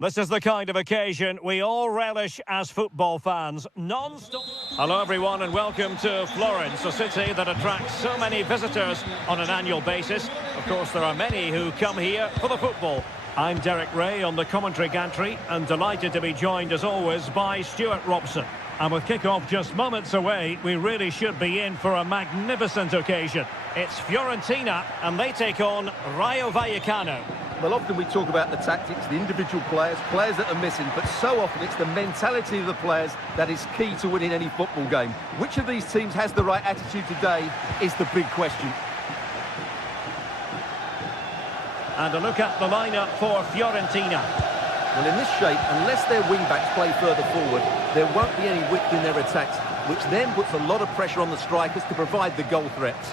This is the kind of occasion we all relish as football fans. Non-stop. Hello everyone and welcome to Florence, a city that attracts so many visitors on an annual basis. Of course, there are many who come here for the football. I'm Derek Ray on the commentary gantry and delighted to be joined as always by Stuart Robson. And with kick-off just moments away, we really should be in for a magnificent occasion. It's Fiorentina and they take on Rayo Vallecano. Well, often we talk about the tactics, the individual players that are missing, but so often it's the mentality of the players that is key to winning any football game. Which of these teams has the right attitude today is the big question. And a look at the lineup for Fiorentina. Well, in this shape, unless their wing-backs play further forward, there won't be any width in their attacks, which then puts a lot of pressure on the strikers to provide the goal threats.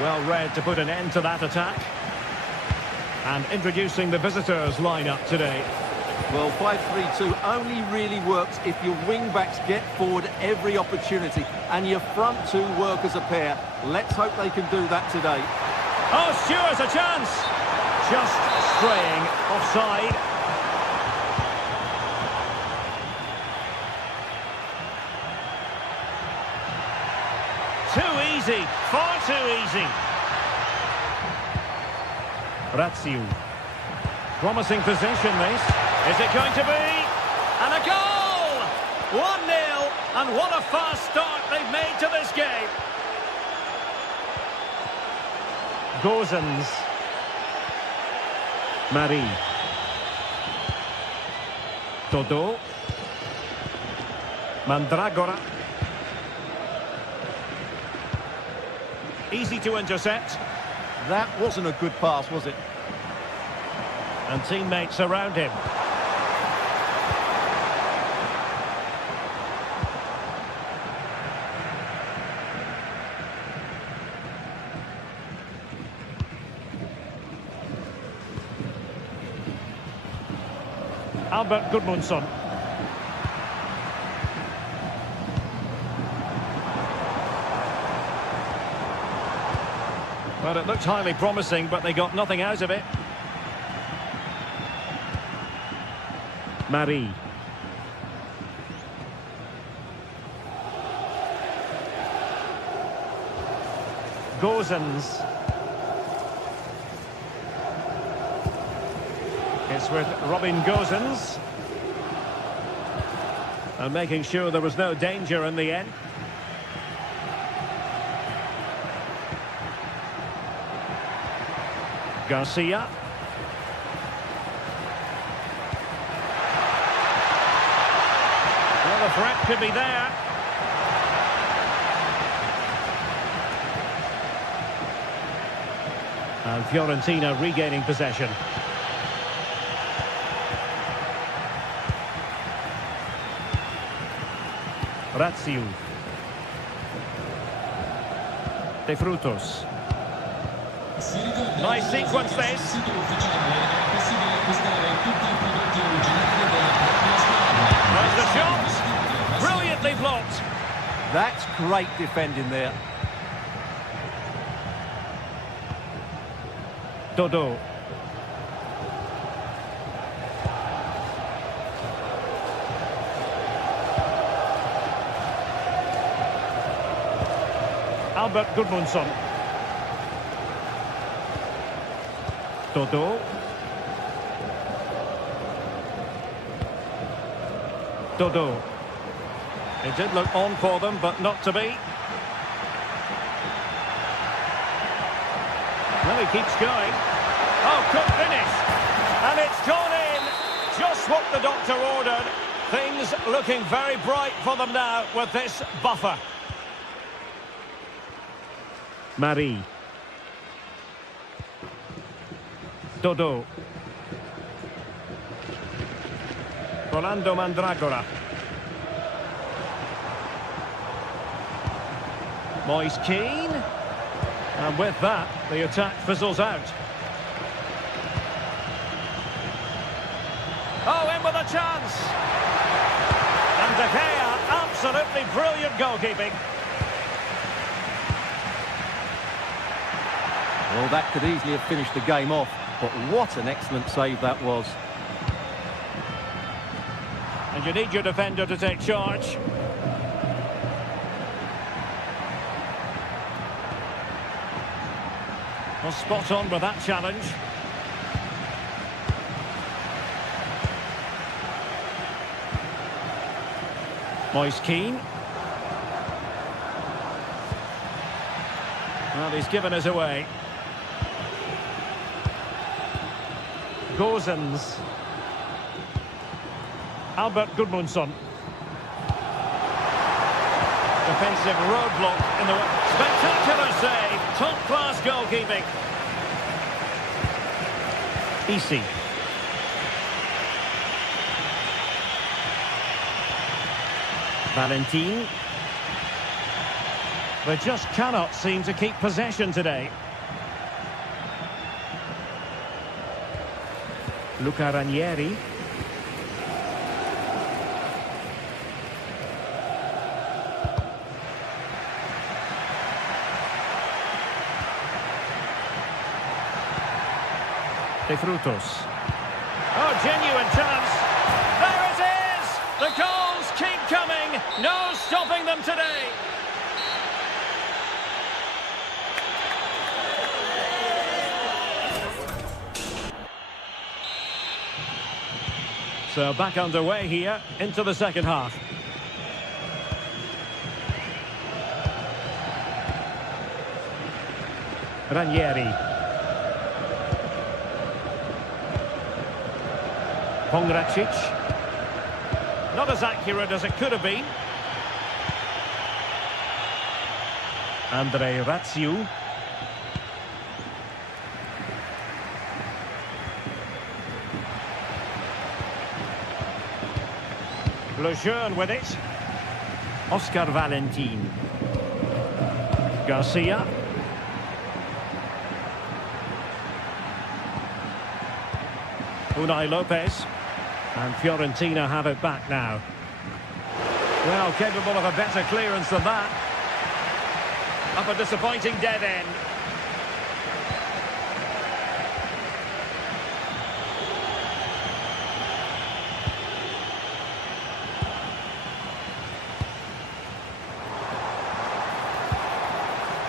Well read to put an end to that attack. And introducing the visitors lineup today. Well, 5-3-2 only really works if your wing-backs get forward every opportunity and your front two work as a pair. Let's hope they can do that today. Oh, Stuart, a chance! Just straying offside. Too easy, far too easy. Razziu. Promising position, this. Is it going to be? And a goal! 1-0, and what a fast start they've made to this game. Gozens. Marie. Todo. Mandragora. Easy to intercept. That wasn't a good pass, was it? And teammates around him. Albert Gudmundsson. Well, it looked highly promising, but they got nothing out of it. Marie. Gozens. It's with Robin Gozens. And making sure there was no danger in the end. Garcia. Well, the threat could be there. And Fiorentina regaining possession. Razziu. De Frutos. Nice sequence this. There's the shot. Brilliantly blocked. That's great defending there. Dodo. Albert Gudmundsson. Dodo. Dodo. It did look on for them, but not to be. Well, he keeps going. Oh, could finish. And it's gone in. Just what the doctor ordered. Things looking very bright for them now with this buffer. Marie. Dodo. Rolando Mandragora. Moise Keane. And with that, the attack fizzles out. Oh, in with a chance. And De Gea, absolutely brilliant goalkeeping. Well, that could easily have finished the game off, but what an excellent save that was. And you need your defender to take charge. Well, spot on with that challenge. Moise Keane. Well, he's given us away. Gozens. Albert Gudmundsson. Defensive roadblock in the way. Spectacular save. Top-class goalkeeping. Easy. Valentin. They just cannot seem to keep possession today. Luca Ranieri. De Frutos. Oh, genuine chance. There it is! The goals keep coming. No stopping them today. So back underway here into the second half. Ranieri. Pongracic. Not as accurate as it could have been. Andre Ratsiu. Lejeune with it. Oscar Valentin. Garcia. Unai Lopez. And Fiorentina have it back now. Well, capable of a better clearance than that. Up a disappointing dead end.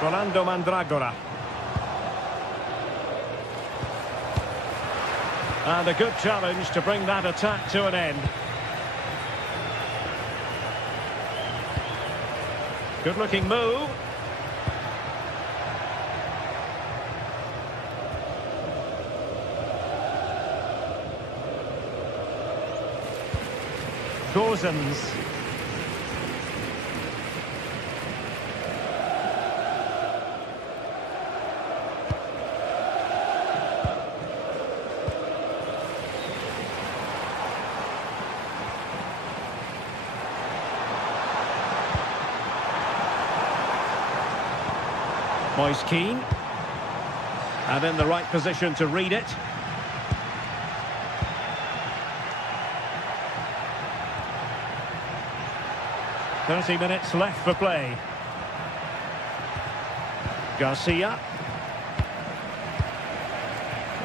Rolando Mandragora. And a good challenge to bring that attack to an end. Good looking move. Gozens. Moise Keane. And in the right position to read it. "30 minutes left for play." Garcia.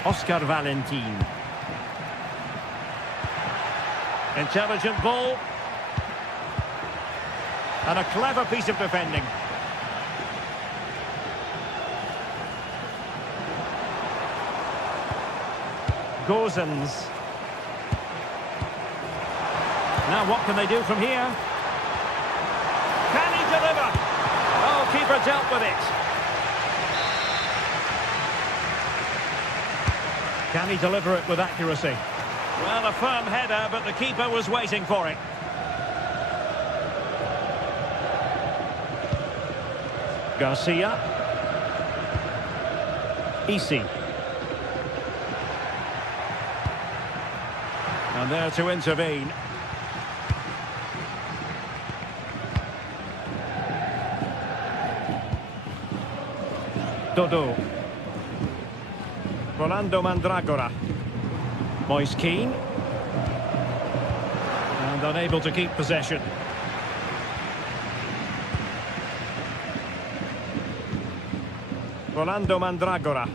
Oscar Valentin. Intelligent ball. And a clever piece of defending. Gozens. Now what can they do from here? Can he deliver? Oh, keeper dealt with it. Can he deliver it with accuracy? Well, a firm header, but the keeper was waiting for it. Garcia. Easy. And there to intervene. Dodo. Rolando Mandragora. Moise Keane. And unable to keep possession. Rolando Mandragora.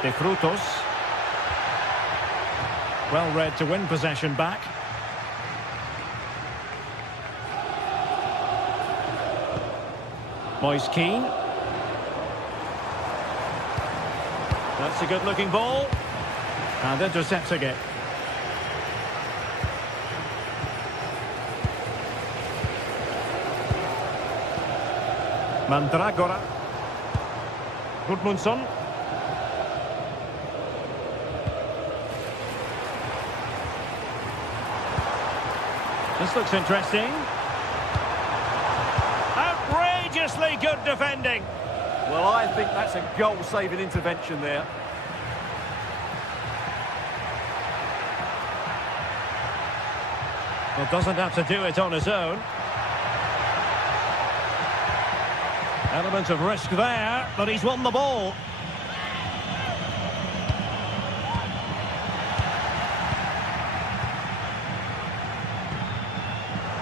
De Frutos. Well read to win possession back. Moise Keane. That's a good-looking ball. And intercepting it. Mandragora. Gudmundsson. This looks interesting. Outrageously good defending. Well, I think that's a goal-saving intervention there. Well, doesn't have to do it on his own. Element of risk there, but he's won the ball.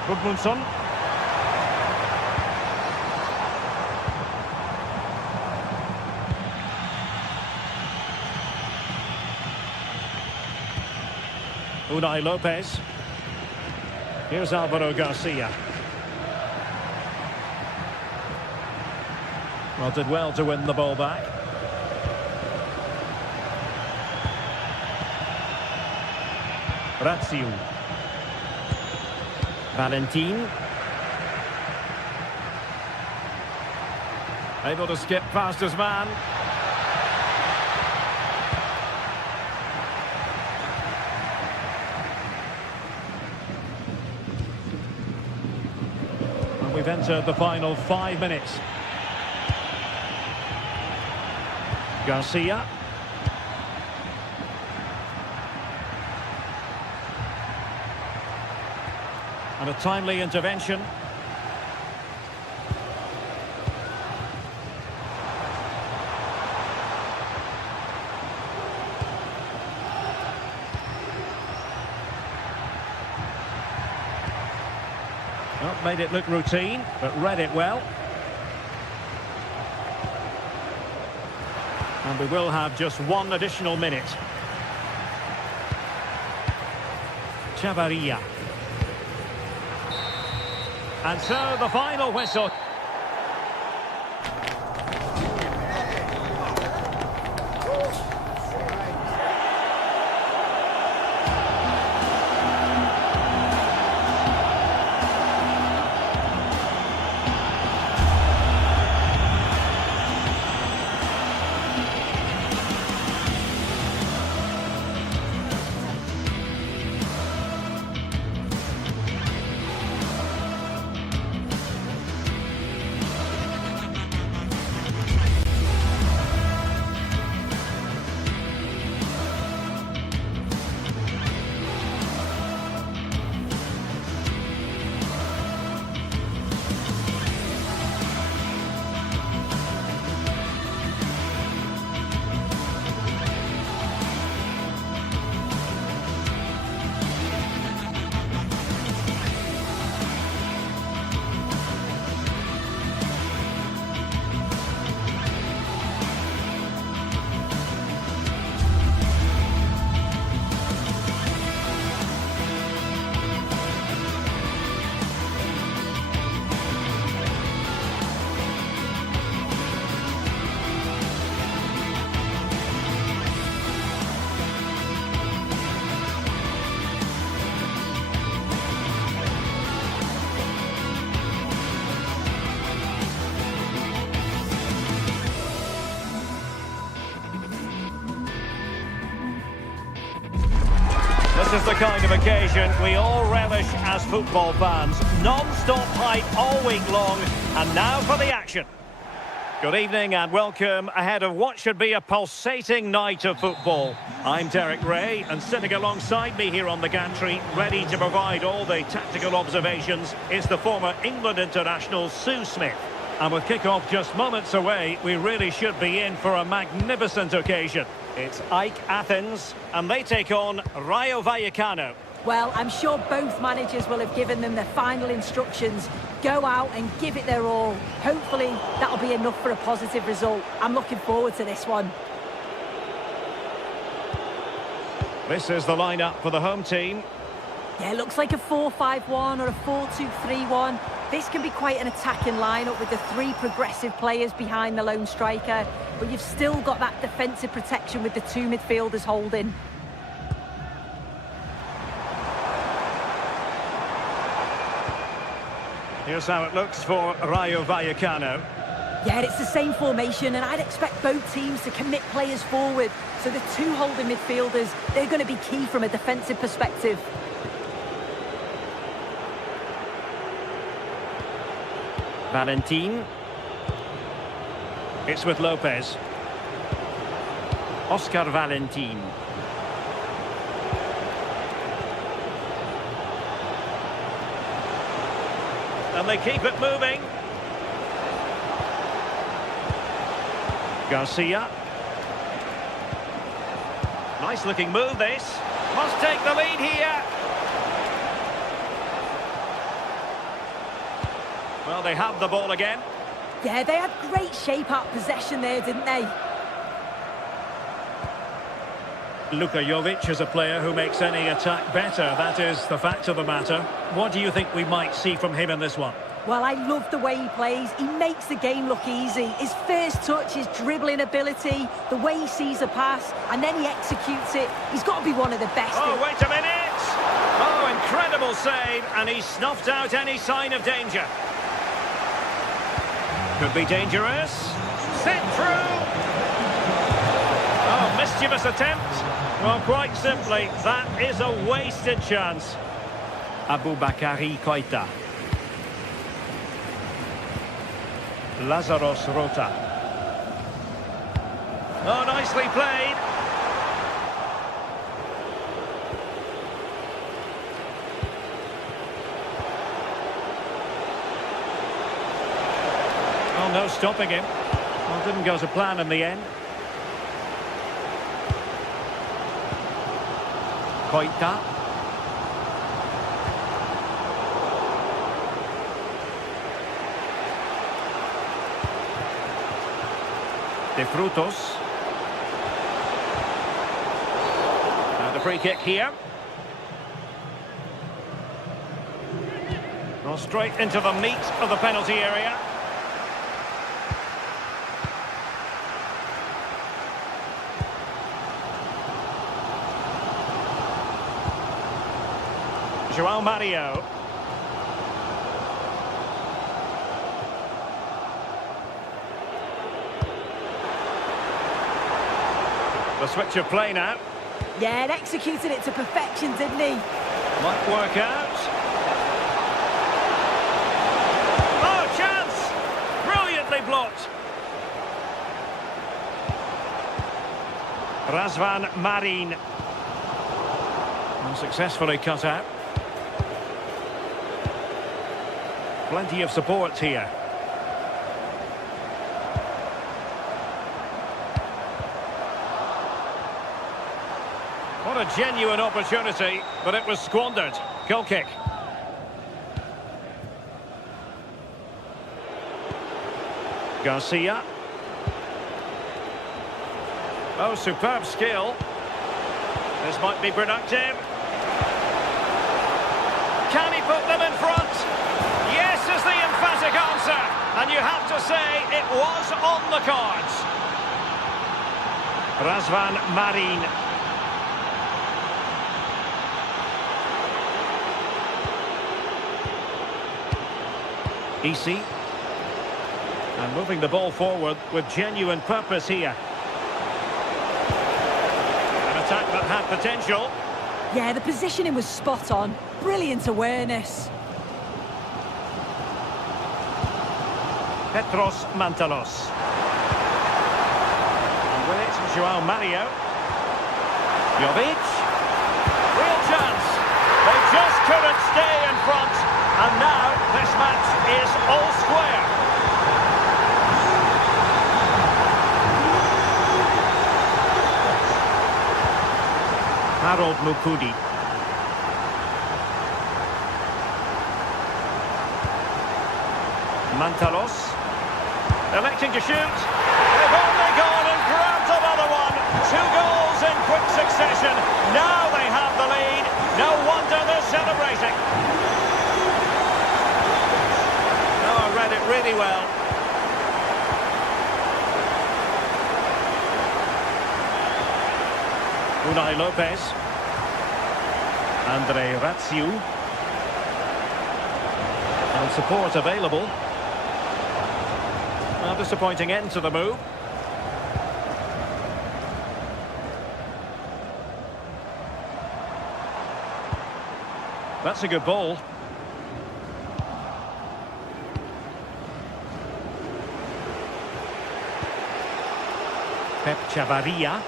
Gudmundsson. Unai Lopez. Here's Alvaro Garcia. Well, did well to win the ball back. Razziu. Valentin. Able to skip past his man. And we've entered the final 5 minutes. Garcia. And a timely intervention. Well, made it look routine, but read it well. And we will have just one additional minute. Chavarria. And so the final whistle. This is the kind of occasion we all relish as football fans. Non-stop hype all week long, and now for the action. Good evening and welcome ahead of what should be a pulsating night of football. I'm Derek Ray, and sitting alongside me here on the gantry, ready to provide all the tactical observations, is the former England international Sue Smith. And with kick-off just moments away, we really should be in for a magnificent occasion. It's Ike Athens, and they take on Rayo Vallecano. Well, I'm sure both managers will have given them their final instructions. Go out and give it their all. Hopefully, that'll be enough for a positive result. I'm looking forward to this one. This is the lineup for the home team. Yeah, it looks like a 4-5-1 or a 4-2-3-1. This can be quite an attacking lineup with the three progressive players behind the lone striker. But you've still got that defensive protection with the two midfielders holding. Here's how it looks for Rayo Vallecano. Yeah, it's the same formation, and I'd expect both teams to commit players forward. So the two holding midfielders, they're going to be key from a defensive perspective. Valentin. It's with Lopez. Oscar Valentin. And they keep it moving. Garcia. Nice looking move this. Must take the lead here. Well, they have the ball again. Yeah, they had great shape out possession there, didn't they? Luka Jovic is a player who makes any attack better. That is the fact of the matter. What do you think we might see from him in this one? Well, I love the way he plays. He makes the game look easy. His first touch, his dribbling ability, the way he sees a pass, and then he executes it. He's got to be one of the best. Oh, wait a minute! Oh, incredible save, and he snuffed out any sign of danger. Could be dangerous. Sit through! Oh, mischievous attempt. Well, quite simply, that is a wasted chance. Aboubakary Koita. Lazaros Rota. Oh, nicely played. Oh, no stopping him. Well, didn't go to plan in the end. Koita. De Frutos. And the free kick here. Well, straight into the meat of the penalty area. João Mario. The switch of play now. Yeah, and executed it to perfection, didn't he? Might work out. Oh, chance! Brilliantly blocked. Razvan Marin. Unsuccessfully cut out. Plenty of support here. What a genuine opportunity, but it was squandered. Goal kick. Garcia. Oh, superb skill. This might be productive. Can he put them in front? Yes is the emphatic answer. And you have to say it was on the cards. Razvan Marin. Easy. And moving the ball forward with genuine purpose here. An attack that had potential. Yeah, the positioning was spot on. Brilliant awareness. Petros Mantalos. And with it, João Mario. Jovic. Real chance. They just couldn't stay in front. And now this match is all square. Mukudi. Mantalos. Electing to shoot. They've only gone and grabbed another one. 2 goals in quick succession. Now they have the lead. No wonder they're celebrating. Oh, I read it really well. Unai Lopez. Andre Ratsiu. And support available. A disappointing end to the move. That's a good ball. Pep Chavarria.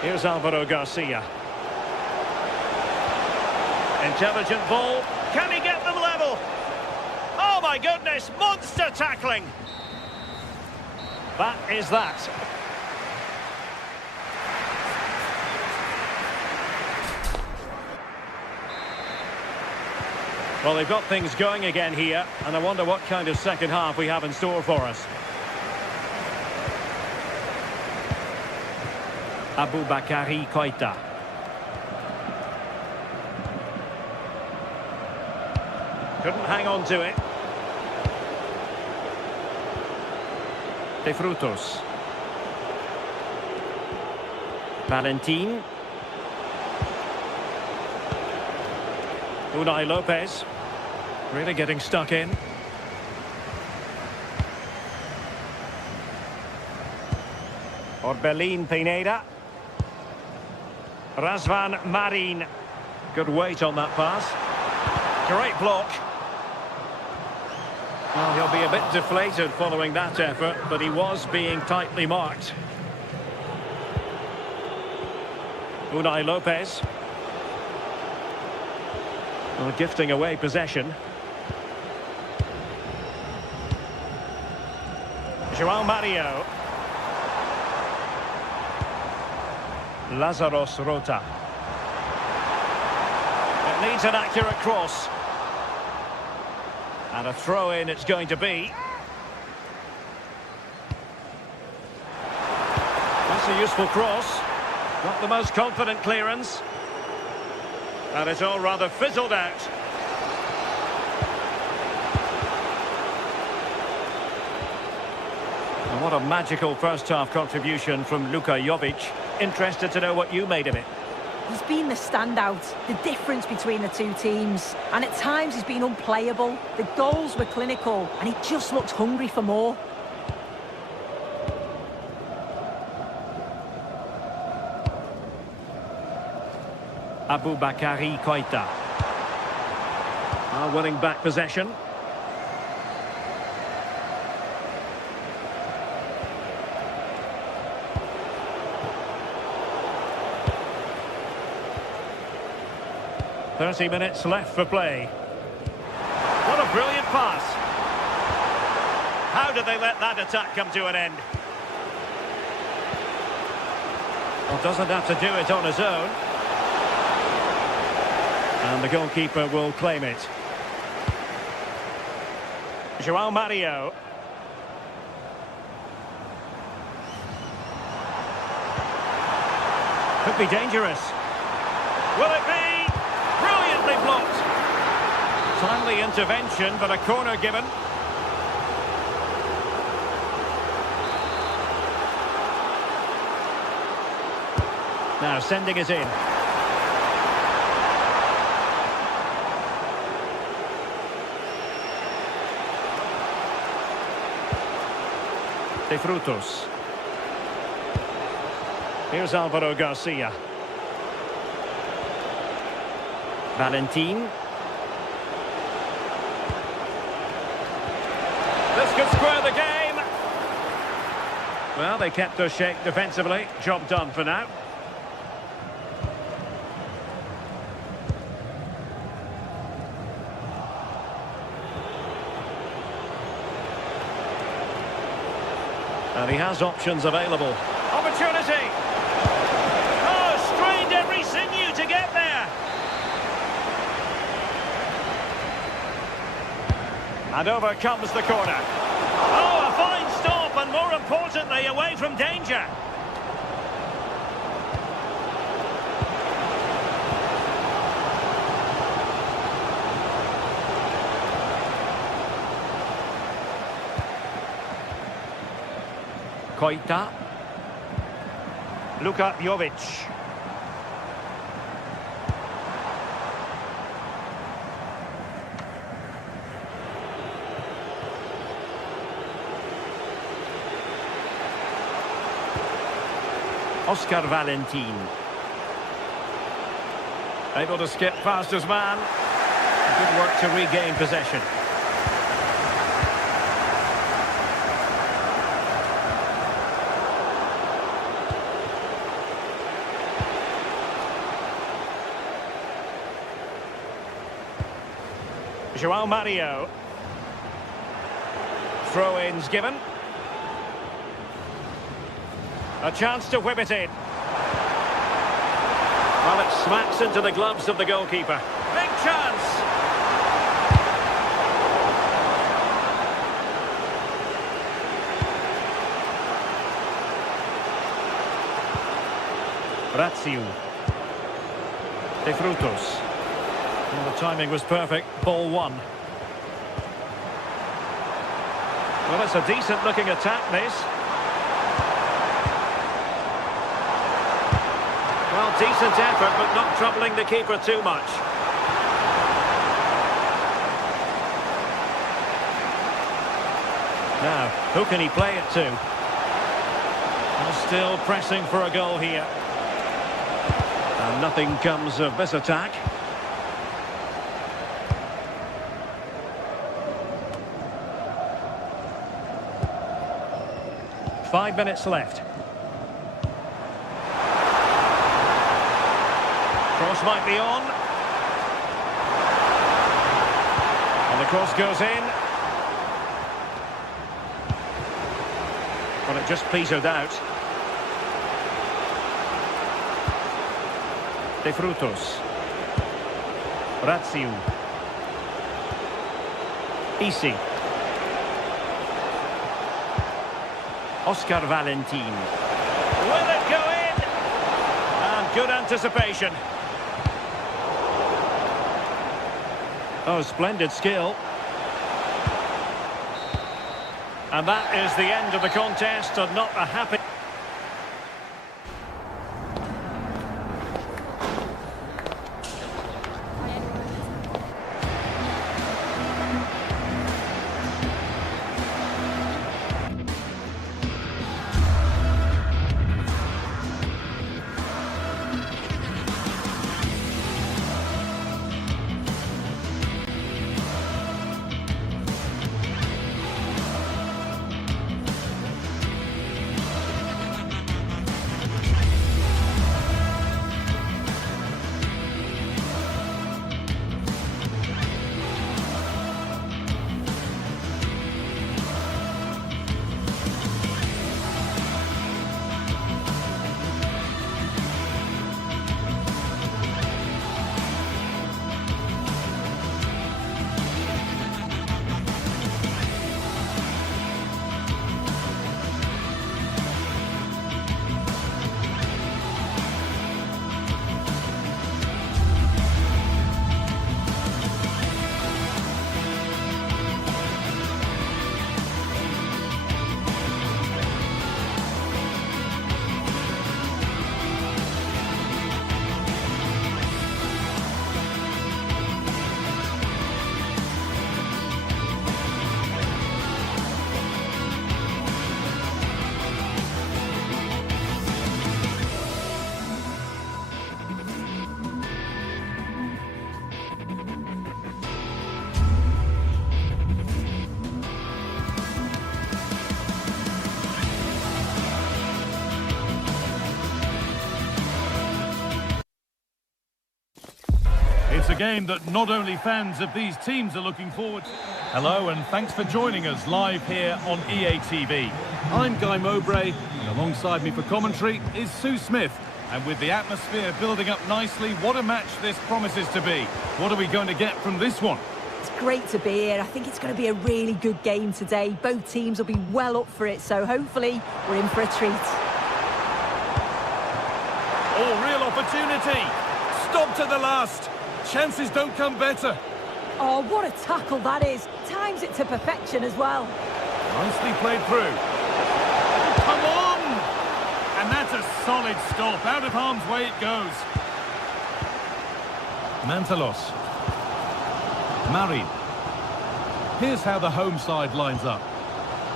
Here's Alvaro Garcia. Intelligent ball. Can he get them level? Oh my goodness, monster tackling. That is that. Well, they've got things going again here, and I wonder what kind of second half we have in store for us. Aboubakary Koita. Couldn't hang on to it. De Frutos. Valentin. Unai Lopez. Really getting stuck in. Orbelin Pineda. Razvan Marin. Good weight on that pass. Great block. Well, he'll be a bit deflated following that effort, but he was being tightly marked. Unai Lopez. Well, gifting away possession. João Mario. Lazaros Rota. It needs an accurate cross. And a throw-in it's going to be. That's a useful cross. Not the most confident clearance. And it's all rather fizzled out. And what a magical first-half contribution from Luka Jovic. Interested to know what you made of it. He's been the standout, the difference between the two teams. And at times he's been unplayable. The goals were clinical and he just looked hungry for more. Aboubakary Koita. Winning back possession. "30 minutes left for play. What a brilliant pass. How did they let that attack come to an end? Well, doesn't have to do it on his own. And the goalkeeper will claim it. João Mario. Could be dangerous. Will it be? Brilliantly blocked. Timely intervention, but a corner given. Now sending it in. De Frutos. Here's Alvaro Garcia. Valentin. This could square the game. Well, they kept their shape defensively. Job done for now. And he has options available. Opportunity! And over comes the corner. Oh, a fine stop, and more importantly, away from danger. Koita. Luka Jovic. Oscar Valentin. Able to skip past his man. Good work to regain possession. João Mario. Throw-ins given. A chance to whip it in. Well, it smacks into the gloves of the goalkeeper. Big chance! Razziu. De Frutos. Well, the timing was perfect. Ball one. Well, it's a decent-looking attack, this. Well, decent effort, but not troubling the keeper too much. Now, who can he play it to? Well, still pressing for a goal here. And nothing comes of this attack. Five minutes left. Cross might be on. And the cross goes in. Well, it just petered out. De Frutos. Razziu. Isi. Oscar Valentin. Will it go in? And good anticipation. Oh, splendid skill. And that is the end of the contest, and not a happy... It's a game that not only fans of these teams are looking forward to. Hello and thanks for joining us live here on EA TV. I'm Guy Mowbray and alongside me for commentary is Sue Smith. And with the atmosphere building up nicely, what a match this promises to be. What are we going to get from this one? It's great to be here. I think it's going to be a really good game today. Both teams will be well up for it, so hopefully we're in for a treat. Oh, real opportunity. Stop to the last. Chances don't come better. Oh, what a tackle that is. Times it to perfection as well. Nicely played through. Come on! And that's a solid stop. Out of harm's way it goes. Mantalos. Marin. Here's how the home side lines up.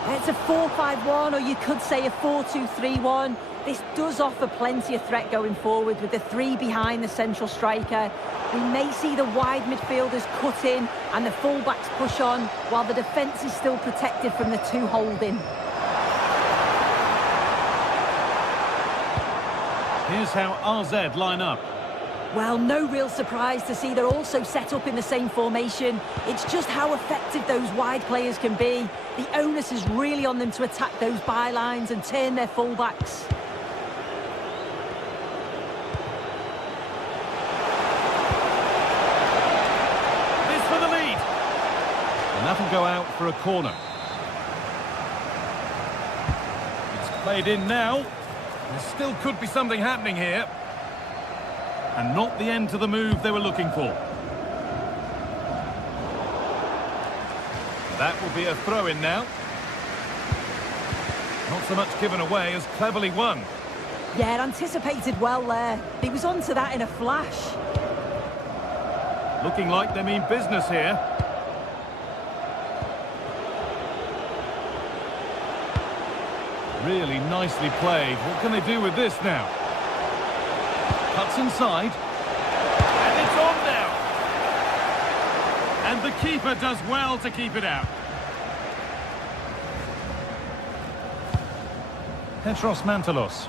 It's a 4-5-1, or you could say a 4-2-3-1. This does offer plenty of threat going forward with the three behind the central striker. We may see the wide midfielders cut in and the fullbacks push on, while the defence is still protected from the two holding. Here's how RZ line up. Well, no real surprise to see they're also set up in the same formation. It's just how effective those wide players can be. The onus is really on them to attack those bylines and turn their fullbacks. This for the lead. And that'll go out for a corner. It's played in now. There still could be something happening here. And not the end to the move they were looking for. That will be a throw-in now. Not so much given away as cleverly won. Yeah, it anticipated well there. He was onto that in a flash. Looking like they mean business here. Really nicely played. What can they do with this now? Cuts inside. And it's on now. And the keeper does well to keep it out. Petros Mantalos.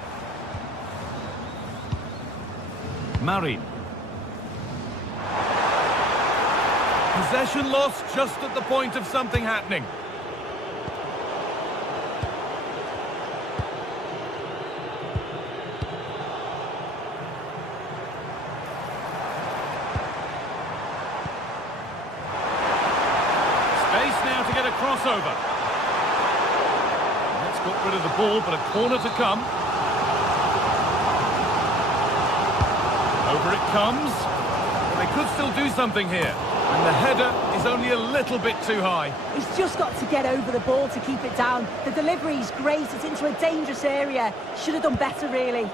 Marin. Possession lost just at the point of something happening. Crossover. That's got rid of the ball, but a corner to come. Over it comes. Well, they could still do something here. And the header is only a little bit too high. He's just got to get over the ball to keep it down. The delivery's great. It's into a dangerous area. Should have done better, really.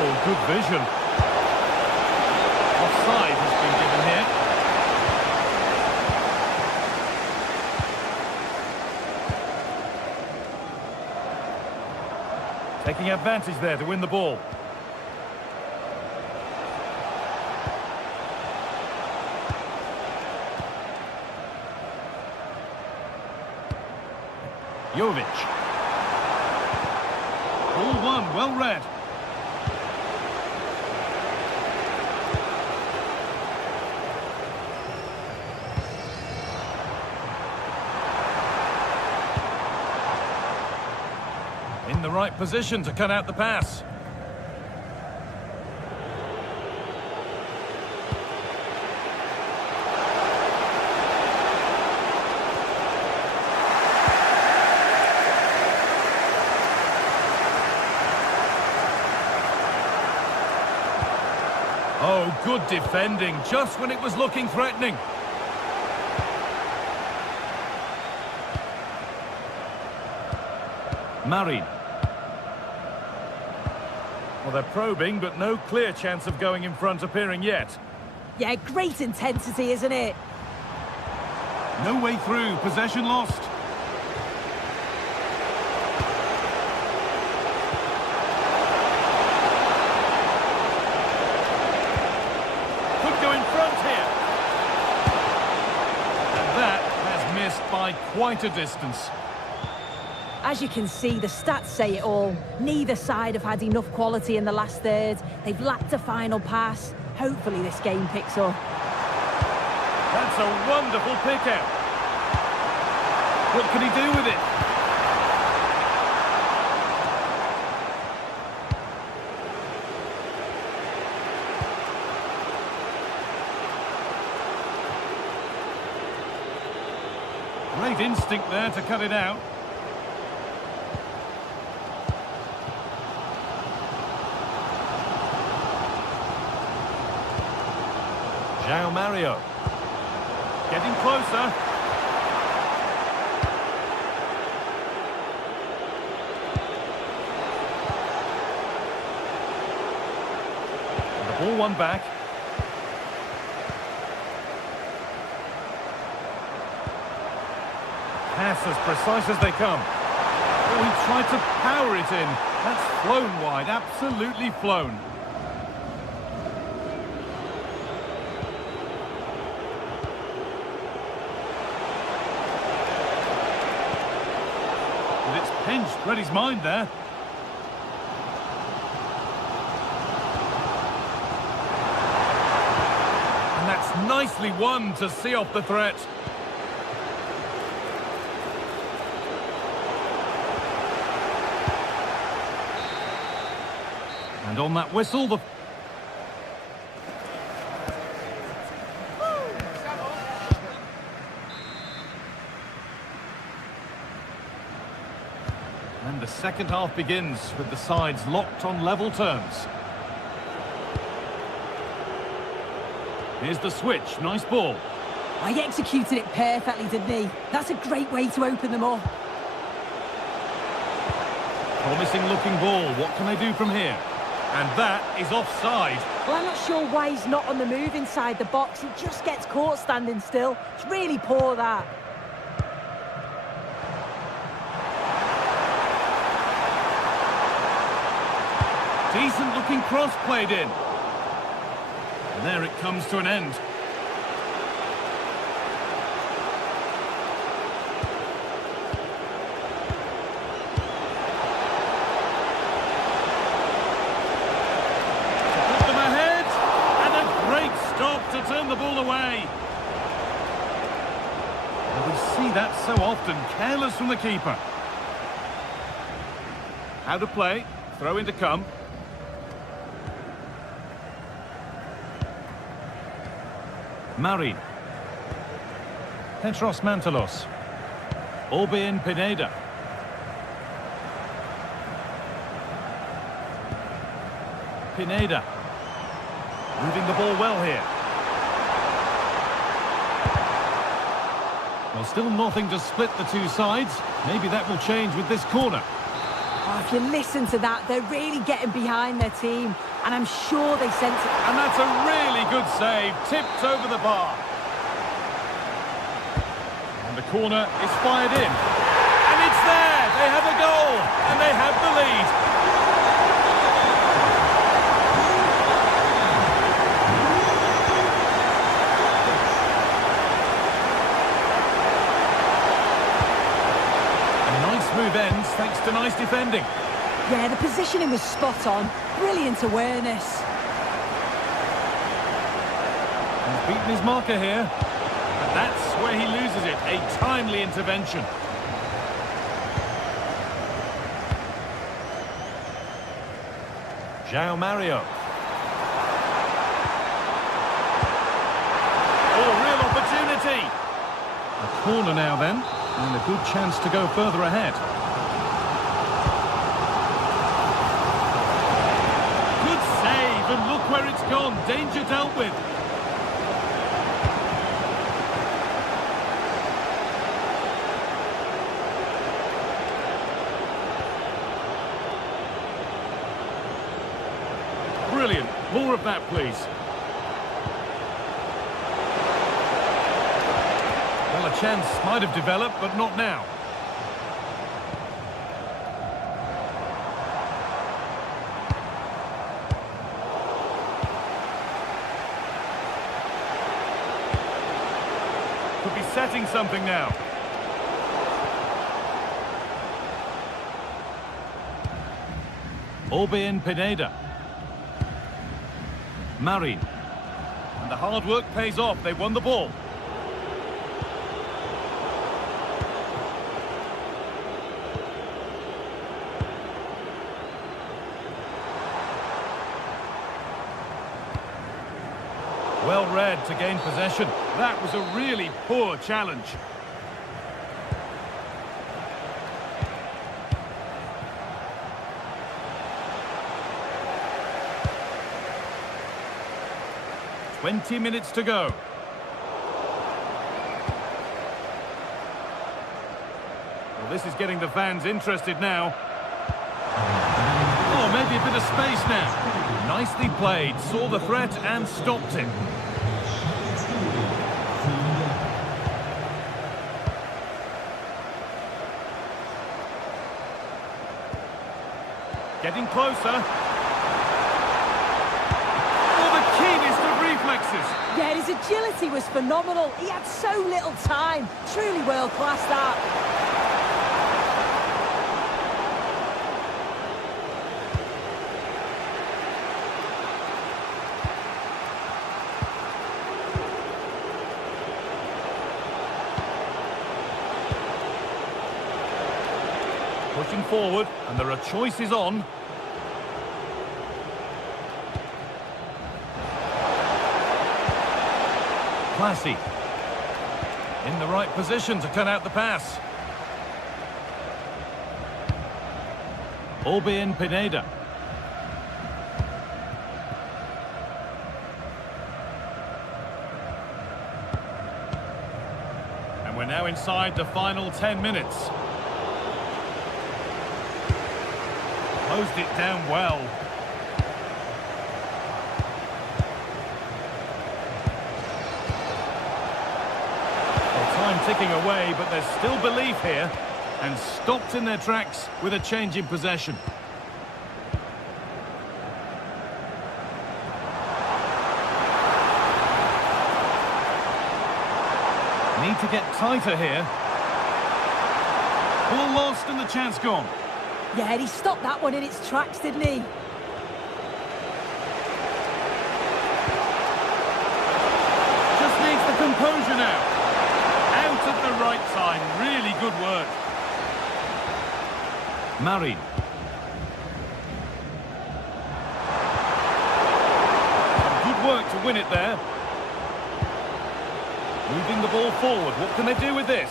Oh, good vision. Offside has been given here. Taking advantage there to win the ball. Jovic. Ball one, well read. In the right position to cut out the pass. Oh, good defending, just when it was looking threatening. Marin. Well, they're probing, but no clear chance of going in front appearing yet. Yeah, great intensity, isn't it? No way through, possession lost. Could go in front here. And that has missed by quite a distance. As you can see, the stats say it all. Neither side have had enough quality in the last third. They've lacked a final pass. Hopefully this game picks up. That's a wonderful pick-out. What can he do with it? Great instinct there to cut it out. João Mario. Getting closer. The ball won back. Pass as precise as they come. Oh, he tried to power it in. That's flown wide, absolutely flown. But it's pinched Reddy's mind there. And that's nicely won to see off the threat. And on that whistle, and the second half begins with the sides locked on level terms. Here's the switch, nice ball. I executed it perfectly, didn't he? That's a great way to open them up. Promising looking ball, what can they do from here? And that is offside. Well, I'm not sure why he's not on the move inside the box. He just gets caught standing still. It's really poor, that. Decent looking cross played in. And there it comes to an end. To turn the ball away. Well, we see that so often, careless from the keeper. How to play, throw in to come. Marin. Petros Mantalos. Orbin Pineda. Pineda. Moving the ball well here. Well, still nothing to split the two sides. Maybe that will change with this corner. Oh, if you listen to that, they're really getting behind their team. And I'm sure they sense it. And that's a really good save. Tipped over the bar. And the corner is fired in. And it's there. They have a goal. And they have the lead. Move ends thanks to nice defending. Yeah, the positioning was spot on. Brilliant awareness. He's beaten his marker here. And that's where he loses it. A timely intervention. João Mario. Oh, real opportunity. A corner now then. And a good chance to go further ahead. Good save, and look where it's gone. Danger dealt with. Brilliant. More of that, please. Well, a chance might have developed, but not now. Could be setting something now. Orbin Pineda. Marin. And the hard work pays off. They won the ball. Well read to gain possession. That was a really poor challenge. 20 minutes to go. Well, this is getting the fans interested now. Oh, maybe a bit of space now. Nicely played, saw the threat and stopped him. Getting closer. Oh, the keenest of reflexes. Yeah, his agility was phenomenal. He had so little time. Truly world-class, that. Pushing forward, and there are choices on. Classy. In the right position to cut out the pass. Albion Pineda. And we're now inside the final 10 minutes. Closed it down well. Well, time ticking away, but there's still belief here. And stopped in their tracks with a change in possession. Need to get tighter here. Ball lost and the chance gone. Yeah, he stopped that one in its tracks, didn't he? Just needs the composure now. Out at the right time. Really good work. Marin. Good work to win it there. Moving the ball forward. What can they do with this?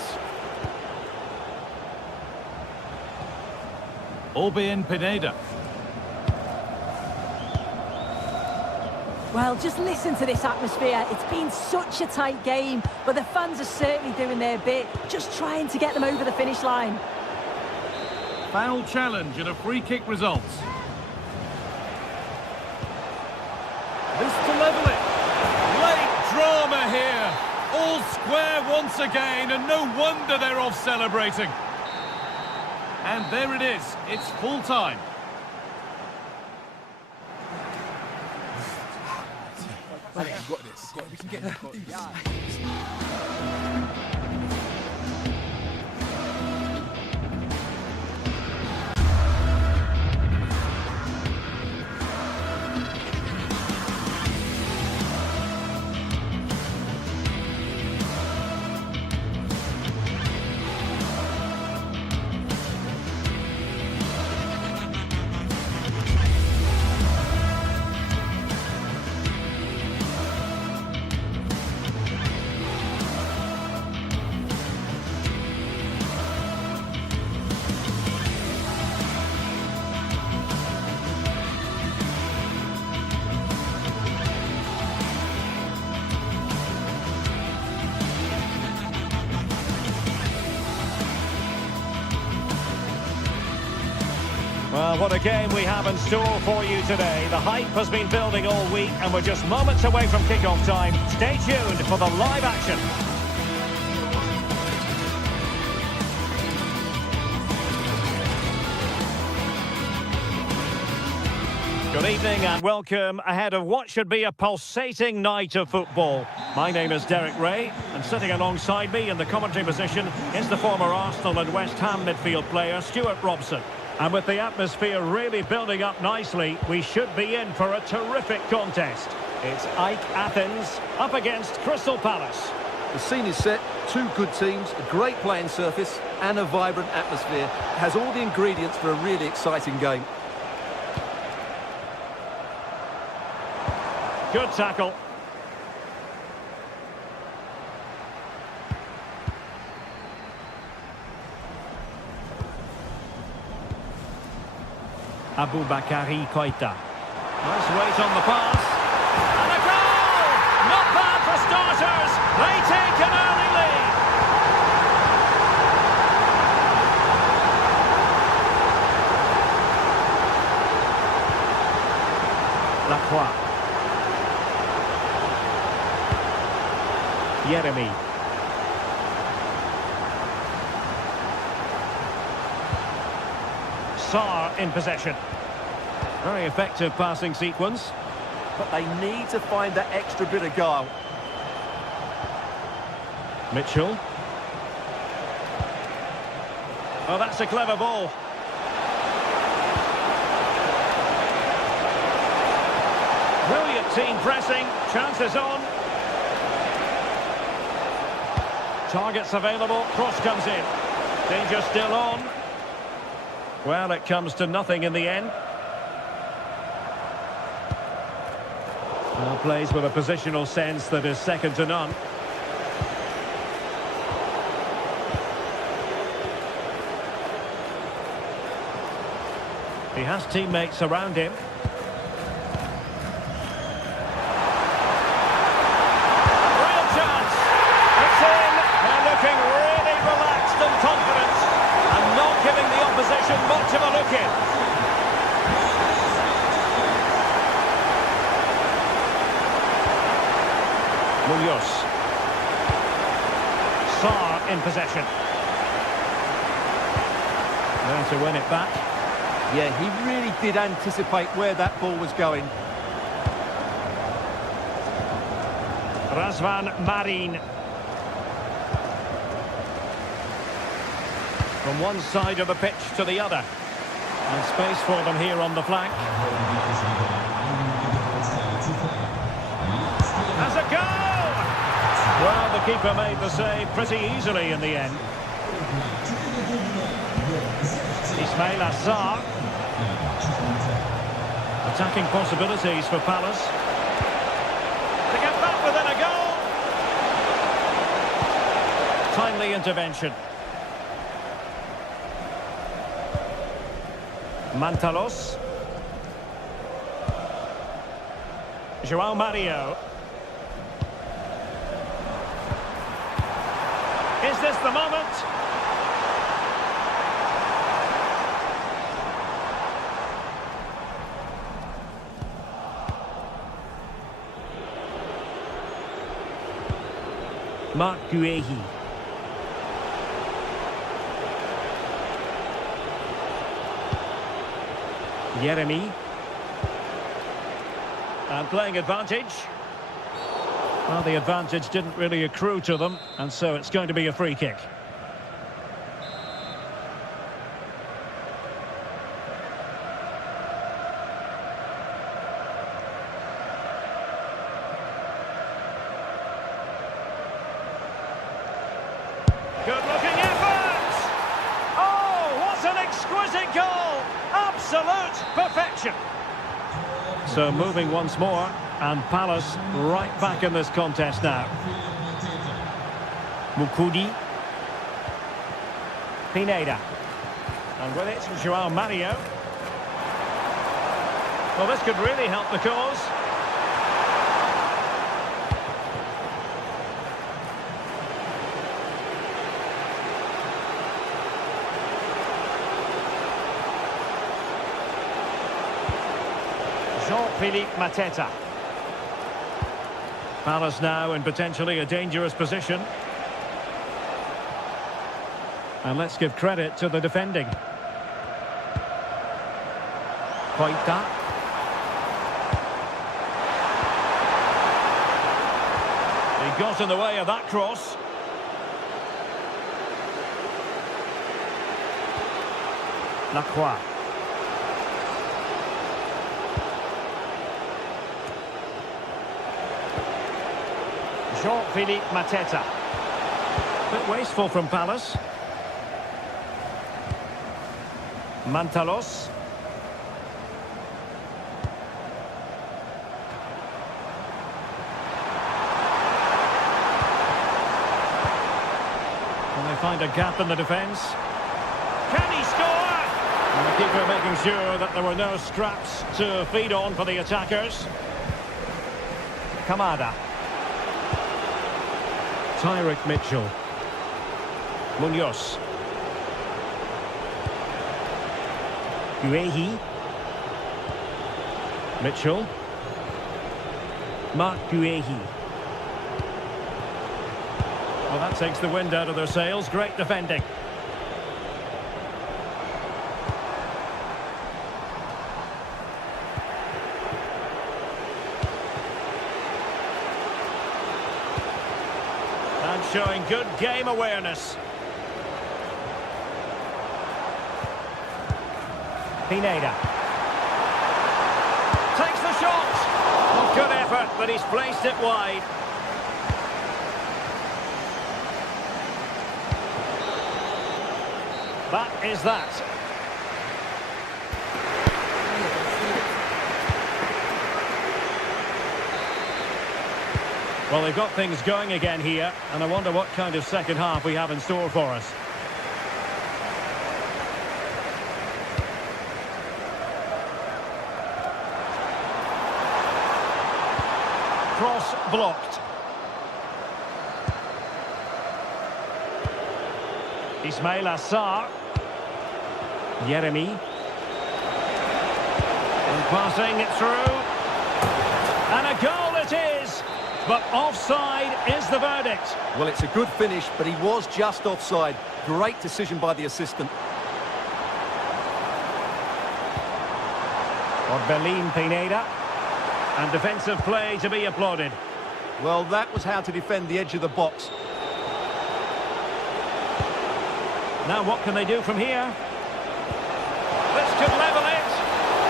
Albion Pineda. Well, just listen to this atmosphere. It's been such a tight game, but the fans are certainly doing their bit, just trying to get them over the finish line. Foul challenge and a free kick results. This to level it. Late drama here. All square once again, and no wonder they're off celebrating. And there it is. It's full time. Right, you've got this. We can get this. Well, what a game we have in store for you today. The hype has been building all week, and we're just moments away from kick-off time. Stay tuned for the live action. Good evening and welcome ahead of what should be a pulsating night of football. My name is Derek Ray, and sitting alongside me in the commentary position is the former Arsenal and West Ham midfield player Stuart Robson. And with the atmosphere really building up nicely, we should be in for a terrific contest. It's AEK Athens up against Crystal Palace. The scene is set, two good teams, a great playing surface and a vibrant atmosphere. It has all the ingredients for a really exciting game. Good tackle. Aboubakary Koita. Nice weight on the pass. And a goal! take an early lead. Lacroix. Jeremy. Sarr in possession. Very effective passing sequence. But they need to find that extra bit of guile. Mitchell. Oh, that's a clever ball. Brilliant team pressing. Chances on. Targets available. Cross comes in. Danger still on. Well, it comes to nothing in the end. Well, plays with a positional sense that is second to none. He has teammates around him. Real chance. It's in. They're looking really relaxed and confident and not giving the opposition much of a look in. Munoz. Sarr in possession. There to win it back. Yeah, he really did anticipate where that ball was going. Razvan Marin. From one side of the pitch to the other. And space for them here on the flank. Has a goal! Well, the keeper made the save pretty easily in the end. Ismail Assar. Attacking possibilities for Palace. To get back within a goal. Timely intervention. Mantalos. João Mario. Is this the moment? Marc Guehi. Jeremy. And playing advantage. Well, the advantage didn't really accrue to them, and so it's going to be a free kick. Good-looking effort! Oh, what an exquisite goal! Absolute perfection! So moving once more, and Palace right back in this contest now. Mukudi. Pineda. And with it, João Mario. Well, this could really help the cause. Jean-Philippe Mateta. Palace now in potentially a dangerous position. And let's give credit to the defending. Koita. He got in the way of that cross. Lacroix. Jean-Philippe Mateta. Bit wasteful from Palace. Mantalos. And they find a gap in the defence. Can he score? And the keeper making sure that there were no scraps to feed on for the attackers. Kamada. Mitchell. Munoz. Guehi. Mitchell. Mark Guehi. Well, that takes the wind out of their sails. Great defending. And showing good game awareness. Pineda. Takes the shot. Oh, good effort, but he's placed it wide. That is that. Well, they've got things going again here, and I wonder what kind of second half we have in store for us. Cross blocked. Ismail Assar. Yeremi. And passing it through. And a goal it is. But offside is the verdict. Well, it's a good finish, but he was just offside. Great decision by the assistant. Orbelin Pineda. And defensive play to be applauded. Well, that was how to defend the edge of the box. Now what can they do from here? This could level it.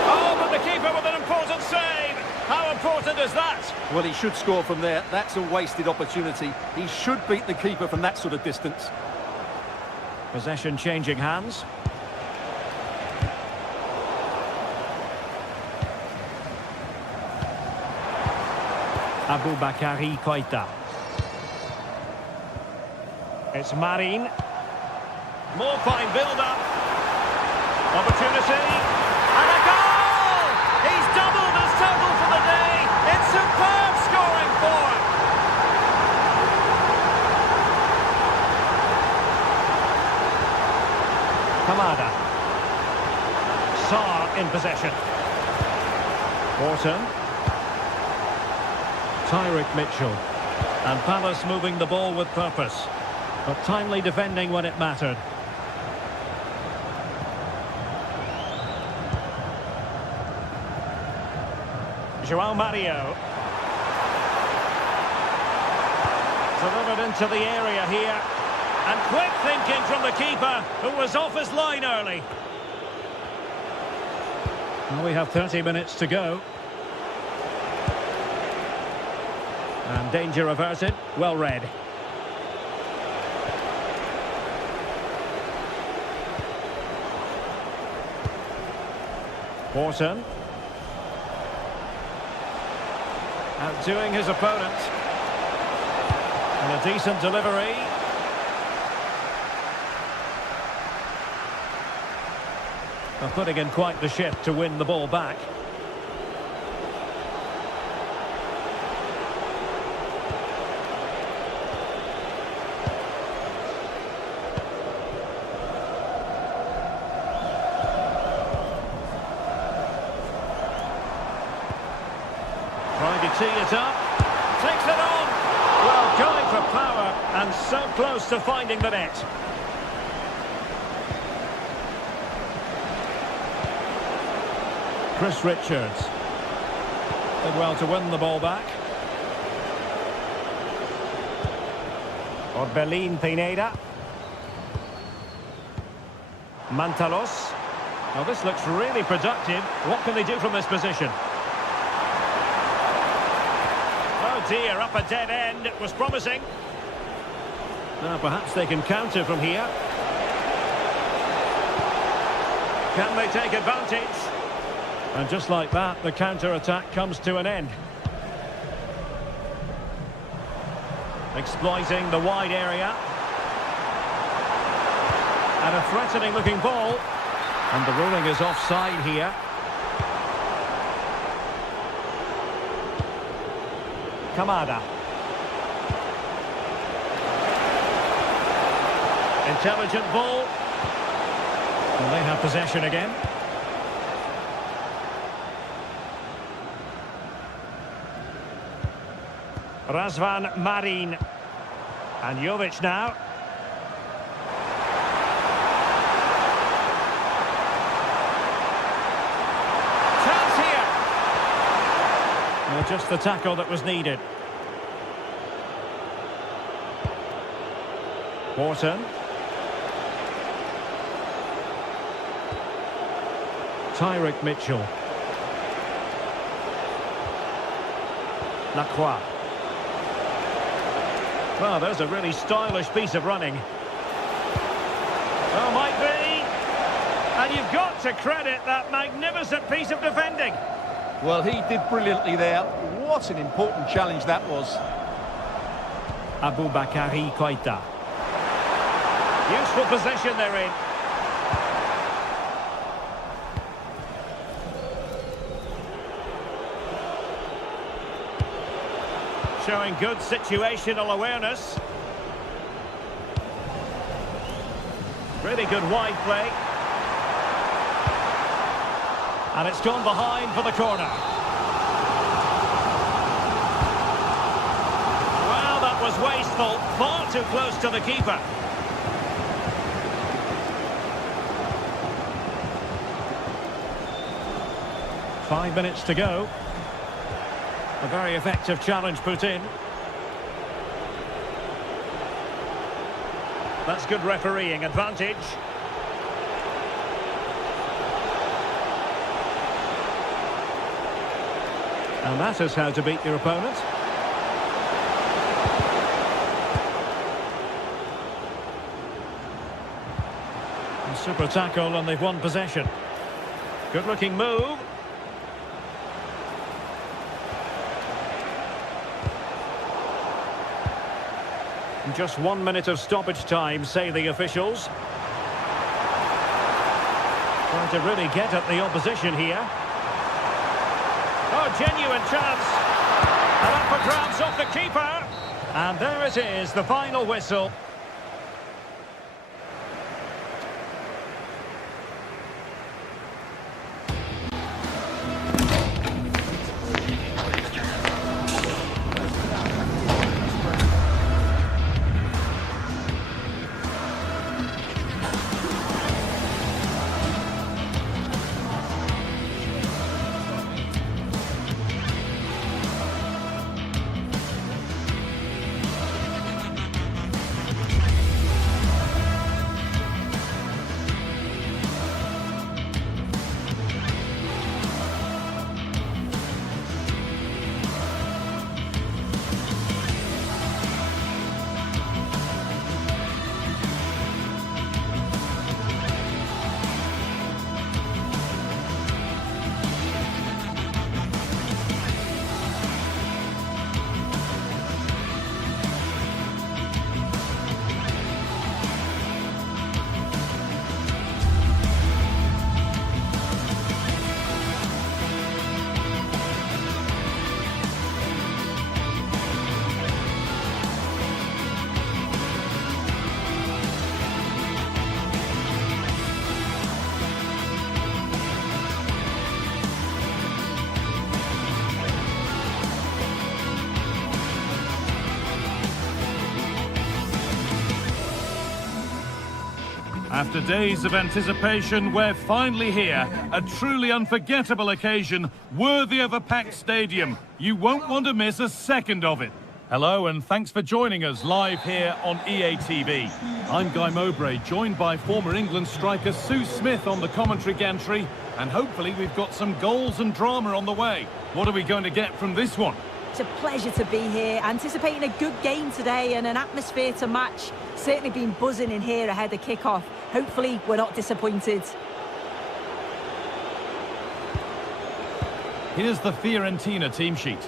Oh, but the keeper with an important save. How important is that? Well, he should score from there. That's a wasted opportunity. He should beat the keeper from that sort of distance. Possession changing hands. Aboubakary Koita. It's Marin. More fine build-up. Opportunity. And a goal! He's doubled his total for the day. It's superb scoring form. Kamada. Sarr in possession. Wharton. Mitchell. And Palace moving the ball with purpose. But timely defending when it mattered. João Mario. Delivered into the area here. And quick thinking from the keeper, who was off his line early. Well, we have 30 minutes to go. And danger averted, well read. Wharton. Outdoing his opponent. And a decent delivery. They're putting in quite the shift to win the ball back. Tee it up, takes it on. Well, going for power and so close to finding the net. Chris Richards did well to win the ball back. Orbelin Pineda. Mantalos. Now this looks really productive. What can they do from this position? Dear, up a dead end. It was promising. Now perhaps they can counter from here. Can they take advantage? And just like that, the counter-attack comes to an end. Exploiting the wide area. And a threatening-looking ball. And the ruling is offside here. Kamada. Intelligent ball. And they have possession again. Razvan Marin. And Jovic now. Chance here. Well, just the tackle that was needed. Wharton. Tyrick Mitchell. Lacroix. Well, there's a really stylish piece of running. Oh, might be. And you've got to credit that magnificent piece of defending. Well, he did brilliantly there. What an important challenge that was. Aboubakary Koita. Useful possession they're in. Showing good situational awareness. Really good wide play. And it's gone behind for the corner. Well, that was wasteful. Far too close to the keeper. Five minutes to go. A very effective challenge put in. That's good refereeing advantage. And that is how to beat your opponent. A super tackle and they've won possession. Good looking move. Just 1 minute of stoppage time, say the officials. Trying to really get at the opposition here. Oh, genuine chance. And up for grabs off the keeper. And there it is, the final whistle. After days of anticipation, we're finally here. A truly unforgettable occasion, worthy of a packed stadium. You won't want to miss a second of it. Hello, and thanks for joining us live here on EA TV. I'm Guy Mowbray, joined by former England striker Sue Smith on the commentary gantry, and hopefully we've got some goals and drama on the way. What are we going to get from this one? It's a pleasure to be here, anticipating a good game today and an atmosphere to match. Certainly been buzzing in here ahead of kick-off. Hopefully we're not disappointed. Here's the Fiorentina team sheet.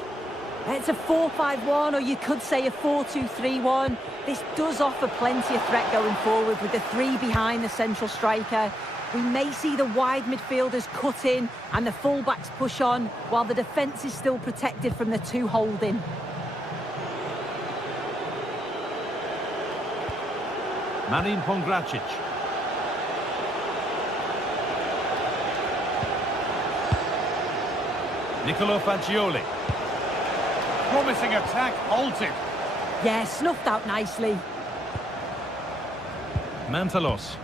It's a 4-5-1, or you could say a 4-2-3-1. This does offer plenty of threat going forward with the three behind the central striker. We may see the wide midfielders cut in and the fullbacks push on, while the defence is still protected from the two holding. Marin Pongracic. Nicolo Fagioli. Promising attack halted. Yeah, snuffed out nicely. Mantalos.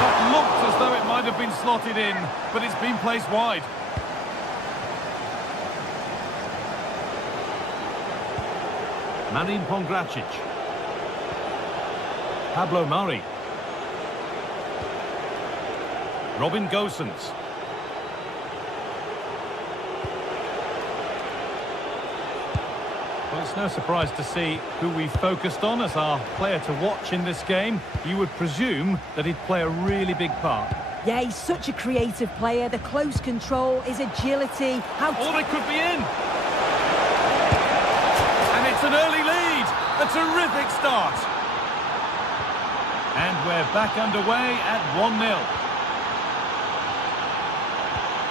That looked as though it might have been slotted in, but it's been placed wide. Marin Pongracic. Pablo Mari. Robin Gosens. Well, it's no surprise to see who we focused on as our player to watch in this game. You would presume that he'd play a really big part. Yeah, he's such a creative player. The close control, his agility. Oh, they could be in! And it's an early lead. A terrific start. And we're back underway at 1-0.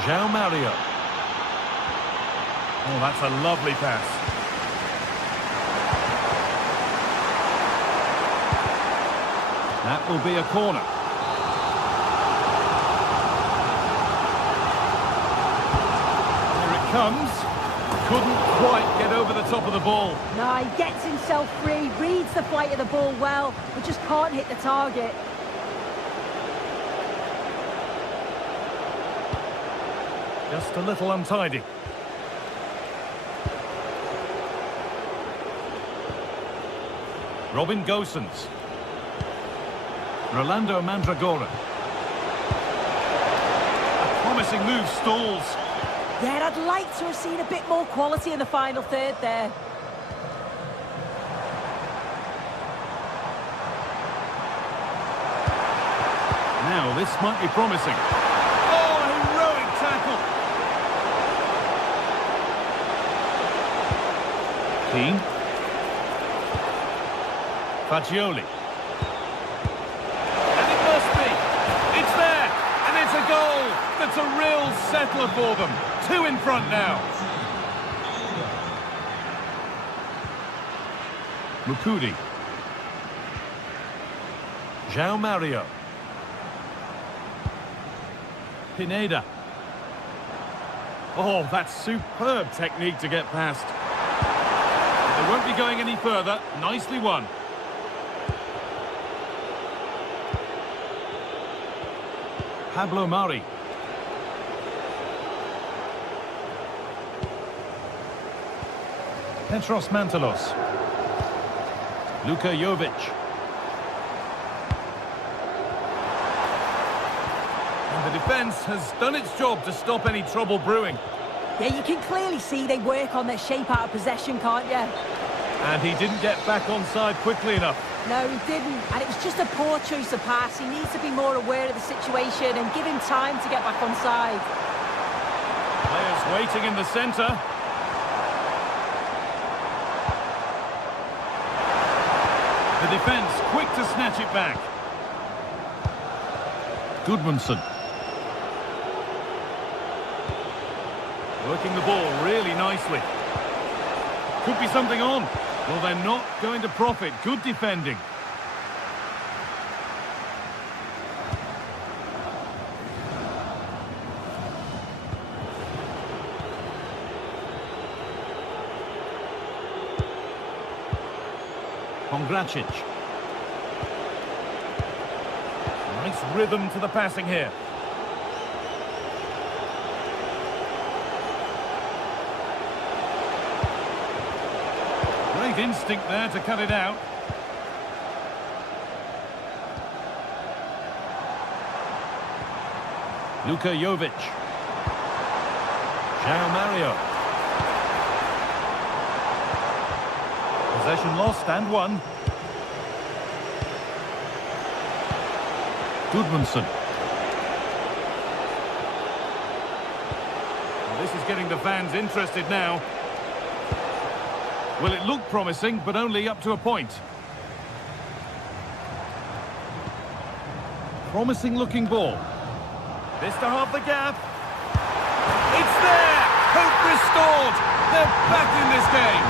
João Mario. Oh, that's a lovely pass. That will be a corner. Here it comes. Couldn't quite get over the top of the ball. No, he gets himself free, reads the flight of the ball well, but just can't hit the target. Just a little untidy. Robin Gosens. Rolando Mandragora. A promising move stalls. Yeah, I'd like to have seen a bit more quality in the final third there. Now, this might be promising. Oh, heroic tackle. Keane. Fagioli. And it must be. It's there. And it's a goal. That's a real settler for them. 2 in front now. Mukudi. João Mario. Pineda. Oh, that's superb technique to get past. They won't be going any further. Nicely won. Pablo Mari. Petros Mantalos. Luka Jovic. And the defence has done its job to stop any trouble brewing. Yeah, you can clearly see they work on their shape out of possession, can't you? And he didn't get back onside quickly enough. No, he didn't. And it was just a poor choice of pass. He needs to be more aware of the situation and give him time to get back onside. Players waiting in the centre. The defence quick to snatch it back. Gudmundsson. Working the ball really nicely. Could be something on. Well, they're not going to profit. Good defending. Pongracic. Nice rhythm to the passing here. Great instinct there to cut it out. Luka Jovic. João Mario. Possession lost and won. Gudmundsson. Well, this is getting the fans interested now. Well, it looked promising, but only up to a point. Promising looking ball. This to half the gap. It's there! Hope restored! They're back in this game!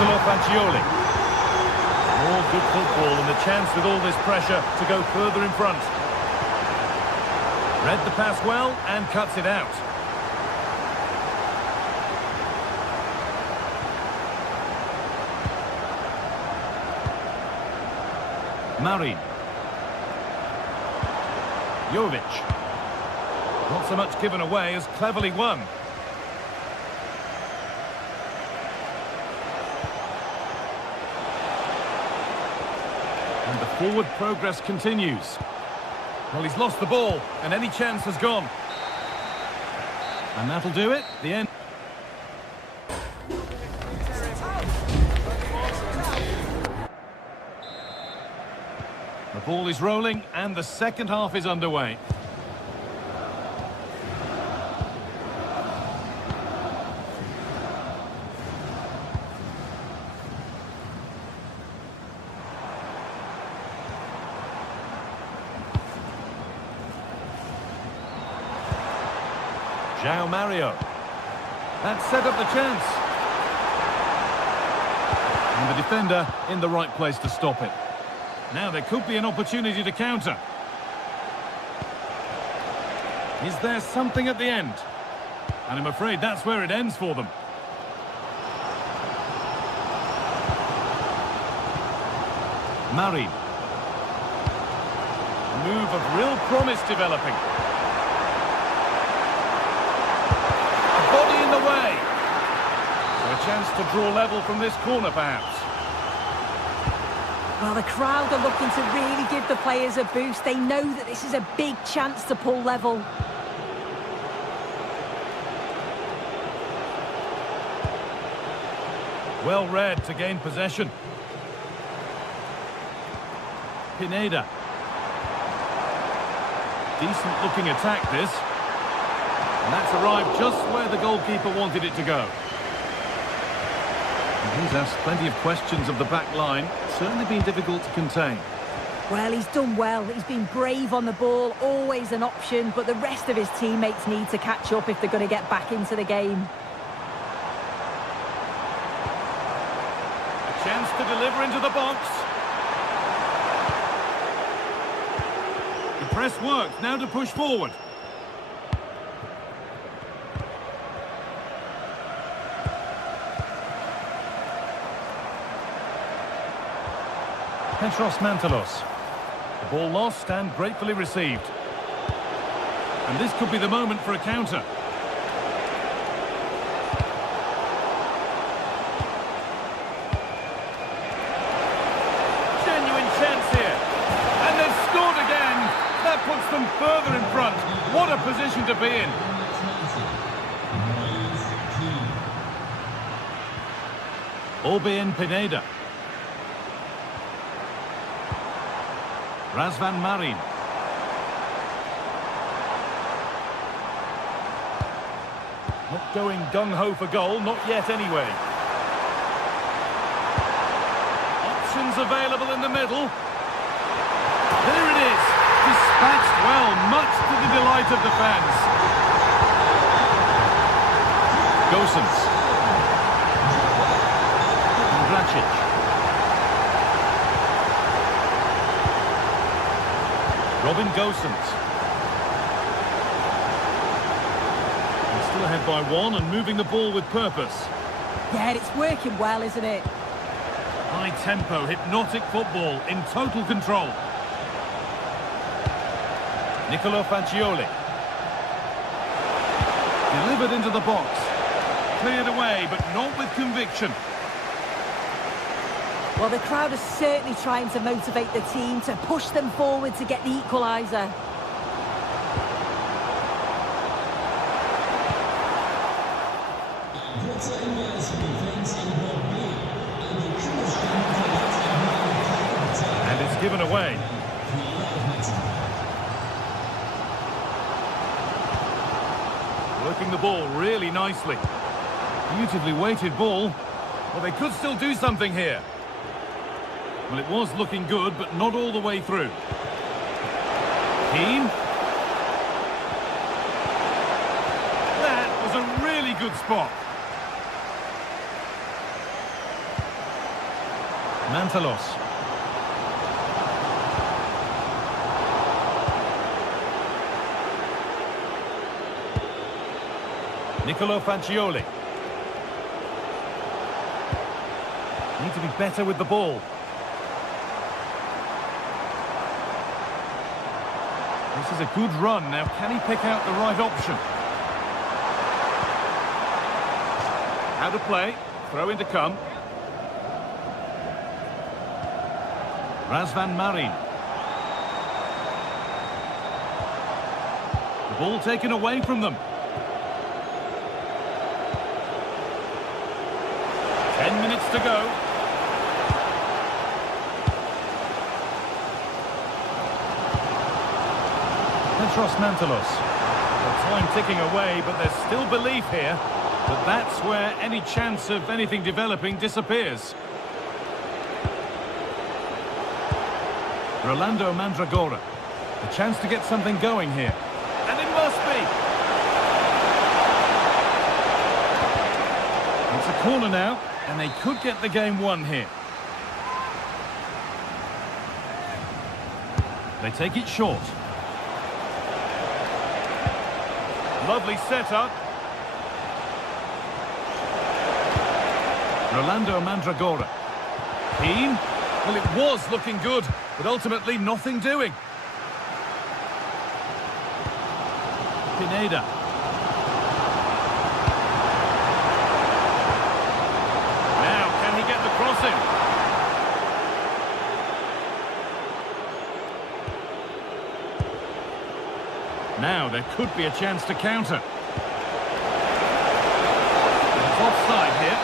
Fagioli. More good football and the chance with all this pressure to go further in front. Read the pass well and cuts it out. Marin. Jovic. Not so much given away as cleverly won. And the forward progress continues. Well, he's lost the ball, and any chance has gone. And that'll do it. The end. The ball is rolling, and the second half is underway. João Mario. That set up the chance. And the defender in the right place to stop it. Now there could be an opportunity to counter. Is there something at the end? And I'm afraid that's where it ends for them. Marin. A move of real promise developing. Body in the way. So a chance to draw level from this corner, perhaps. Well, the crowd are looking to really give the players a boost. They know that this is a big chance to pull level. Well read to gain possession. Pineda. Decent looking attack, this. And that's arrived just where the goalkeeper wanted it to go. And he's asked plenty of questions of the back line. Certainly been difficult to contain. Well, he's done well. He's been brave on the ball, always an option, but the rest of his teammates need to catch up if they're going to get back into the game. A chance to deliver into the box. The press worked, now to push forward. Petros Mantalos. The ball lost and gratefully received. And this could be the moment for a counter. Genuine chance here. And they've scored again. That puts them further in front. What a position to be in. Orbien Pineda. Razvan Marin. Not going gung-ho for goal, not yet anyway. Options available in the middle. There it is. Dispatched well, much to the delight of the fans. Gosens. Dracic. Robin Gosens. He's still ahead by one and moving the ball with purpose. Yeah, it's working well, isn't it? High tempo, hypnotic football in total control. Nicolo Fagioli. Delivered into the box. Cleared away, but not with conviction. Well, the crowd is certainly trying to motivate the team to push them forward to get the equaliser. And it's given away. Working the ball really nicely. Beautifully weighted ball. Well, they could still do something here. Well, it was looking good, but not all the way through. Keane. That was a really good spot. Mantalos. Nicolo Fagioli. Need to be better with the ball. This is a good run. Now, can he pick out the right option? How to play. Throw in to come. Razvan Marin. The ball taken away from them. 10 minutes to go. Petros Mantalos. The time ticking away, but there's still belief here. But that's where any chance of anything developing disappears. Rolando Mandragora. A chance to get something going here. And it must be! It's a corner now, and they could get the game won here. They take it short. Lovely setup. Rolando Mandragora. Keane. Well, it was looking good, but ultimately nothing doing. Pineda. Now, can he get the cross in? Now, there could be a chance to counter. It's offside here.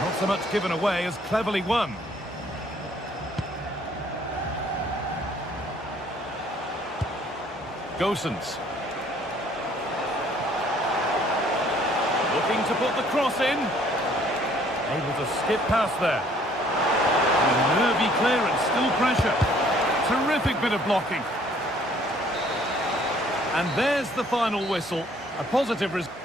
Not so much given away as cleverly won. Gosens. Looking to put the cross in. Able to skip past there. And a nervy clearance, still pressure. Terrific bit of blocking. And there's the final whistle. A positive result.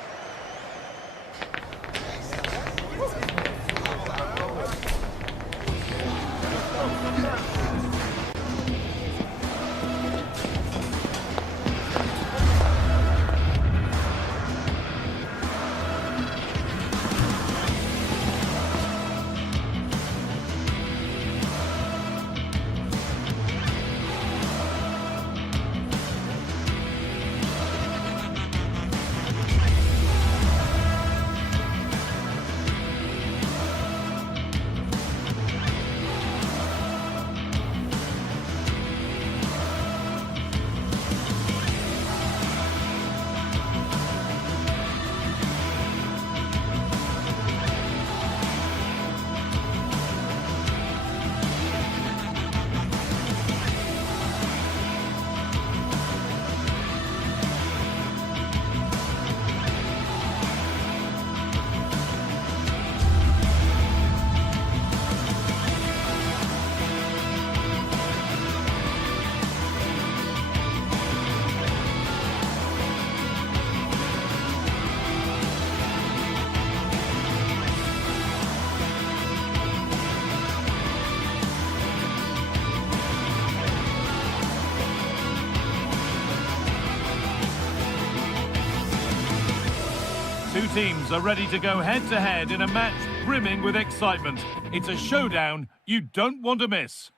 Two teams are ready to go head-to-head in a match brimming with excitement. It's a showdown you don't want to miss.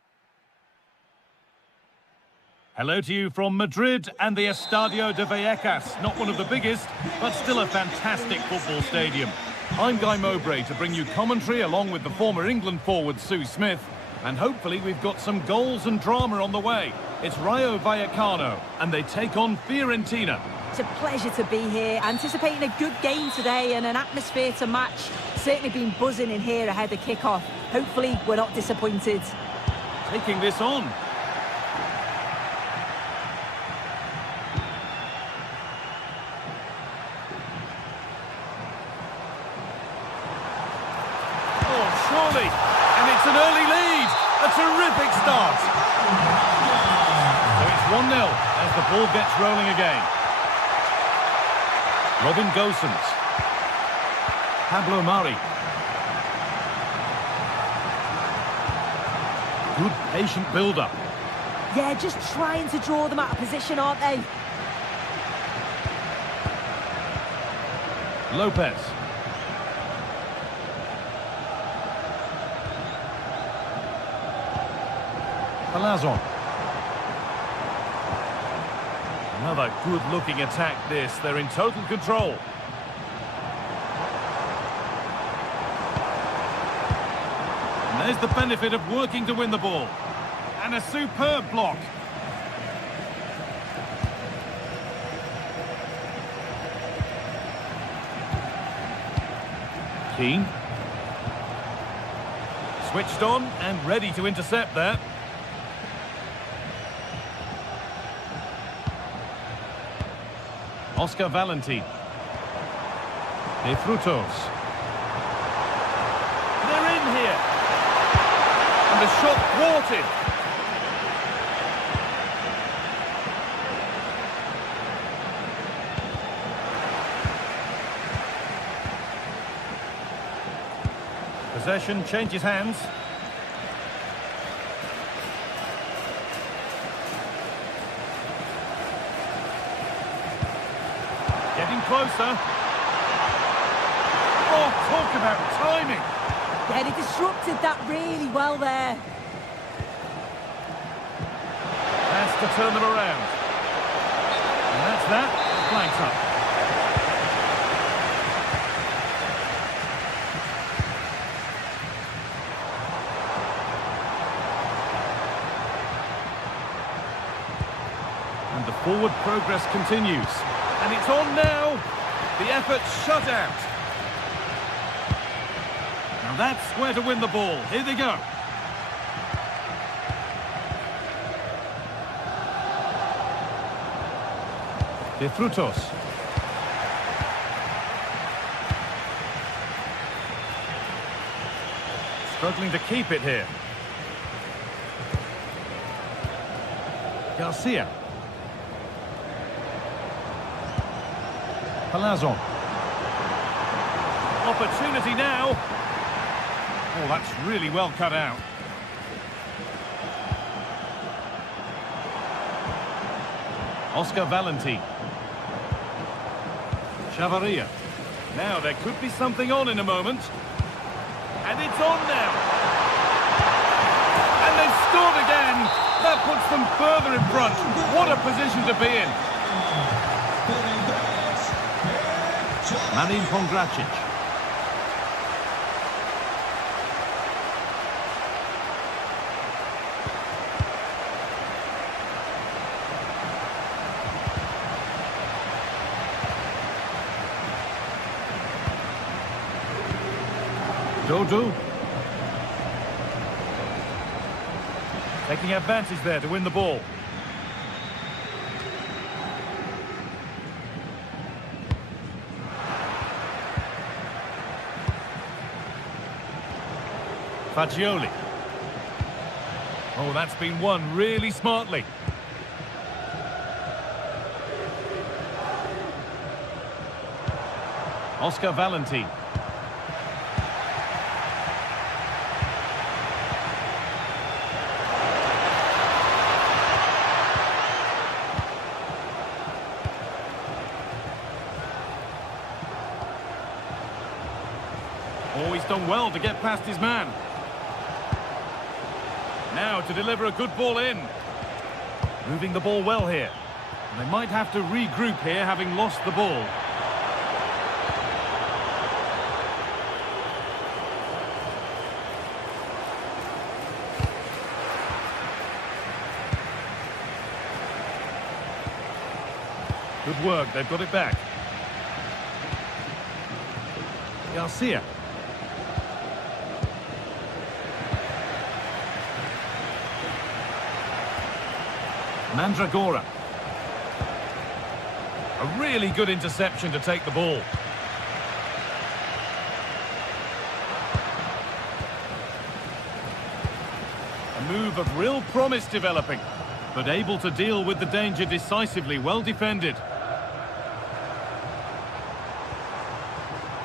Hello to you from Madrid and the Estadio de Vallecas. Not one of the biggest, but still a fantastic football stadium. I'm Guy Mowbray to bring you commentary along with the former England forward Sue Smith. And hopefully we've got some goals and drama on the way. It's Rayo Vallecano and they take on Fiorentina. It's a pleasure to be here, anticipating a good game today and an atmosphere to match. Certainly been buzzing in here ahead of kick-off. Hopefully we're not disappointed. Taking this on. Oh, surely. And it's an early lead. A terrific start. So it's 1-0 as the ball gets rolling again. Robin Gosens. Pablo Mari. Good patient build-up. Yeah, just trying to draw them out of position, aren't they? Lopez. Palazon. Another good-looking attack this. They're in total control. And there's the benefit of working to win the ball. And a superb block. Keane. Switched on and ready to intercept there. Oscar Valentin. De Frutos. They're in here. And the shot thwarted. Possession changes hands. Getting closer. Oh, talk about timing. Yeah, they disrupted that really well there. Has to turn them around. And that's that. Flanked up. And the forward progress continues. And it's on now. The effort shut out. Now that's where to win the ball. Here they go. De Frutos. Struggling to keep it here. Garcia. Palazon. Opportunity now. Oh, that's really well cut out. Oscar Valentin. Chavarria. Now there could be something on in a moment. And it's on now. And they've scored again. That puts them further in front. What a position to be in. Manin Pongracic. Dodo. Taking advantage there to win the ball. Fagioli. Oh, that's been won really smartly. Oscar Valentin. Oh, he's done well to get past his man. Now to deliver a good ball in. Moving the ball well here. And they might have to regroup here, having lost the ball. Good work, they've got it back. Garcia. Mandragora. A really good interception to take the ball. A move of real promise developing, but able to deal with the danger decisively. Well defended.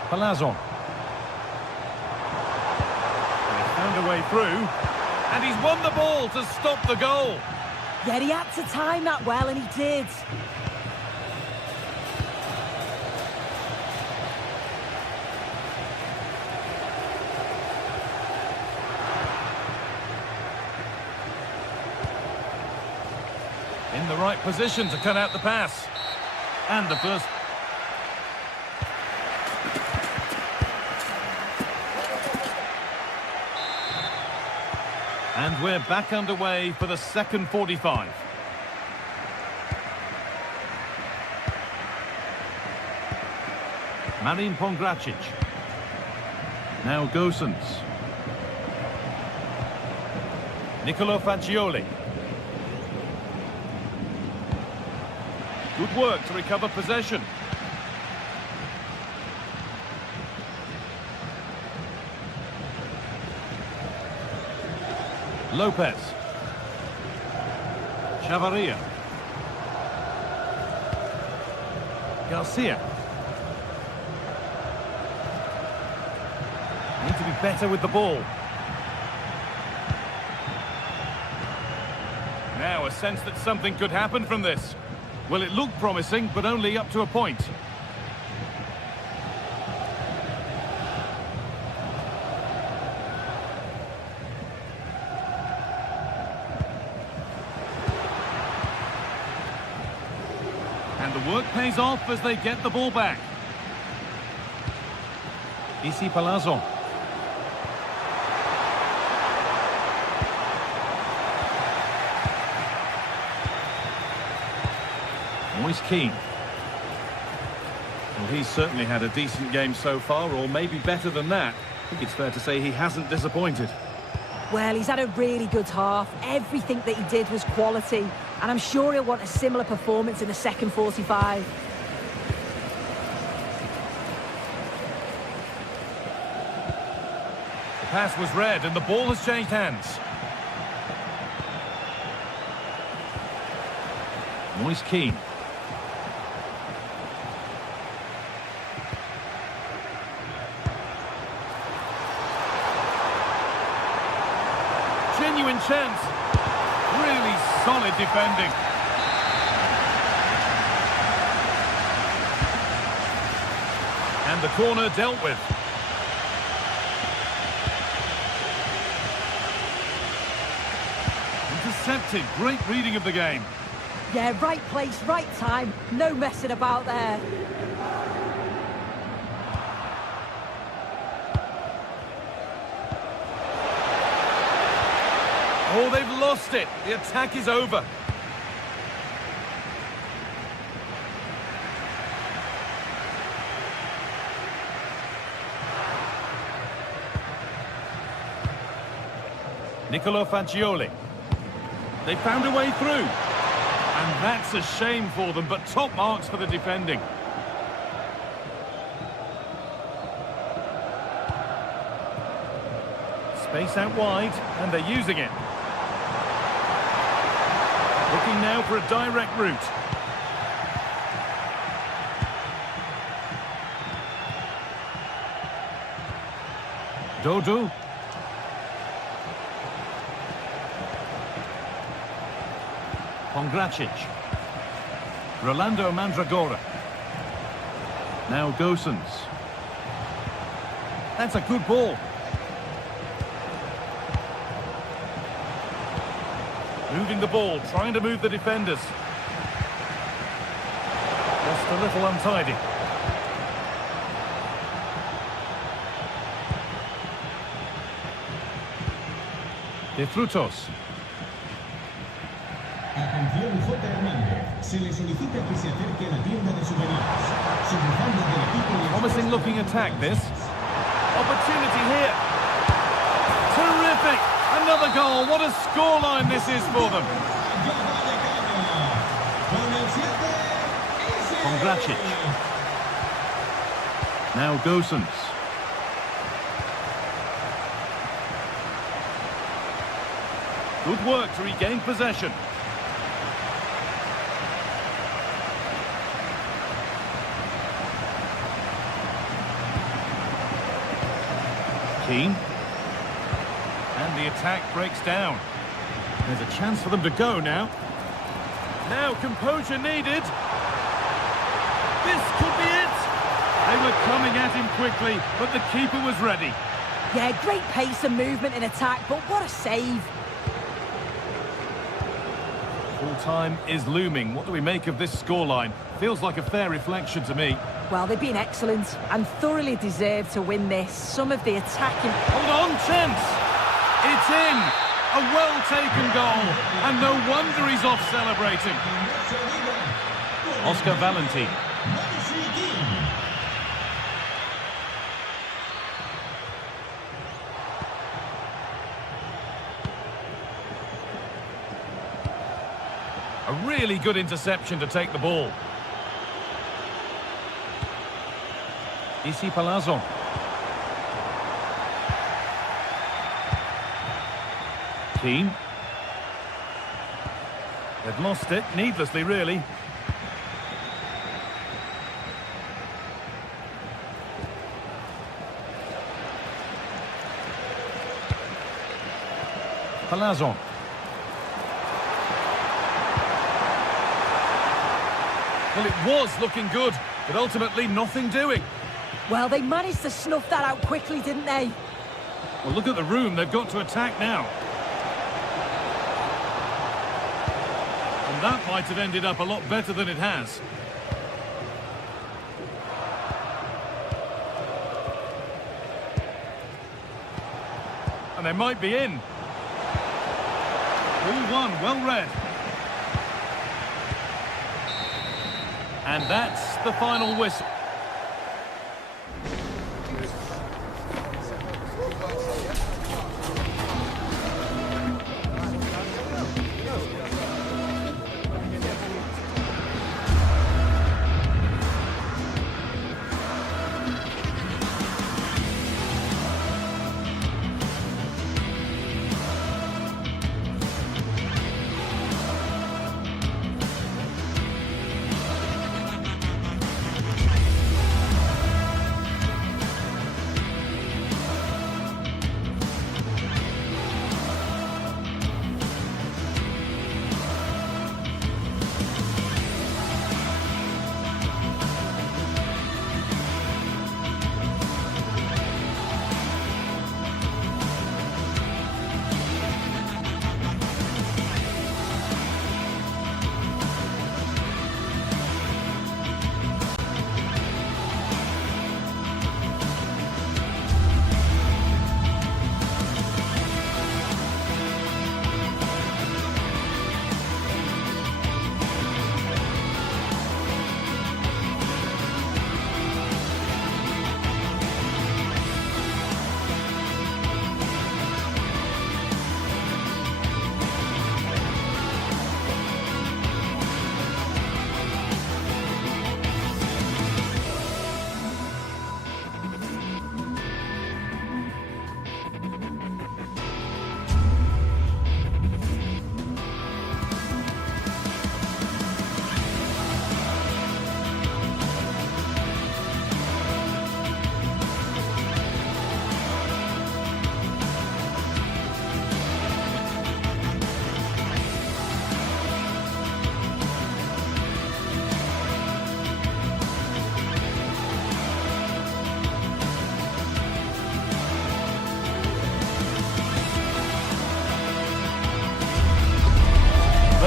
Palazon. way through. And he's won the ball to stop the goal. Yeah, he had to time that well, and he did. In the right position to cut out the pass. And the first... And we're back underway for the second 45. Marin Pongracic. Now Gosens. Nicolo Fagioli. Good work to recover possession. Lopez. Chavarria. Garcia. Need to be better with the ball. Now a sense that something could happen from this. Well, it looked promising, but only up to a point. And the work pays off as they get the ball back. Isi Palazzo. Moise Keane. Well, he's certainly had a decent game so far, or maybe better than that. I think it's fair to say he hasn't disappointed. Well, he's had a really good half. Everything that he did was quality. And I'm sure he'll want a similar performance in the second 45. The pass was read and the ball has changed hands. Moise Keane. Genuine chance. Really solid defending. And the corner dealt with. Intercepted. Great reading of the game. Yeah, right place, right time. No messing about there. Oh, they've lost it. The attack is over. Nicolo Fagioli. They found a way through. And that's a shame for them, but top marks for the defending. Space out wide, and they're using it. Looking now for a direct route. Dodu. Pongracic. Rolando Mandragora. Now Gosens. That's a good ball. Moving the ball, trying to move the defenders. Just a little untidy. De Frutos. Atención J. Hernández. Se le solicita que se acerque a la tienda de souvenirs. Su bufanda del equipo. Promising looking attack this. Opportunity here. Terrific! Another goal. What a scoreline this is for them. Pongracic. Now Gosens. Good work to regain possession. Keane. And the attack breaks down. There's a chance for them to go now. Now composure needed. This could be it. They were coming at him quickly, but the keeper was ready. Yeah, great pace and movement in attack, but what a save. Full time is looming. What do we make of this scoreline? Feels like a fair reflection to me. Well, they've been excellent and thoroughly deserve to win this. Some of the attacking... Hold on, chance! It's in! A well-taken goal, and no wonder he's off celebrating. Oscar Valentin. A really good interception to take the ball. Issy Palazzo. Keane. They've lost it, needlessly really. Palazzo. Well, it was looking good, but ultimately nothing doing. Well, they managed to snuff that out quickly, didn't they? Well, look at the room they've got to attack now. And that might have ended up a lot better than it has. And they might be in. Ball one, well read. And that's the final whistle.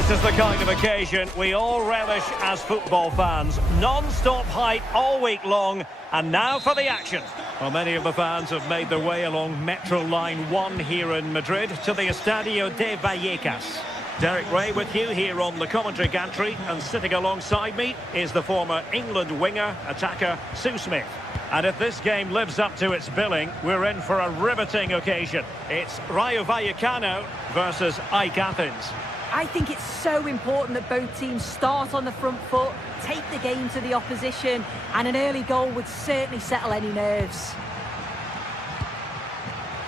This is the kind of occasion we all relish as football fans. Non-stop hype all week long, and now for the action. Well, many of the fans have made their way along Metro Line 1 here in Madrid to the Estadio de Vallecas. Derek Ray with you here on the commentary gantry, and sitting alongside me is the former England winger, attacker Sue Smith. And if this game lives up to its billing, we're in for a riveting occasion. It's Rayo Vallecano versus AEK Athens. I think it's so important that both teams start on the front foot, take the game to the opposition, and an early goal would certainly settle any nerves.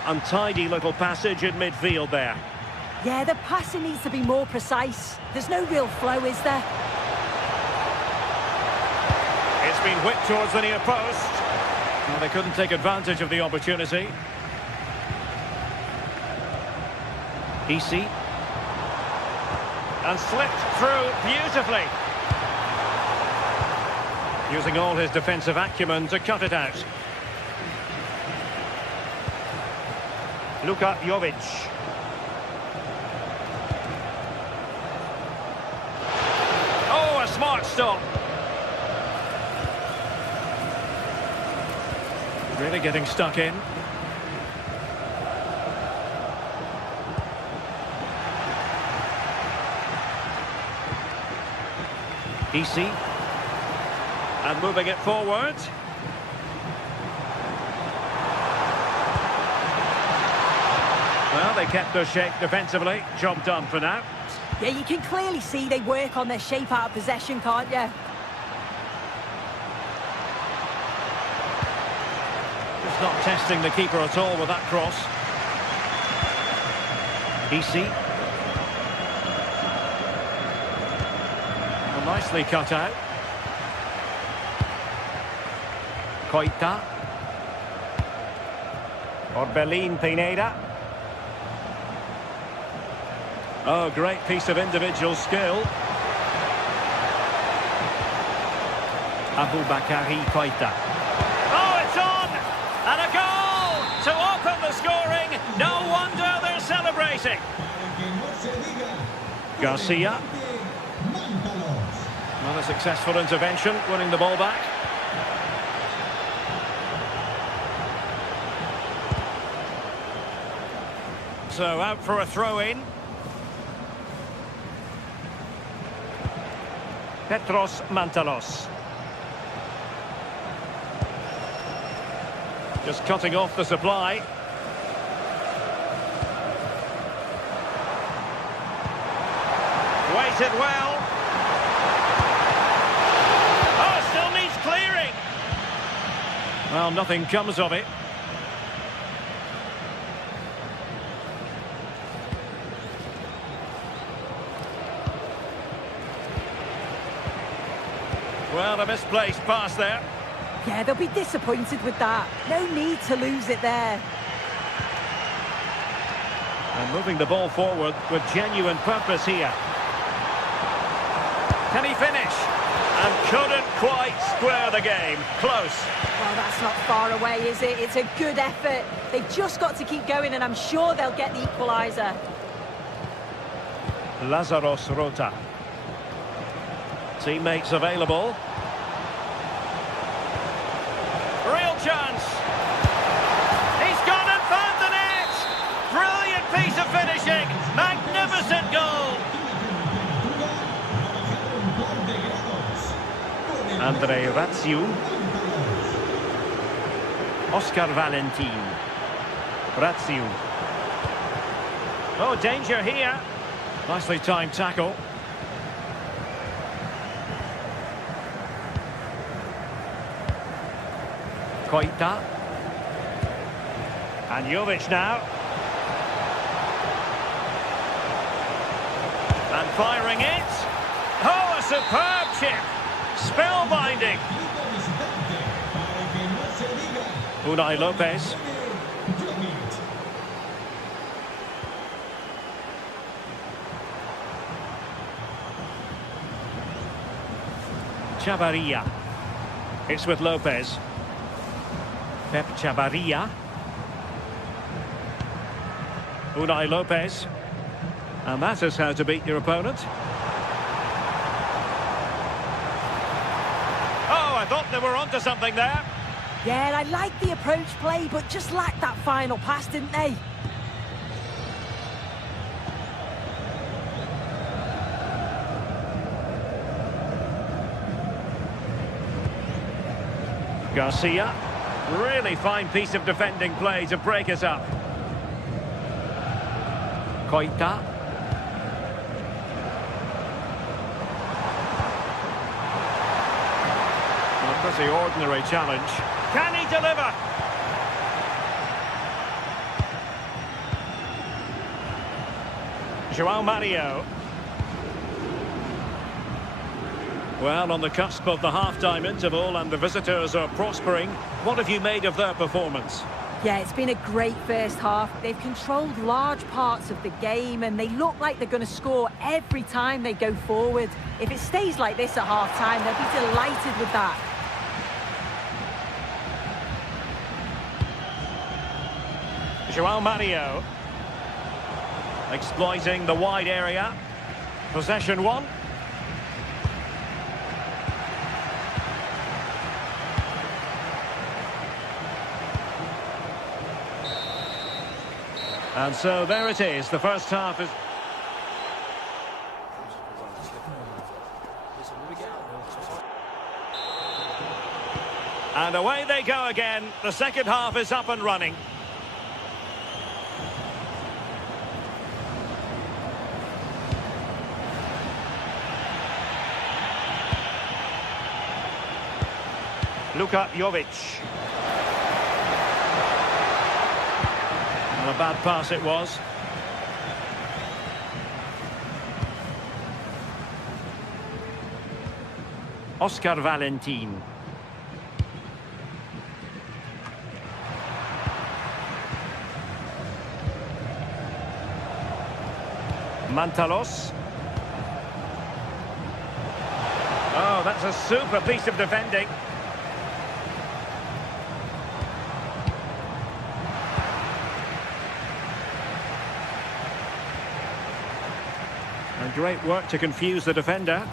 Untidy little passage in midfield there. Yeah, the passing needs to be more precise. There's no real flow, is there? It's been whipped towards the near post. Well, they couldn't take advantage of the opportunity. Easy. And slipped through beautifully. Using all his defensive acumen to cut it out. Luka Jovic. Oh, a smart stop. Really getting stuck in. Easy. And moving it forward. Well, they kept their shape defensively. Job done for now. Yeah, you can clearly see they work on their shape out of possession, can't you? Just not testing the keeper at all with that cross. Easy. Well, nicely cut out. Koita. Orbelin Pineda. Oh, great piece of individual skill. Aboubakary Koita. Oh, it's on! And a goal to open the scoring. No wonder they're celebrating. Garcia. Well, a successful intervention, winning the ball back. So out for a throw-in. Petros Mantalos. Just cutting off the supply. Waited well. Oh, still needs clearing. Well, nothing comes of it. Well, a misplaced pass there. Yeah, they'll be disappointed with that. No need to lose it there. And moving the ball forward with genuine purpose here. Can he finish? And couldn't quite square the game. Close. Well, that's not far away, is it? It's a good effort. They've just got to keep going, and I'm sure they'll get the equaliser. Lazaros Rota. Teammates available. Real chance. He's gone and found the net. Brilliant piece of finishing. Magnificent goal. Andrei Ratsiu. Oscar Valentin. Ratsiu. Oh, danger here. Nicely timed tackle. Koita. And Jovic now. And firing it. Oh, a superb chip. Spellbinding. Unai Lopez. Chavarria. It's with Lopez. Pep Chavarria. Unai Lopez. And that is how to beat your opponent. Oh, I thought they were onto something there. Yeah, I like the approach play, but just lacked that final pass, didn't they? Garcia. Really fine piece of defending play to break us up. Koita. A pretty ordinary challenge. Can he deliver? João Mario. Well, on the cusp of the half-time interval and the visitors are prospering. What have you made of their performance? Yeah, it's been a great first half. They've controlled large parts of the game and they look like they're going to score every time they go forward. If it stays like this at half-time, they'll be delighted with that. João Mario exploiting the wide area. Possession one. And so there it is. The first half is... And away they go again. The second half is up and running. Luka Jovic. And a bad pass it was. Oscar Valentin. Mantalos. Oh, that's a super piece of defending. And great work to confuse the defender.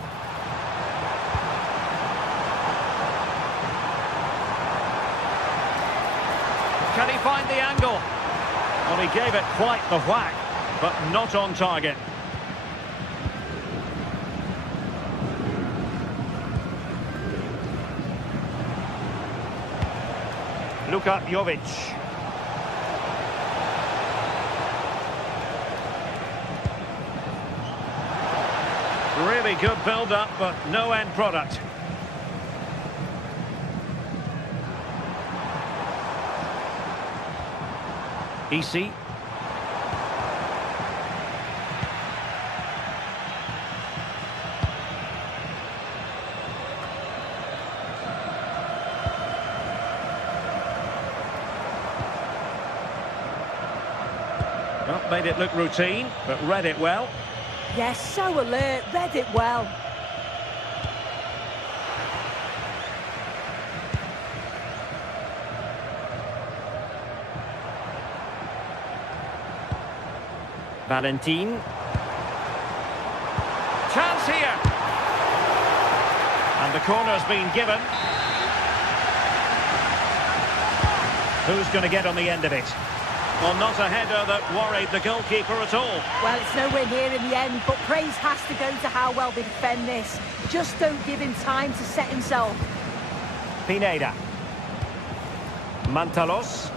Can he find the angle? Well, he gave it quite the whack, but not on target. Luka Jovic. Really good build-up, but no end product. EC. Well, made it look routine, but read it well. Yes, so alert, read it well. Valentin. Chance here. And the corner's been given. Who's going to get on the end of it? Well, not a header that worried the goalkeeper at all. Well, it's nowhere near in the end, but praise has to go to how well they defend this. Just don't give him time to set himself. Pineda. Mantalos.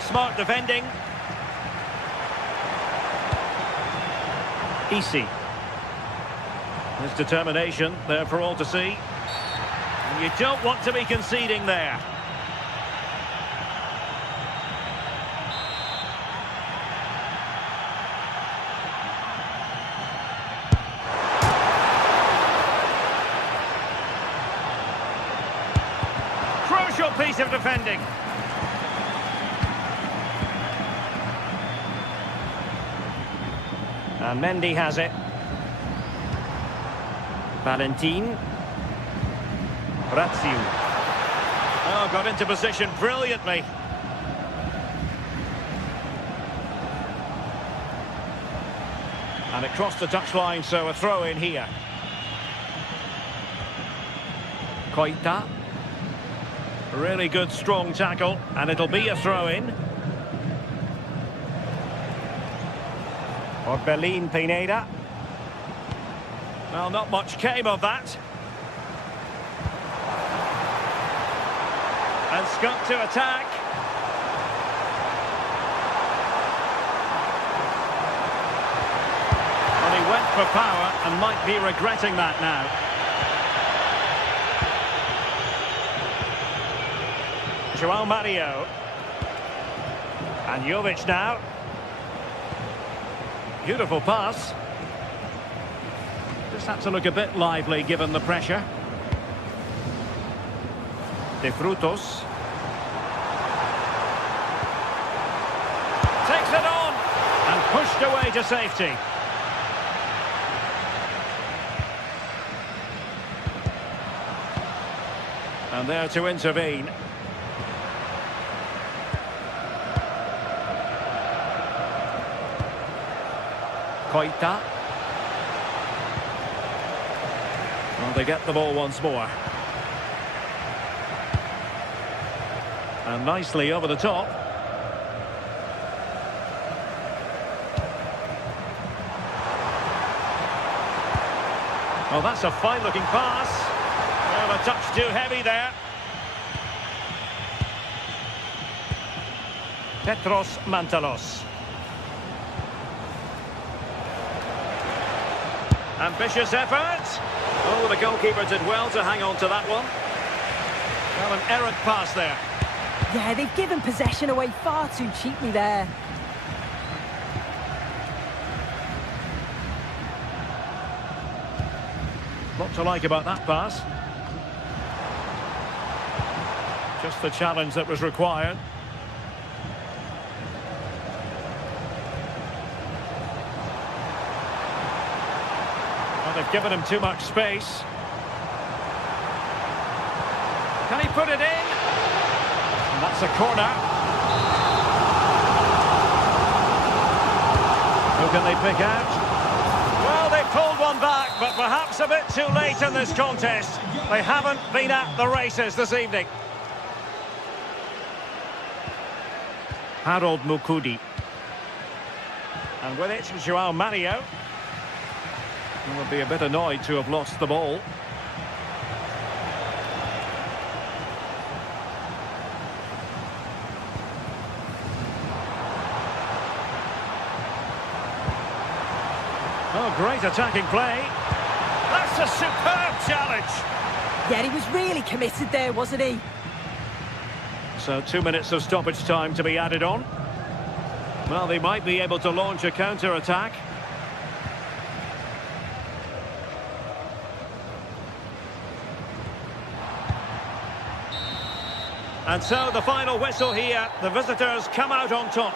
Smart defending. EC. His determination there for all to see. And you don't want to be conceding there. Crucial piece of defending. And Mendy has it. Valentin. Razziu. Oh, got into position brilliantly. And it crossed the touchline, so a throw in here. Koita. Really good, strong tackle, and it'll be a throw in. Orbelin Pineda. Well, not much came of that. And Scott to attack. Well, he went for power and might be regretting that now. João Mario. And Jovic now. Beautiful pass. Just had to look a bit lively given the pressure. De Frutos. Takes it on and pushed away to safety. And there to intervene. Koita. Well, they get the ball once more. And nicely over the top. Well, that's a fine-looking pass. Well, a touch too heavy there. Petros Mantalos. Ambitious effort. Oh, the goalkeeper did well to hang on to that one. Well, an errant pass there. Yeah, they've given possession away far too cheaply there. Lot to like about that pass. Just the challenge that was required. Well, they've given him too much space. Can he put it in? And that's a corner. Who can they pick out? Well, they pulled one back, but perhaps a bit too late in this contest. They haven't been at the races this evening. Harold Mukudi. And with it, Joao Mario. He will be a bit annoyed to have lost the ball. Oh, great attacking play. That's a superb challenge. Yeah, he was really committed there, wasn't he? So 2 minutes of stoppage time to be added on. Well, they might be able to launch a counter-attack. And so the final whistle here. The visitors come out on top.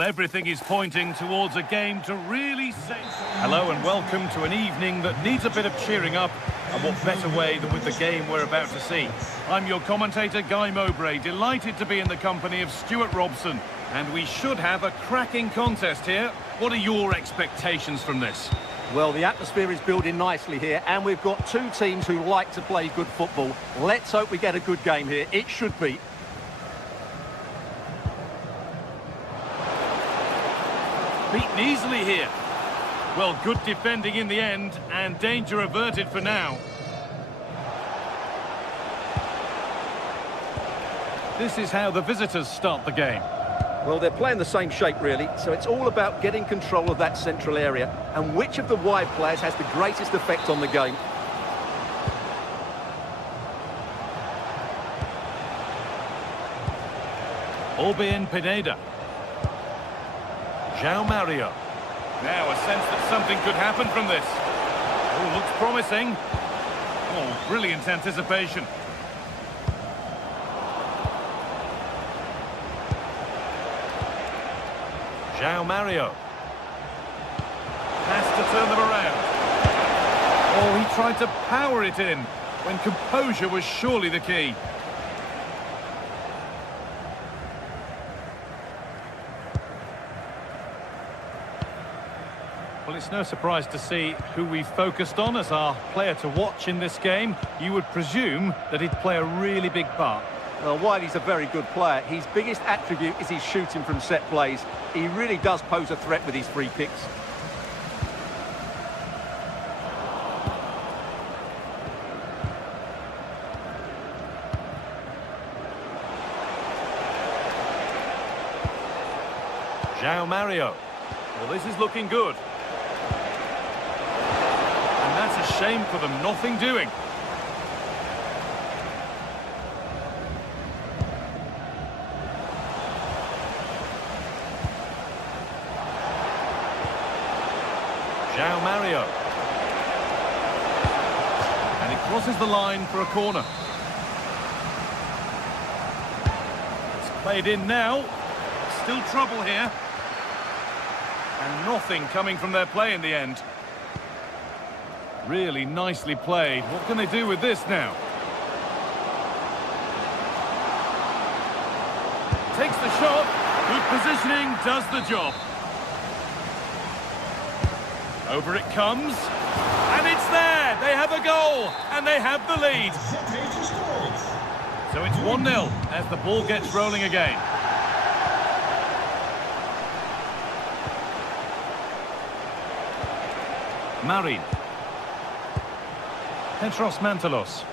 Well, everything is pointing towards a game to really say... Hello and welcome to an evening that needs a bit of cheering up, and what better way than with the game we're about to see. I'm your commentator, Guy Mowbray, delighted to be in the company of Stuart Robson, and we should have a cracking contest here. What are your expectations from this? Well, the atmosphere is building nicely here, and we've got two teams who like to play good football. Let's hope we get a good game here. It should be. Beaten easily here. Well, good defending in the end, and danger averted for now. This is how the visitors start the game. Well, they're playing the same shape, really, so it's all about getting control of that central area, and which of the wide players has the greatest effect on the game. Orbien Pineda. João Mario. Now a sense that something could happen from this. Oh, looks promising. Oh, brilliant anticipation. João Mario. Has to turn them around. Oh, he tried to power it in when composure was surely the key. Well, it's no surprise to see who we focused on as our player to watch in this game. You would presume that he'd play a really big part. Well, while he's a very good player, his biggest attribute is his shooting from set plays. He really does pose a threat with his free kicks. João Mario. Well, this is looking good. And that's a shame for them, nothing doing. João Mario. And it crosses the line for a corner. It's played in now. Still trouble here. And nothing coming from their play in the end. Really nicely played. What can they do with this now? Takes the shot. Good positioning, does the job. Over it comes. And it's there. They have a goal. And they have the lead. So it's 1-0 as the ball gets rolling again. Marin. Petros Mantalos.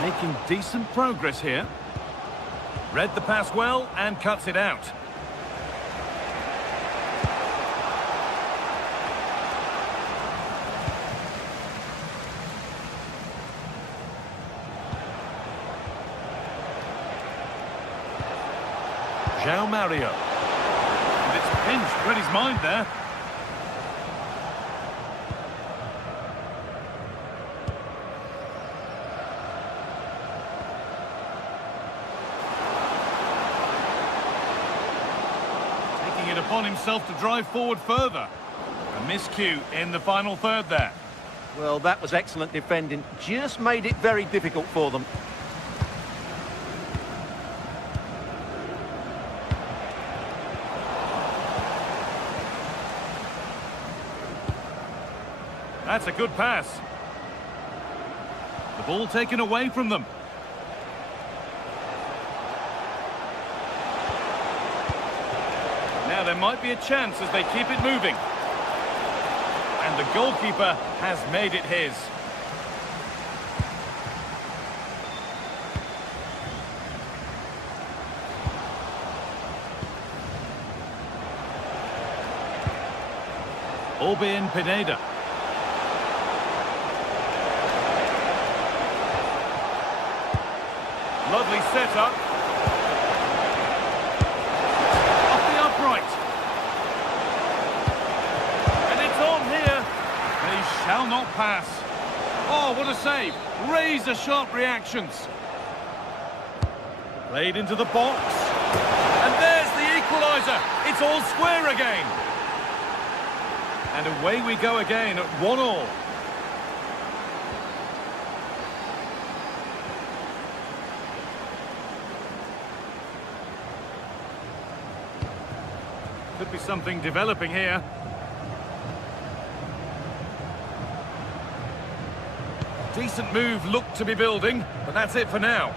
Making decent progress here. Read the pass well and cuts it out. João Mario. And it's pinched, read his mind there. Taking it upon himself to drive forward further. A miscue in the final third there. Well, that was excellent defending. Just made it very difficult for them. That's a good pass. The ball taken away from them. Now there might be a chance as they keep it moving. And the goalkeeper has made it his. Orbien Pineda. Lovely setup. Off the shall not pass. Oh, what a save. Razor-sharp reactions. Played into the box. And there's the equaliser. It's all square again. And away we go again at 1-1. Could be something developing here. Decent move looked to be building, but that's it for now.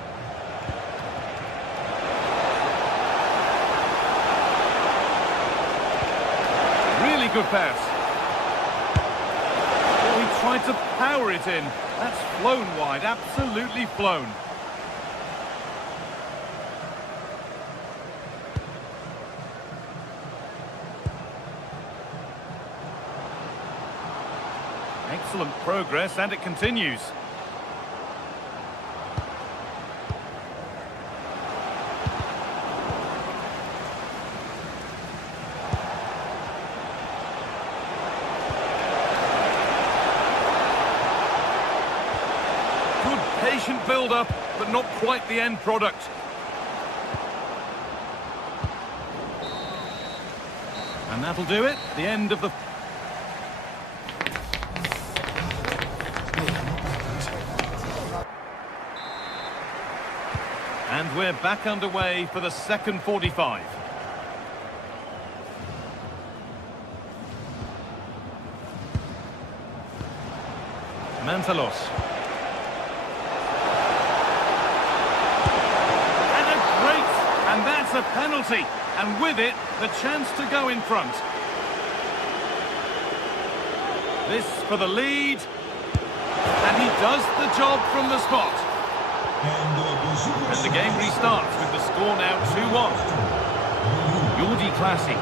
Really good pass. Oh, he tried to power it in. That's flown wide, absolutely flown. Excellent progress, and it continues. Good patient build-up, but not quite the end product. And that'll do it. The end of the... And we're back underway for the second 45. Mantalos. And a great, and that's a penalty. And with it, the chance to go in front. This for the lead. And he does the job from the spot. And the game restarts with the score now 2-1. Jordi Classy.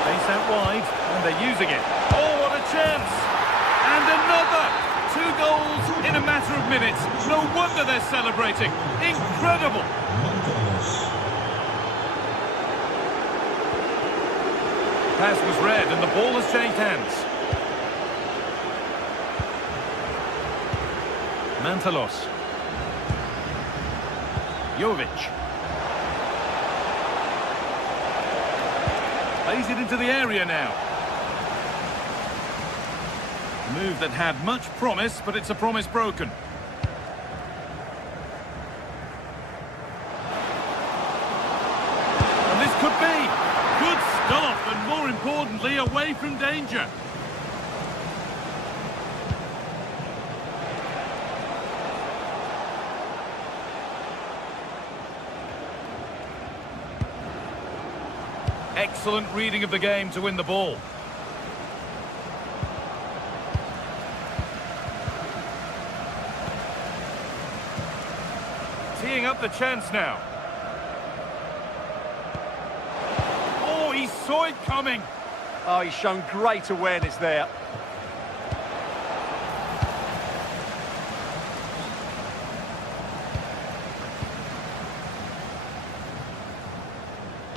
Space out wide, and they're using it. Oh, what a chance! And another! 2 goals in a matter of minutes. No wonder they're celebrating. Incredible. Pass was read and the ball has changed hands. Mantalos. Jovic. Plays it into the area now. Move that had much promise, but it's a promise broken. And this could be good stop, and more importantly, away from danger. Excellent reading of the game to win the ball. Teeing up the chance now. Oh, he saw it coming. Oh, he's shown great awareness there.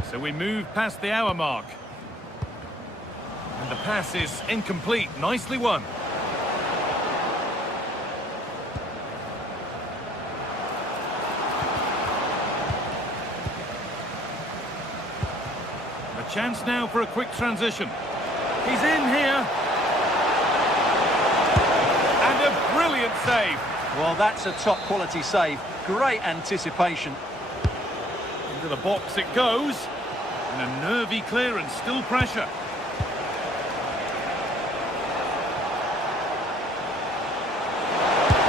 So we move past the hour mark. And the pass is incomplete. Nicely won. Chance now for a quick transition. He's in here. And a brilliant save. Well, that's a top-quality save. Great anticipation. Into the box it goes. And a nervy clearance, still pressure.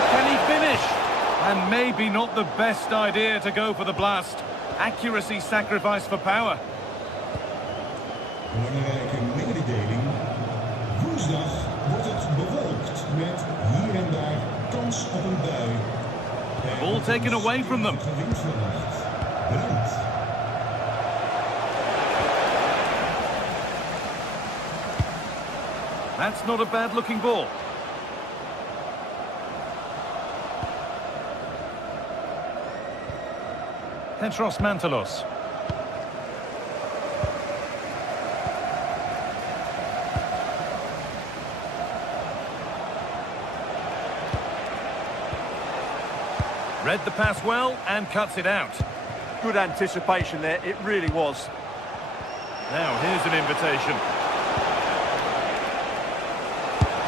Can he finish? And maybe not the best idea to go for the blast. Accuracy sacrificed for power. Belangrijke mededeling. Woensdag wordt het bewolkt met hier en daar kans op een bui. Ball taken away from them. Wind verwacht. Bedankt. That's not a bad-looking ball. Petros Mantalos. Read the pass well and cuts it out. Good anticipation there, it really was. Now here's an invitation.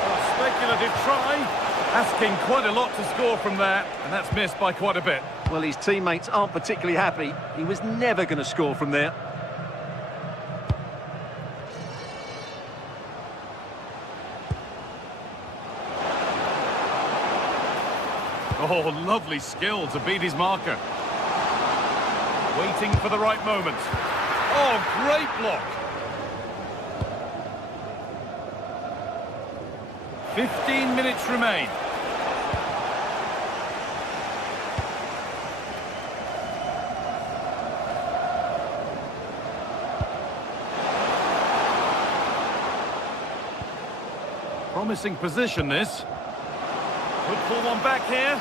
A speculative try, asking quite a lot to score from there, and that's missed by quite a bit. Well, his teammates aren't particularly happy. He was never going to score from there. Oh, lovely skill to beat his marker. Waiting for the right moment. Oh, great block. 15 minutes remain. Promising position, this. Could pull one back here.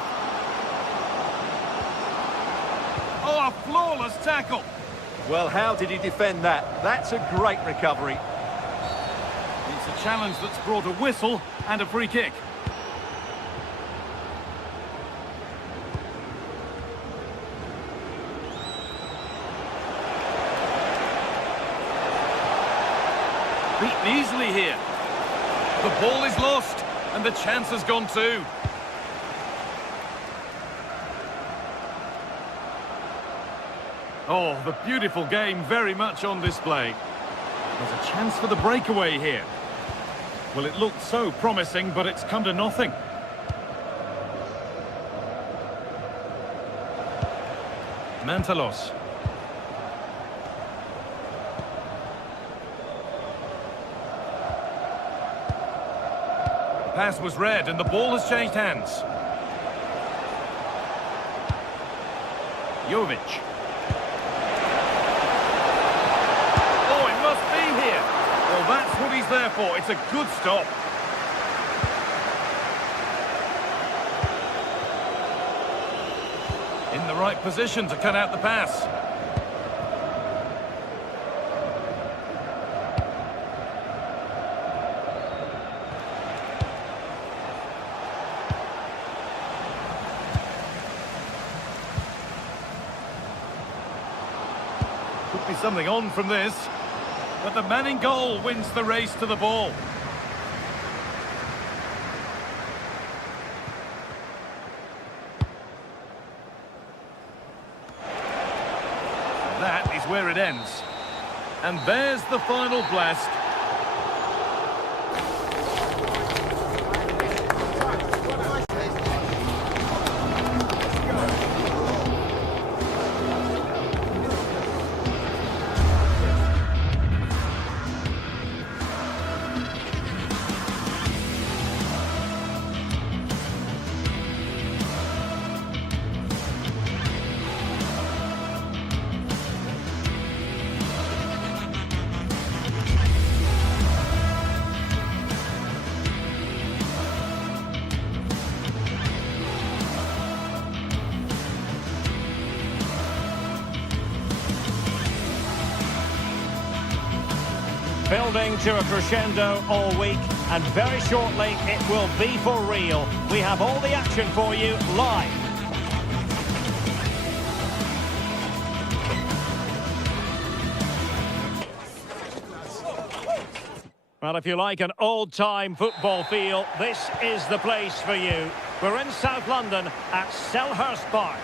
Oh, a flawless tackle. Well, how did he defend that? That's a great recovery. It's a challenge that's brought a whistle and a free kick. Beaten easily here. The ball is lost and the chance has gone too. Oh, the beautiful game very much on display. There's a chance for the breakaway here. Well, it looked so promising, but it's come to nothing. Mantalos. The pass was read and the ball has changed hands. Jovic. Well, that's what he's there for. It's a good stop. In the right position to cut out the pass. Could be something on from this. But the man in goal wins the race to the ball. That is where it ends. And there's the final blast. Building to a crescendo all week, and very shortly it will be for real. We have all the action for you live. Well, if you like an old-time football feel, this is the place for you. We're in South London at Selhurst Park.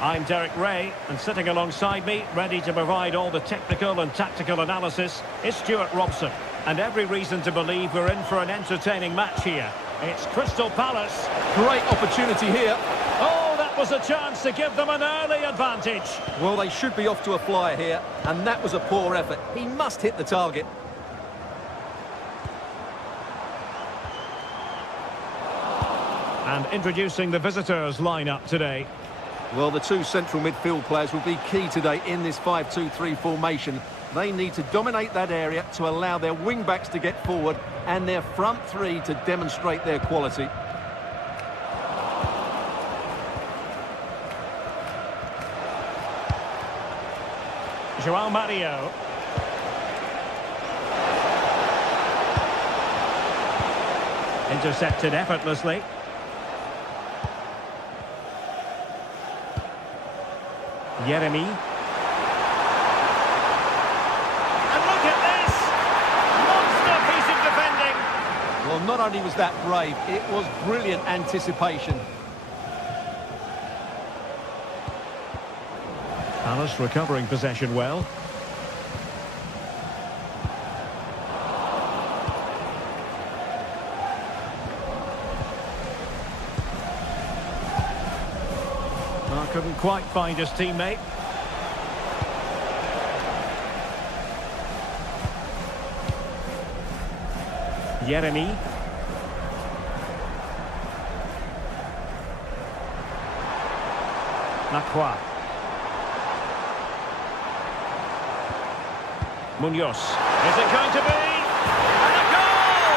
I'm Derek Ray, and sitting alongside me, ready to provide all the technical and tactical analysis, is Stuart Robson. And every reason to believe we're in for an entertaining match here. It's Crystal Palace. Great opportunity here. Oh, that was a chance to give them an early advantage. Well, they should be off to a flyer here, and that was a poor effort. He must hit the target. And introducing the visitors lineup today. Well, the two central midfield players will be key today in this 5-2-3 formation. They need to dominate that area to allow their wing-backs to get forward and their front three to demonstrate their quality. João Mario. Intercepted effortlessly. Yeremy. And look at this! Monster piece of defending! Well, not only was that brave, it was brilliant anticipation. Palace recovering possession well. Couldn't quite find his teammate. Yeremy. Lacroix. Munoz. Is it going to be? And a goal!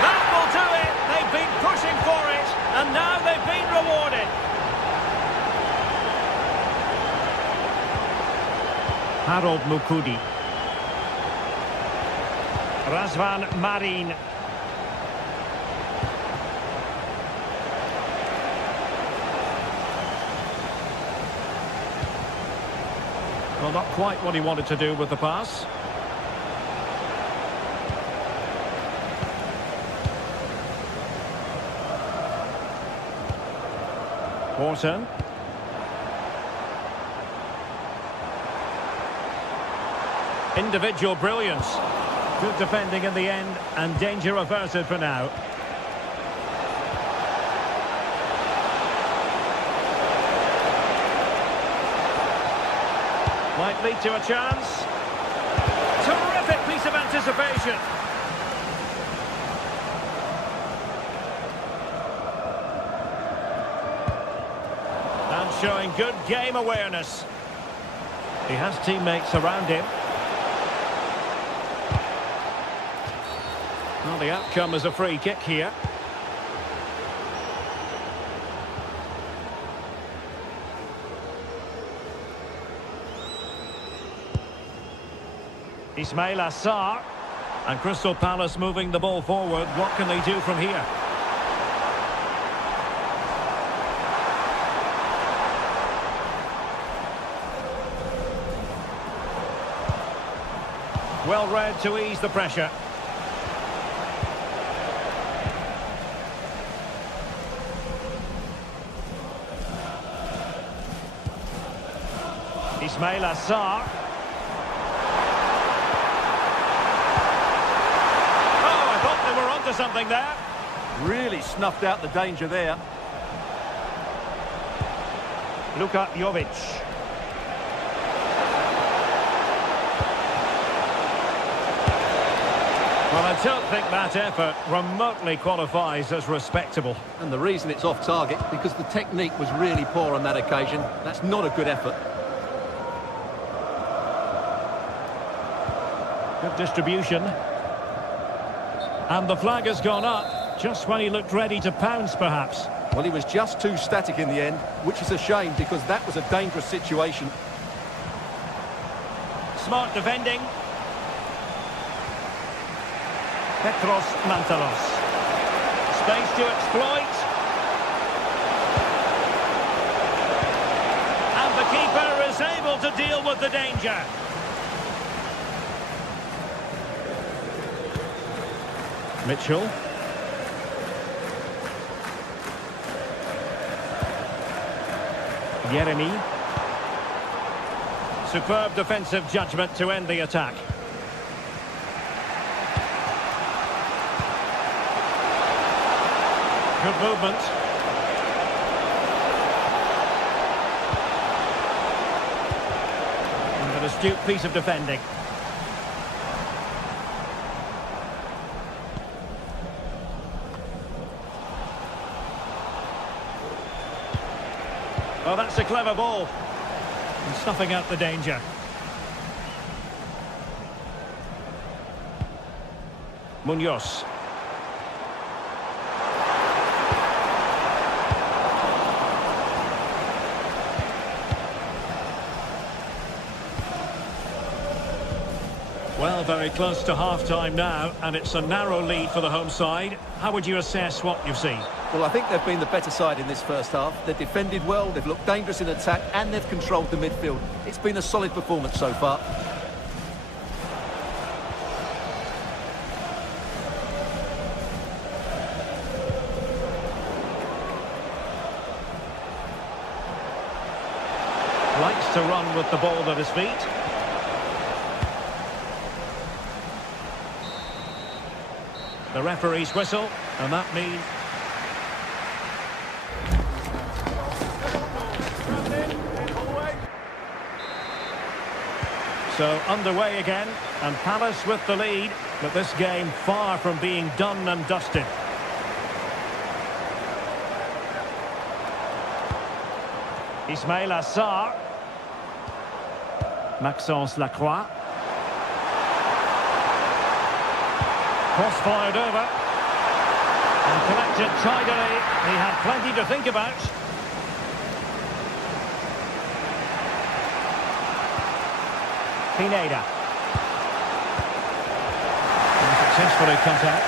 That will do it! They've been pushing for it, and now they've been rewarded. Harold Mukudi. Razvan Marin. Well, not quite what he wanted to do with the pass. Wharton. Individual brilliance. Good defending in the end, and danger averted for now. Might lead to a chance. Terrific piece of anticipation. And showing good game awareness. He has teammates around him. Well, the outcome is a free kick here. Ismail Assar. And Crystal Palace moving the ball forward. What can they do from here? Well read to ease the pressure. Ismail Assar. Oh, I thought they were onto something there. Really snuffed out the danger there. Luka Jovic. Well, I don't think that effort remotely qualifies as respectable. And the reason it's off target, because the technique was really poor on that occasion. That's not a good effort. Good distribution. And the flag has gone up, just when he looked ready to pounce, perhaps. Well, he was just too static in the end, which is a shame, because that was a dangerous situation. Smart defending. Petros Mantalos. Space to exploit. And the keeper is able to deal with the danger. Mitchell. Yeremy. Superb defensive judgment to end the attack. Good movement. And an astute piece of defending. Oh, that's a clever ball. And snuffing out the danger. Munoz. Well, very close to half-time now, and it's a narrow lead for the home side. How would you assess what you've seen? Well, I think they've been the better side in this first half. They've defended well, they've looked dangerous in attack, and they've controlled the midfield. It's been a solid performance so far. Likes to run with the ball at his feet. The referee's whistle, and that means... So underway again, and Palace with the lead, but this game far from being done and dusted. Ismail Assar. Maxence Lacroix. Cross fired over. And collected tidily. He had plenty to think about. Pineda. And successfully cut out.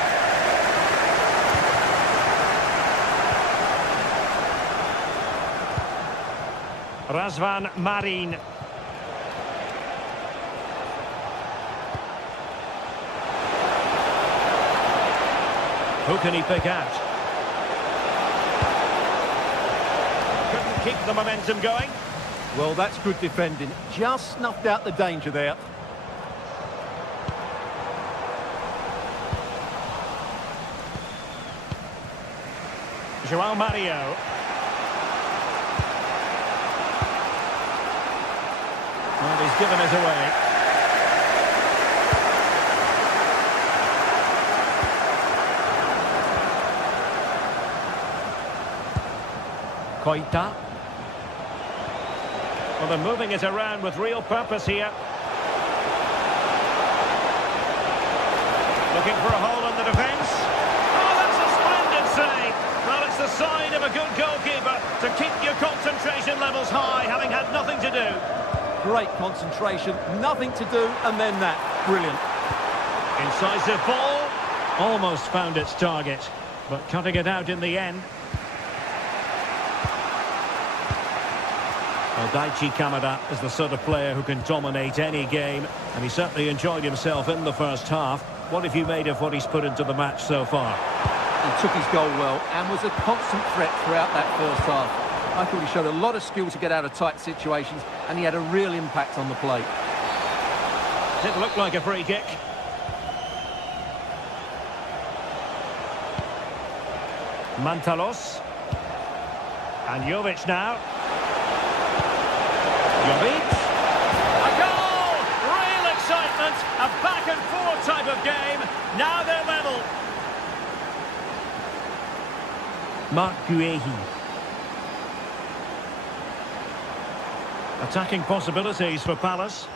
Razvan Marin. Who can he pick out? Couldn't keep the momentum going. Well, that's good defending. Just snuffed out the danger there. João Mario. Well, he's given it away. Koita. Well, they're moving it around with real purpose here. Looking for a hole in the defence. Oh, that's a splendid save. Well, it's the sign of a good goalkeeper to keep your concentration levels high, having had nothing to do. Great concentration, nothing to do, and then that. Brilliant. Incisive ball. Almost found its target, but cutting it out in the end. Well, Daichi Kamada is the sort of player who can dominate any game, and he certainly enjoyed himself in the first half. What have you made of what he's put into the match so far? He took his goal well and was a constant threat throughout that first half. I thought he showed a lot of skill to get out of tight situations, and he had a real impact on the play. Didn't look like a free kick. Mantalos. And Jovic now. Jovic. A goal! Real excitement. A back and forth type of game. Now they're level. Marc Guehi. Attacking possibilities for Palace.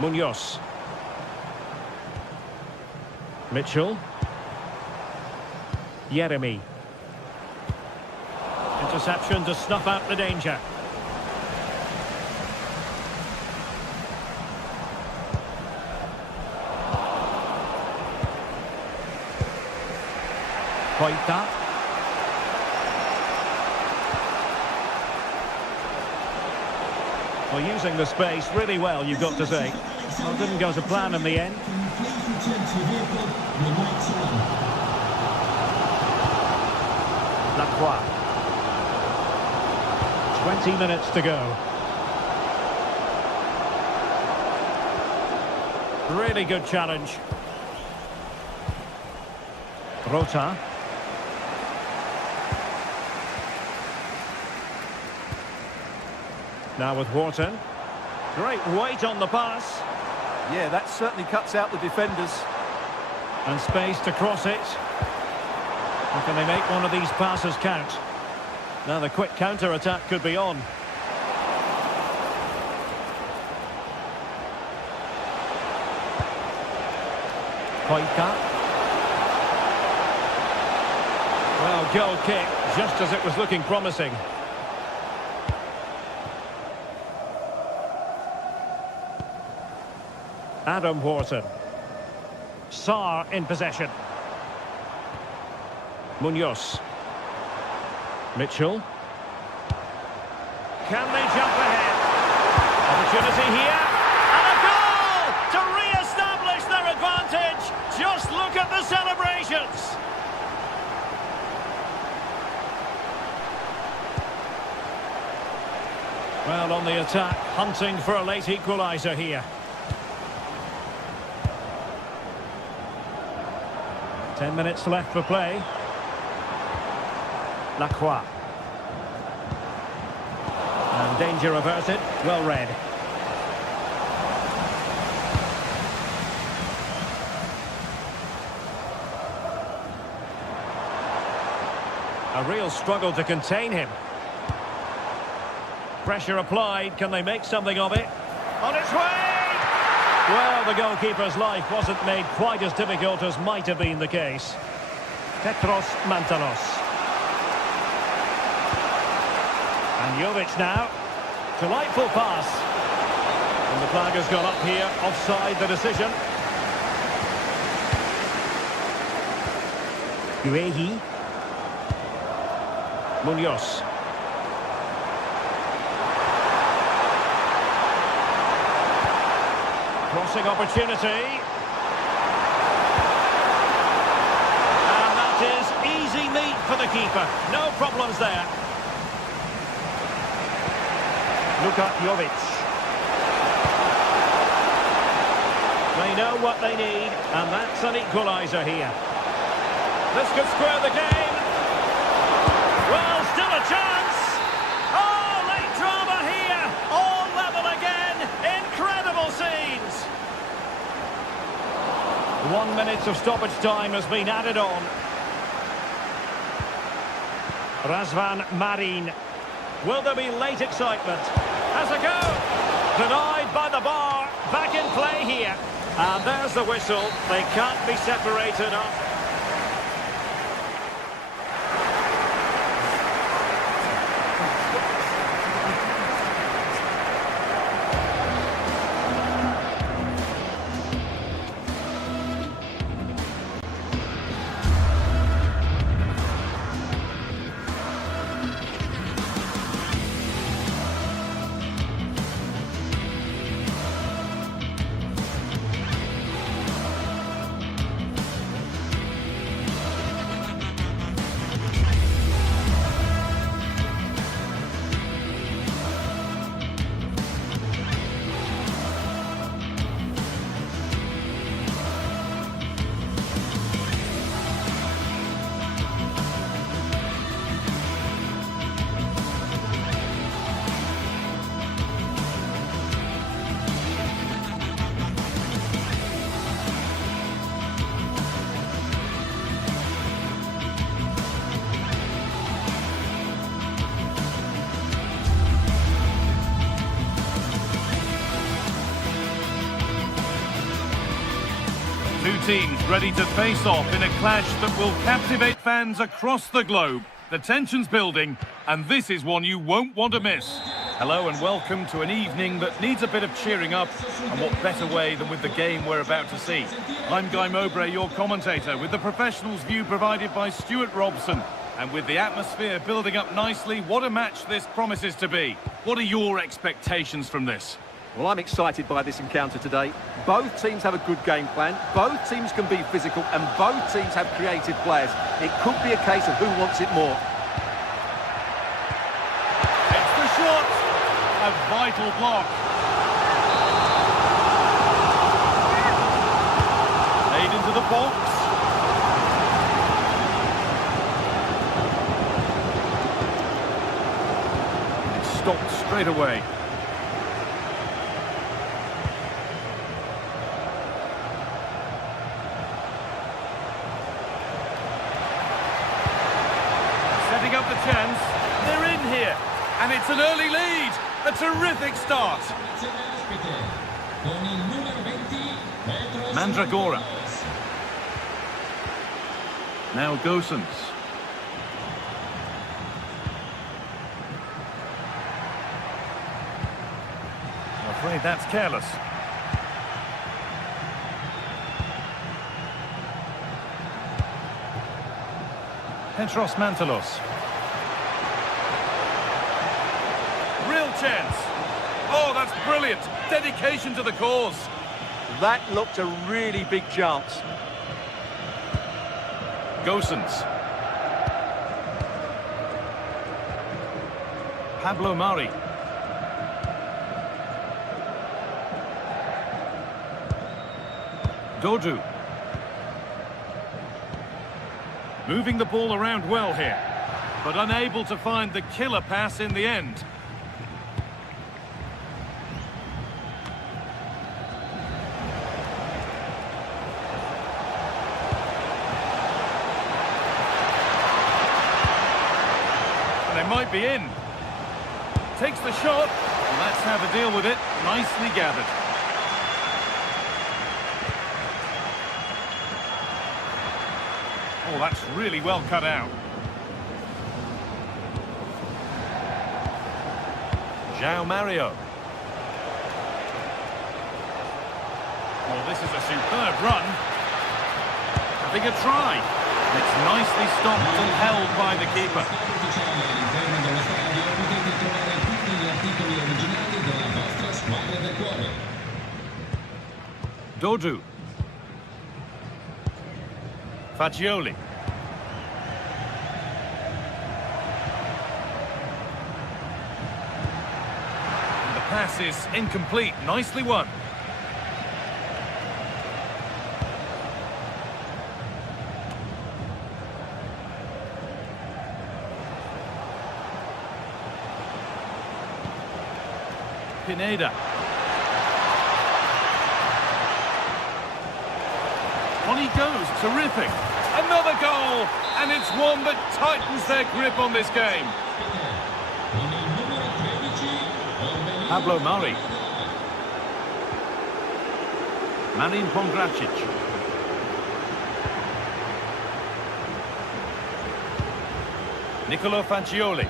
Munoz. Mitchell. Yeremy. Interception to snuff out the danger. Koita. Well, using the space really well, you've got to say. Well, didn't go to plan in the end. Lacroix. 20 minutes to go. Really good challenge. Rota. Now with Wharton. Great weight on the pass. Yeah, that certainly cuts out the defenders. And space to cross it. Or can they make one of these passes count? Now the quick counter-attack could be on. Koita. Well, goal kick, just as it was looking promising. Adam Wharton. Sarr in possession. Munoz. Mitchell. Can they jump ahead? Opportunity here. And a goal to re-establish their advantage. Just look at the celebrations. Well, on the attack, hunting for a late equaliser here. 10 minutes left for play. Lacroix. And danger averted. Well read. A real struggle to contain him. Pressure applied. Can they make something of it? On its way! Well, the goalkeeper's life wasn't made quite as difficult as might have been the case. Petros Mantalos. And Jovic now. Delightful pass. And the flag has gone up here. Offside the decision. Guehi. Munoz. Crossing opportunity. And that is easy meat for the keeper. No problems there. Luka Jovic. They know what they need, and that's an equaliser here. This could square the game. Well, still a chance. Oh, late drama here. All level again. Incredible scenes. 1 minute of stoppage time has been added on. Razvan Marin. Will there be late excitement? Has a go. Denied by the bar. Back in play here. And there's the whistle. They can't be separated up. Two teams ready to face off in a clash that will captivate fans across the globe. The tension's building, and this is one you won't want to miss. Hello and welcome to an evening that needs a bit of cheering up, and what better way than with the game we're about to see. I'm Guy Mowbray, your commentator, with the professionals' view provided by Stuart Robson. And with the atmosphere building up nicely, what a match this promises to be. What are your expectations from this? Well, I'm excited by this encounter today. Both teams have a good game plan, both teams can be physical, and both teams have creative players. It could be a case of who wants it more. It's the shot! A vital block. Made into the box. It's stopped straight away. Setting up the chance. They're in here. And it's an early lead. A terrific start. Mandragora. Now Gosens. I'm afraid that's careless. Petros Mantalos. Real chance. Oh, that's brilliant. Dedication to the cause. That looked a really big chance. Gosens. Pablo Mari. Dodu. Moving the ball around well here, but unable to find the killer pass in the end. And they might be in. Takes the shot. Let's have a deal with it. Nicely gathered. Oh, that's really well cut out. João Mario. Well, this is a superb run. Having a try. It's nicely stopped and held by the keeper. Dodu. Fagioli. And the pass is incomplete. Nicely won. Pineda. On he goes, terrific. Another goal, and it's one that tightens their grip on this game. Pablo Mari. Marin Pongracic. Nicolo Fagioli.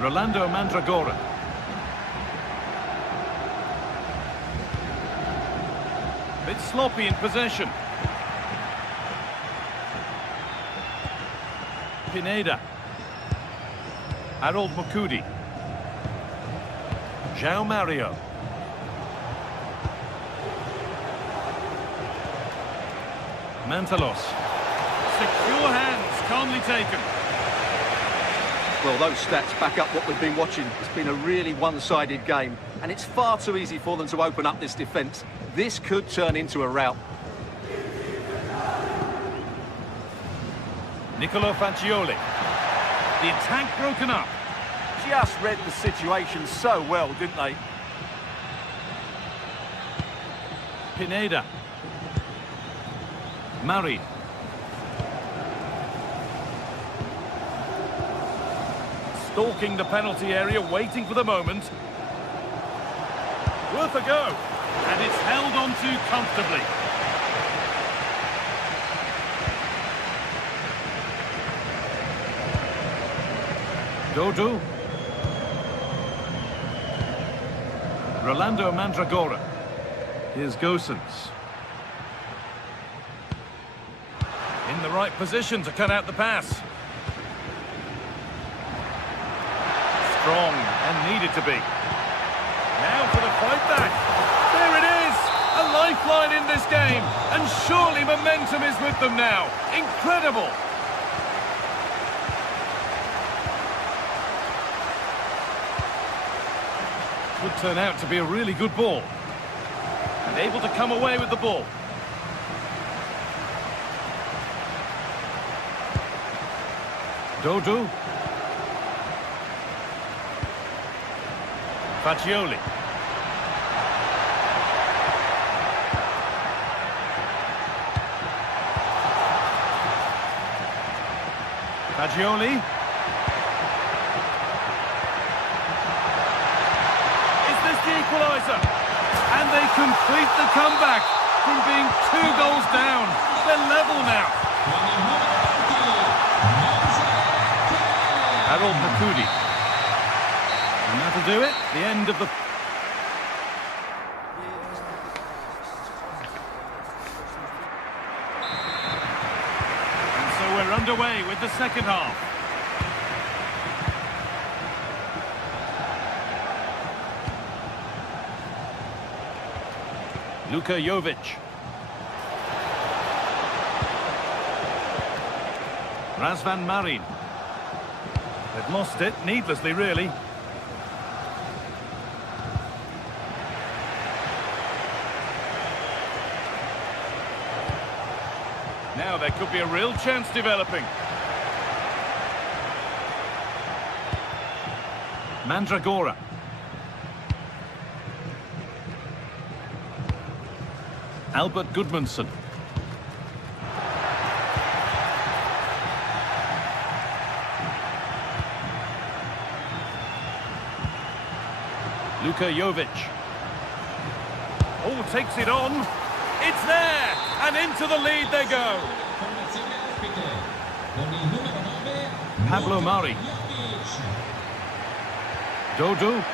Rolando Mandragora. Bit sloppy in possession. Pineda. Harold Mukudi. João Mario. Mantalos. Secure hands, calmly taken. Well, those stats back up what we've been watching. It's been a really one-sided game, and it's far too easy for them to open up this defence. This could turn into a rout. Nicolo Fagioli. The attack broken up. Just read the situation so well, didn't they? Pineda. Mari. Stalking the penalty area, waiting for the moment. Worth a go. And it's held on to comfortably. Dodu. Rolando Mandragora. Here's Gosens. In the right position to cut out the pass. Strong and needed to be. Now for the fight back. There it is! A lifeline in this game. And surely momentum is with them now. Incredible! Could turn out to be a really good ball. And able to come away with the ball. Dodu. Fagioli. Fagioli. Is this the equaliser? And they complete the comeback from being 2 goals down. They're level now. Harold Mukudi. And that'll do it. The end of the... underway with the second half. Luka Jovic. Razvan Marin. They've lost it, needlessly really. Now there could be a real chance developing. Mandragora. Albert Gudmundsson. Luka Jovic. Oh, takes it on. It's there! And into the lead they go. Pablo Mari. Dodu.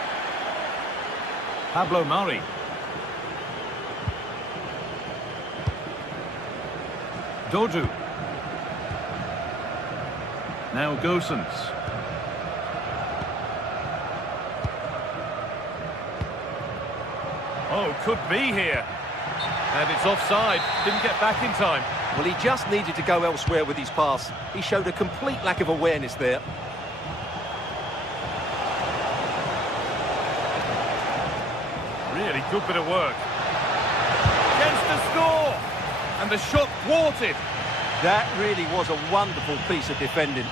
Pablo Mari. Dodu. Now Gosens. Oh, could be here. And it's offside. Didn't get back in time. Well, he just needed to go elsewhere with his pass. He showed a complete lack of awareness there. Really good bit of work. Chance to score! And the shot thwarted. That really was a wonderful piece of defending.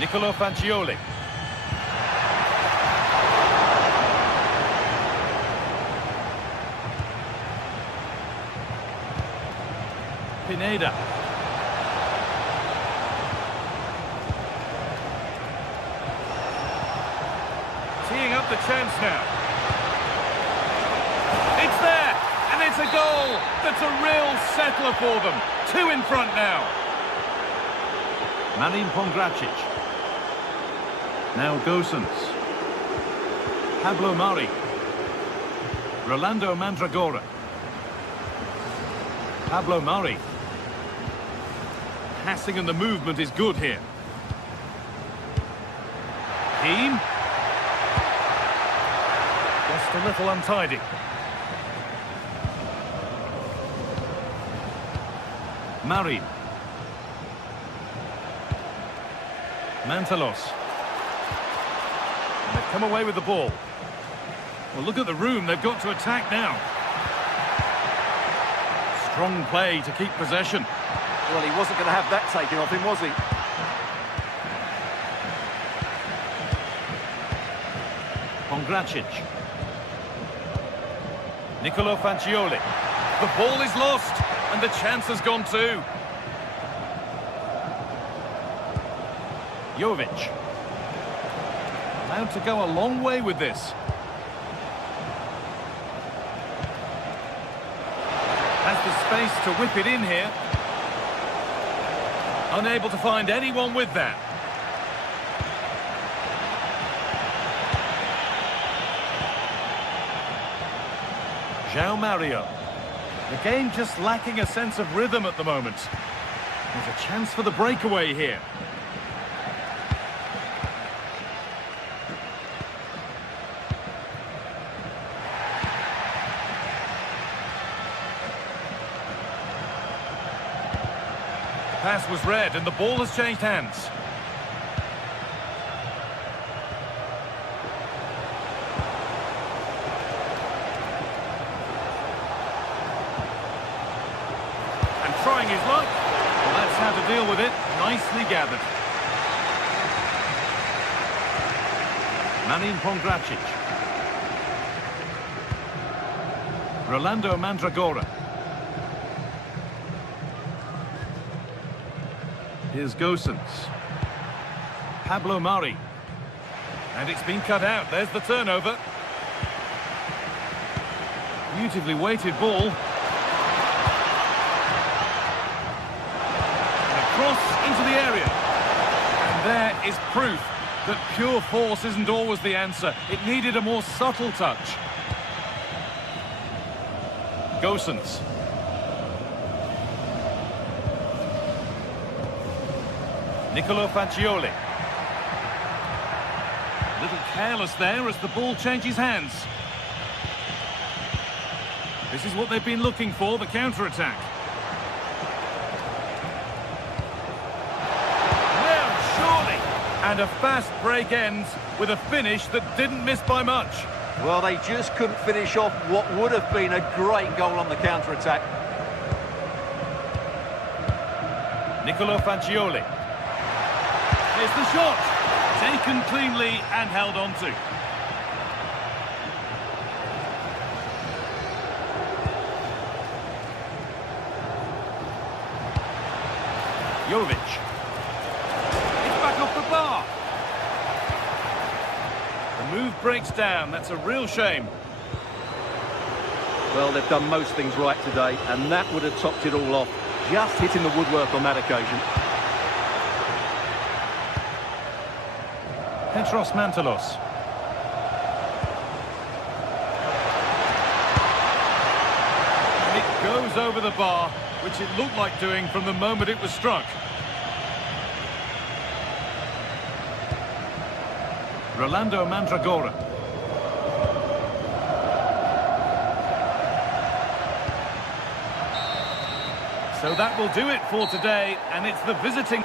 Nicolo Fagioli. Pineda. Teeing up the chance now. It's there, and it's a goal. That's a real settler for them. 2 in front now. Marin Pongracic. Now Gosens. Pablo Mari. Rolando Mandragora. Pablo Mari. Passing and the movement is good here. Keane. Just a little untidy. Marin. Mantalos. And they've come away with the ball. Well, look at the room. They've got to attack now. Strong play to keep possession. Well, he wasn't going to have that taken off him, was he? Pongracic. Nicolo Fagioli. The ball is lost, and the chance has gone too. Jovic. Allowed to go a long way with this. Has the space to whip it in here. Unable to find anyone with that. João Mario. The game just lacking a sense of rhythm at the moment. There's a chance for the breakaway here. Pass was read and the ball has changed hands. And trying his luck. Well, that's how to deal with it. Nicely gathered. Marin Pongracic. Rolando Mandragora. Here's Gosens. Pablo Mari. And it's been cut out. There's the turnover. Beautifully weighted ball. And across into the area. And there is proof that pure force isn't always the answer. It needed a more subtle touch. Gosens. Fagioli. A little careless there as the ball changes hands. This is what they've been looking for, the counter-attack. Well, surely! And a fast break ends with a finish that didn't miss by much. Well, they just couldn't finish off what would have been a great goal on the counter-attack. Fagioli. Here's the shot. Taken cleanly and held on to. Jovic. It's back off the bar. The move breaks down. That's a real shame. Well, they've done most things right today, and that would have topped it all off. Just hitting the woodwork on that occasion. Petros Mantalos. And it goes over the bar, which it looked like doing from the moment it was struck. Rolando Mandragora. So that will do it for today, and it's the visiting...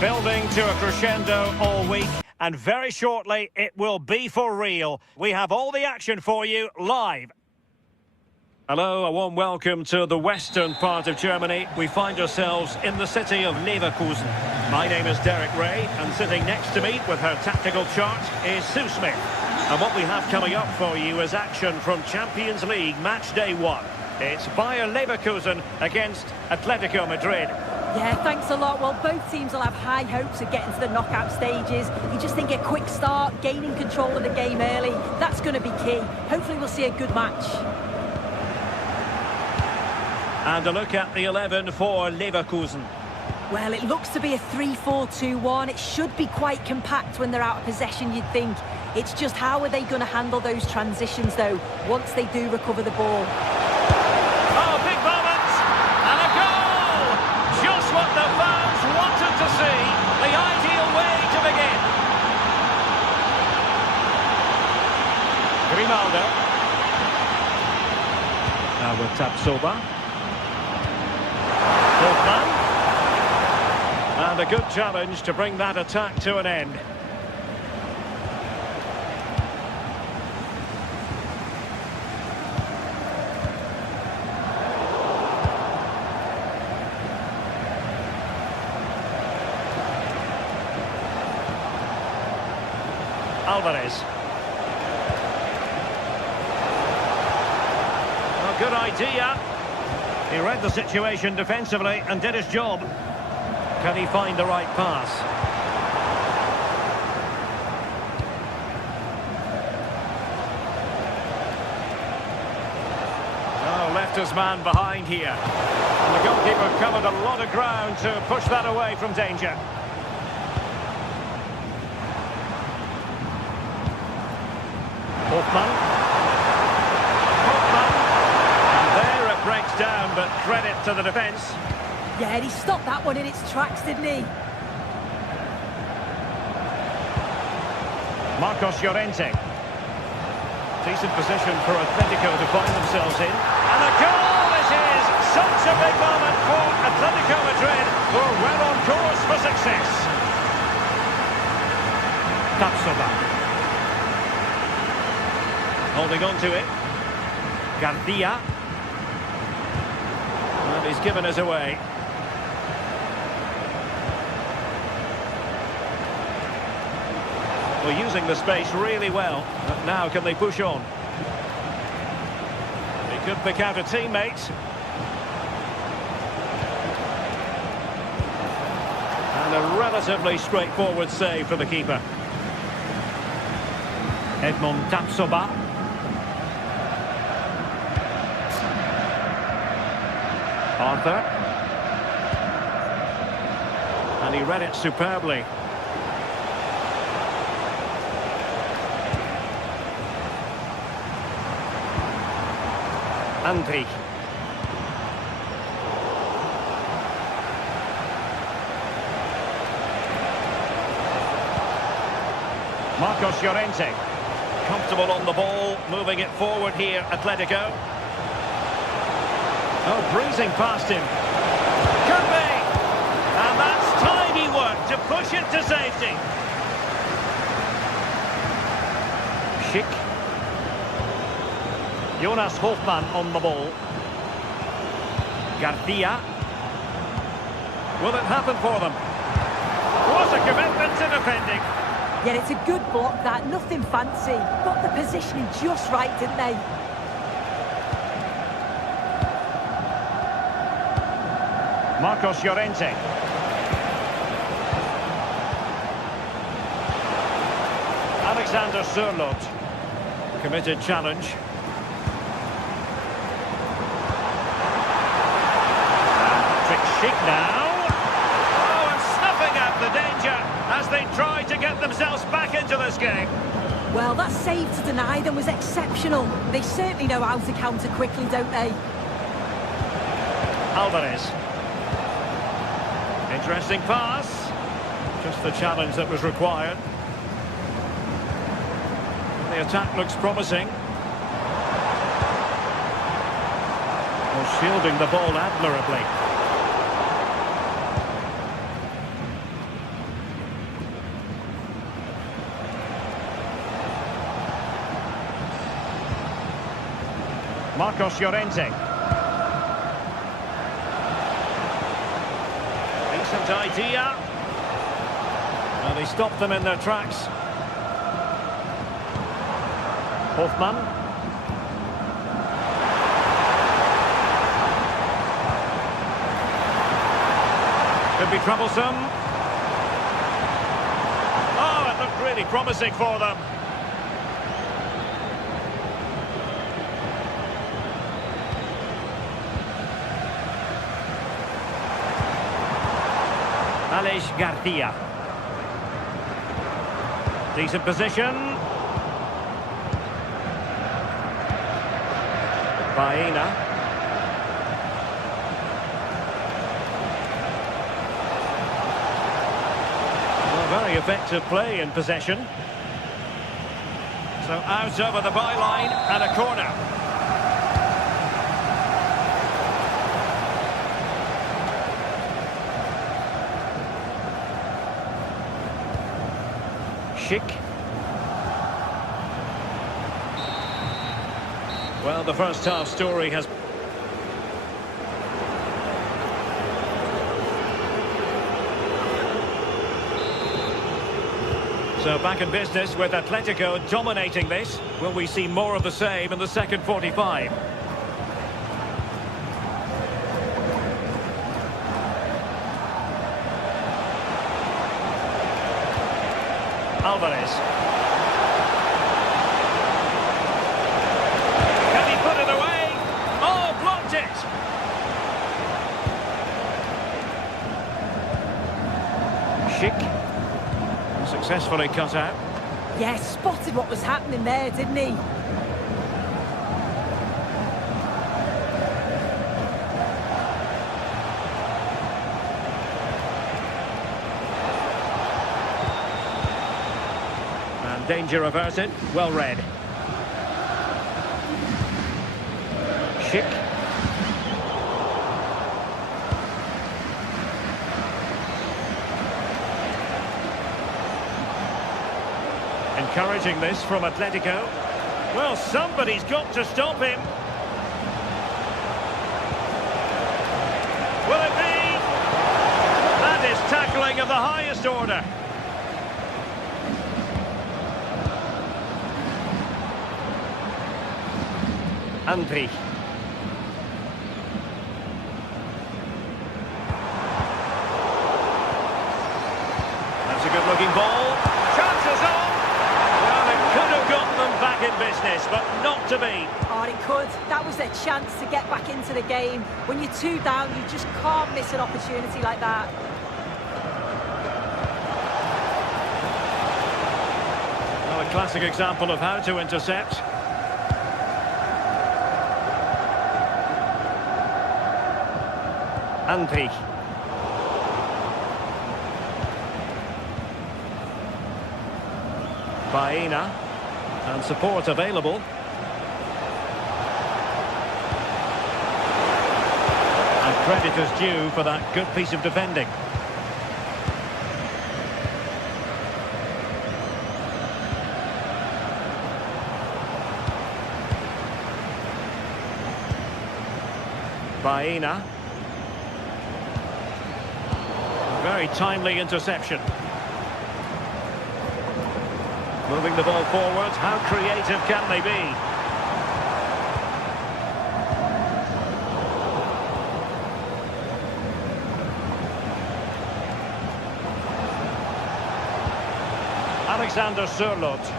Building to a crescendo all week, and very shortly it will be for real. We have all the action for you live. Hello, a warm welcome to the western part of Germany. We find ourselves in the city of Leverkusen. My name is Derek Ray, and sitting next to me with her tactical chart is Sue Smith. And what we have coming up for you is action from Champions League match day 1. It's Bayer Leverkusen against Atletico Madrid. Yeah, thanks a lot. Well, both teams will have high hopes of getting to the knockout stages. You just think a quick start, gaining control of the game early, that's going to be key. Hopefully we'll see a good match. And a look at the 11 for Leverkusen. Well, it looks to be a 3-4-2-1. It should be quite compact when they're out of possession, you'd think. It's just how are they going to handle those transitions, though, once they do recover the ball. Oh, big moment! And a goal! Just what the fans wanted to see. The ideal way to begin. Grimaldo. Now with Tapsoba. Hofmann. And a good challenge to bring that attack to an end. Alvarez. A good idea. He read the situation defensively and did his job. Can he find the right pass? Oh, left his man behind here. And the goalkeeper covered a lot of ground to push that away from danger. Hoffman. And there it breaks down, but credit to the defence. Yeah, and he stopped that one in its tracks, didn't he? Marcos Llorente. Decent position for Atletico to find themselves in. And a goal it is! Such a big moment for Atletico Madrid, who are well on course for success. Tapsoba. Holding on to it. Garcia. And he's given us away. Well, using the space really well. But now can they push on? He could pick out a teammate. And a relatively straightforward save for the keeper. Edmond Tapsoba. Arthur. And he read it superbly. Andri. Marcos Llorente. Comfortable on the ball, moving it forward here, Atletico. Oh, breezing past him. Could be! And that's tidy work to push it to safety. Schick. Jonas Hoffman on the ball. Garcia. Will it happen for them? What a commitment to defending. Yeah, it's a good block, that. Nothing fancy. Got the positioning just right, didn't they? Marcos Llorente. Alexander Sørloth. Committed challenge. Schick now. Oh, and snuffing out the danger as they try to get themselves back into this game. Well, that save to deny them was exceptional. They certainly know how to counter quickly, don't they? Alvarez. Interesting pass. Just the challenge that was required. The attack looks promising. Well, shielding the ball admirably. Marcos Llorente. Decent idea. And they stopped them in their tracks. Hoffman. Could be troublesome. Oh, it looked really promising for them. Alex Garcia. Decent position. Baena. Well, very effective play in possession. So out over the byline and a corner. Schick. Well, the first half story has... So back in business with Atletico dominating this. Will we see more of the same in the second 45? Alvarez. Can he put it away? Oh, blocked it! Schick. Successfully cut out. Yeah, spotted what was happening there, didn't he? Danger averted, well read. Schick. Encouraging this from Atletico. Well, somebody's got to stop him. Will it be? That is tackling of the highest order. Andri. That's a good-looking ball. Chances on. Well, it could have gotten them back in business, but not to be. Oh, it could. That was their chance to get back into the game. When you're 2 down, you just can't miss an opportunity like that. Well, a classic example of how to intercept. Andri. Baena. And support available. And credit is due for that good piece of defending. Baena. Very timely interception. Moving the ball forward. How creative can they be? Alexander Sørloth.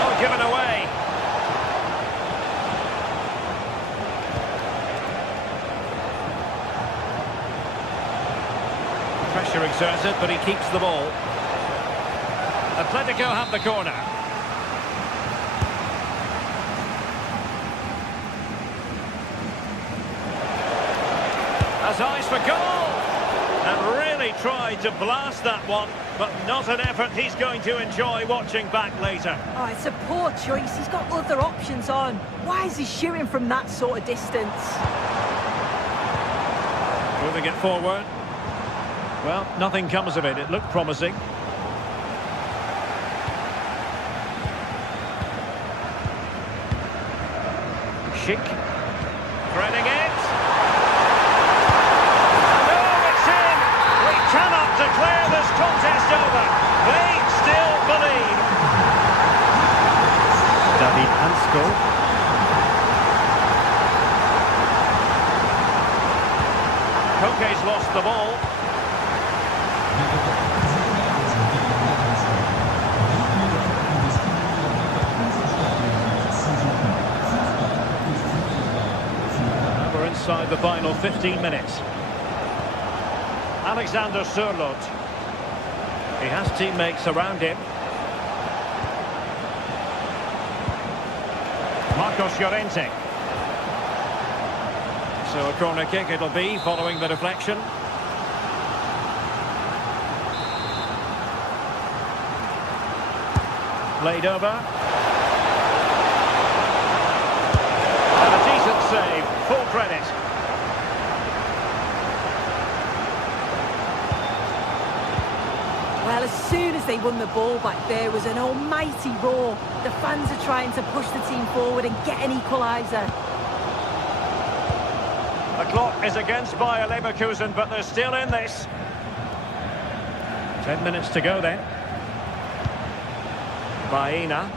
Oh, given away. Pressure exerted, but he keeps the ball. Atletico have the corner. Has eyes for goal! And really tried to blast that one, but not an effort he's going to enjoy watching back later. Oh, it's a poor choice. He's got other options on. Why is he shooting from that sort of distance? Moving it forward. Well, nothing comes of it. It looked promising. Schick. Threading it. Oh, it's in! We cannot declare this contest over. They still believe. David Hansko. Koke's lost the ball. We're inside the final 15 minutes. Alexander Sørloth. He has teammates around him. Marcos Llorente. So a corner kick it'll be following the deflection. Played over. And a decent save, full credit. Well, as soon as they won the ball back, there was an almighty roar. The fans are trying to push the team forward and get an equaliser. The clock is against Bayer Leverkusen, but they're still in this. 10 minutes to go then. Baena.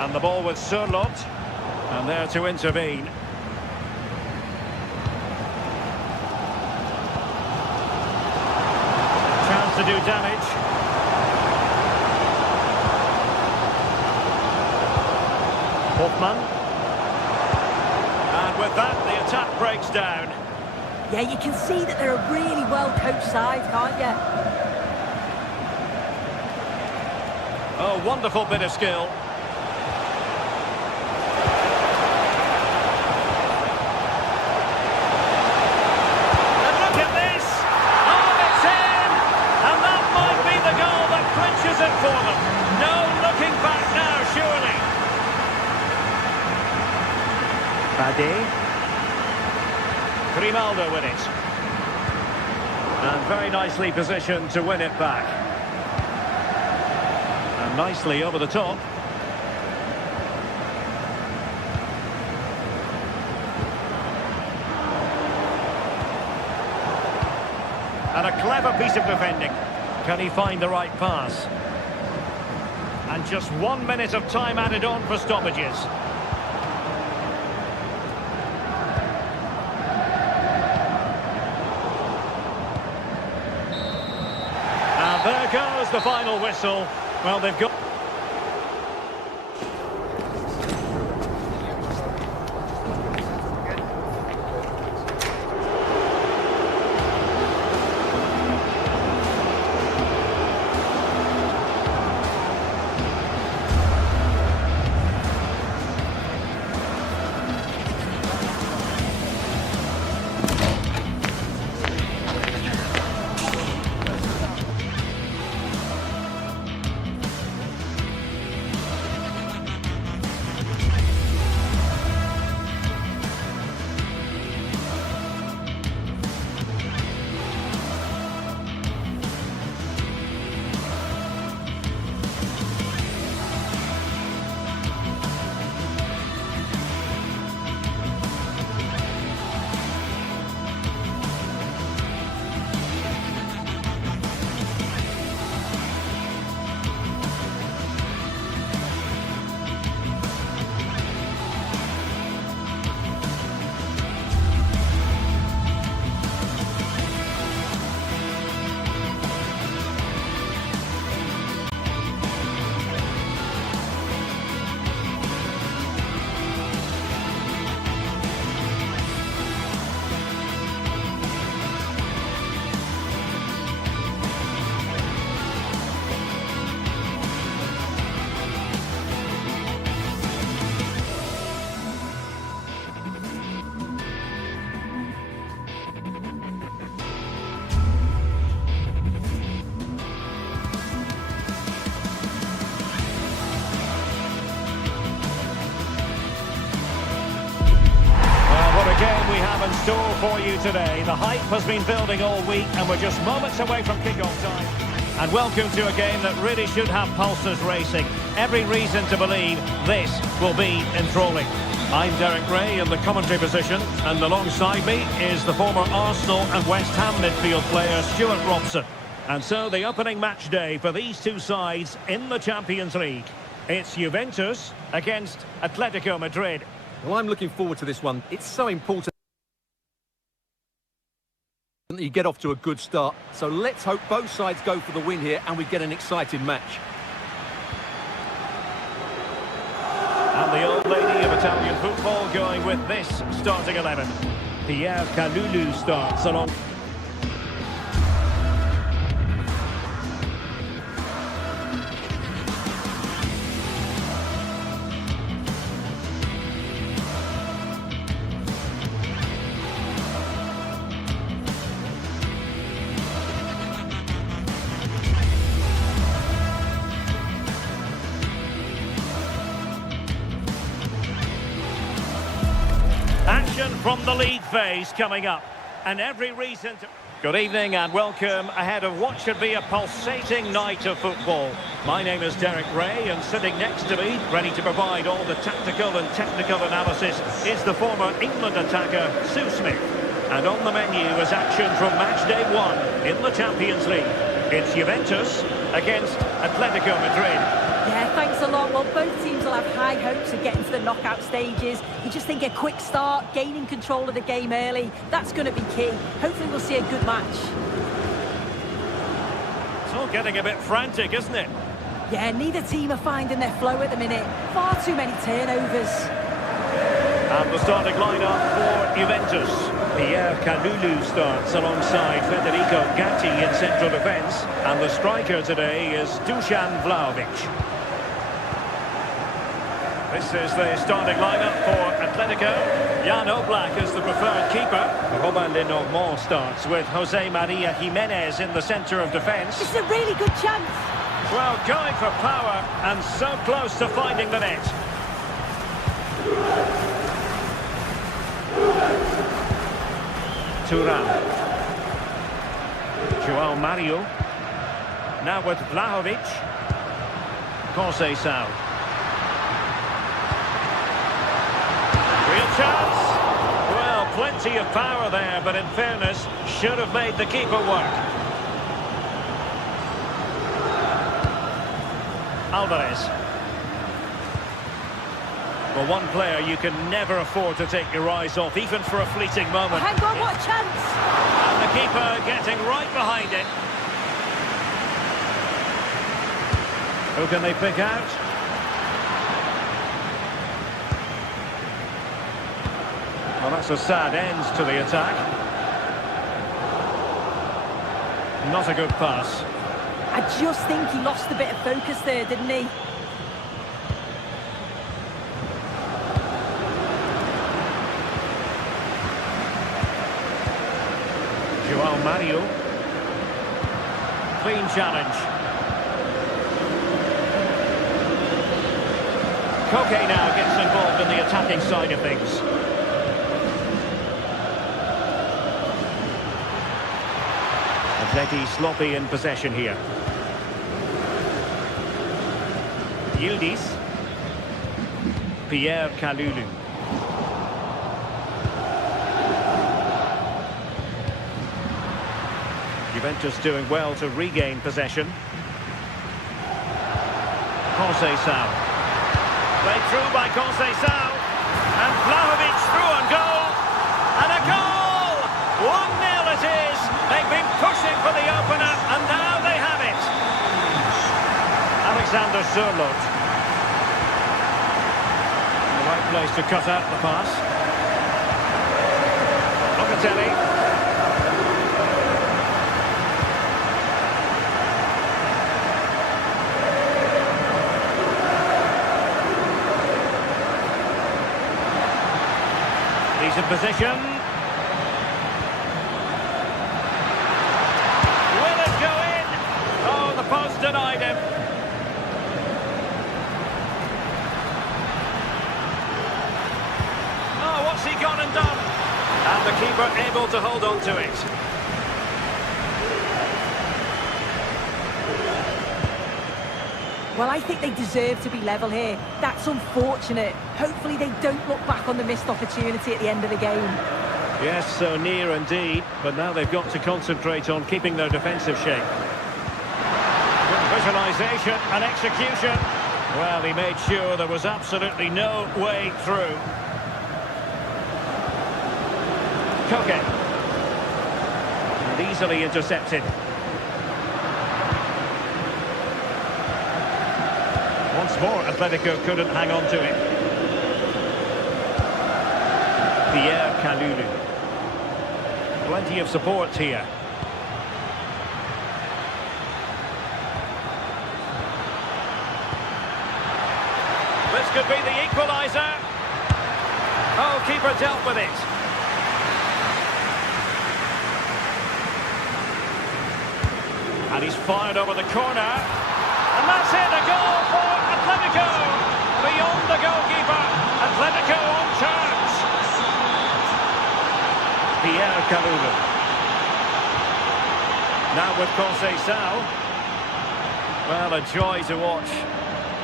And the ball with Sørloth. And there to intervene. to do damage. Hoffman. And with that, the attack breaks down. Yeah, you can see that they're a really well-coached side, can't you? Oh, wonderful bit of skill. And look at this! Oh, it's in! And that might be the goal that clinches it for them. No looking back now, surely. Bade. Grimaldo with it. And very nicely positioned to win it back. And nicely over the top. And a clever piece of defending. Can he find the right pass? And just 1 minute of time added on for stoppages. There goes the final whistle. Well, they've got... game we have in store for you today. The hype has been building all week and we're just moments away from kick-off time. And welcome to a game that really should have pulses racing. Every reason to believe this will be enthralling. I'm Derek Ray in the commentary position, and alongside me is the former Arsenal and West Ham midfield player Stuart Robson. And so the opening match day for these two sides in the Champions League. It's Juventus against Atletico Madrid. Well, I'm looking forward to this one. It's so important that you get off to a good start. So let's hope both sides go for the win here and we get an exciting match. And the old lady of Italian football going with this starting 11. Pierre Kalulu starts along. Action from the league phase coming up, and every reason to... Good evening and welcome ahead of what should be a pulsating night of football. My name is Derek Ray, and sitting next to me, ready to provide all the tactical and technical analysis, is the former England attacker, Sue Smith. And on the menu is action from match day 1 in the Champions League. It's Juventus against Atletico Madrid. Yeah, thanks a lot. Well, both teams will have high hopes of getting to the knockout stages. You just think a quick start, gaining control of the game early, that's going to be key. Hopefully we'll see a good match. It's all getting a bit frantic, isn't it? Yeah, neither team are finding their flow at the minute. Far too many turnovers. And the starting lineup for Juventus. Pierre Kalulu starts alongside Federico Gatti in central defence. And the striker today is Dusan Vlahovic. This is the starting lineup for Atletico. Jan Oblak is the preferred keeper. Robin Lenormand starts with Jose Maria Jimenez in the centre of defence. This is a really good chance. Well, going for power and so close to finding the net. Turan. Joao Mario. Now with Vlahovic. Conceição. Real chance. Well, plenty of power there, but in fairness, should have made the keeper work. Alvarez. Well, one player you can never afford to take your eyes off, even for a fleeting moment. Oh, hang on, what a chance! And the keeper getting right behind it. Who can they pick out? Well, that's a sad end to the attack. Not a good pass. I just think he lost a bit of focus there, didn't he? Joao Mario. Clean challenge. Koke now gets involved in the attacking side of things. Atleti sloppy in possession here. Yildiz. Pierre Kalulu. Juventus doing well to regain possession. Conceição. Played through by Conceição. And Vlahovic through and goal. And a goal! 1-0 it is. They've been pushing for the opener, and now they have it. Alexander Sørloth. The right place to cut out the pass. Locatelli. He's in position. Will it go in? Oh, the post denied him. Oh, what's he gone and done? And the keeper able to hold on to it. Well, I think they deserve to be level here. That's unfortunate. Hopefully they don't look back on the missed opportunity at the end of the game. Yes, so near indeed, but now they've got to concentrate on keeping their defensive shape. Good visualisation and execution. Well, he made sure there was absolutely no way through. Koke. And easily intercepted. Once more, Atletico couldn't hang on to it. Pierre Kalulu. Plenty of support here. This could be the equaliser. Oh, keeper dealt with it. And he's fired over the corner. And that's it, a goal for Atletico. Beyond the goalkeeper. Atletico on charge. Pierre Kalulu. Now with Conceição. Well, a joy to watch.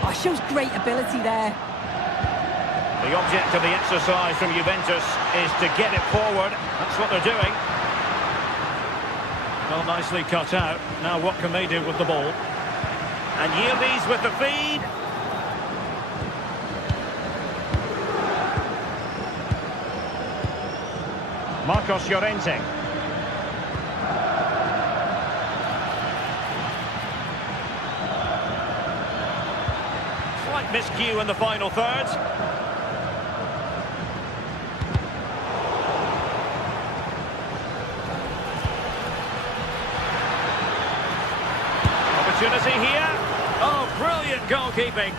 Oh, shows great ability there. The object of the exercise from Juventus is to get it forward. That's what they're doing. Well, nicely cut out. Now what can they do with the ball? And Yildiz with the feed. Marcos Llorente. slight miscue in the final third. Opportunity here. Oh, brilliant goalkeeping.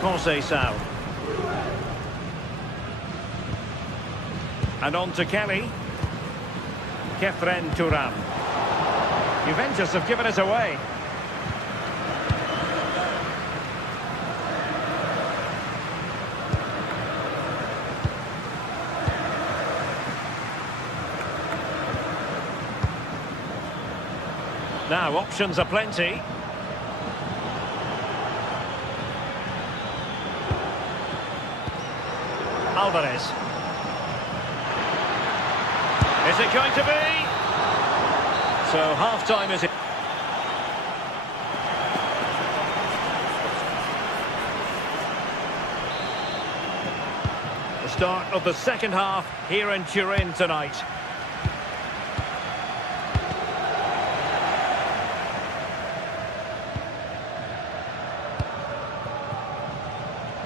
Conceição. And on to Kelly. Kefren Turan. Juventus have given it away. Now, options are plenty. Alvarez. Is it going to be? So half-time is it? The start of the second half here in Turin tonight.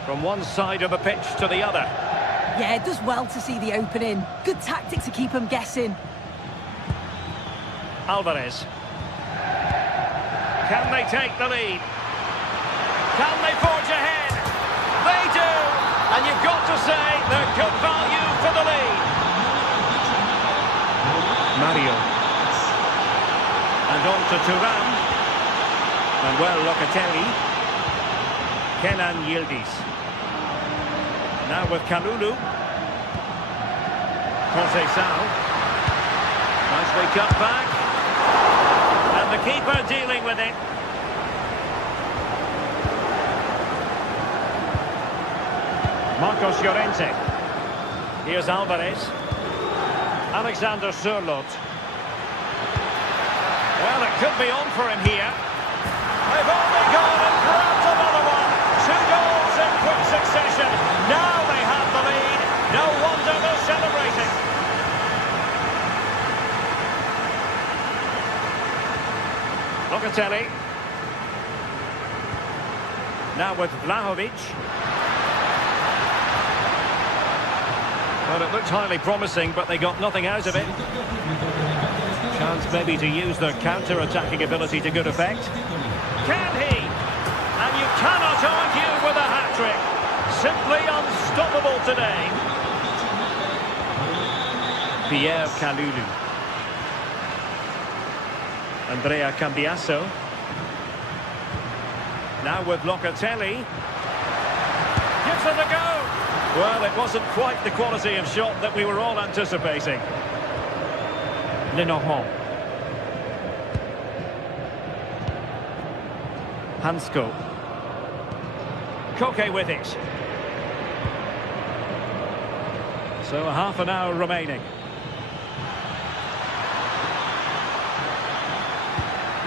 From one side of the pitch to the other. Yeah, it does well to see the opening. Good tactic to keep them guessing. Alvarez. Can they take the lead? Can they forge ahead? They do! And you've got to say they're good value for the lead. Mario. And on to Thuram. Manuel Locatelli. Kenan Yildiz. Now with Kalulu. Conceição. Nicely cut back. And the keeper dealing with it. Marcos Llorente. Here's Alvarez. Alexander Sørloth. Well, it could be on for him here. They've only gone and grabbed another one. 2 goals in quick succession. Now they have the lead. No wonder they're celebrating. Locatelli. Now with Vlahovic. Well, it looked highly promising, but they got nothing out of it. Chance maybe to use their counter-attacking ability to good effect. Can he? And you cannot argue with a hat-trick. Simply unstoppable today. Pierre Kalulu. Andrea Cambiasso. Now with Locatelli. Gives it a go. Well, it wasn't quite the quality of shot that we were all anticipating. Lenormand. Hansko. Koke with it. So half an hour remaining.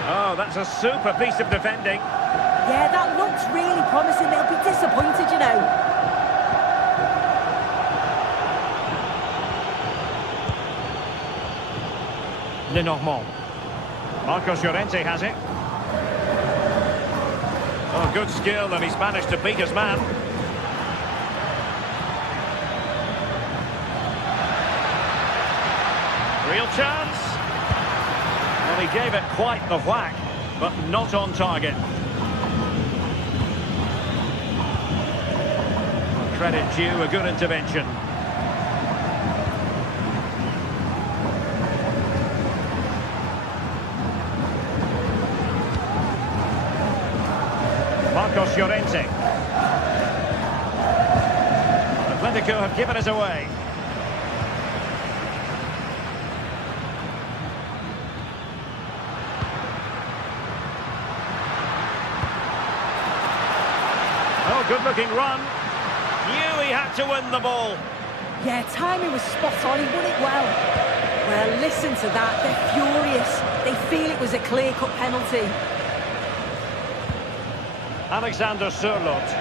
Oh, that's a super piece of defending. Yeah, that looks really promising. They'll be disappointed, you know. Lenormand. Marcos Llorente has it. Oh, good skill, and he's managed to beat his man. Real chance. Well, he gave it quite the whack, but not on target. Credit due, a good intervention. Marcos Llorente. Atletico have given it away. Oh, good-looking run. Knew he had to win the ball. Yeah, timing was spot on. He won it well. Well, listen to that. They're furious. They feel it was a clear-cut penalty. Alexander Sørloth.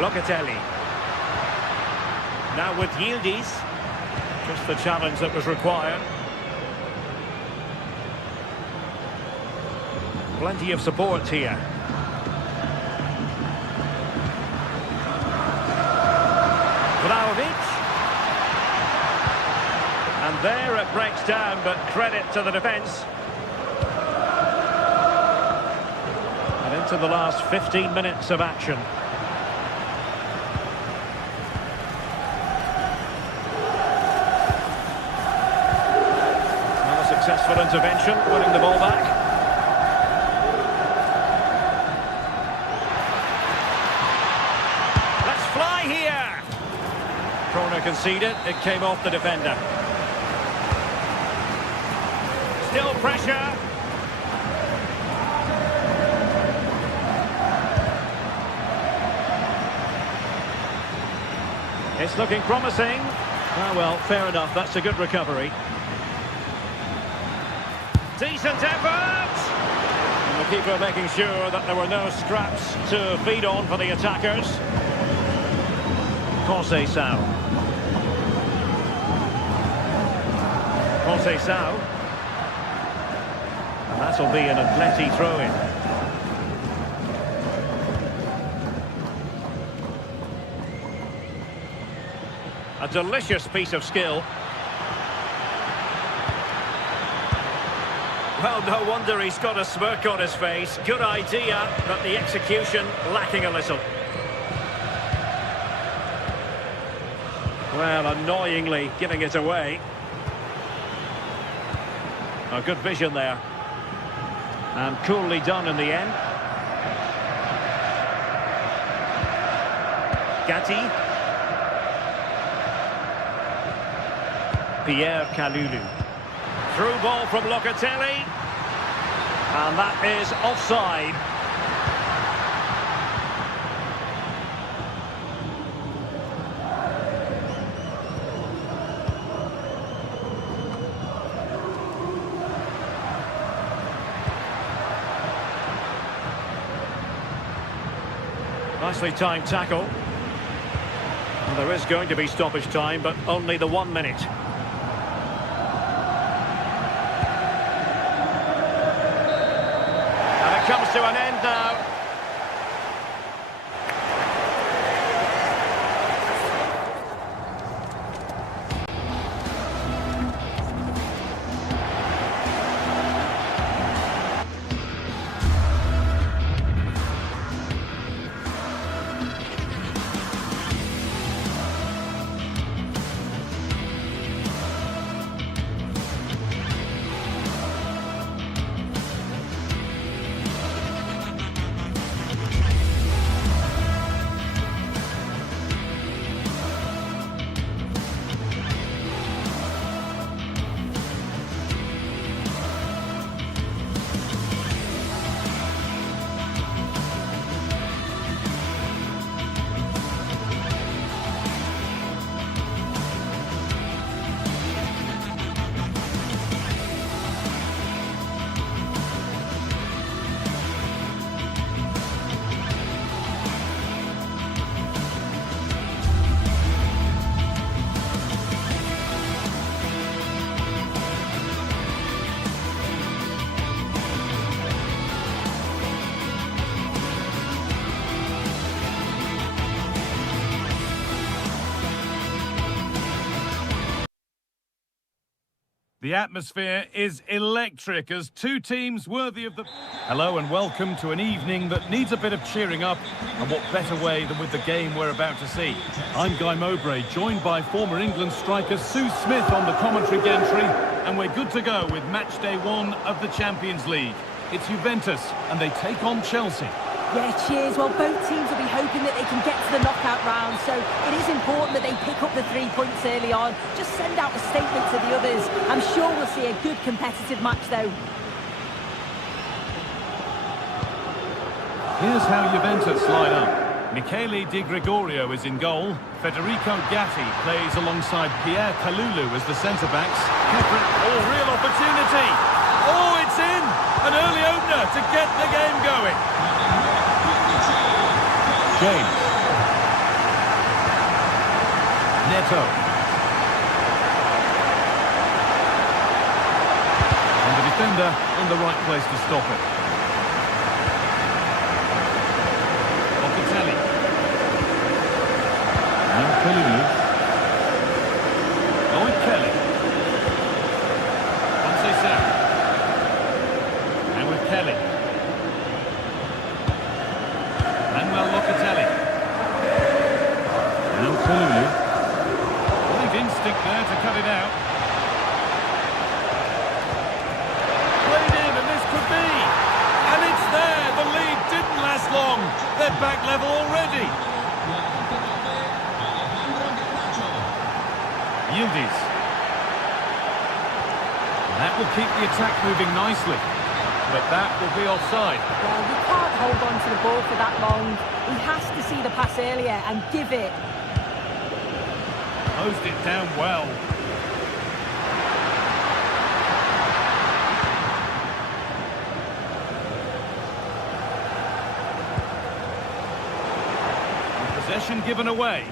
Locatelli. Now with Yildiz. Just the challenge that was required. Plenty of support here. Vlahovic. And there it breaks down, but credit to the defence. And into the last 15 minutes of action. Another successful intervention, winning the ball back. Let's fly here! Corner conceded, it came off the defender. Still pressure. It's looking promising. Ah, well, fair enough. That's a good recovery. Decent effort! And the keeper making sure that there were no scraps to feed on for the attackers. Conceição. Conceição. And that'll be an Atleti throw-in. A delicious piece of skill. Well, no wonder he's got a smirk on his face. Good idea, but the execution lacking a little. Well, annoyingly giving it away. A good vision there. And coolly done in the end. Gatti. Pierre Kalulu. Through ball from Locatelli. And that is offside. Nicely timed tackle. And there is going to be stoppage time, but only the 1 minute. And it comes to an end now. The atmosphere is electric as two teams worthy of the... Hello and welcome to an evening that needs a bit of cheering up, and what better way than with the game we're about to see. I'm Guy Mowbray, joined by former England striker Sue Smith on the commentary gantry, and we're good to go with match day 1 of the Champions League. It's Juventus, and they take on Chelsea. Yeah, cheers. Well, both teams will be hoping that they can get to the knockout round, so it is important that they pick up the 3 points early on. Just send out a statement to the others. I'm sure we'll see a good competitive match, though. Here's how Juventus line up. Michele Di Gregorio is in goal. Federico Gatti plays alongside Pierre Kalulu as the centre-backs. Oh, real opportunity! Oh, it's in! An early opener to get the game going. James. Roberto. And the defender in the right place to stop it. Locatelli. Now Kalulu. Lloyd Kelly. Conceição. And with Kelly. Manuel Locatelli. Now Kalulu. Great instinct there to cut it out. Played in, and this could be. And it's there. The lead didn't last long. They're back level already. Yildiz. That will keep the attack moving nicely. But that will be offside. Well, you can't hold on to the ball for that long. He has to see the pass earlier and give it. Closed it down well. Possession given away.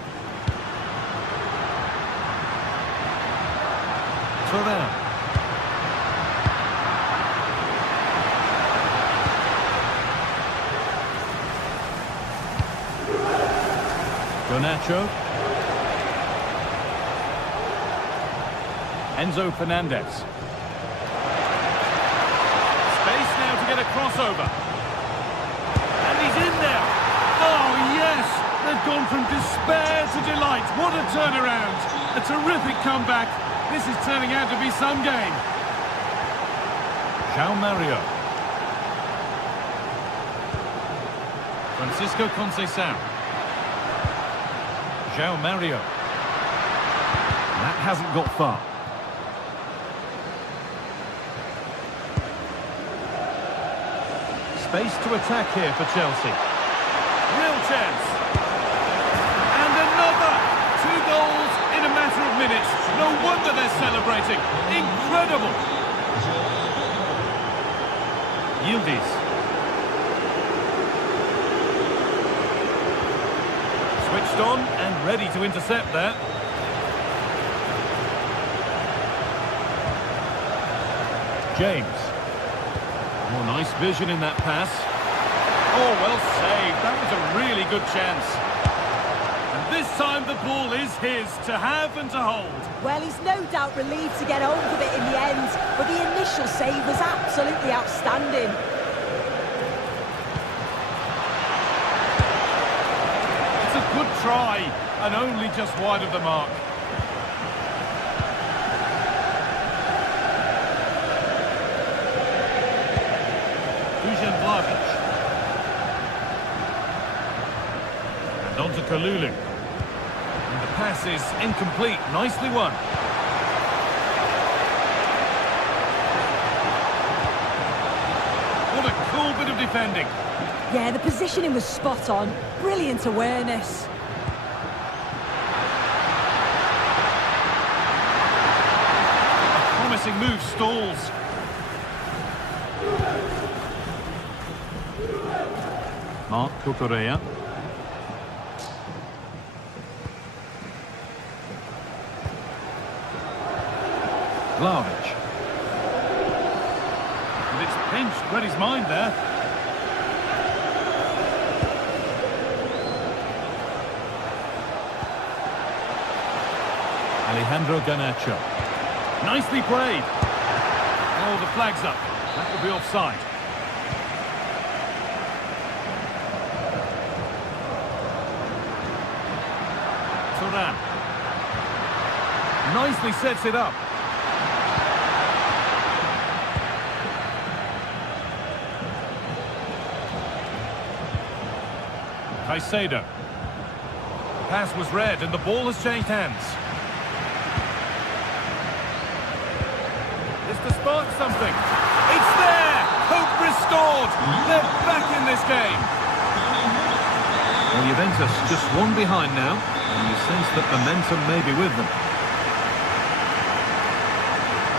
Thuram. Garnacho. Enzo Fernandez. Space now to get a crossover. And he's in there. Oh, yes! They've gone from despair to delight. What a turnaround. A terrific comeback. This is turning out to be some game. João Mario. Francisco Conceição. João Mario. That hasn't got far. Space to attack here for Chelsea. Real chance. And another! 2 goals in a matter of minutes. No wonder they're celebrating. Incredible! Yildiz. Switched on and ready to intercept there. James. Oh, nice vision in that pass. Oh, well saved. That was a really good chance. And this time the ball is his to have and to hold. Well, he's no doubt relieved to get hold of it in the end, but the initial save was absolutely outstanding. It's a good try, and only just wide of the mark. And on to Kalulu. And the pass is incomplete. Nicely won. What a cool bit of defending. Yeah, the positioning was spot on. Brilliant awareness. A promising move stalls. Mark Cucurella. Vlahovic. And it's pinched, read his mind there. Alejandro Garnacho. Nicely played. Oh, the flag's up. That will be offside. Thuram. Nicely sets it up. Caicedo. The pass was read and the ball has changed hands. This to spark something. It's there! Hope restored! They're back in this game. Well, Juventus just one behind now, and you sense that momentum may be with them.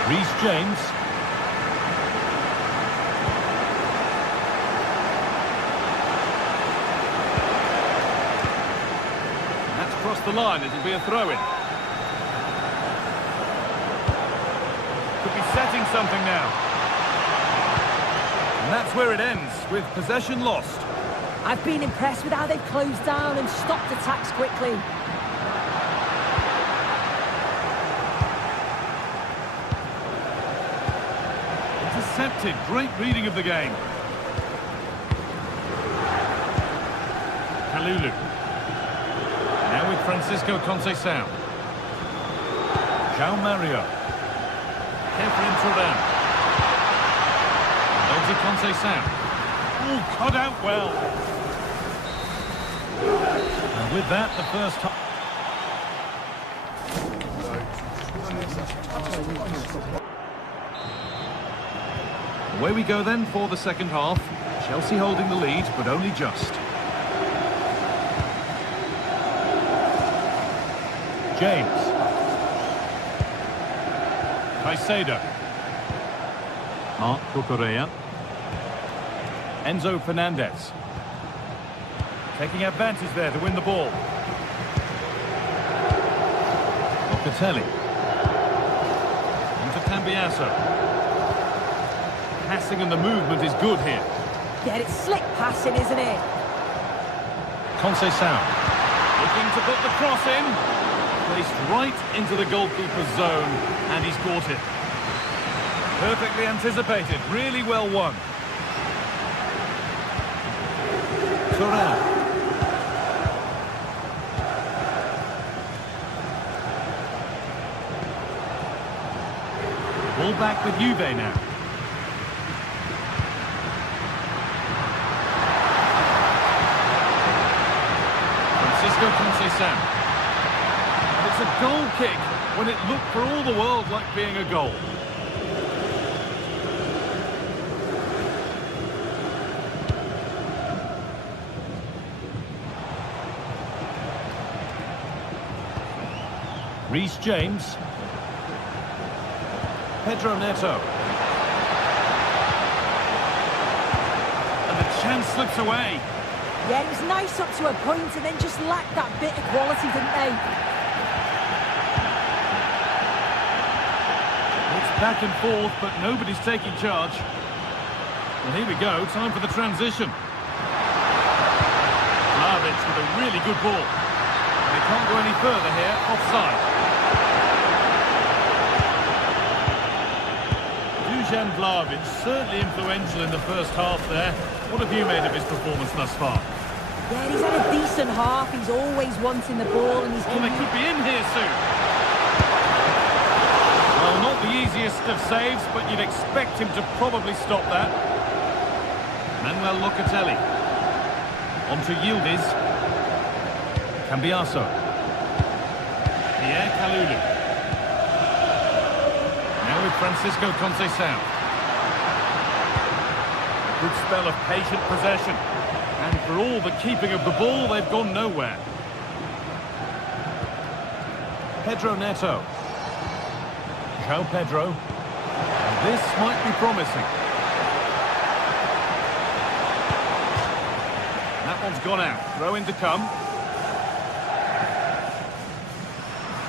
Reece James. That's crossed the line, it'll be a throw-in. something now. And that's where it ends, with possession lost. I've been impressed with how they've closed down and stopped attacks quickly. Intercepted. Great reading of the game. Kalulu. Now with Francisco Conceição. João Mario. Kevin Turan. Over Conceição. Oh, cut out well. And with that, the first time. Away we go then for the second half. Chelsea holding the lead, but only just. James. Caicedo. Marc Cucurella. Enzo Fernandez. Taking advantage there to win the ball. Locatelli. Into Cambiasso. Passing and the movement is good here. Yeah, it's slick passing, isn't it? Conceição. Looking to put the cross in. Placed right into the goalkeeper's zone, and he's caught it. Perfectly anticipated, really well won. Turan. Ball back with Juve now. Francisco Conceição. It's a goal kick when it looked for all the world like being a goal. Reece James. Pedro Neto. And the chance slips away. Yeah, it was nice up to a point and then just lacked that bit of quality, didn't they? Back and forth, but nobody's taking charge. Well, here we go. Time for the transition. Vlahovic with a really good ball. They can't go any further here. Offside. Dusan Vlahovic, certainly influential in the first half there. What have you made of his performance thus far? Yeah, he's had a decent half. He's always wanting the ball and he's... Oh, they could be in here soon. Well, not the easiest of saves, but you'd expect him to probably stop that. Manuel Locatelli. On to Yildiz. Cambiasso. Pierre Kalulu. Now with Francisco Conceição. Good spell of patient possession. And for all the keeping of the ball, they've gone nowhere. Pedro Neto. João Pedro. And this might be promising. That one's gone out. Throw in to come.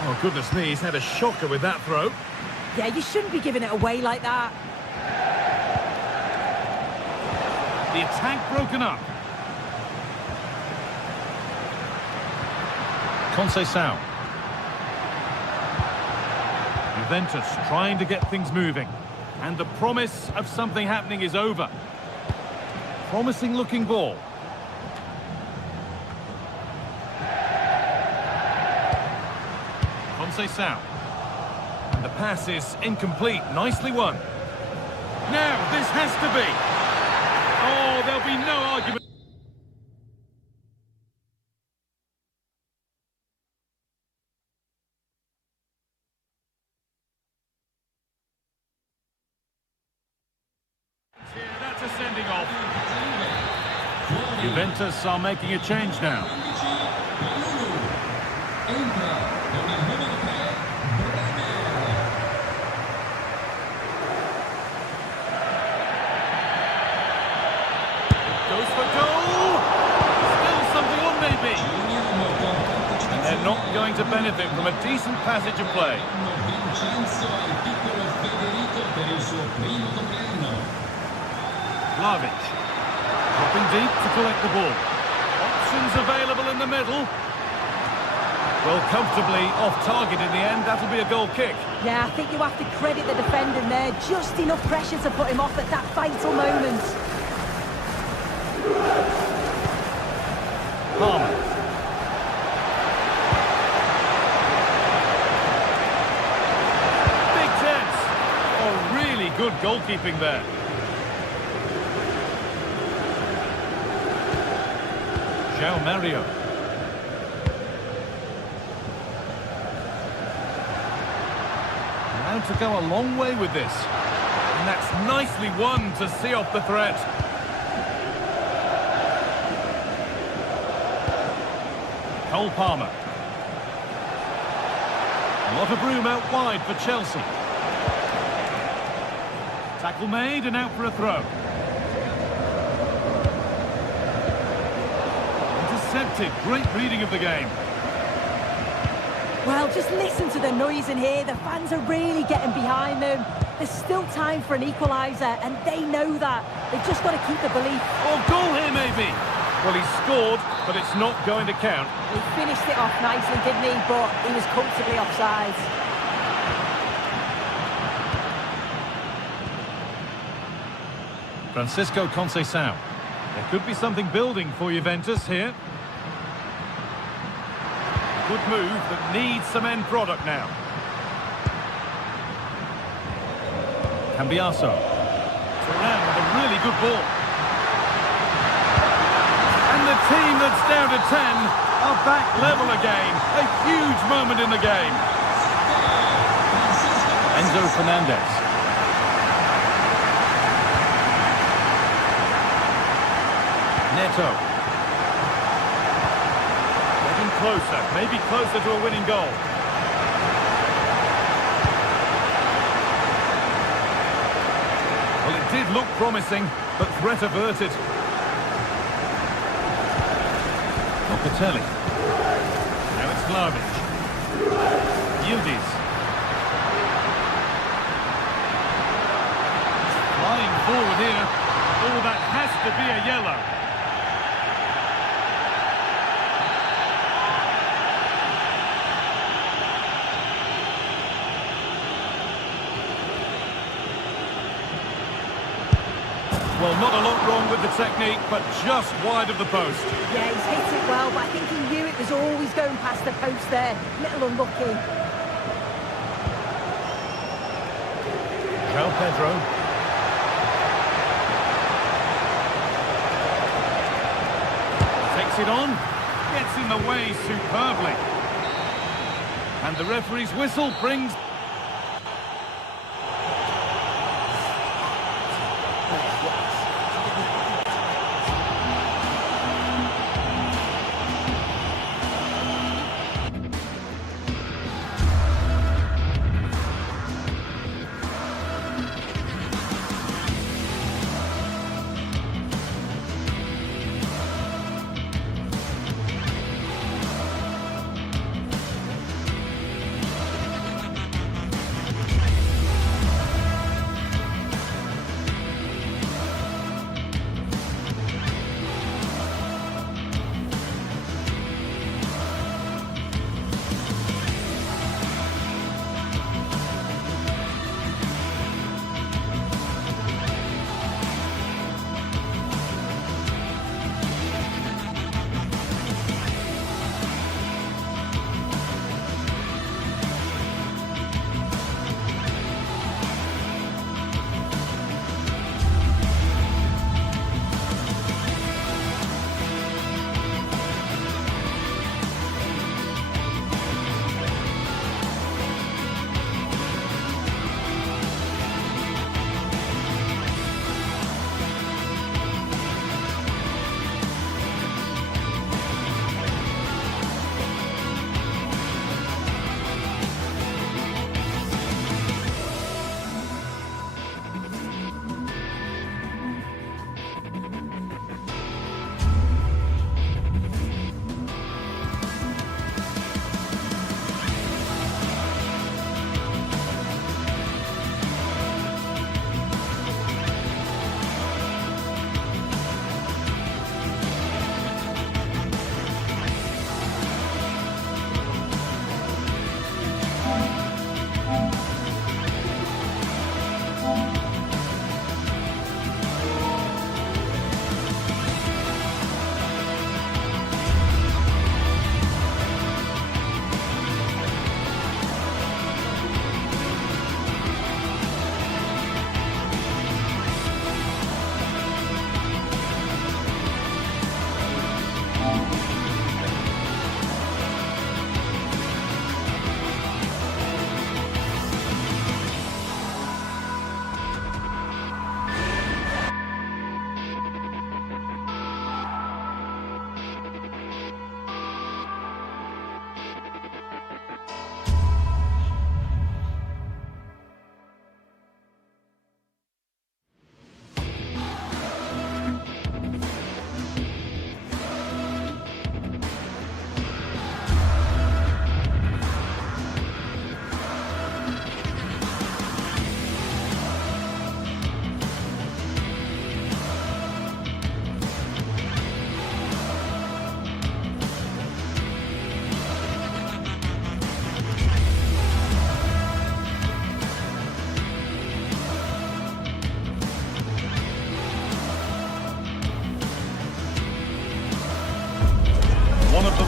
Oh, goodness me, he's had a shocker with that throw. Yeah, you shouldn't be giving it away like that. The attack broken up. Conceição. Juventus trying to get things moving. And the promise of something happening is over. Promising looking ball. Conceição. And the pass is incomplete. Nicely won. Now, this has to be. Oh, there'll be no argument. That's a sending off. Juventus are making a change now. Goes for goal! Still something on maybe. And they're not going to benefit from a decent passage of play. per il suo primo compleanno. Vlahovic. Dropping deep to collect the ball. Options available in the middle. Well, comfortably off target in the end. That'll be a goal kick. Yeah, I think you have to credit the defender there. Just enough pressure to put him off at that vital moment. Palmer. Big chance. Oh, really good goalkeeping there. João Mario. Now to go a long way with this. And that's nicely won to see off the threat. Cole Palmer. A lot of room out wide for Chelsea. Tackle made and out for a throw. Intercepted. Great reading of the game. Well, just listen to the noise in here. The fans are really getting behind them. There's still time for an equaliser, and they know that. They've just got to keep the belief. Oh, goal here maybe. Well, he scored, but it's not going to count. He finished it off nicely, didn't he? But he was comfortably offside. Francisco Conceição. There could be something building for Juventus here. Good move, but needs some end product now. Cambiaso. Turan with a really good ball. And the team that's down to 10 are back level again. A huge moment in the game. Enzo Fernandez. Neto. Getting closer, maybe closer to a winning goal. Well, it did look promising, but threat averted. Locatelli. Now it's Vlahovic. Yildiz. Flying forward here. Oh, that has to be a yellow. Well, not a lot wrong with the technique, but just wide of the post. Yeah, he's hit it well, but I think he knew it was always going past the post there. Little unlucky. João Pedro. Takes it on. Gets in the way superbly. And the referee's whistle brings...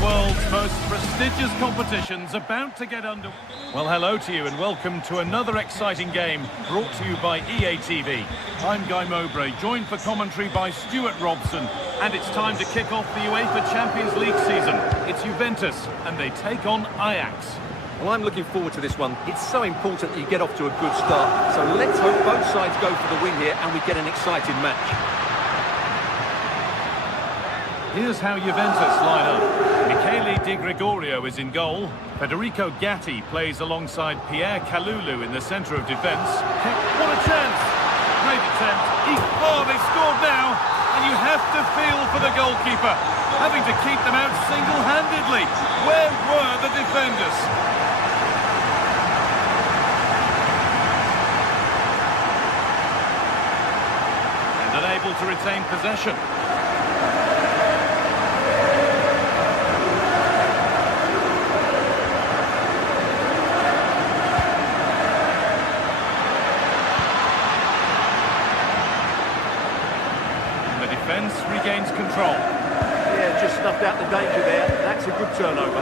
world's most prestigious competition's about to get under... Well, hello to you and welcome to another exciting game brought to you by EA TV. I'm Guy Mowbray, joined for commentary by Stuart Robson, and it's time to kick off the UEFA Champions League season. It's Juventus, and they take on Ajax. Well, I'm looking forward to this one. It's so important that you get off to a good start. So let's hope both sides go for the win here and we get an exciting match. Here's how Juventus line up. Michele Di Gregorio is in goal. Federico Gatti plays alongside Pierre Kalulu in the centre of defence. What a chance! Great attempt. Oh, they've scored now! And you have to feel for the goalkeeper, having to keep them out single-handedly. Where were the defenders? And unable to retain possession. Regains control. Yeah, just snuffed out the danger there. That's a good turnover.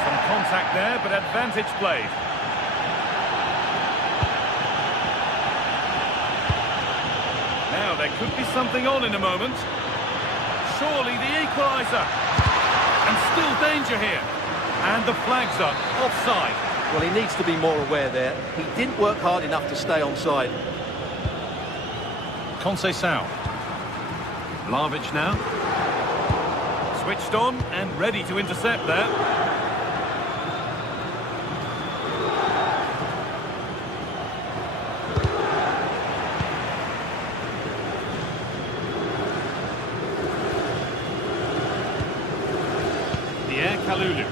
Some contact there, but advantage played. Now there could be something on in a moment. Surely the equaliser. And still danger here. And the flag's up. Offside. Well, he needs to be more aware there. He didn't work hard enough to stay onside. Conceição. Vlahovic now. Switched on and ready to intercept there. Pierre Kalulu.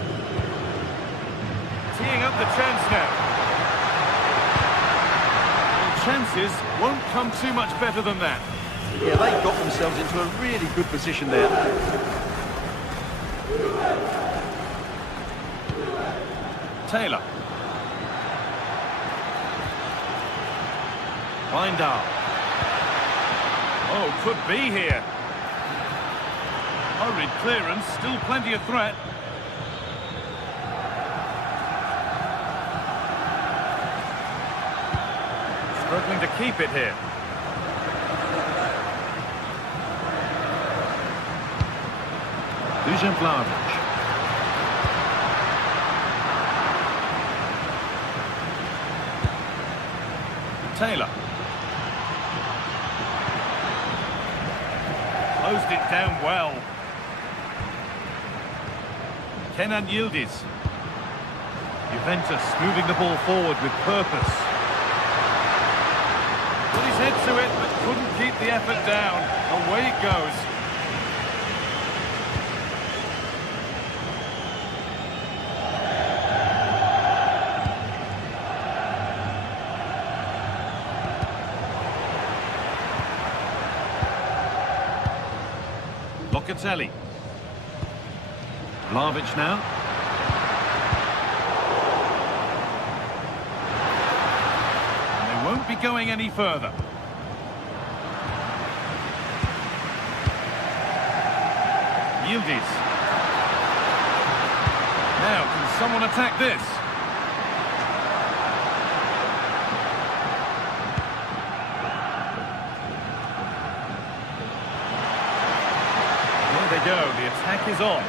Teeing up the chance now. Chances won't come too much better than that. Yeah, they got themselves into a really good position there. Taylor. Wijndal. Oh, could be here. Hurried clearance, still plenty of threat. Struggling to keep it here. Dusan Vlahovic. Taylor. Closed it down well. Kenan Yildiz. Juventus moving the ball forward with purpose. Put his head to it, but couldn't keep the effort down. Away it goes. Locatelli. Vlahovic now. Won't be going any further. Yildiz. Now, can someone attack this? There they go, the attack is on.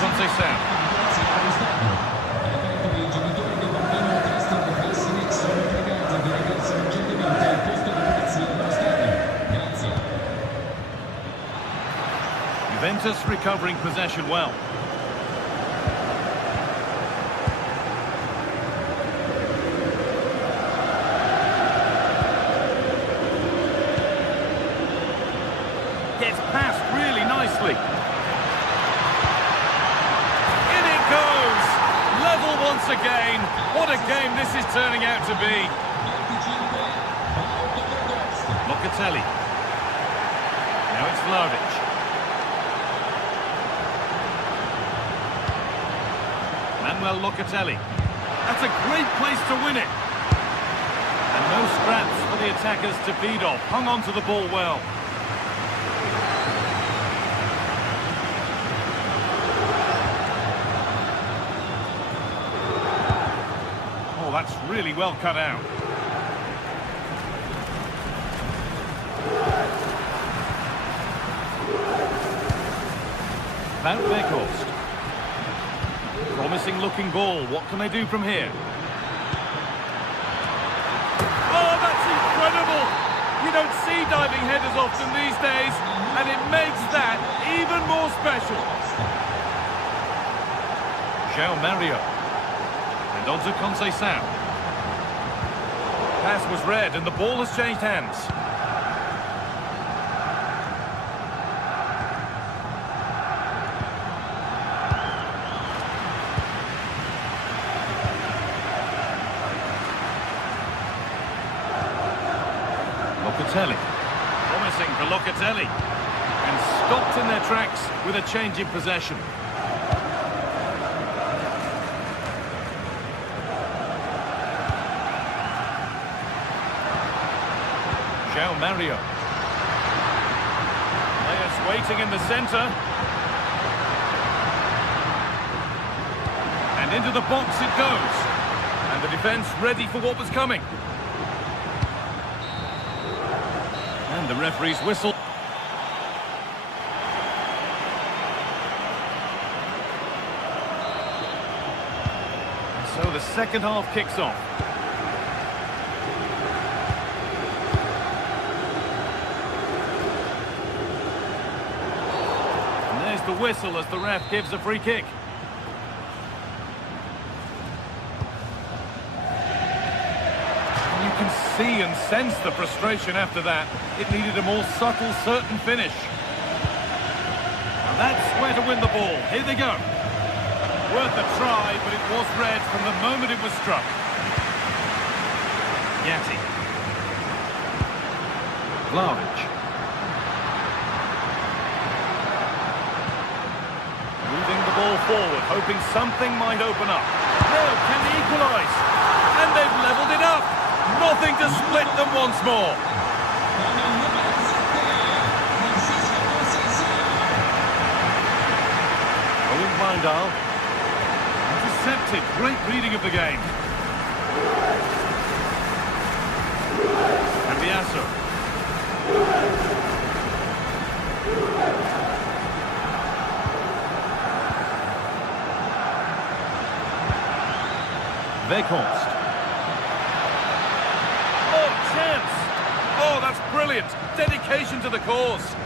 Conceição. Juventus recovering possession well. Gets past really nicely. Once again, what a game this is turning out to be. Locatelli. Now it's Vlahovic. Well, Locatelli. That's a great place to win it. And no scraps for the attackers to feed off. Hung on to the ball well. Oh, that's really well cut out. Van Weghorst. Promising looking ball. What can they do from here? Oh, that's incredible! You don't see diving headers often these days, and it makes that even more special. João Mario. And on to Conceição. Pass was read, and the ball has changed hands. Locatelli. Promising for Locatelli. And stopped in their tracks with a change in possession. João Mario. Players waiting in the centre. And into the box it goes. And the defence ready for what was coming. And the referee's whistle. So the second half kicks off. And there's the whistle as the ref gives a free kick. You can see and sense the frustration after that. It needed a more subtle, certain finish. And that's where to win the ball. Here they go. Worth a try, but it was red from the moment it was struck. Yati. Vlahovic. Moving the ball forward, hoping something might open up. Now, can they equalise? And they've levelled it up. Nothing to split them once more. Owen Wijndal. Intercepted. Great reading of the game. And Biasso. Weghorst. Oh, that's brilliant. Dedication to the cause.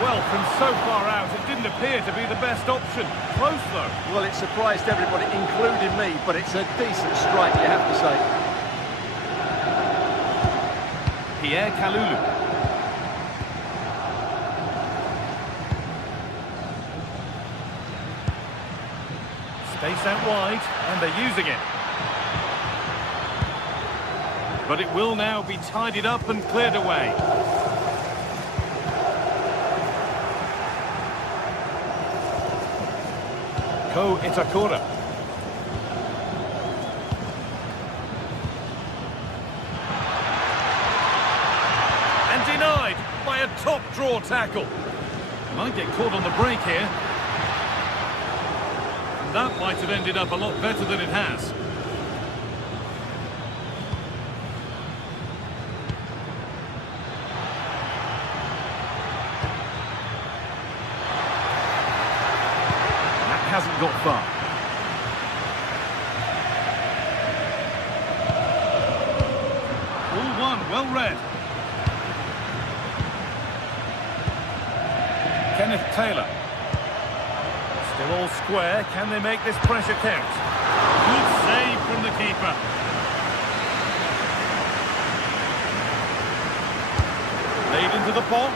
Well, from so far out, it didn't appear to be the best option. Close, though. Well, it surprised everybody, including me, but it's a decent strike, you have to say. Pierre Kalulu. Space out wide, and they're using it. But it will now be tidied up and cleared away. Ko Itakura. And denied by a top draw tackle. Might get caught on the break here. And that might have ended up a lot better than it has. Hasn't got far. All one, well read. Kenneth Taylor. Still all square. Can they make this pressure count? Good save from the keeper. Laid into the box.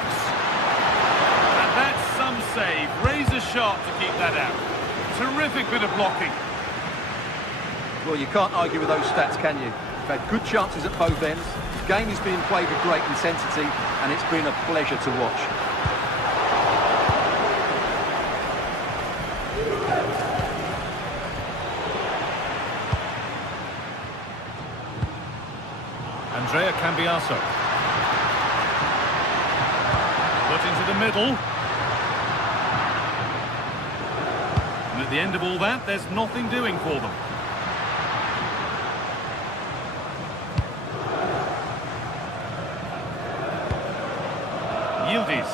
And that's some save. Razor sharp to keep that out. Terrific bit of blocking. Well, you can't argue with those stats, can you? You've had good chances at both ends. The game is being played with great intensity, and it's been a pleasure to watch. Andrea Cambiaso. Put into the middle. And at the end of all that, there's nothing doing for them. Yildiz.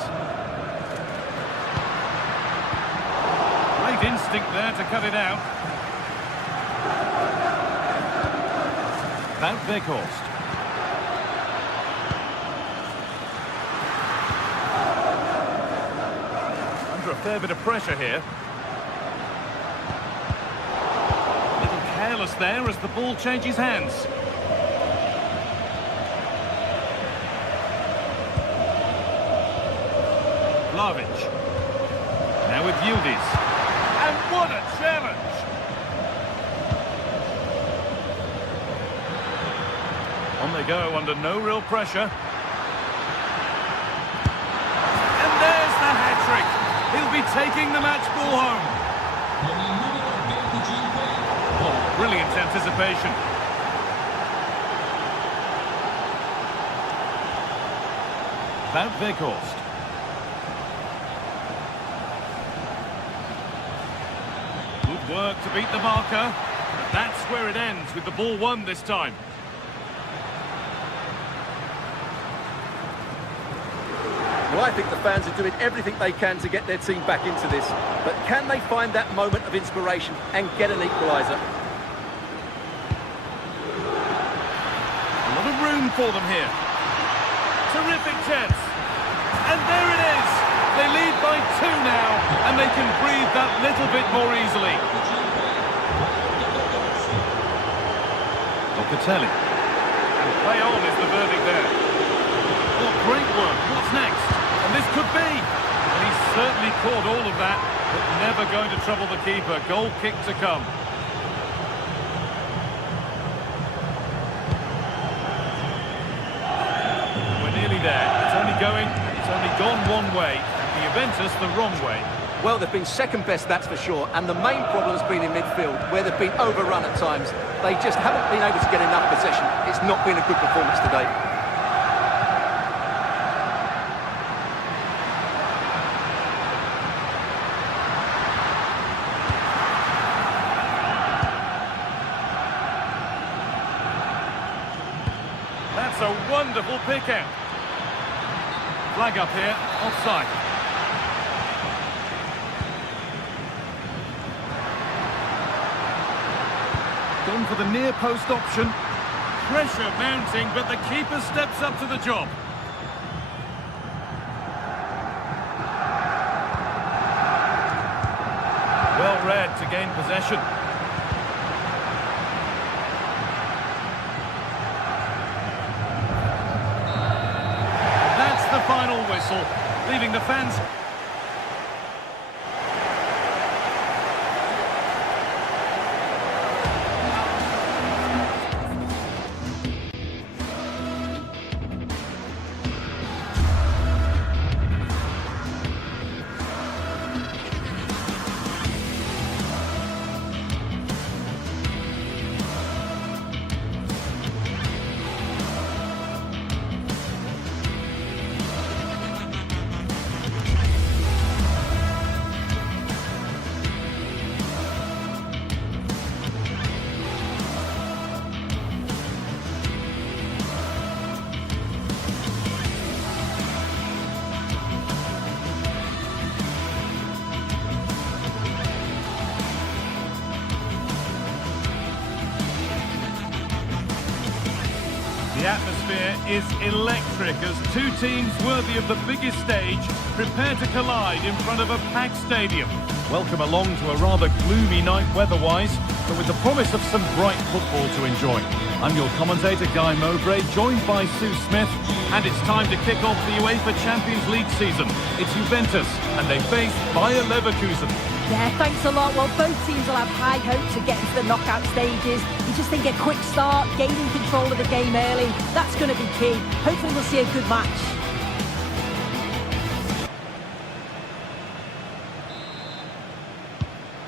Great instinct there to cut it out. Van Veghorst. Under a fair bit of pressure here. A little careless there as the ball changes hands. Vlahovic. Now with Yildiz. And what a challenge! On they go under no real pressure. And there's the hat-trick. He'll be taking the match ball home. Oh, brilliant anticipation. Van Veghorst. Good work to beat the marker. But that's where it ends, with the ball won this time. Well, I think the fans are doing everything they can to get their team back into this. But can they find that moment of inspiration and get an equaliser? A lot of room for them here. Terrific chance. And there it is. They lead by 2 now, and they can breathe that little bit more easily. Locatelli. And play on is the verdict there. Oh, great work. What's next? And this could be. And he's certainly caught all of that, but never going to trouble the keeper. Goal kick to come. We're nearly there. It's only gone one way. The Juventus the wrong way. Well, they've been second best, that's for sure, and the main problem's been in midfield, where they've been overrun at times. They just haven't been able to get enough possession. It's not been a good performance today. That's a wonderful pick-out. Flag up here, offside. Gone for the near post option. Pressure mounting, but the keeper steps up to the job. Well read to gain possession. That's the final whistle, leaving the fans... The atmosphere is electric as two teams worthy of the biggest stage prepare to collide in front of a packed stadium. Welcome along to a rather gloomy night weather-wise, but with the promise of some bright football to enjoy. I'm your commentator, Guy Mowbray, joined by Sue Smith, and it's time to kick off the UEFA Champions League season. It's Juventus, and they face Bayer Leverkusen. Yeah, thanks a lot. Well, both teams will have high hopes of getting to the knockout stages. You just think a quick start, gaining control of the game early, that's going to be key. Hopefully we'll see a good match.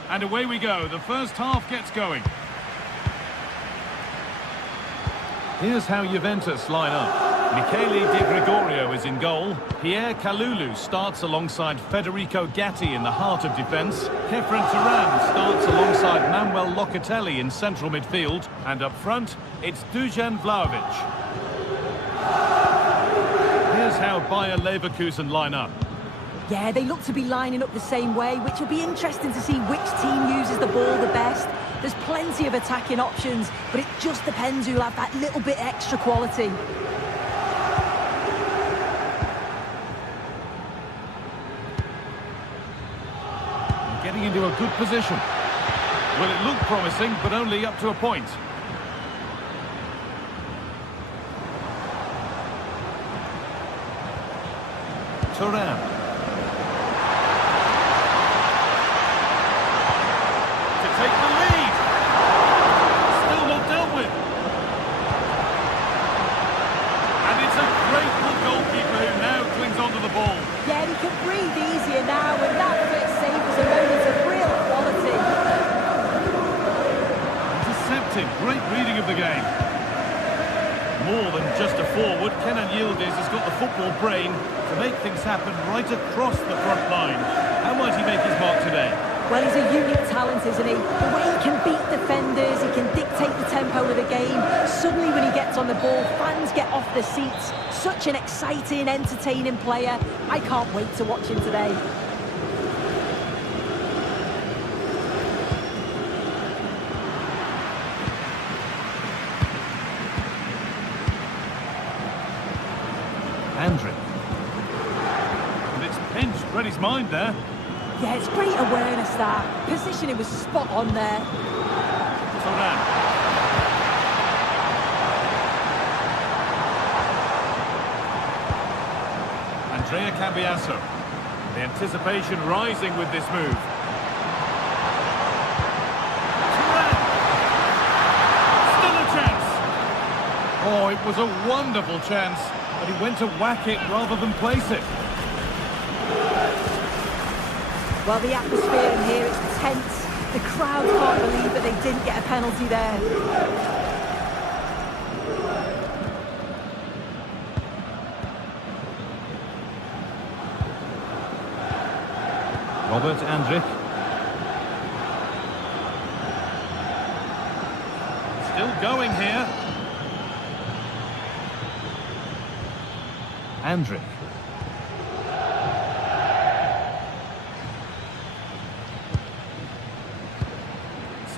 And away we go. The first half gets going. Here's how Juventus line up. Michele Di Gregorio is in goal. Pierre Kalulu starts alongside Federico Gatti in the heart of defence. Kefren Turan starts alongside Manuel Locatelli in central midfield. And up front, it's Dusan Vlahovic. Here's how Bayer Leverkusen line up. Yeah, they look to be lining up the same way, which will be interesting to see which team uses the ball the best. There's plenty of attacking options, but it just depends who'll have that little bit extra quality. Getting into a good position. Well, it looked promising, but only up to a point. Turan. Take the lead. Still not dealt with. And it's a grateful goalkeeper who now clings onto the ball. Yeah, he can breathe easier now, and that first save was a moment of real quality. Intercepted. Great reading of the game. More than just a forward, Kenan Yildiz has got the football brain to make things happen right across the front line. How might he make his mark today? Well, he's a unique talent, isn't he? The way he can beat defenders, he can dictate the tempo of the game. Suddenly when he gets on the ball, fans get off their seats. Such an exciting, entertaining player. I can't wait to watch him today. Andrick. And it's pinched, read his mind there. Yeah, it's great awareness, that. Positioning was spot on there. Turan. Andrea Cambiasso. The anticipation rising with this move. Turan. Still a chance. Oh, it was a wonderful chance, but he went to whack it rather than place it. Well, the atmosphere in here is tense. The crowd can't believe that they didn't get a penalty there. Robert Andrick. Still going here. Andrick.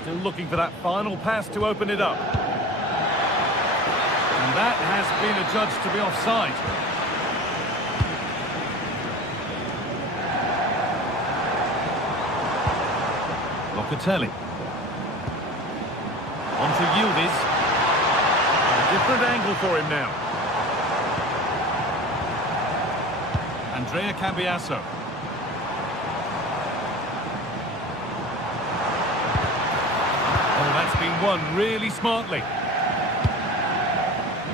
Still looking for that final pass to open it up. And that has been adjudged to be offside. Locatelli. On to Yildiz. A different angle for him now. Andrea Cambiasso. Oh, that's been won really smartly.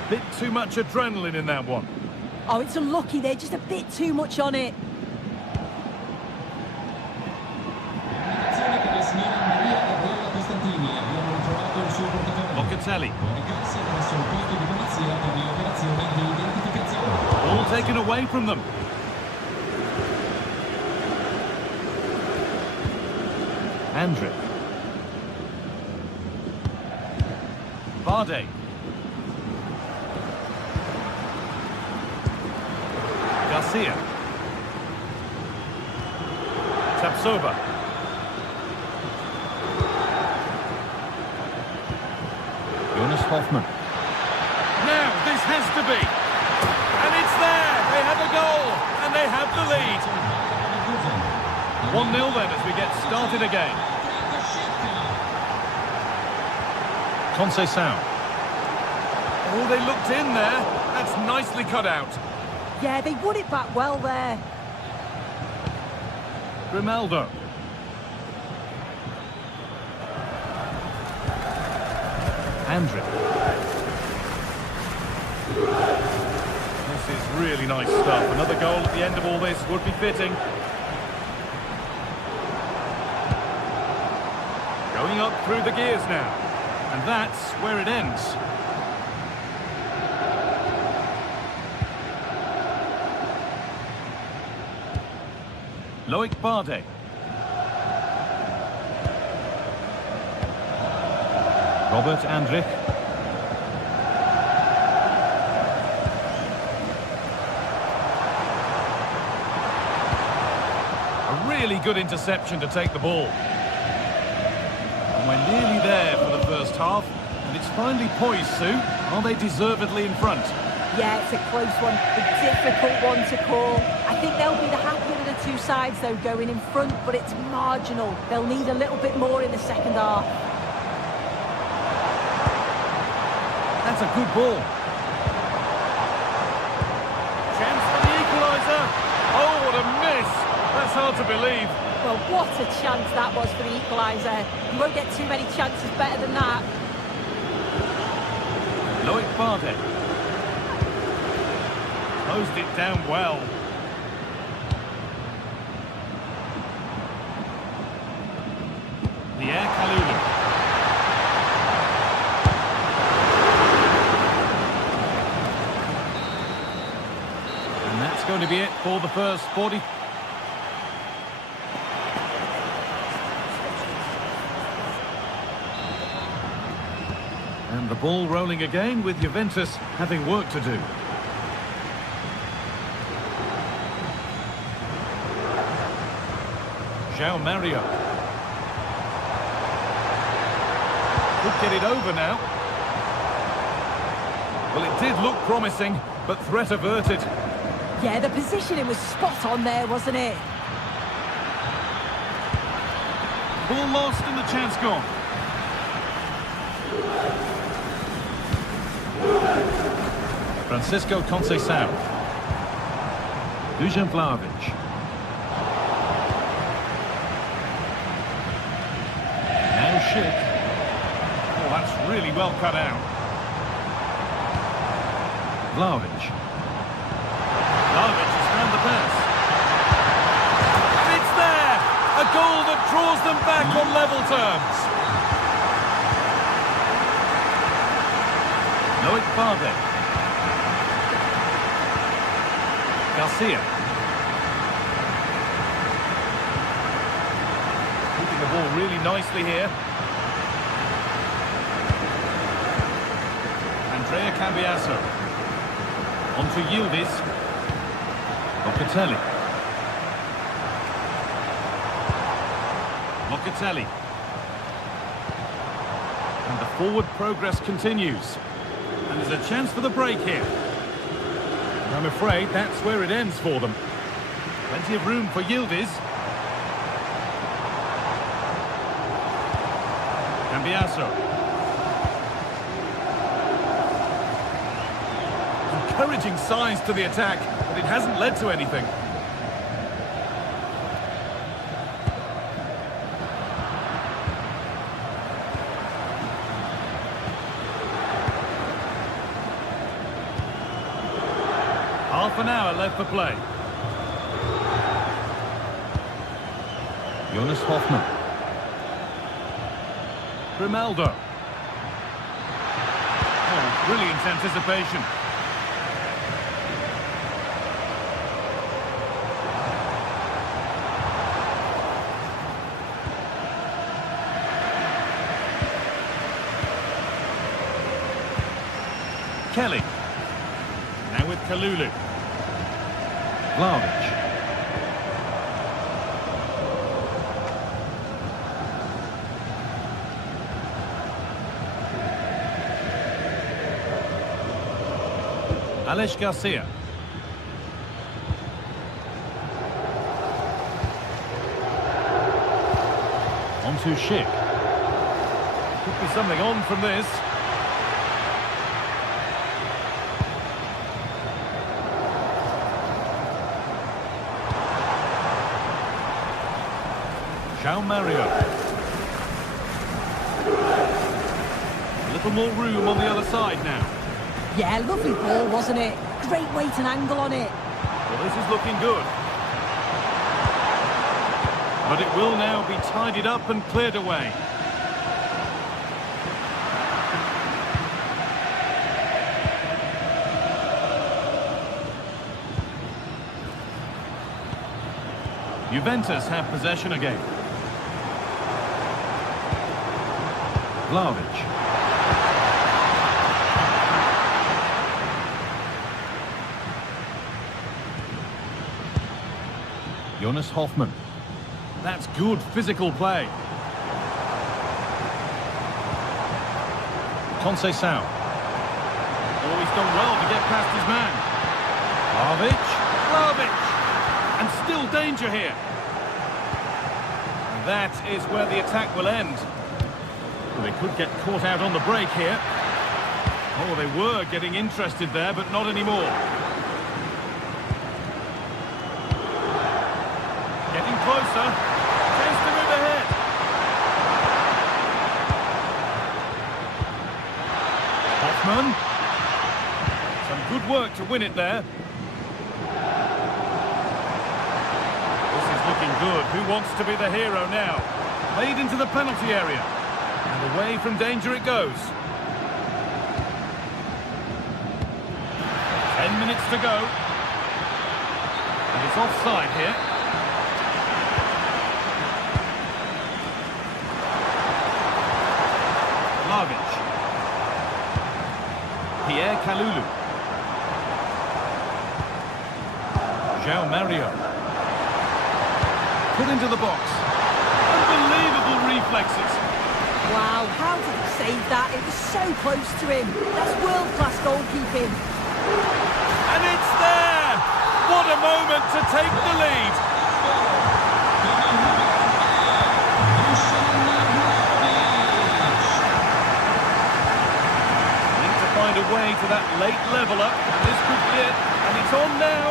Bit too much adrenaline in that one. Oh, it's unlucky there, just a bit too much on it. Locatelli. All taken away from them. Andrick. Vardy. Garcia. Tapsoba. Jonas Hoffman. Now, this has to be. And it's there. They have a goal. And they have the lead. 1-0 then as we get started again. Conceição. Oh, they looked in there. That's nicely cut out. Yeah, they won it back well there. Grimaldo. Andrick. This is really nice stuff. Another goal at the end of all this would be fitting. Going up through the gears now. And that's where it ends. Loic Bardet. Robert Andrich. A really good interception to take the ball. And we're nearly there for the first half. And it's finally poised, Sue. Are they deservedly in front? Yeah, it's a close one. A difficult one to call. I think they'll be the happier of the two sides, though, going in front, but it's marginal. They'll need a little bit more in the second half. That's a good ball. Chance for the equaliser. Oh, what a miss. That's hard to believe. Well, what a chance that was for the equaliser. You won't get too many chances better than that. Loic Bardet. Closed it down well. Pierre Kalulu. And that's going to be it for the first 40. And the ball rolling again with Juventus having work to do. João Mario. Could get it over now. Well, it did look promising, but threat averted. Yeah, the positioning was spot on there, wasn't it? Ball lost and the chance gone. Francisco Conceição. Dusan Vlahovic. Now Schick. Oh, that's really well cut out. Vlahovic. Vlahovic has found the pass. It's there! A goal that draws them back on level terms. Loic Bardet. Garcia. Keeping the ball really nicely here. Andrea Cambiaso. On to Yildiz. Locatelli. Locatelli. And the forward progress continues. And there's a chance for the break here. I'm afraid that's where it ends for them. Plenty of room for Yildiz. Cambiaso. Encouraging signs to the attack, but it hasn't led to anything. Half an hour left for play. Jonas Hoffmann. Grimaldo. Oh, brilliant anticipation. Kelly. Now with Kalulu. Vlahovic. Aleix Garcia. On to Schick. Could be something on from this. João Mario. A little more room on the other side now. Yeah, lovely ball, wasn't it? Great weight and angle on it. Well, this is looking good. But it will now be tidied up and cleared away. Juventus have possession again. Vlahovic. Jonas Hoffmann. That's good physical play. Conceição. Oh, he's done well to get past his man. Vlahovic. And still danger here. And that is where the attack will end. Well, they could get caught out on the break here. Oh, they were getting interested there, but not anymore. Getting closer. Chance to move ahead. Hoffmann. Some good work to win it there. This is looking good. Who wants to be the hero now? Played into the penalty area. And away from danger it goes. 10 minutes to go. And it's offside here. Vlahovic. Pierre Kalulu. João Mario. Put into the box. Unbelievable reflexes. Wow, how did he save that? It was so close to him. That's world-class goalkeeping. And it's there! What a moment to take the lead. Need to find a way to that late leveller, and this could be it. And it's on now.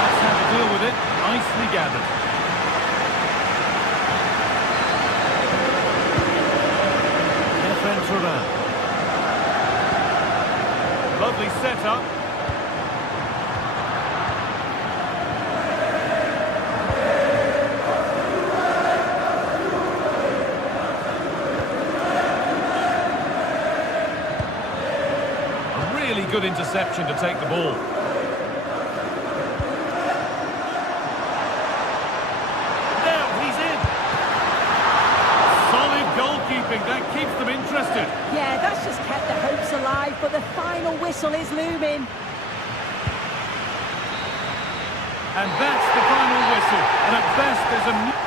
That's how to deal with it. Nicely gathered. Lovely setup. A really good interception to take the ball. Now he's in. Solid goalkeeping, that keeps them interested. Yeah, that's just kept the hopes alive, but the final whistle is looming. And that's the final whistle. And at best, there's a...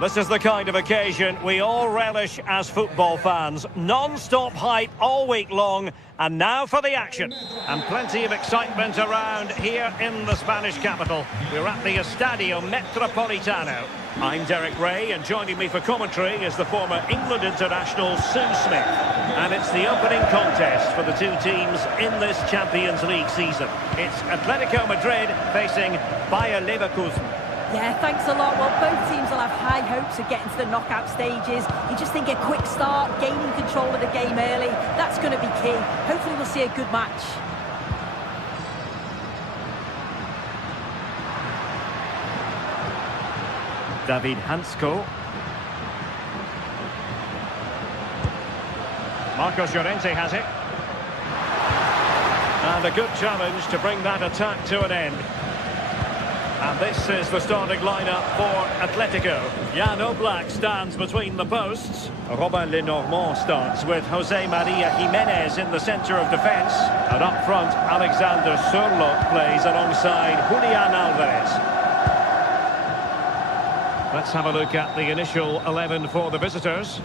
This is the kind of occasion we all relish as football fans. Non-stop hype all week long, and now for the action. And plenty of excitement around here in the Spanish capital. We're at the Estadio Metropolitano. I'm Derek Ray, and joining me for commentary is the former England international Sue Smith. And it's the opening contest for the two teams in this Champions League season. It's Atletico Madrid facing Bayer Leverkusen. Yeah, thanks a lot. Well, both teams will have high hopes of getting to the knockout stages. You just think a quick start, gaining control of the game early, that's going to be key. Hopefully we'll see a good match. David Hansko. Marcos Llorente has it. And a good challenge to bring that attack to an end. And this is the starting lineup for Atletico. Jan Oblak stands between the posts. Robin Lenormand starts with Jose Maria Jimenez in the centre of defence. And up front, Alexander Sørloth plays alongside Julian Alvarez. Let's have a look at the initial 11 for the visitors.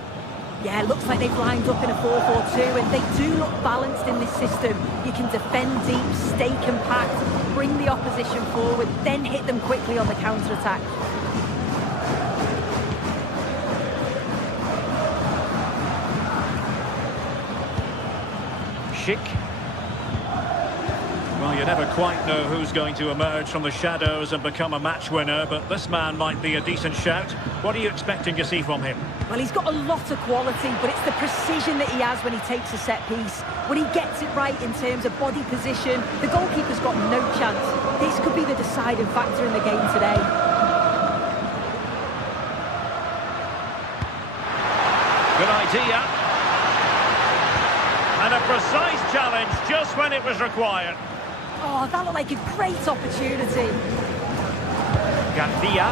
Yeah, it looks like they've lined up in a 4-4-2, and they do look balanced in this system. You can defend deep, stay compact, bring the opposition forward, then hit them quickly on the counter-attack. Schick. Well, you never quite know who's going to emerge from the shadows and become a match winner, but this man might be a decent shout. What are you expecting to see from him? Well, he's got a lot of quality, but it's the precision that he has when he takes a set piece. When he gets it right in terms of body position, the goalkeeper's got no chance. This could be the deciding factor in the game today. Good idea. And a precise challenge just when it was required. Oh, that looked like a great opportunity. Garcia.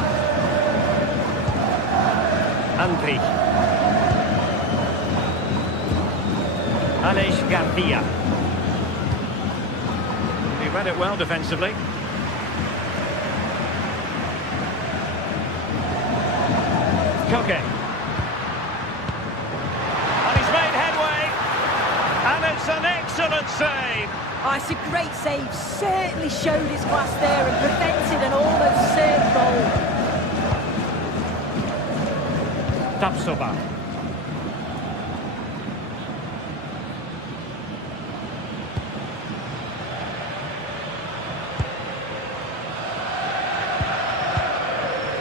Andri. Aleix Garcia. He read it well defensively. Koke. And he's made headway. And it's an excellent save. Oh, it's a great save. Certainly showed his class there and prevented an almost certain goal. Tapsoba.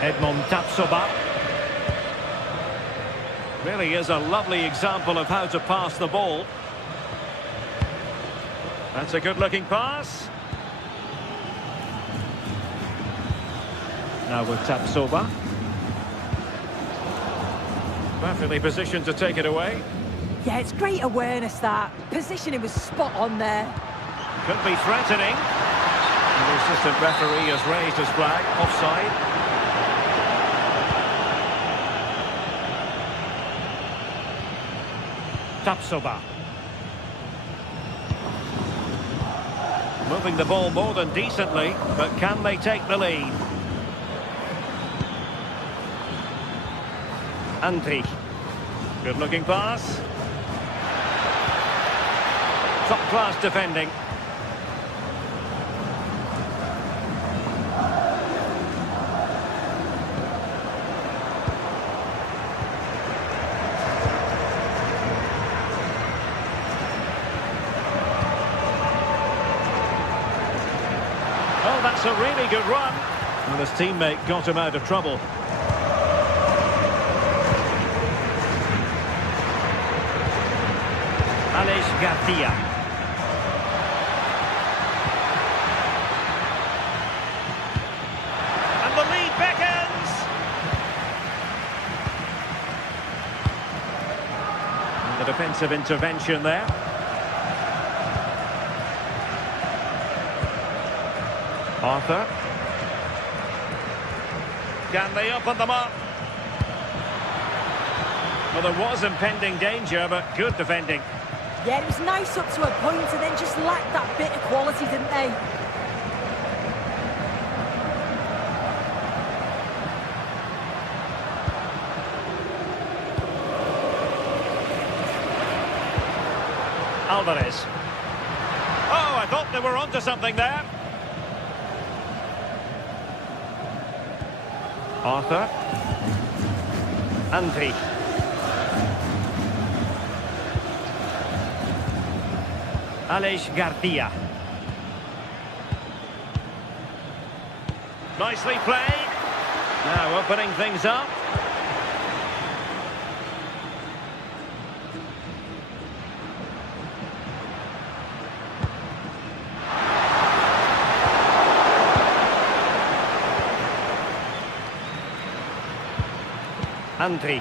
Edmond Tapsoba. Really is a lovely example of how to pass the ball. That's a good-looking pass. Now with Tapsoba. Perfectly positioned to take it away. Yeah, it's great awareness, that. Positioning was spot on there. Could be threatening. And the assistant referee has raised his flag. Offside. Tapsoba. Moving the ball more than decently, but can they take the lead? Andri. Good looking pass. Top class defending. Oh, that's a really good run. And his teammate got him out of trouble. Aleix Garcia. And the lead beckons. And the defensive intervention there. Arthur. Can they open them up? Well, there was impending danger, but good defending. Yeah, it was nice up to a point, and then just lacked that bit of quality, didn't they? Alvarez. Oh, I thought they were onto something there. Arthur. Andri. Aleix Garcia. Nicely played. Now opening things up. Andri.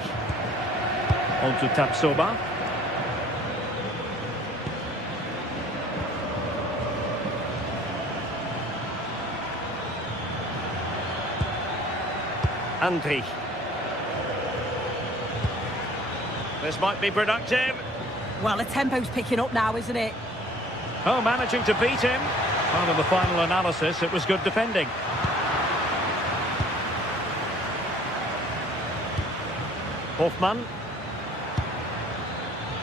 On to Tapsoba. Andri. This might be productive. Well, the tempo's picking up now, isn't it? Oh, managing to beat him. Part of the final analysis, it was good defending. Hoffmann.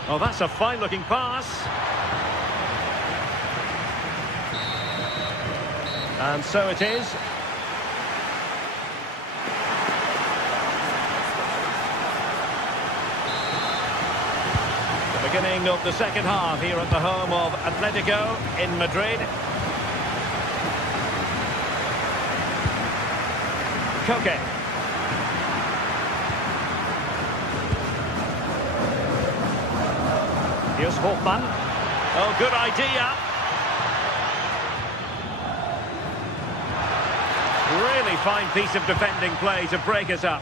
Oh, that's a fine-looking pass. And so it is. The beginning of the second half here at the home of Atletico in Madrid. Koke. Here's Hoffmann. Oh, good idea. Really fine piece of defending play to break us up.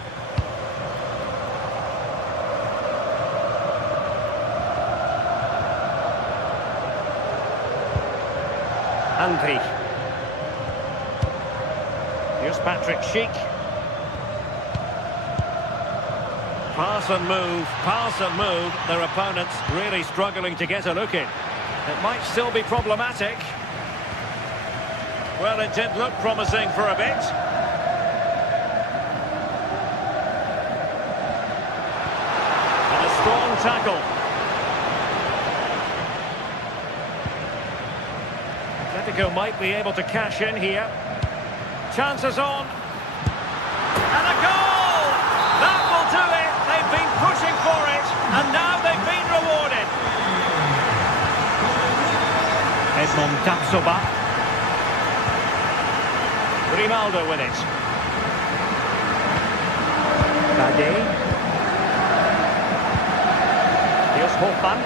Andri. Here's Patrick Schick. Pass and move. Their opponents really struggling to get a look in. It might still be problematic. Well, it did look promising for a bit. And a strong tackle. Atletico might be able to cash in here. Chances on. And a goal! That will do it. They've been pushing for it, and now they've been rewarded. Edmond Tapsoba. Grimaldo with it. Bade. Here's Hoffmann.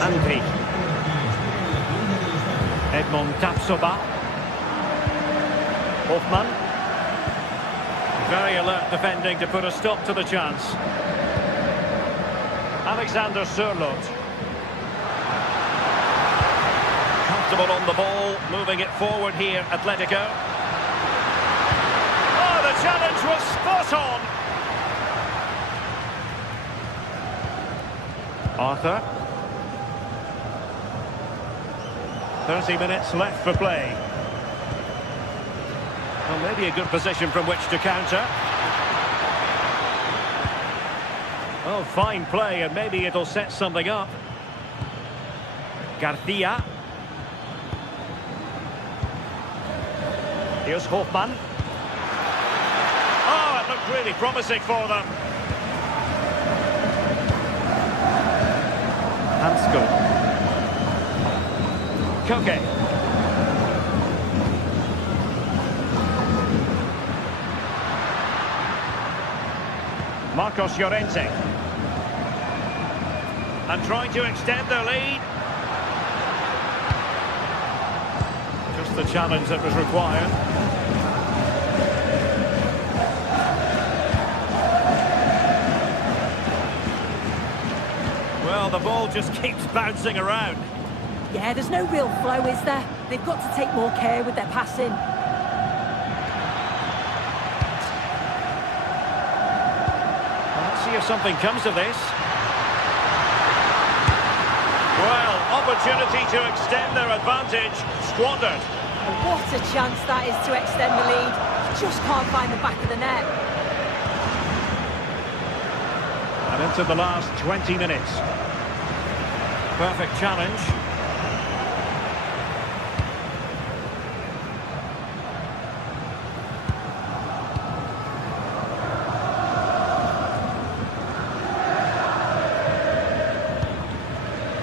Andri. Edmond Tapsoba. Hoffmann. Very alert defending to put a stop to the chance. Alexander Sørloth. Comfortable on the ball, moving it forward here, Atletico. Oh, the challenge was spot on. Arthur. 30 minutes left for play. Well, maybe a good position from which to counter. Oh, fine play, and maybe it'll set something up. Garcia. Here's Hoffmann. Oh, it looked really promising for them. Hansko. Koke. Marcos Llorente. And trying to extend their lead. Just the challenge that was required. Well, the ball just keeps bouncing around. Yeah, there's no real flow, is there? They've got to take more care with their passing. See if something comes of this. Well, opportunity to extend their advantage, squandered. What a chance that is to extend the lead. Just can't find the back of the net. And into the last 20 minutes. Perfect challenge.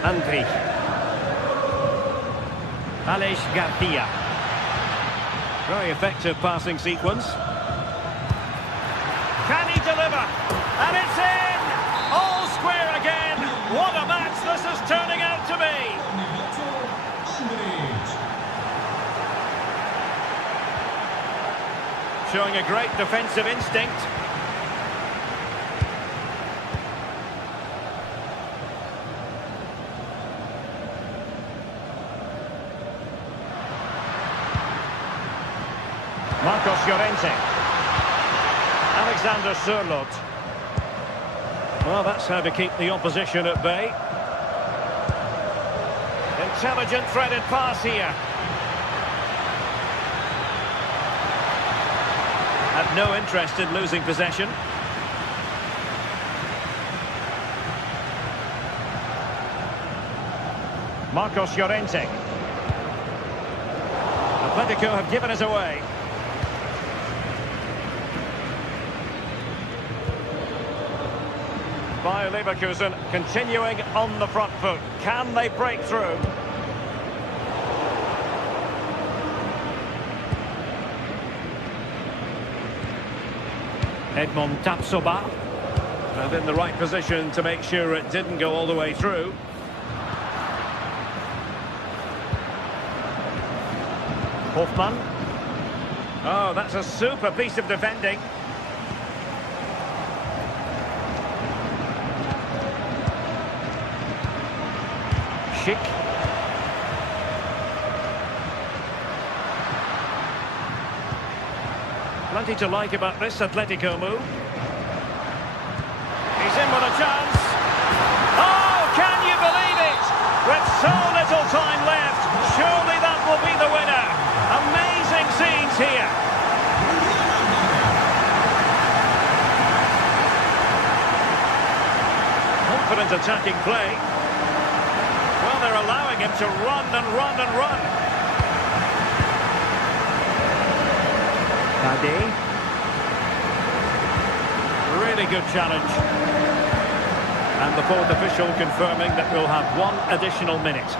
Andri. Aleix Garcia. Very effective passing sequence. Can he deliver? And it's in! All square again! What a match this is turning out to be! Showing a great defensive instinct. Marcos Llorente. Alexander Sørloth. Well, that's how to keep the opposition at bay. Intelligent threaded pass here. Had no interest in losing possession. Marcos Llorente. Atletico have given us away. Bayer Leverkusen continuing on the front foot. Can they break through? Edmond Tapsoba. And in the right position to make sure it didn't go all the way through. Hoffmann. Oh, that's a super piece of defending. Schick. Plenty to like about this Atletico move. He's in with a chance. Oh, can you believe it? With so little time left, surely that will be the winner. Amazing scenes here. Confident attacking play. Well, they're allowing him to run and run and run. Tade. Really good challenge. And the fourth official confirming that we'll have one additional minute.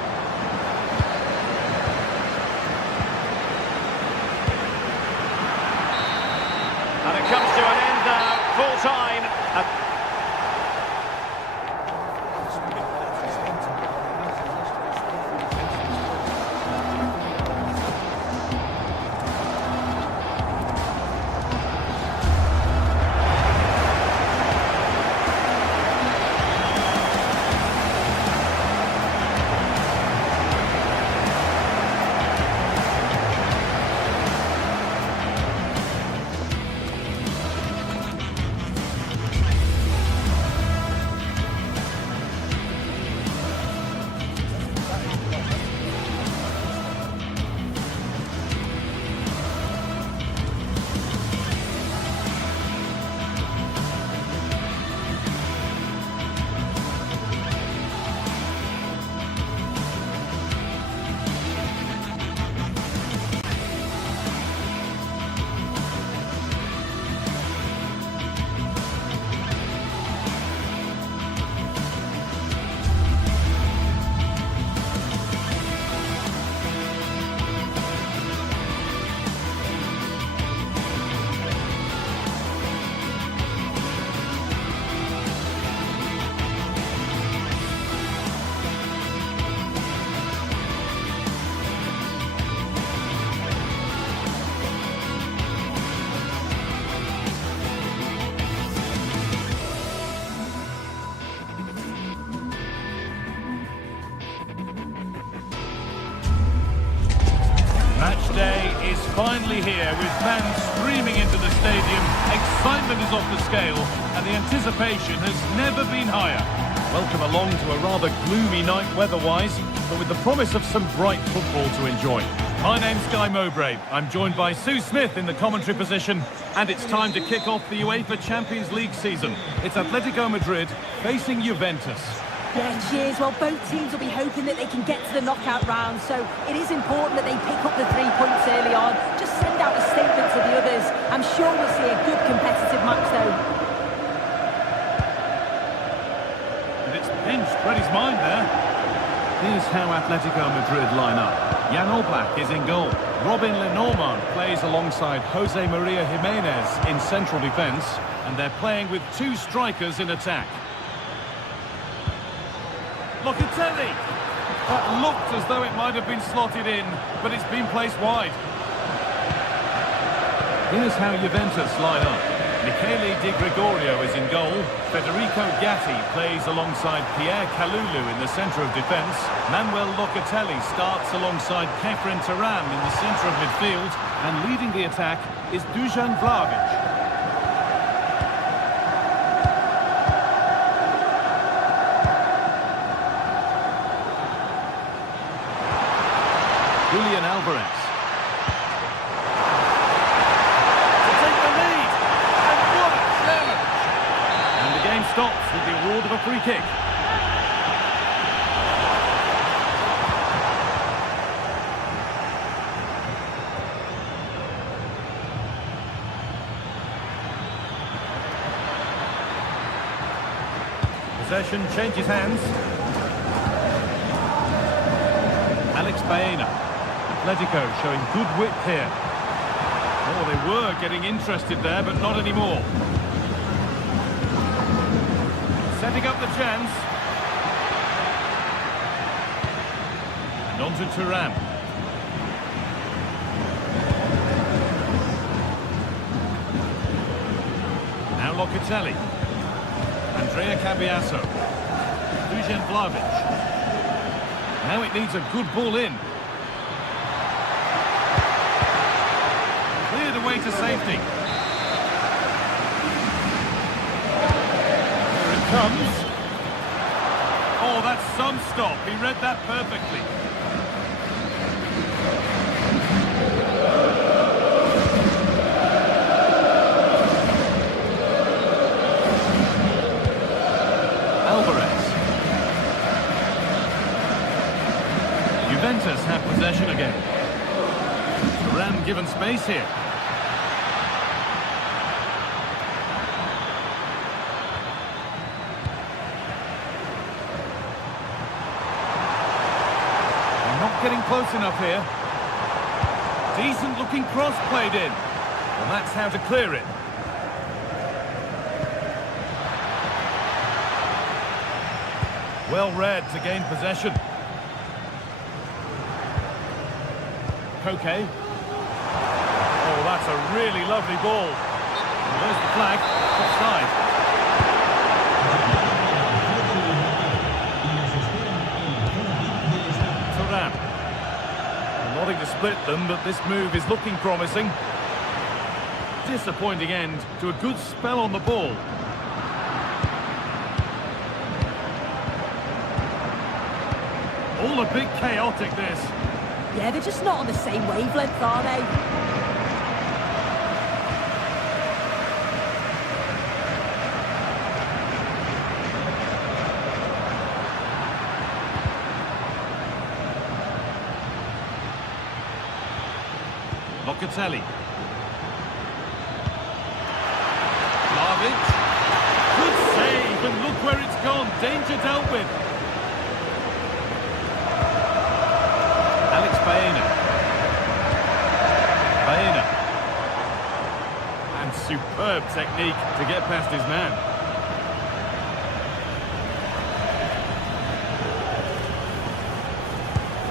And it comes to an end now, full time. Finally here, with fans streaming into the stadium, excitement is off the scale, and the anticipation has never been higher. Welcome along to a rather gloomy night weather-wise, but with the promise of some bright football to enjoy. My name's Guy Mowbray. I'm joined by Sue Smith in the commentary position, and it's time to kick off the UEFA Champions League season. It's Atletico Madrid facing Juventus. Yeah, cheers. Well, both teams will be hoping that they can get to the knockout round, so it is important that they pick up the 3 points early on. Just send out a statement to the others. I'm sure we'll see a good competitive match, though. And it's pinched, read his mind there. Here's how Atletico Madrid line up. Jan Oblak is in goal. Robin Lenormand plays alongside Jose Maria Jimenez in central defence, and they're playing with 2 strikers in attack. Locatelli! That looked as though it might have been slotted in, but it's been placed wide. Here's how Juventus line up. Michele Di Gregorio is in goal. Federico Gatti plays alongside Pierre Kalulu in the centre of defence. Manuel Locatelli starts alongside Kefren Turam in the centre of midfield. And leading the attack is Dusan Vlahovic. Julian Alvarez. To take the lead. And what a challenge! And the game stops with the award of a free kick. Possession changes hands. Alex Baena. Atletico showing good width here. Oh, they were getting interested there, but not anymore. Setting up the chance. And on to Turam. Now Locatelli. Andrea Cambiaso. Dusan Vlahovic. Now it needs a good ball in. Cleared away to safety. Here it comes. Oh, that's some stop. He read that perfectly. Alvarez. Juventus have possession again. Turam given space here. Getting close enough here. Decent looking cross played in. Well, that's how to clear it. Well read to gain possession. Koke. Oh, that's a really lovely ball. Well, there's the flag. Offside. Turam. Wanting to split them, but this move is looking promising. Disappointing end to a good spell on the ball. All a bit chaotic, this. Yeah, they're just not on the same wavelength, are they? Locatelli. Vlahovic. Good save, and look where it's gone. Danger dealt with. Alex Baena. Baena. And superb technique to get past his man.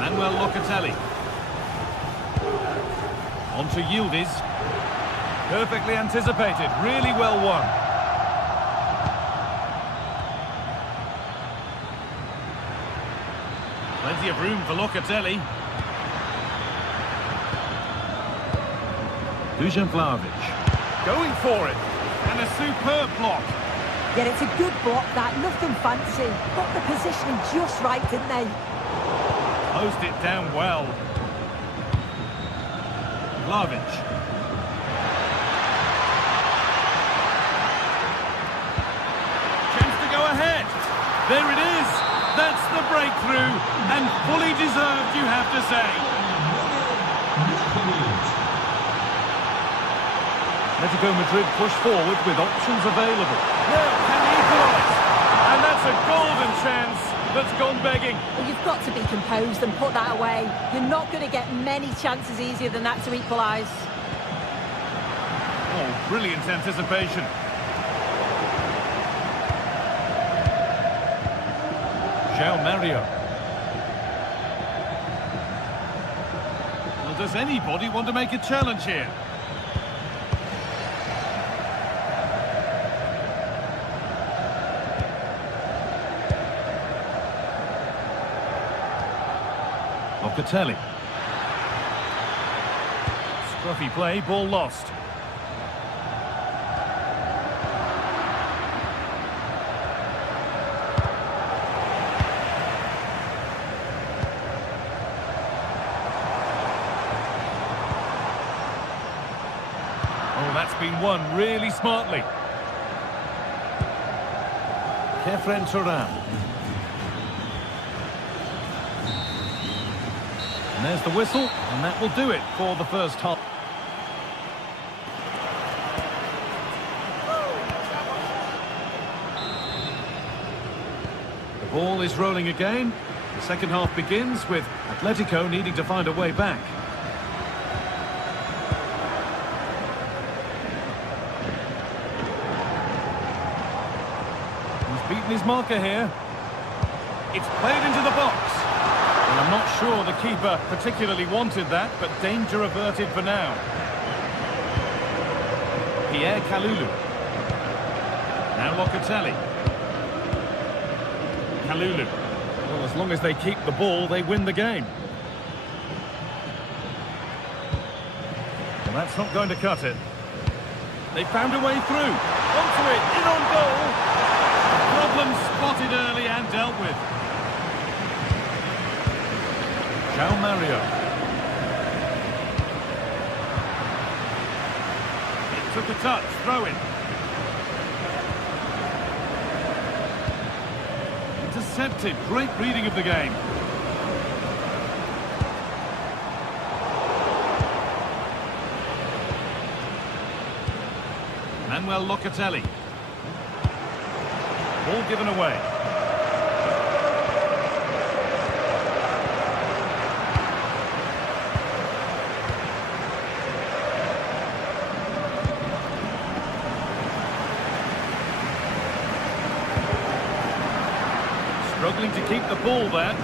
Manuel Locatelli. On to Yildiz. Perfectly anticipated, really well won. Plenty of room for Locatelli. Dusan Vlahovic. Going for it. And a superb block. Yeah, it's a good block, that. Nothing fancy. Got the positioning just right, didn't they? Closed it down well. Vlahovic. Chance to go ahead. There it is. the breakthrough, and fully deserved, you have to say. Atletico Madrid push forward with options available. Now, can he equalise? And that's a golden chance that's gone begging. Well, you've got to be composed and put that away. You're not going to get many chances easier than that to equalise. Oh, brilliant anticipation. João Mario. Well, does anybody want to make a challenge here? Locatelli. Scruffy play, ball lost. Oh, that's been won really smartly. Kefren Turan. And there's the whistle, and that will do it for the first half. The ball is rolling again. The second half begins with Atletico needing to find a way back. He's beaten his marker here. It's played into the box. And I'm not sure the keeper particularly wanted that, but danger averted for now. Pierre Kalulu. Now Locatelli. Kalulu. Well, as long as they keep the ball, they win the game. Well, that's not going to cut it. They found a way through. Onto it, in on goal. Problem spotted early and dealt with. João Mario. It took a touch, throw in. Intercepted, great reading of the game. Manuel Locatelli. Ball given away. Struggling to keep the ball there.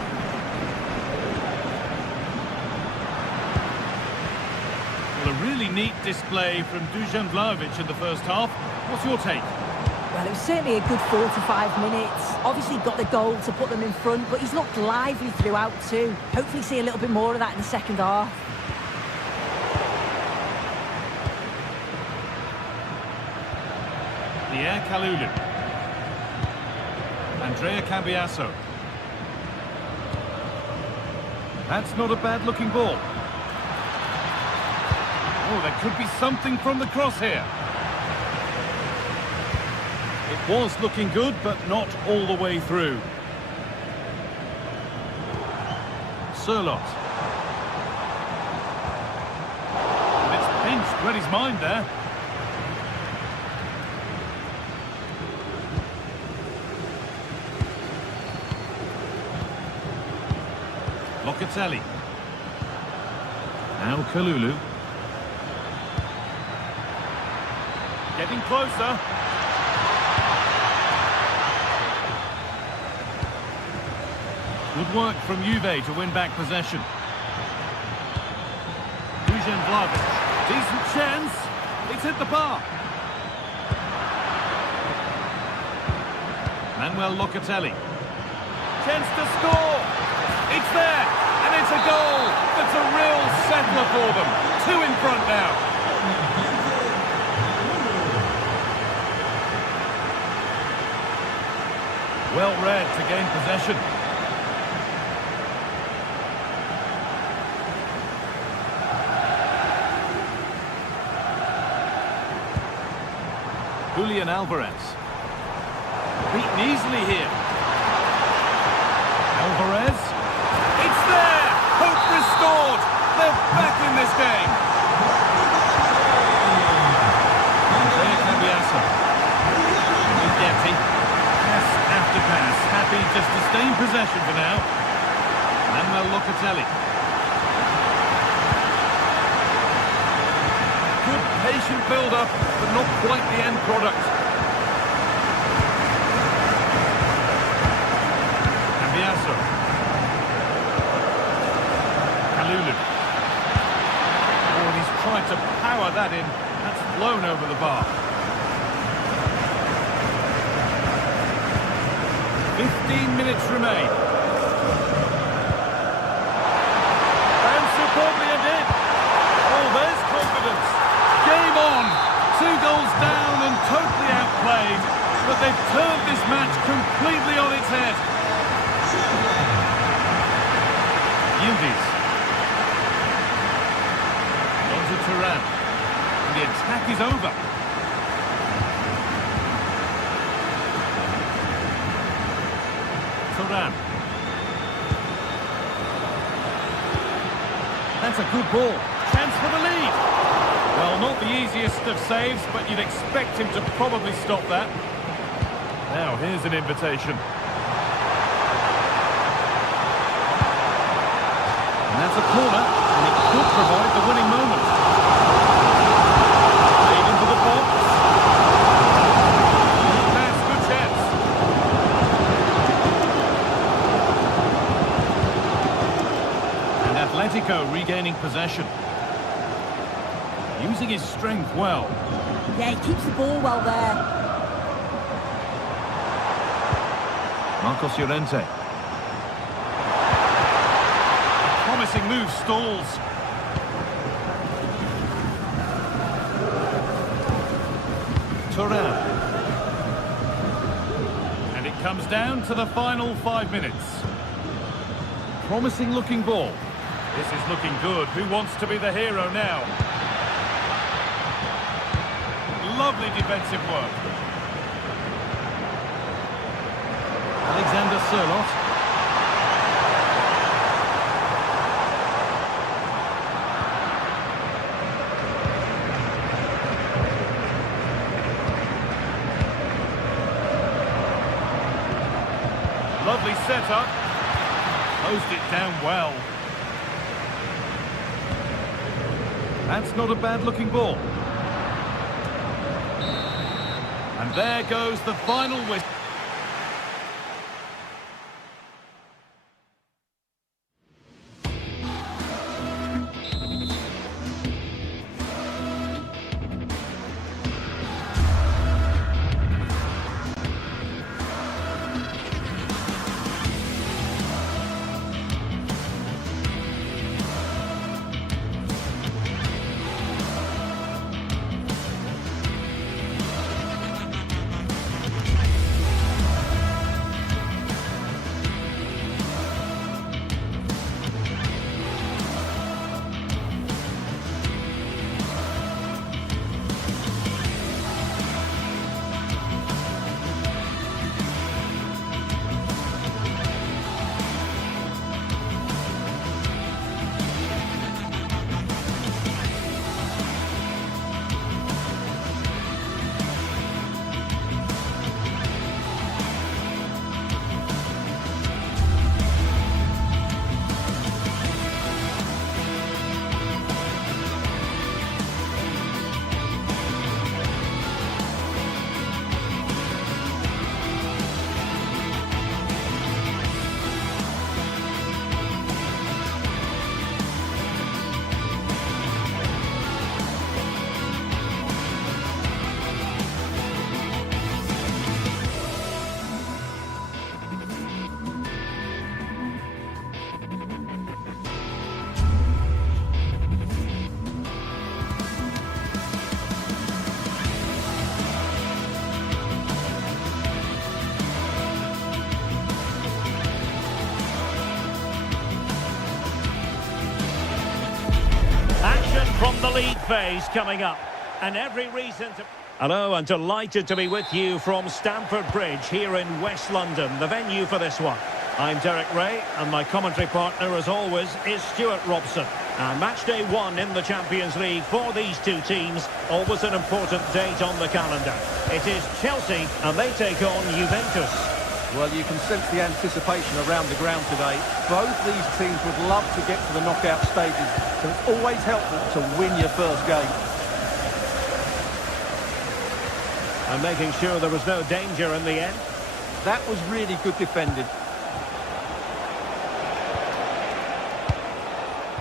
Well, a really neat display from Dusan Vlahovic in the first half. What's your take? Well, it was certainly a good 4 to 5 minutes. Obviously got the goal to put them in front, but he's looked lively throughout too. Hopefully see a little bit more of that in the second half. Pierre Kalulu. Andrea Cambiasso. That's not a bad-looking ball. Oh, there could be something from the cross here. It was looking good, but not all the way through. Sirlot. And it's pinched, read his mind there. Locatelli. Now Kalulu. Getting closer. Good work from Juve to win back possession. Dusan Vlahovic. Decent chance. It's hit the bar. Manuel Locatelli. Chance to score. It's there, and it's a goal. That's a real settler for them. 2 in front now. Well read to gain possession. Julian Alvarez. Beaten easily here. Now scored! They're back in this game! There can be Asa. Getty. Pass after pass. Happy just to stay in possession for now. And Locatelli. Good patient build-up, but not quite the end product. Cambiasso. Kalulu. Oh, and he's tried to power that in. That's flown over the bar. 15 minutes remain. And superbly indeed. Oh, there's confidence. Game on. 2 goals down and totally outplayed. But they've turned this match completely on its head. Yildiz. On to Turan. And the attack is over. Turan. That's a good ball. Chance for the lead. Well, not the easiest of saves, but you'd expect him to probably stop that. Now, here's an invitation. And that's a corner, and it could provide the winning moment. Played into the box. That's good chance. And Atletico regaining possession. Using his strength well. Yeah, he keeps the ball well there. Marcos Llorente. Promising move stalls. Turan. And it comes down to the final 5 minutes. Promising looking ball. This is looking good. Who wants to be the hero now? Lovely defensive work. Alexander Sørloth. Lovely setup. Closed it down well. That's not a bad looking ball. And there goes the final whistle. From the league phase coming up, and every reason to... Hello, and delighted to be with you from Stamford Bridge here in West London, the venue for this one. I'm Derek Ray, and my commentary partner, as always, is Stuart Robson. And match day 1 in the Champions League for these two teams, always an important date on the calendar. It is Chelsea, and they take on Juventus. Well, you can sense the anticipation around the ground today. Both these teams would love to get to the knockout stages, so it's always helpful to win your first game. And making sure there was no danger in the end. That was really good defending.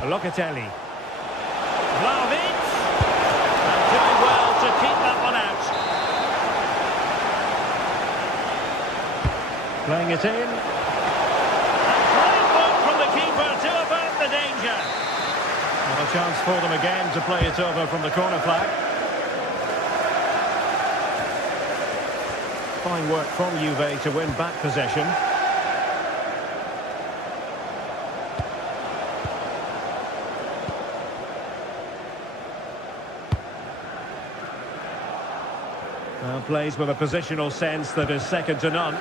Locatelli. Vlahovic. And doing well to keep that one out. Playing it in. And great work from the keeper to avert the danger. Not a chance for them again to play it over from the corner flag. Fine work from Juve to win back possession. Plays with a positional sense that is second to none.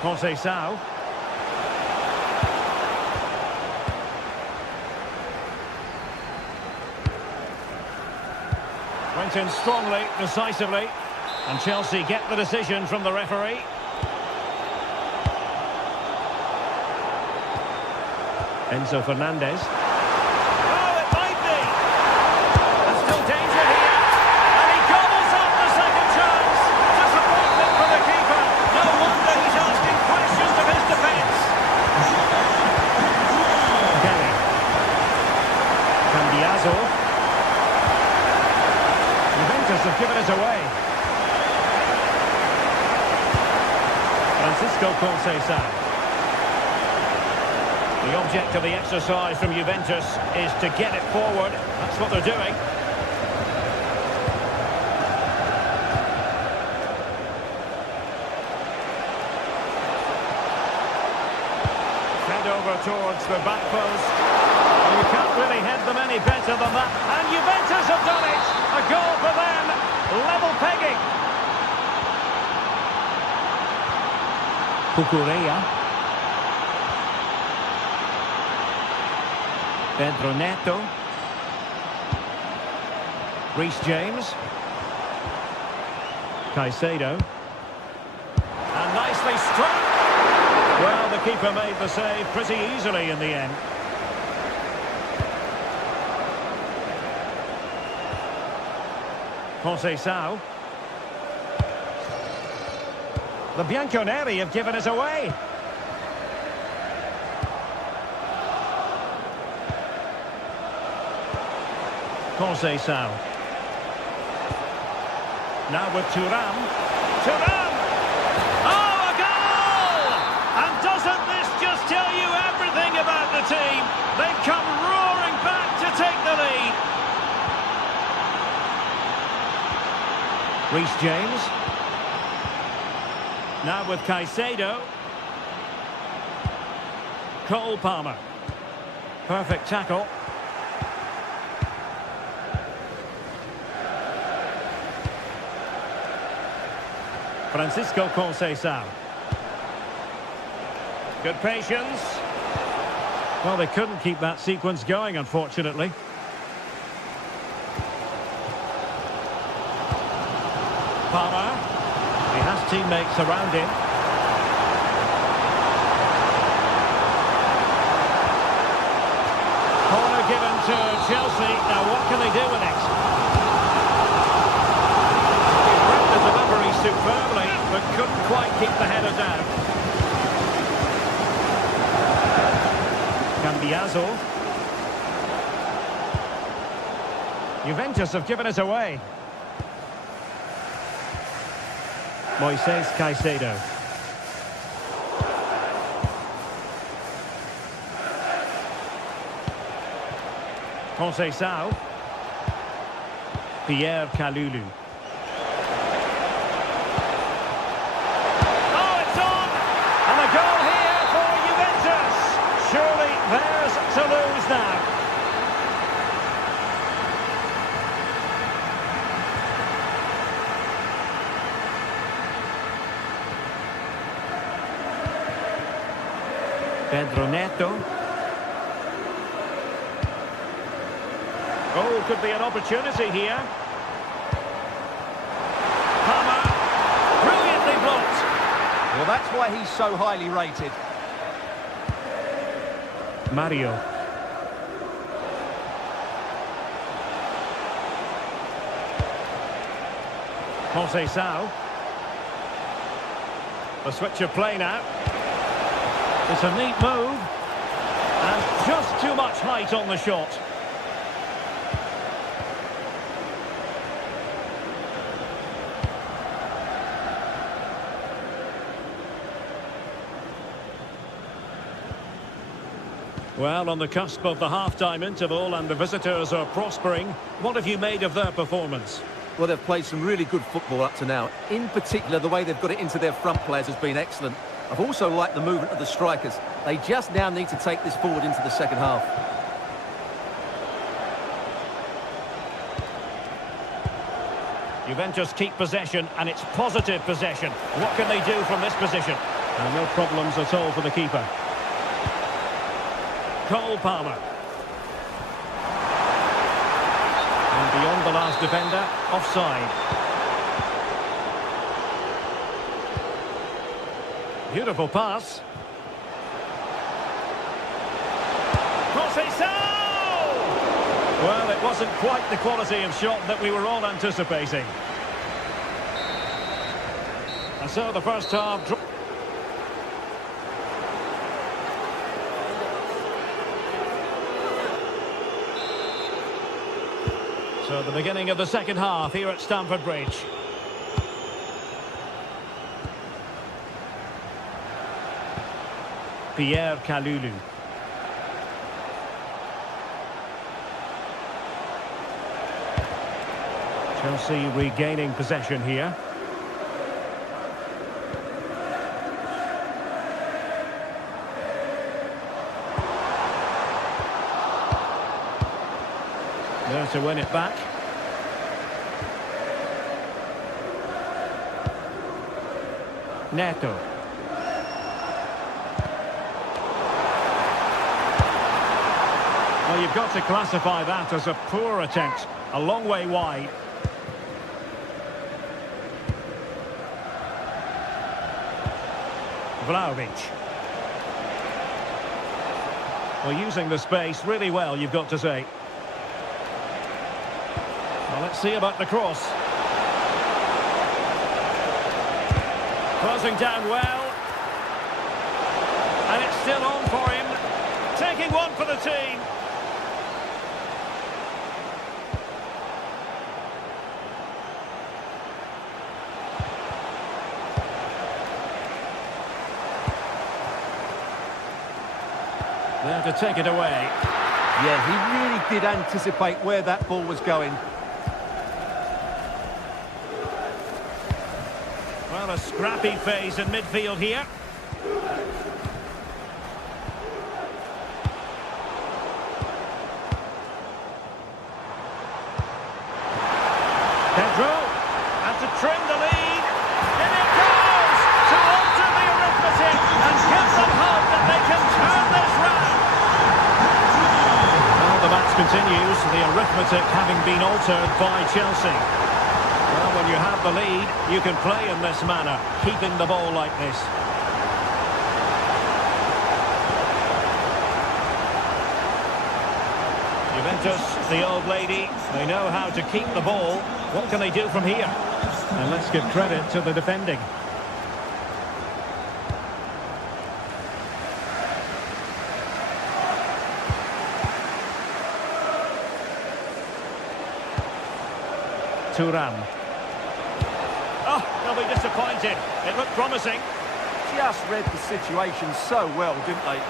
Conceição. Went in strongly, decisively. And Chelsea get the decision from the referee. Enzo Fernandez. Juventus have given it away. Conceição. The object of the exercise from Juventus is to get it forward. That's what they're doing. Head over towards the back post. You can't really head them any better than that. And Juventus have done it. A goal for them. Level pegging. Cucurella. Pedro Neto. Reece James. Caicedo. And nicely struck. Well, the keeper made the save pretty easily in the end. Conceição. The Bianconeri have given it away. Conceição. Now with Thuram. Thuram! Oh, a goal! And doesn't this just tell you everything about the team? They've come roaring back to take the lead. Reece James. Now with Caicedo. Cole Palmer. Perfect tackle. Francisco Conceição. Good patience. Well, they couldn't keep that sequence going, unfortunately. Palmer. He has teammates around him. Corner given to Chelsea. Now what can they do with it? He read the delivery superbly, but couldn't quite keep the header down. Cambiaso. Juventus have given it away. Moises Caicedo. Conceição. Pierre Kalulu. Oh, it's on! And a goal here for Juventus. Surely theirs to lose now. Pedro Neto. Oh, could be an opportunity here. Palmer, brilliantly blocked. Well, that's why he's so highly rated. Mario. Jose Sao. The switch of play now. It's a neat move. And just too much height on the shot. Well, on the cusp of the half-time interval and the visitors are prospering. What have you made of their performance? Well, they've played some really good football up to now. In particular, the way they've got it into their front players has been excellent. I've also liked the movement of the strikers. They just now need to take this forward into the second half. Juventus keep possession, and it's positive possession. What can they do from this position? No problems at all for the keeper. Cole Palmer. And beyond the last defender, offside. Beautiful pass. Well, it wasn't quite the quality of shot that we were all anticipating. And so the first half... So the beginning of the second half here at Stamford Bridge. Pierre Kalulu. Chelsea regaining possession here. There to win it back. Neto. Well, you've got to classify that as a poor attempt. A long way wide. Vlahovic. Well, using the space really well, you've got to say. Well, let's see about the cross. Closing down well. And it's still on for him. Taking one for the team. There to take it away. Yeah, he really did anticipate where that ball was going. Well, a scrappy phase in midfield here. Pedro, and to trim the lead. In it goes! To alter the arithmetic and give them hope that they can turn this round. Well, the match continues, the arithmetic having been altered by Chelsea. Well, when you have the lead, you can play in this manner, keeping the ball like this. Juventus, the old lady, they know how to keep the ball. What can they do from here? And let's give credit to the defending. Thuram. Oh, they'll be disappointed. It looked promising. Just read the situation so well, didn't they?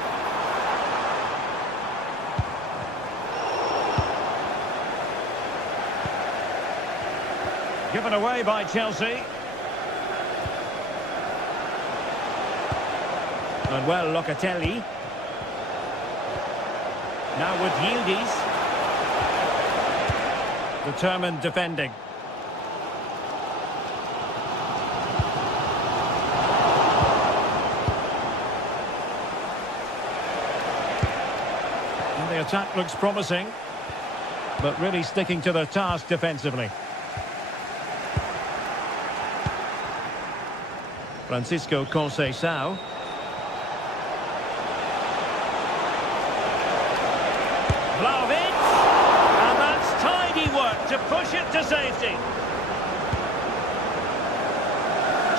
Given away by Chelsea. And well, Locatelli. Now with Yildiz. Determined defending. The attack looks promising, but really sticking to their task defensively. Francisco Conceição. Vlahovic, and that's tidy work to push it to safety.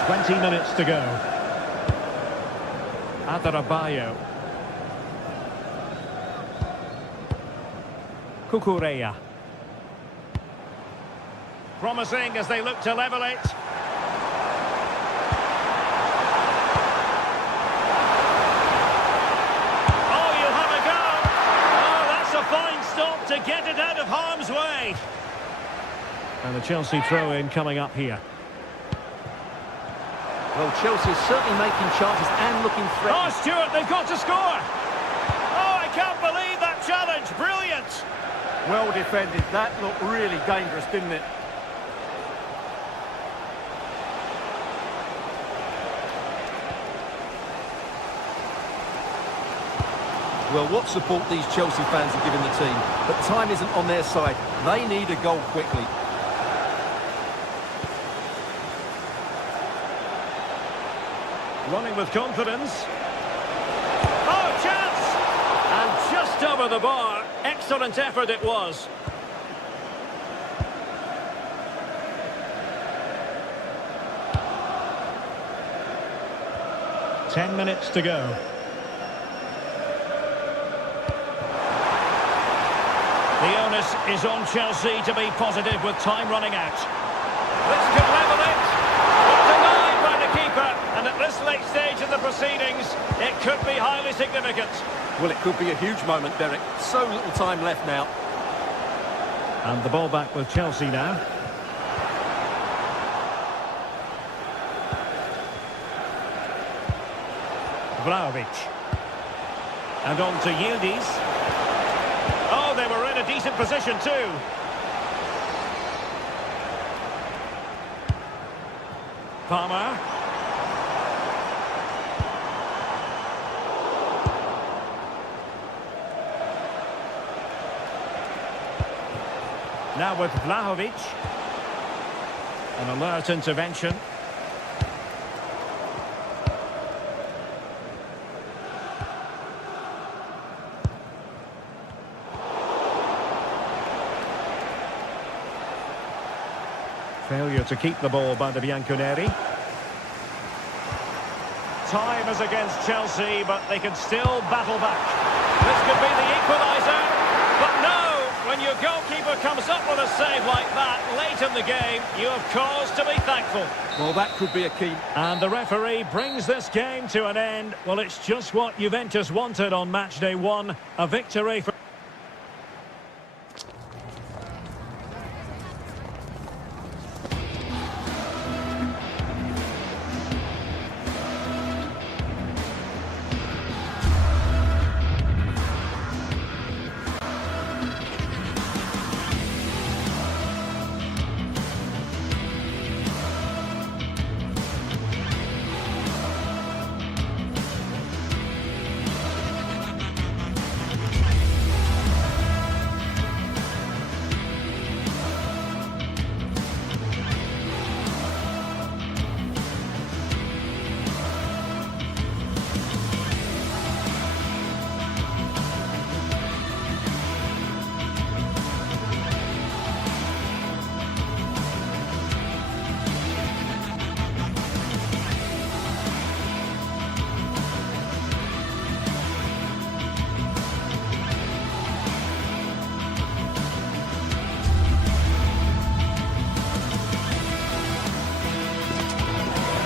20 minutes to go. Adarabioyo. Cucurella. Promising as they look to level it. To get it out of harm's way. And the Chelsea throw-in coming up here. Well, Chelsea is certainly making chances and looking threatening. Oh, Stuart, they've got to score. Oh, I can't believe that challenge. Brilliant. Well defended. That looked really dangerous, didn't it? Well, what support these Chelsea fans are giving the team, but time isn't on their side. They need a goal quickly. Running with confidence. Oh, chance! And just over the bar. Excellent effort it was. Ten minutes to go. The onus is on Chelsea to be positive with time running out. This could level it. But denied by the keeper. And at this late stage of the proceedings, it could be highly significant. Well, it could be a huge moment, Derek. So little time left now. And the ball back with Chelsea now. Vlahovic. And on to Yildiz. Oh, they were in a decent position too. Palmer. Now with Vlahovic. An alert intervention. Failure to keep the ball by the Bianconeri. Time is against Chelsea, but they can still battle back. This could be the equaliser. But no, when your goalkeeper comes up with a save like that late in the game, you have cause to be thankful. Well, that could be a key. And the referee brings this game to an end. Well, it's just what Juventus wanted on match day one. A victory for...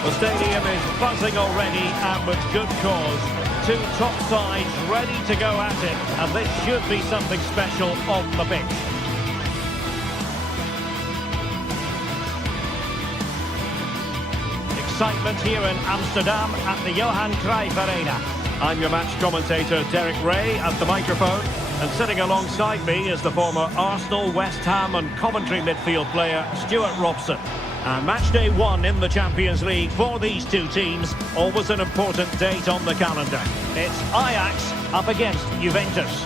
The stadium is buzzing already, and with good cause. Two top sides ready to go at it, and this should be something special on the pitch. Excitement here in Amsterdam at the Johan Cruyff Arena. I'm your match commentator Derek Ray at the microphone, and sitting alongside me is the former Arsenal, West Ham and Coventry midfield player Stuart Robson. And match day one in the Champions League for these two teams, always an important date on the calendar. It's Ajax up against Juventus.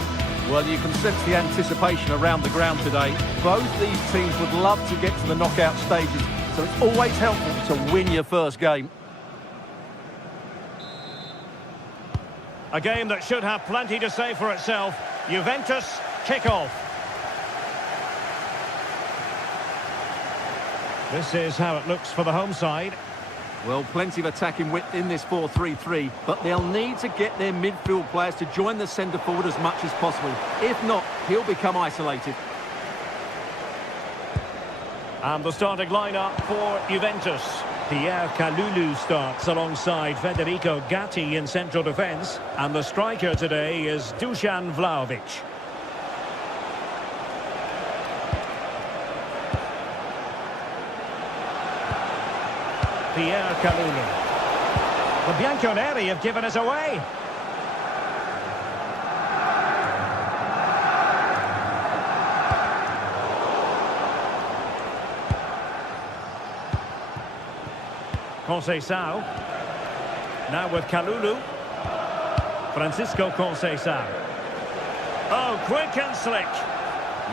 Well, you can sense the anticipation around the ground today. Both these teams would love to get to the knockout stages, so it's always helpful to win your first game. A game that should have plenty to say for itself. Juventus kick-off. This is how it looks for the home side. Well, plenty of attacking width in this 4-3-3, but they'll need to get their midfield players to join the centre forward as much as possible. If not, he'll become isolated. And the starting lineup for Juventus. Pierre Kalulu starts alongside Federico Gatti in central defence. And the striker today is Dusan Vlahovic. Pierre Kalulu. The Bianconeri have given us away. Conceição. Now with Kalulu. Francisco Conceição. Oh, quick and slick.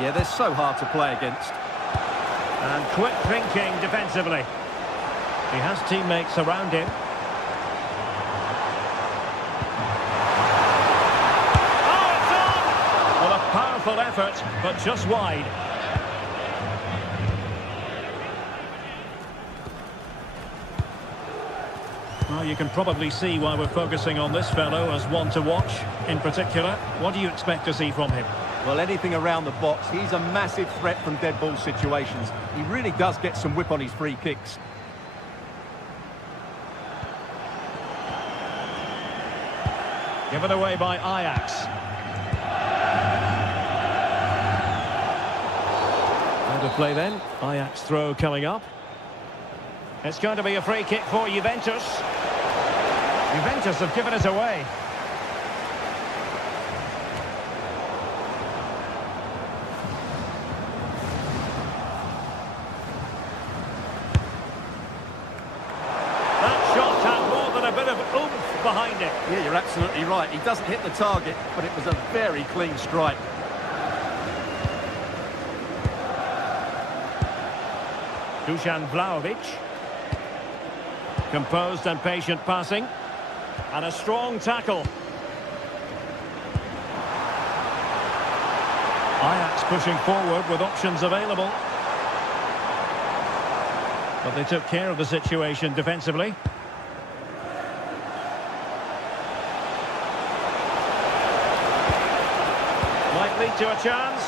Yeah, they're so hard to play against. And quick thinking defensively. He has teammates around him. Oh, it's on! Well, a powerful effort, but just wide. Well, you can probably see why we're focusing on this fellow as one to watch. In particular, what do you expect to see from him? Well, anything around the box. He's a massive threat from dead ball situations. He really does get some whip on his free kicks. Given away by Ajax. Out of play then. Ajax throw coming up. It's going to be a free kick for Juventus. Juventus have given us away. That shot had more than a bit of oomph behind it. Yeah, you're absolutely right. He doesn't hit the target, but it was a very clean strike. Dusan Vlahovic. Composed and patient passing. And a strong tackle. Ajax pushing forward with options available. But they took care of the situation defensively. Might lead to a chance.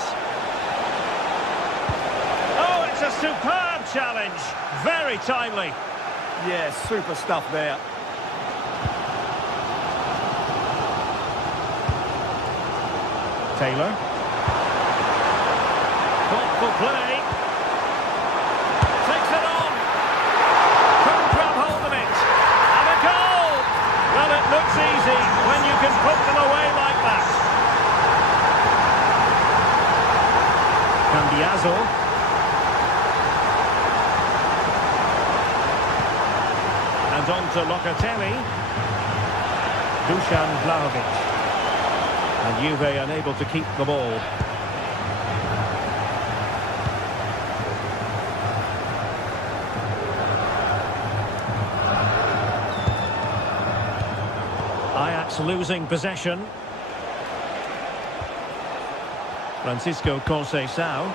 Oh, it's a superb challenge. Very timely. Yeah, super stuff there. Taylor. Thoughtful play. Takes it on. Couldn't grab hold of it. And a goal. Well, it looks easy when you can put them away like that. Cambiaso. And on to Locatelli. Dusan Vlahovic. And Juve unable to keep the ball. Ajax losing possession. Francisco Conceição.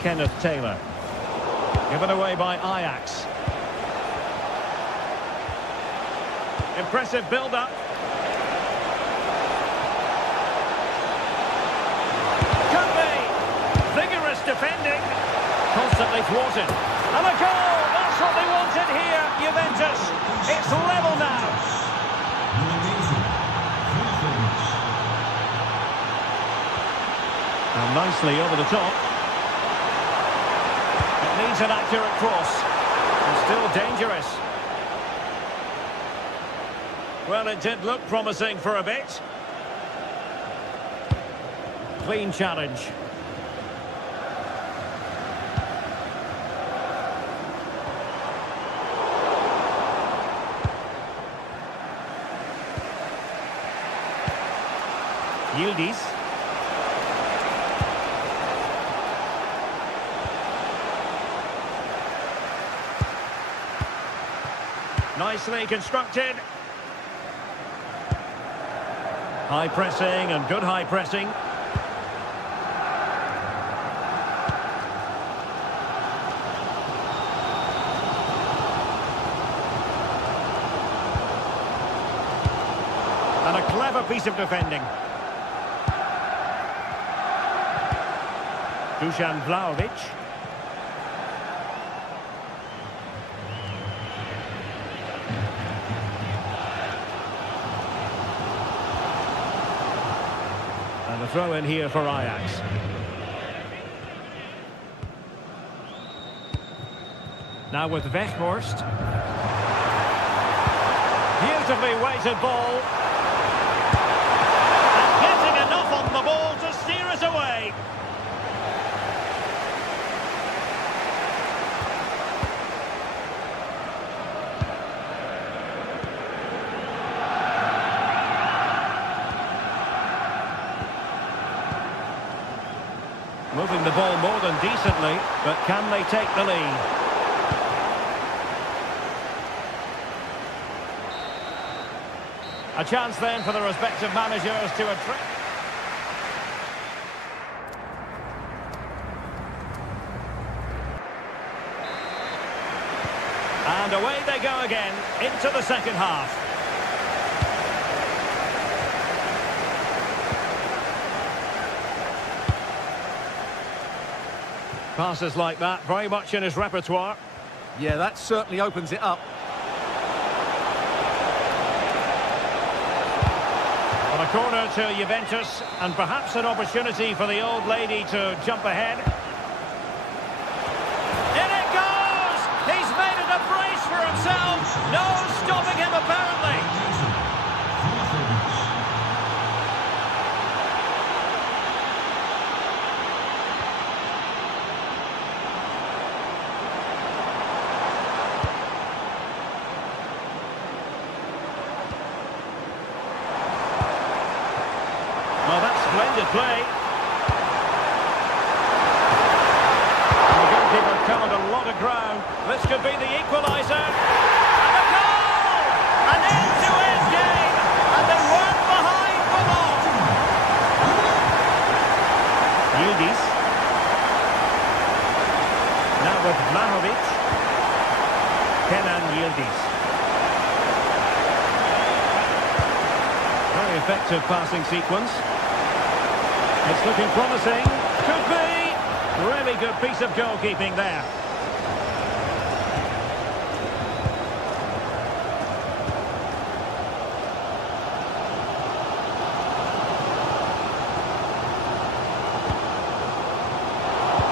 Kenneth Taylor. Given away by Ajax. Impressive build-up. Could be. Vigorous defending. Constantly thwarted. And a goal! That's what they wanted here, Juventus. It's level now. And nicely over the top. It needs an accurate cross. And still dangerous. Well, it did look promising for a bit. Clean challenge. Yildiz. Nicely constructed. High pressing and good high pressing. And a clever piece of defending. Dusan Vlahovic. And a throw in here for Ajax. Now with Weghorst. Beautifully weighted ball. And getting enough on the ball to steer us away. Moving the ball more than decently, but can they take the lead? A chance then for the respective managers to address. And away they go again into the second half. Passes like that, very much in his repertoire. Yeah, that certainly opens it up. On a corner to Juventus, and perhaps an opportunity for the old lady to jump ahead. In it goes! He's made it a brace for himself. No stopping him, apparently. Well, that's splendid play. And the goalkeeper covered a lot of ground. This could be the equaliser. And a goal! An end-to-end game. And they weren't behind for long. Yildiz. Now with Vlahovic. Kenan Yildiz. Very effective passing sequence. It's looking promising. Could be. Really good piece of goalkeeping there.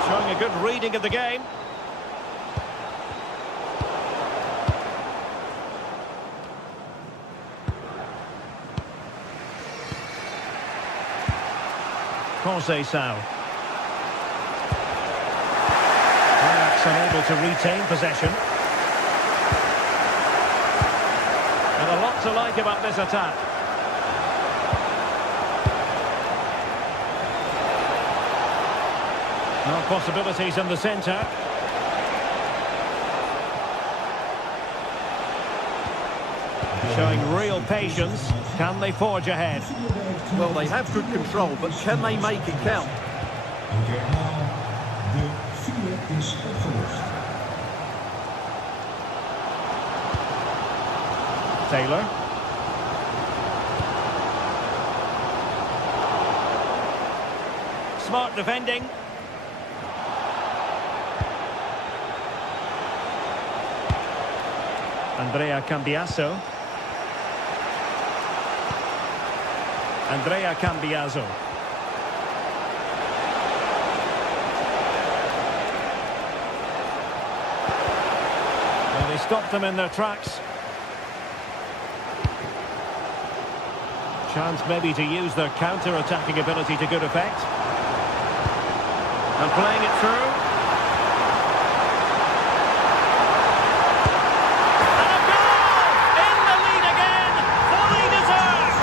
Showing a good reading of the game. Conceição. Ajax unable to retain possession. And a lot to like about this attack. No possibilities in the centre. Showing real patience. Can they forge ahead? Well, they have good control, but can they make it count? De file is opgelost. Taylor. Smart defending. Andrea Cambiaso. Andrea Cambiaso. Well, they stopped them in their tracks. Chance maybe to use their counter-attacking ability to good effect. And playing it through. And a goal! In the lead again! Fully deserved!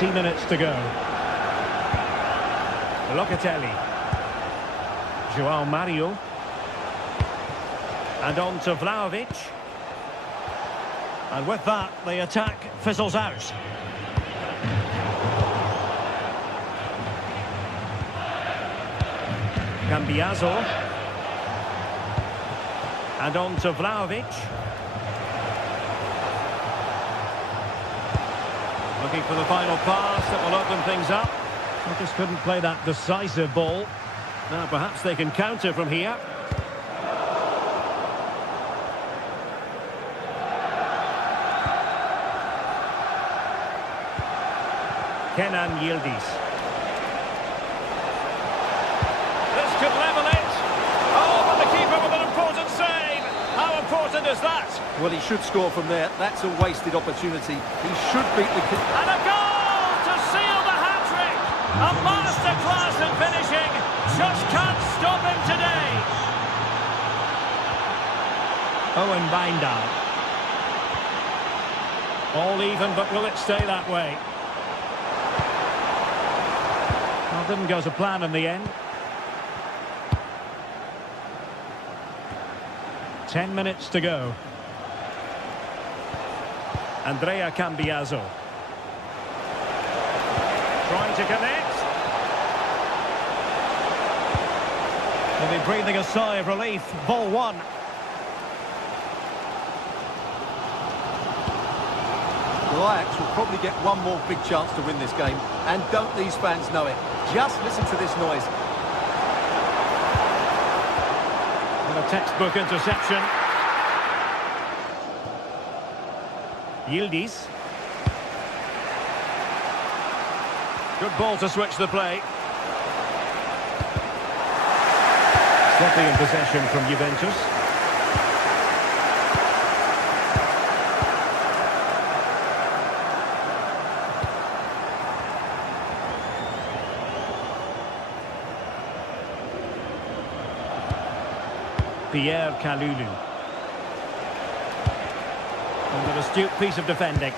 20 minutes to go. Locatelli. João Mario. And on to Vlahovic. And with that, the attack fizzles out. Cambiaso. And on to Vlahovic. Looking for the final pass that will open things up. They just couldn't play that decisive ball. Now perhaps they can counter from here. Kenan Yildiz. This could level it. Oh, but the keeper with an important save. How important is that? Well, he should score from there. That's a wasted opportunity. He should beat the... And a goal to seal the hat-trick. A masterclass in finishing. Just can't stop him today. Owen Binder. All even, but will it stay that way? Well, didn't go to plan in the end. 10 minutes to go. Andrea Cambiaso. Trying to connect. They'll be breathing a sigh of relief. Ball one. Well, Ajax will probably get one more big chance to win this game. And don't these fans know it? Just listen to this noise. And a textbook interception. Yildiz. Good ball to switch the play. Sloppy in possession from Juventus. Pierre Kalulu. And an astute piece of defending.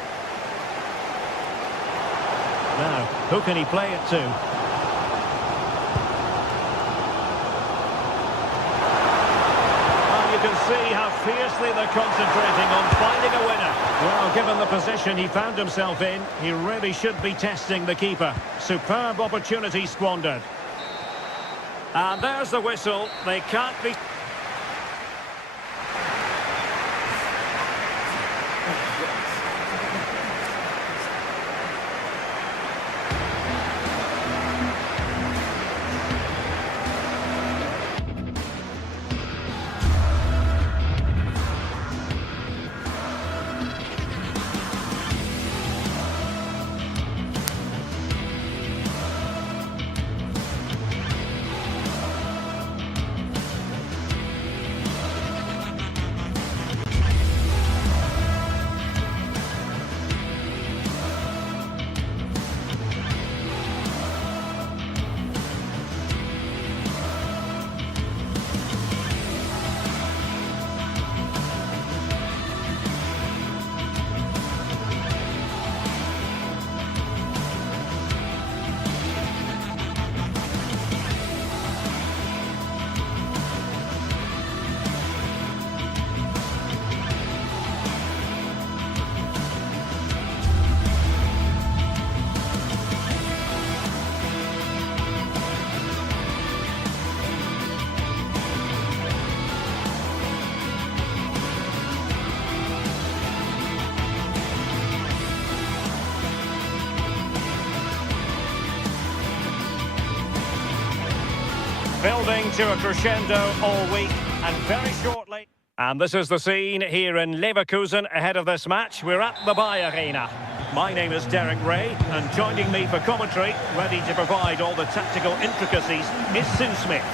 Now, who can he play it to? Well, you can see how fiercely they're concentrating on finding a winner. Well, given the position he found himself in, he really should be testing the keeper. Superb opportunity squandered. And there's the whistle. They can't be... Building to a crescendo all week, and very shortly... And this is the scene here in Leverkusen ahead of this match. We're at the Bayer Arena. My name is Derek Ray, and joining me for commentary, ready to provide all the tactical intricacies, is Sue Smith.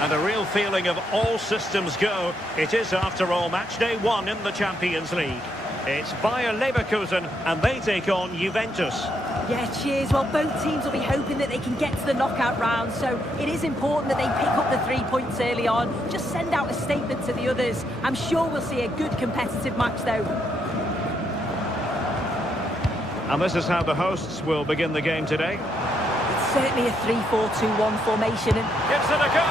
And a real feeling of all systems go. It is, after all, match day one in the Champions League. It's Bayer Leverkusen, and they take on Juventus. Yeah, cheers. Well, both teams will be hoping that they can get to the knockout round, so it is important that they pick up the 3 points early on. Just send out a statement to the others. I'm sure we'll see a good competitive match, though. And this is how the hosts will begin the game today. It's certainly a 3-4-2-1 formation. And Gives it a go!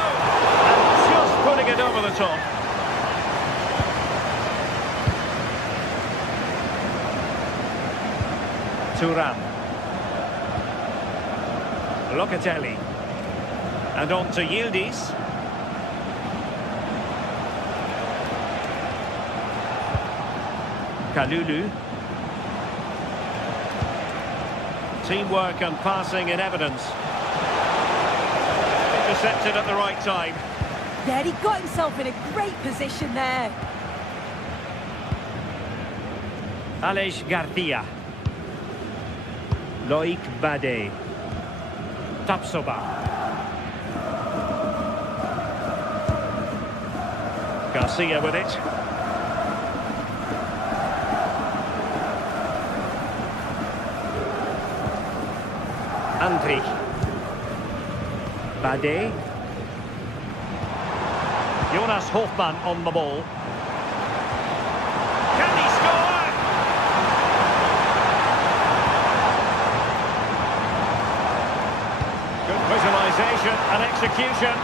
And just putting it over the top. Thuram. Locatelli. And on to Yildiz. Kalulu. Teamwork and passing in evidence. Intercepted at the right time. yeah, he got himself in a great position there. Aleix Garcia. Loic Bade. Tapsoba. Garcia with it. Andri. Bade. Jonas Hofmann on the ball. Can he score? Good visualization and execution.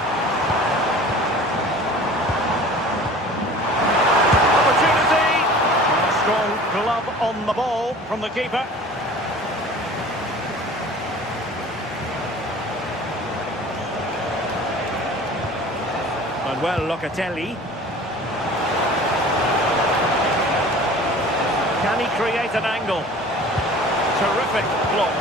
Opportunity. A strong glove on the ball from the keeper. Well, Locatelli. Can he create an angle? Terrific block.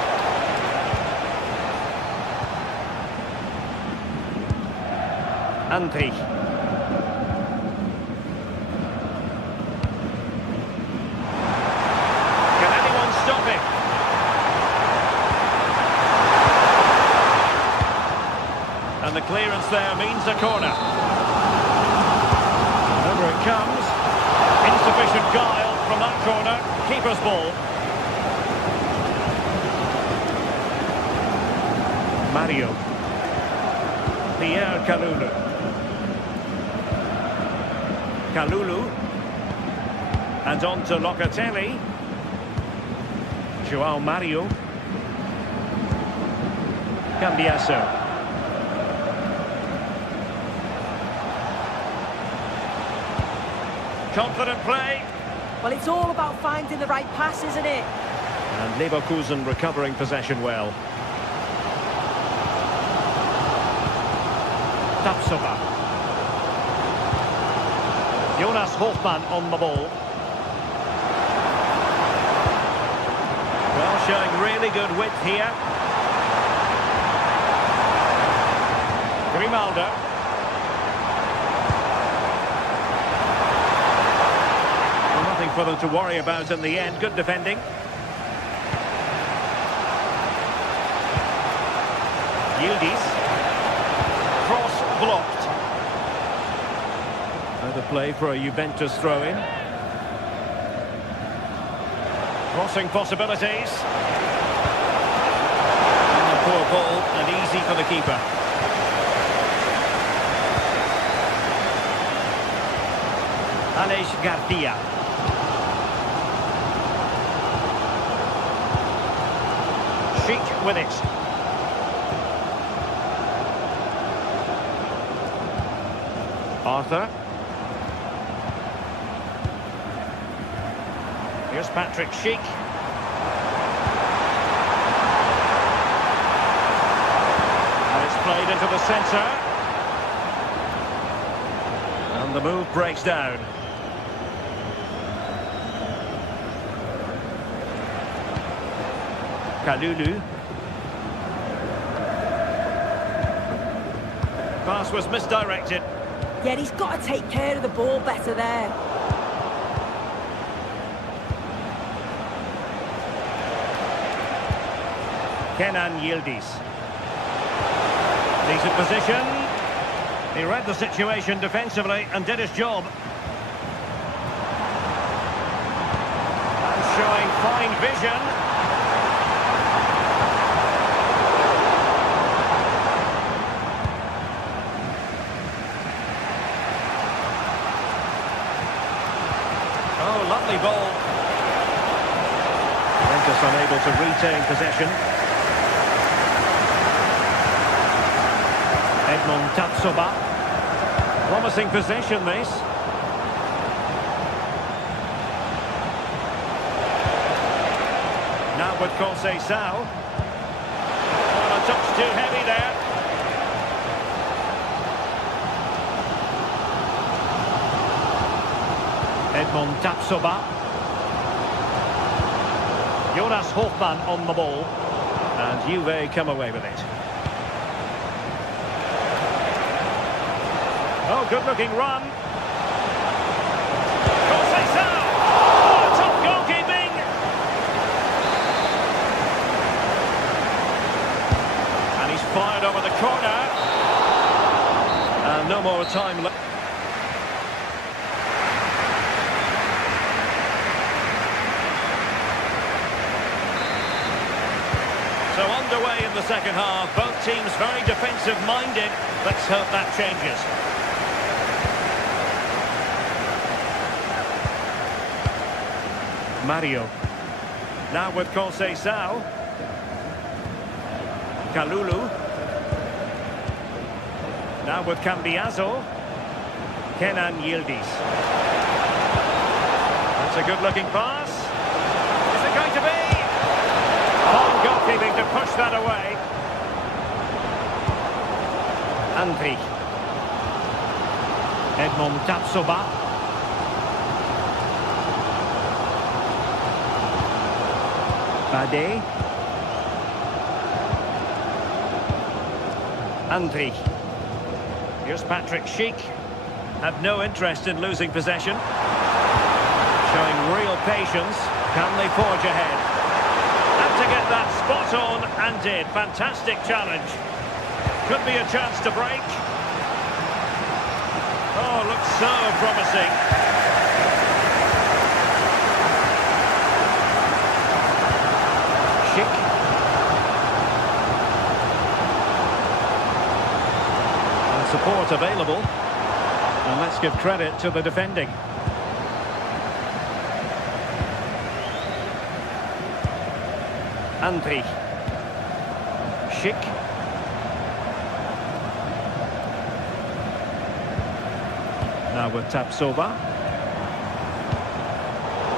Andri. Can anyone stop him? And the clearance there means a corner. Over it comes. Insufficient guile from that corner. Keeper's ball. Mario. Pierre Kalulu. Kalulu. And on to Locatelli. Joao Mario. Cambiasso. Confident play. Well, it's all about finding the right pass, isn't it? And Leverkusen recovering possession well. Tapsoba. Jonas Hofmann on the ball. Well, showing really good width here. Grimaldo. For them to worry about in the end. Good defending. Yildiz. Cross blocked. Another play for a Juventus throw-in. Crossing possibilities. And a poor ball and easy for the keeper. Aleix Garcia. Sheik with it. Arthur. Here's Patrick Sheik. And it's played into the centre. And the move breaks down. Kalulu. Pass was misdirected. Yeah, he's got to take care of the ball better there. Kenan Yildiz. Decent position. He read the situation defensively and did his job. And showing fine vision. Lovely ball. Juventus unable to retain possession. Edmond Tapsoba. Promising possession, this. Now with Conceição. Oh, a touch too heavy there. Edmond Tapsoba. Jonas Hofmann on the ball. And Juve come away with it. Oh, good-looking run. Conceição! Oh, top goalkeeping! And he's fired over the corner. And no more time left. So underway in the second half, both teams very defensive-minded. Let's hope that changes. Mario. Now with Conceição. Kalulu. Now with Cambiaso. Kenan Yildiz. That's a good-looking pass. Is it going to be? Fine goalkeeping to push that away. Andri. Edmond Tapsoba. Bade. Andri. Here's Patrick Schick. Have no interest in losing possession. Showing real patience. Can they forge ahead? Had to get that spot on and did. Fantastic challenge. Could be a chance to break. Oh, looks so promising. Schick. And support available. And let's give credit to the defending. Andri. Schick. Now with Tapsoba.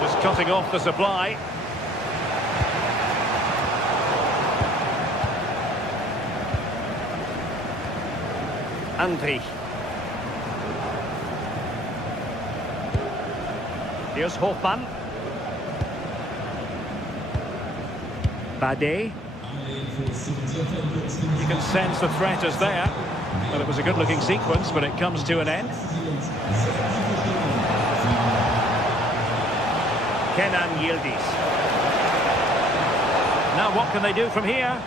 Just cutting off the supply. Andri. Here's Hofmann. Bade. You can sense the threat is there. Well, it was a good-looking sequence, but it comes to an end. Kenan Yildiz. Now what can they do from here?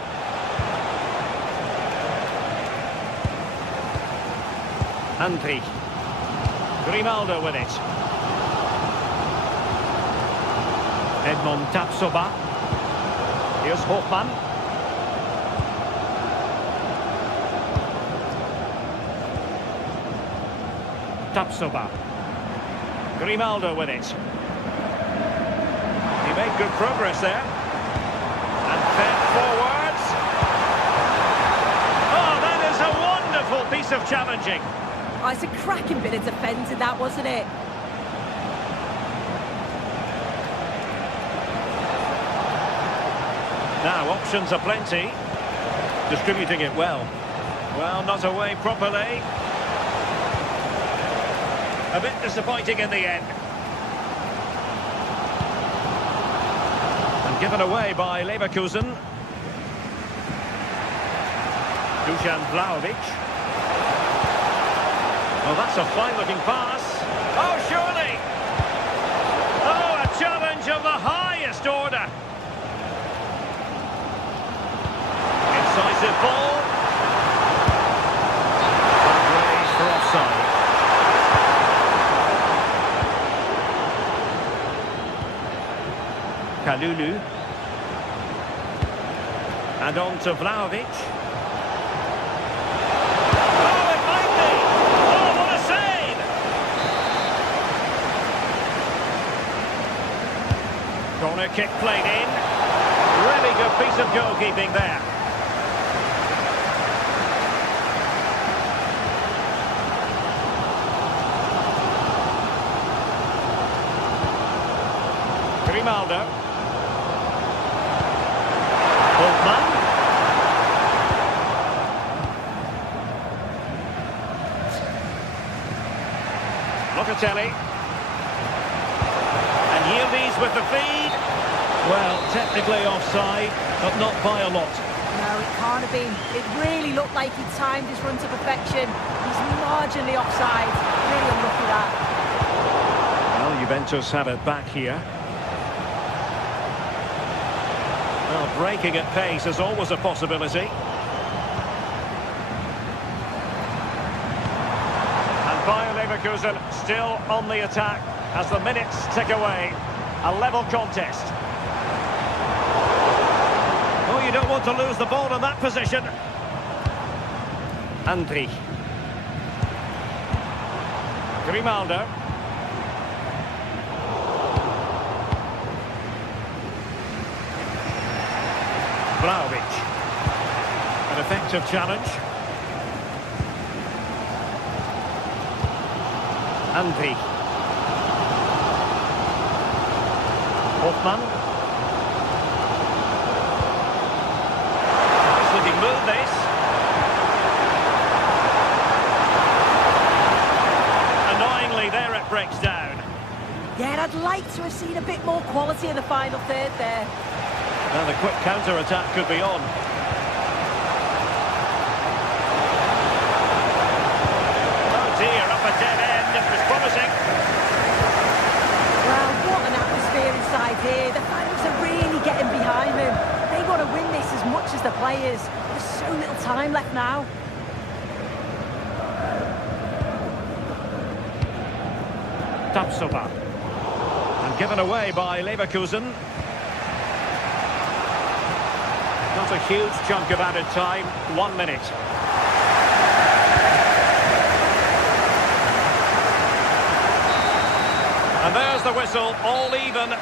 Andri. Grimaldo with it. Edmond Tapsoba. Here's Hofmann. Tapsoba. Grimaldo with it. He made good progress there. And fed forwards. Oh, that is a wonderful piece of challenging. Oh, it's a cracking bit of defending, that, wasn't it? Now, options are plenty. Distributing it well. Well, not away properly. A bit disappointing in the end. And given away by Leverkusen. Dusan Vlahovic. Well, that's a fine-looking pass. Oh, surely! Oh, a challenge of the highest order. Incisive ball. Raised for offside. Kalulu. And on to Vlahovic. Corner kick played in. Really good piece of goalkeeping there. Grimaldo. Holtman. Locatelli. And Yildiz with the feed. Well, technically offside, but not by a lot. No, it can't have been. It really looked like he timed his run to perfection. He's marginally offside. Really unlucky that. Well, Juventus have it back here. Well, breaking at pace is always a possibility. And Bayer Leverkusen still on the attack as the minutes tick away. A level contest. Oh, you don't want to lose the ball in that position. Andri. Grimaldo. Vlahovic. An effective challenge. Andri. Hoffmann. Nice looking move, this. Annoyingly, there it breaks down. Yeah, I'd like to have seen a bit more quality in the final third there. Now the quick counter-attack could be on. Oh dear, up a dead end. It was promising. Well, what an atmosphere inside here. The fans are really getting behind them. They want to win this as much as the players. There's so little time left now. Tapsoba. And given away by Leverkusen. Not a huge chunk of added time. 1 minute. And there's the whistle, all even.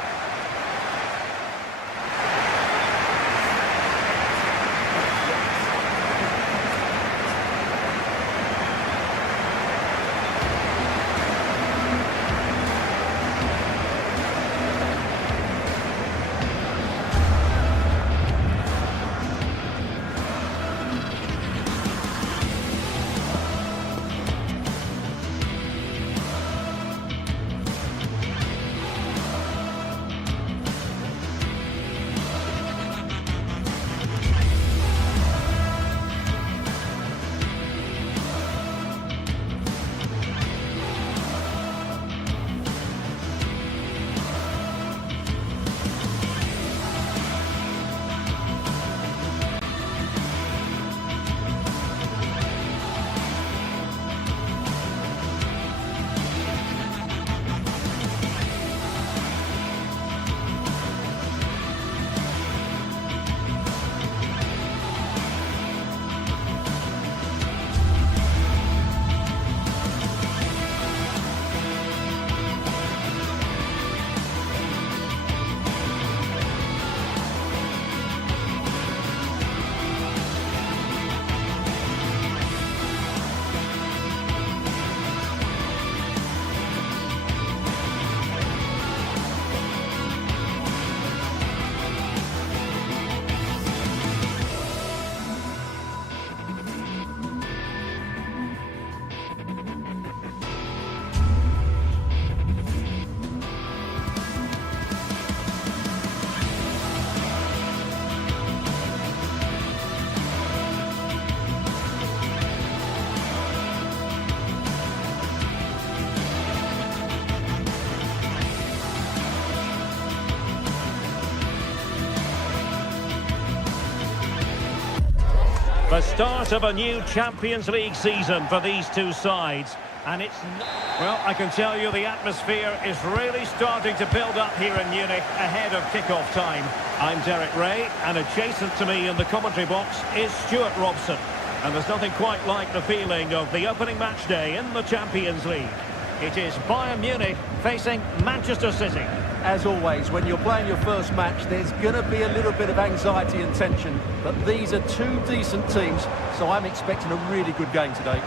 The start of a new Champions League season for these two sides. And it's... Well, I can tell you the atmosphere is really starting to build up here in Munich ahead of kick-off time. I'm Derek Ray, and adjacent to me in the commentary box is Stuart Robson. And there's nothing quite like the feeling of the opening match day in the Champions League. It is Bayern Munich facing Manchester City. As always, when you're playing your first match, there's going to be a little bit of anxiety and tension. But these are two decent teams, so I'm expecting a really good game today.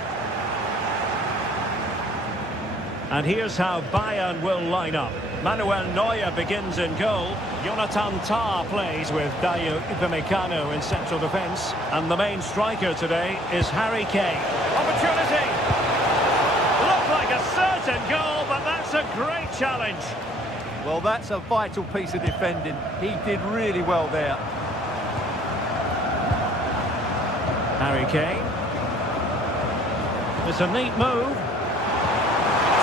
And here's how Bayern will line up. Manuel Neuer begins in goal. Jonathan Tah plays with Dayo Upamecano in central defence. And the main striker today is Harry Kane. Opportunity! Looked like a certain goal, but that's a great challenge. Well, that's a vital piece of defending. He did really well there. Harry Kane. It's a neat move.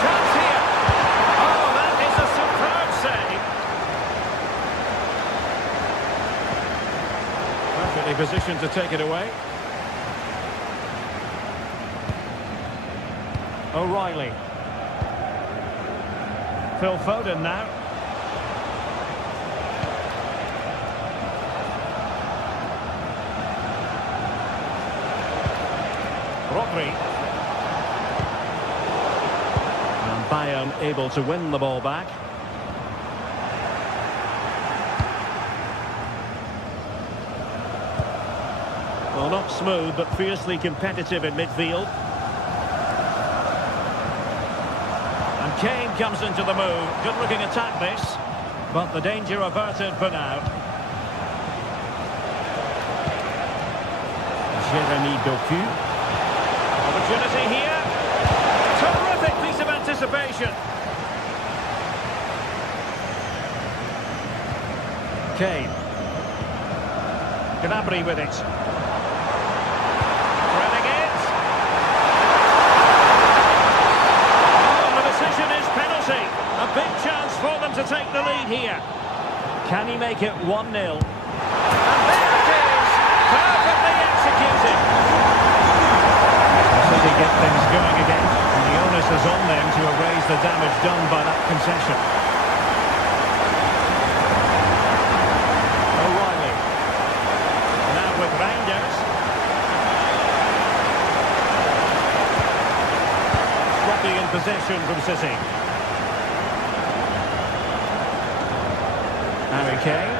Chance here. Oh, that is a superb save. Perfectly positioned to take it away. O'Reilly. Phil Foden now. Rodri. And Bayern able to win the ball back. Well, not smooth, but fiercely competitive in midfield. And Kane comes into the move. Good-looking attack, this. But the danger averted for now. Jeremy Doku. Opportunity here. Terrific piece of anticipation. Kane. Gnabry with it. Threading it. Oh, the decision is penalty. A big chance for them to take the lead here. Can he make it 1-0? And there it is. Perfectly executed. City get things going again, and the onus is on them to erase the damage done by that concession. O'Reilly. Now with Reinders. Sloppy in possession from City. Harry Kane.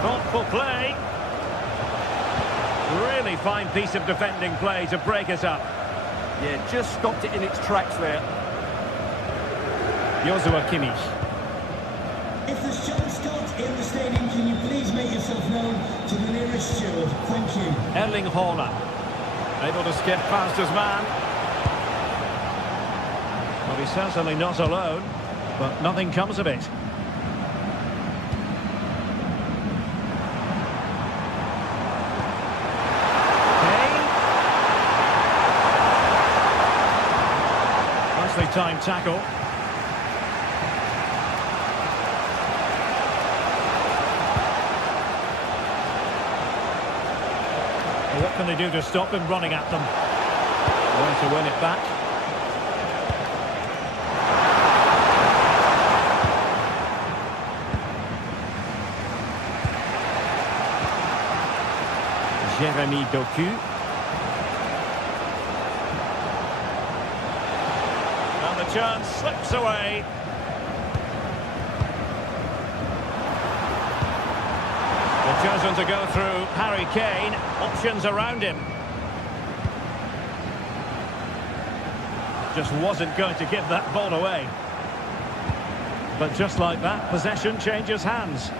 Thoughtful play. Really fine piece of defending play to break it up. Yeah, just stopped it in its tracks there. Joshua Kimmich. If there's John Scott in the stadium, can you please make yourself known to the nearest steward? Thank you. Erling Haaland. Able to skip past his man. Well, he's certainly not alone, but nothing comes of it. Time tackle. Well, what can they do to stop him running at them? Going to win it back. Jeremy Doku. Chance slips away. They've chosen to go through Harry Kane. Options around him. Just wasn't going to give that ball away. But just like that, possession changes hands.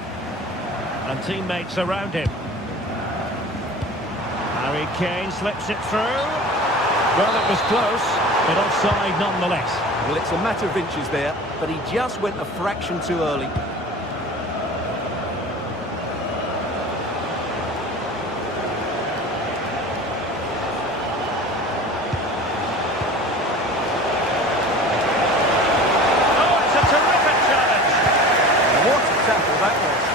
And teammates around him. Harry Kane slips it through. Well, it was close, but offside nonetheless. Well, it's a matter of inches there, but he just went a fraction too early. Oh, it's a terrific challenge. What a tackle that was.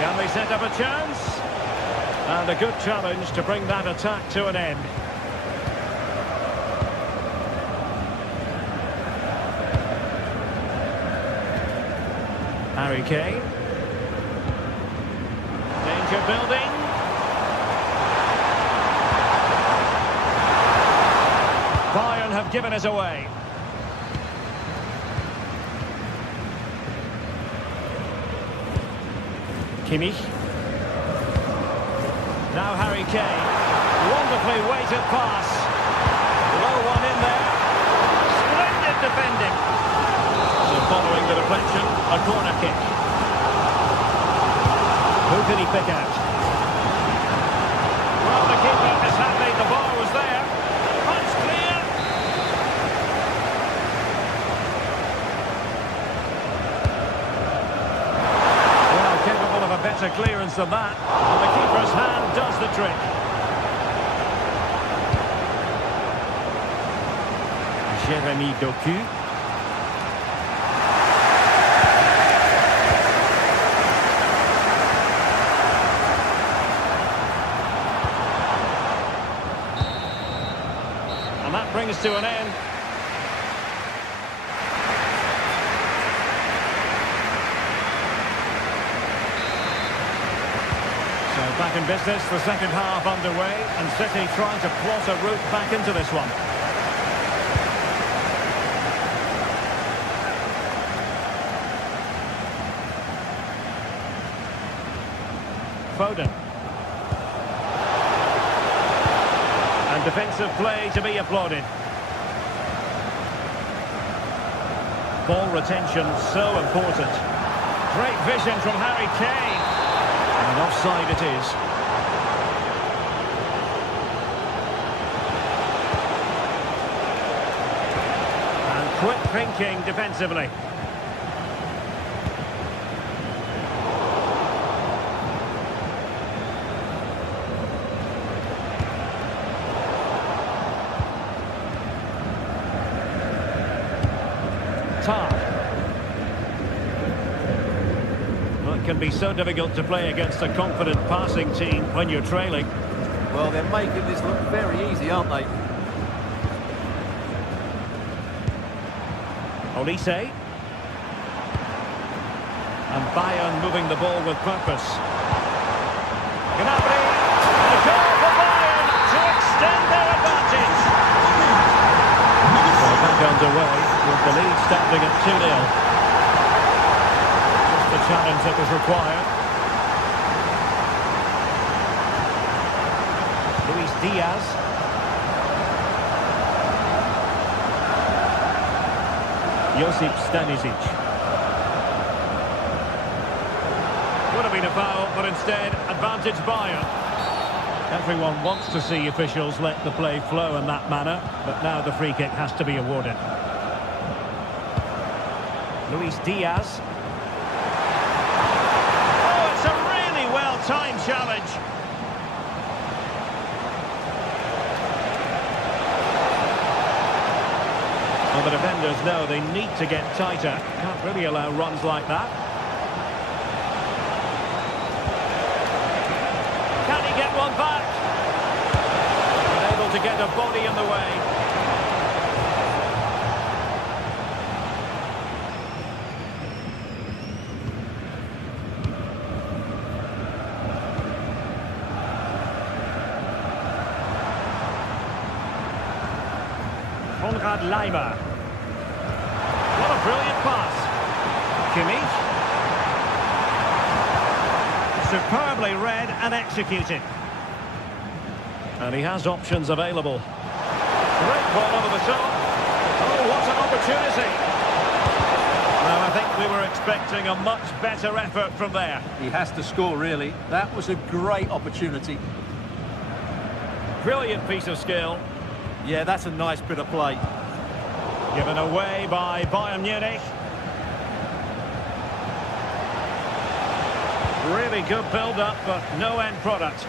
Can they set up a chance? And a good challenge to bring that attack to an end. Harry Kane. Danger building. Bayern have given us away. Kimmich. Now Harry Kane. Wonderfully weighted pass. Low one in there. Splendid defending. So following the deflection, a corner kick. Who can he pick out? Well, the keeper is happy the ball was there. Punch clear. Well, capable of a better clearance than that. And the keeper's hand does the trick. Jeremy Doku. And that brings to an end. So back in business, the second half underway, and City trying to plot a route back into this one. Foden. And defensive play to be applauded. Ball retention so important. Great vision from Harry Kane. And offside it is. And quick thinking defensively. Well, it can be so difficult to play against a confident passing team when you're trailing. Well, they're making this look very easy, aren't they? Olise. And Bayern moving the ball with purpose. Gnabry. And a goal for Bayern to extend their advantage. Well, back underway with the lead standing at 2-0. Just the challenge that was required. Luis Diaz. Josip Stanisic. Would have been a foul, but instead, advantage Bayern. Everyone wants to see officials let the play flow in that manner, but now the free kick has to be awarded. Luis Diaz. Oh, it's a really well-timed challenge. Well, the defenders know they need to get tighter. Can't really allow runs like that. Can he get one back? Unable to get a body in the way. Konrad Leimer. What a brilliant pass. Kimmich. Superbly read and executed. And he has options available. Great ball over the top. Oh, what an opportunity. Well, I think we were expecting a much better effort from there. He has to score, really. That was a great opportunity. Brilliant piece of skill. Yeah, that's a nice bit of play. Given away by Bayern Munich. Really good build-up, but no end product.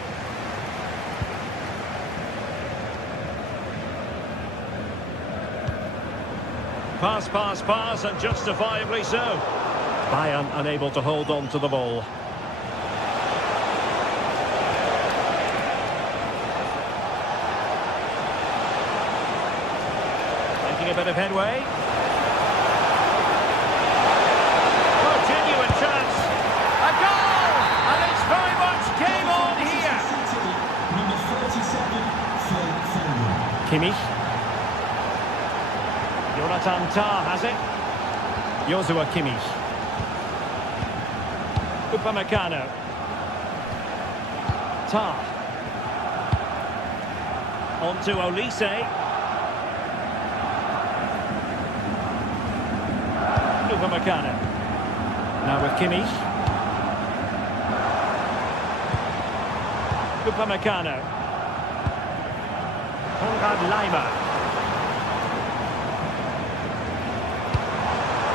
Pass, pass, pass, and justifiably so. Bayern unable to hold on to the ball. Making a bit of headway. Oh, genuine chance. Kimmich. Jonathan Tah has it. Joshua Kimmich. Upamecano. Tah. On to Olise. Upamecano. Now with Kimmich. Upamecano. Konrad Laimer.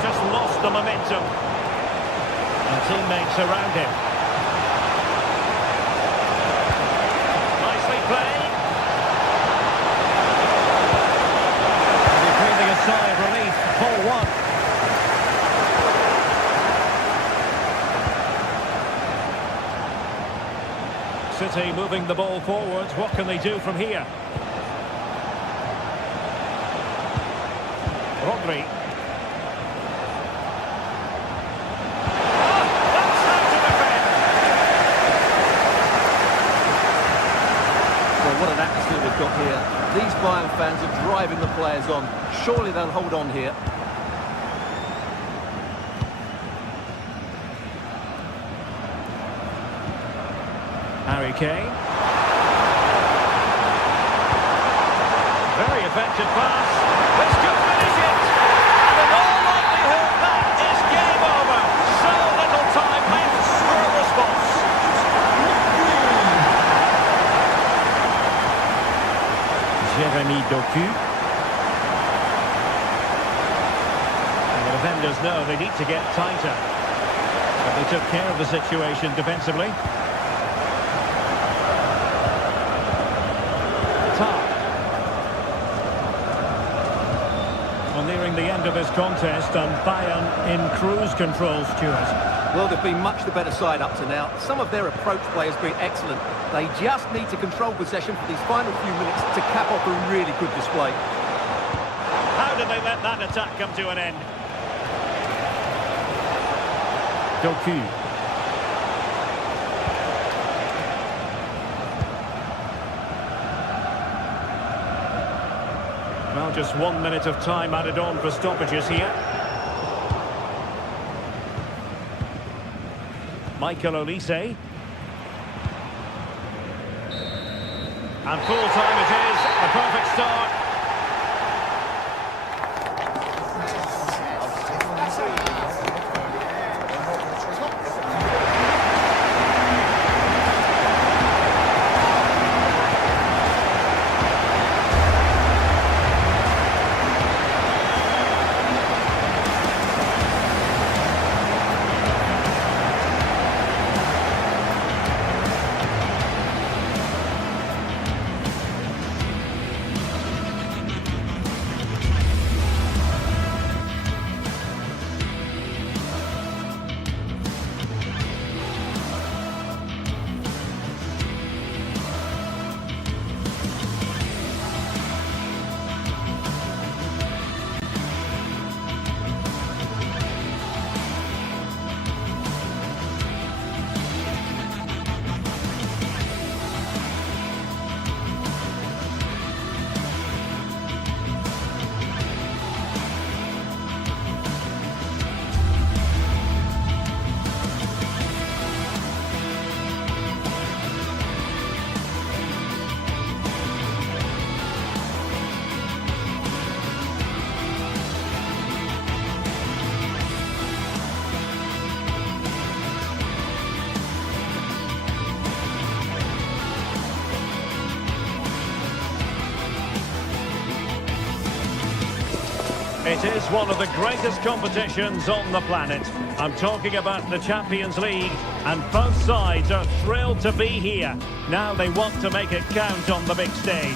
Just lost the momentum. And teammates around him. Nicely played. He's breathing a sigh of relief. 4-1. City moving the ball forwards. What can they do from here? Rodri. That's how to defend. Well, what an atmosphere we've got here. These Bayern fans are driving the players on. Surely they'll hold on here. Harry Kane. Very effective pass. This could finish it. And in all likelihood, that is game over. So little time left for a response. Jeremy Doku. And the defenders know they need to get tighter. But they took care of the situation defensively. Nearing the end of this contest, and Bayern in cruise control, Stuart. Well, they've been much the better side up to now. Some of their approach play has been excellent. They just need to control possession for these final few minutes to cap off a really good display. How did they let that attack come to an end? Doku. Well, just 1 minute of time added on for stoppages here. Michael Olise. And full time it is. A perfect start. It is one of the greatest competitions on the planet. I'm talking about the Champions League, and both sides are thrilled to be here. Now they want to make it count on the big stage.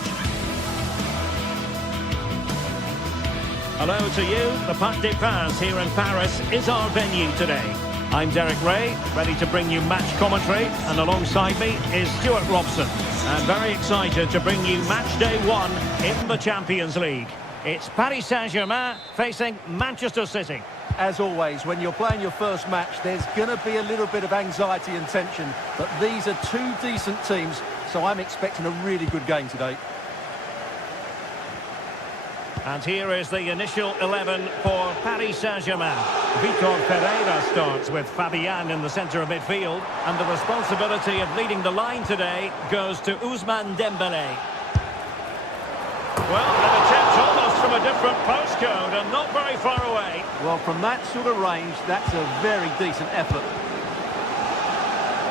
Hello to you. The Parc des Princes here in Paris is our venue today. I'm Derek Ray, ready to bring you match commentary, and alongside me is Stuart Robson. And very excited to bring you match day 1 in the Champions League. It's Paris Saint-Germain facing Manchester City. As always, when you're playing your first match, there's going to be a little bit of anxiety and tension. But these are two decent teams, so I'm expecting a really good game today. And here is the initial 11 for Paris Saint-Germain. Vitor Pereira starts with Fabian in the centre of midfield. And the responsibility of leading the line today goes to Ousmane Dembélé. Well, an attempt almost from a different postcode and not very far away. Well, from that sort of range, that's a very decent effort.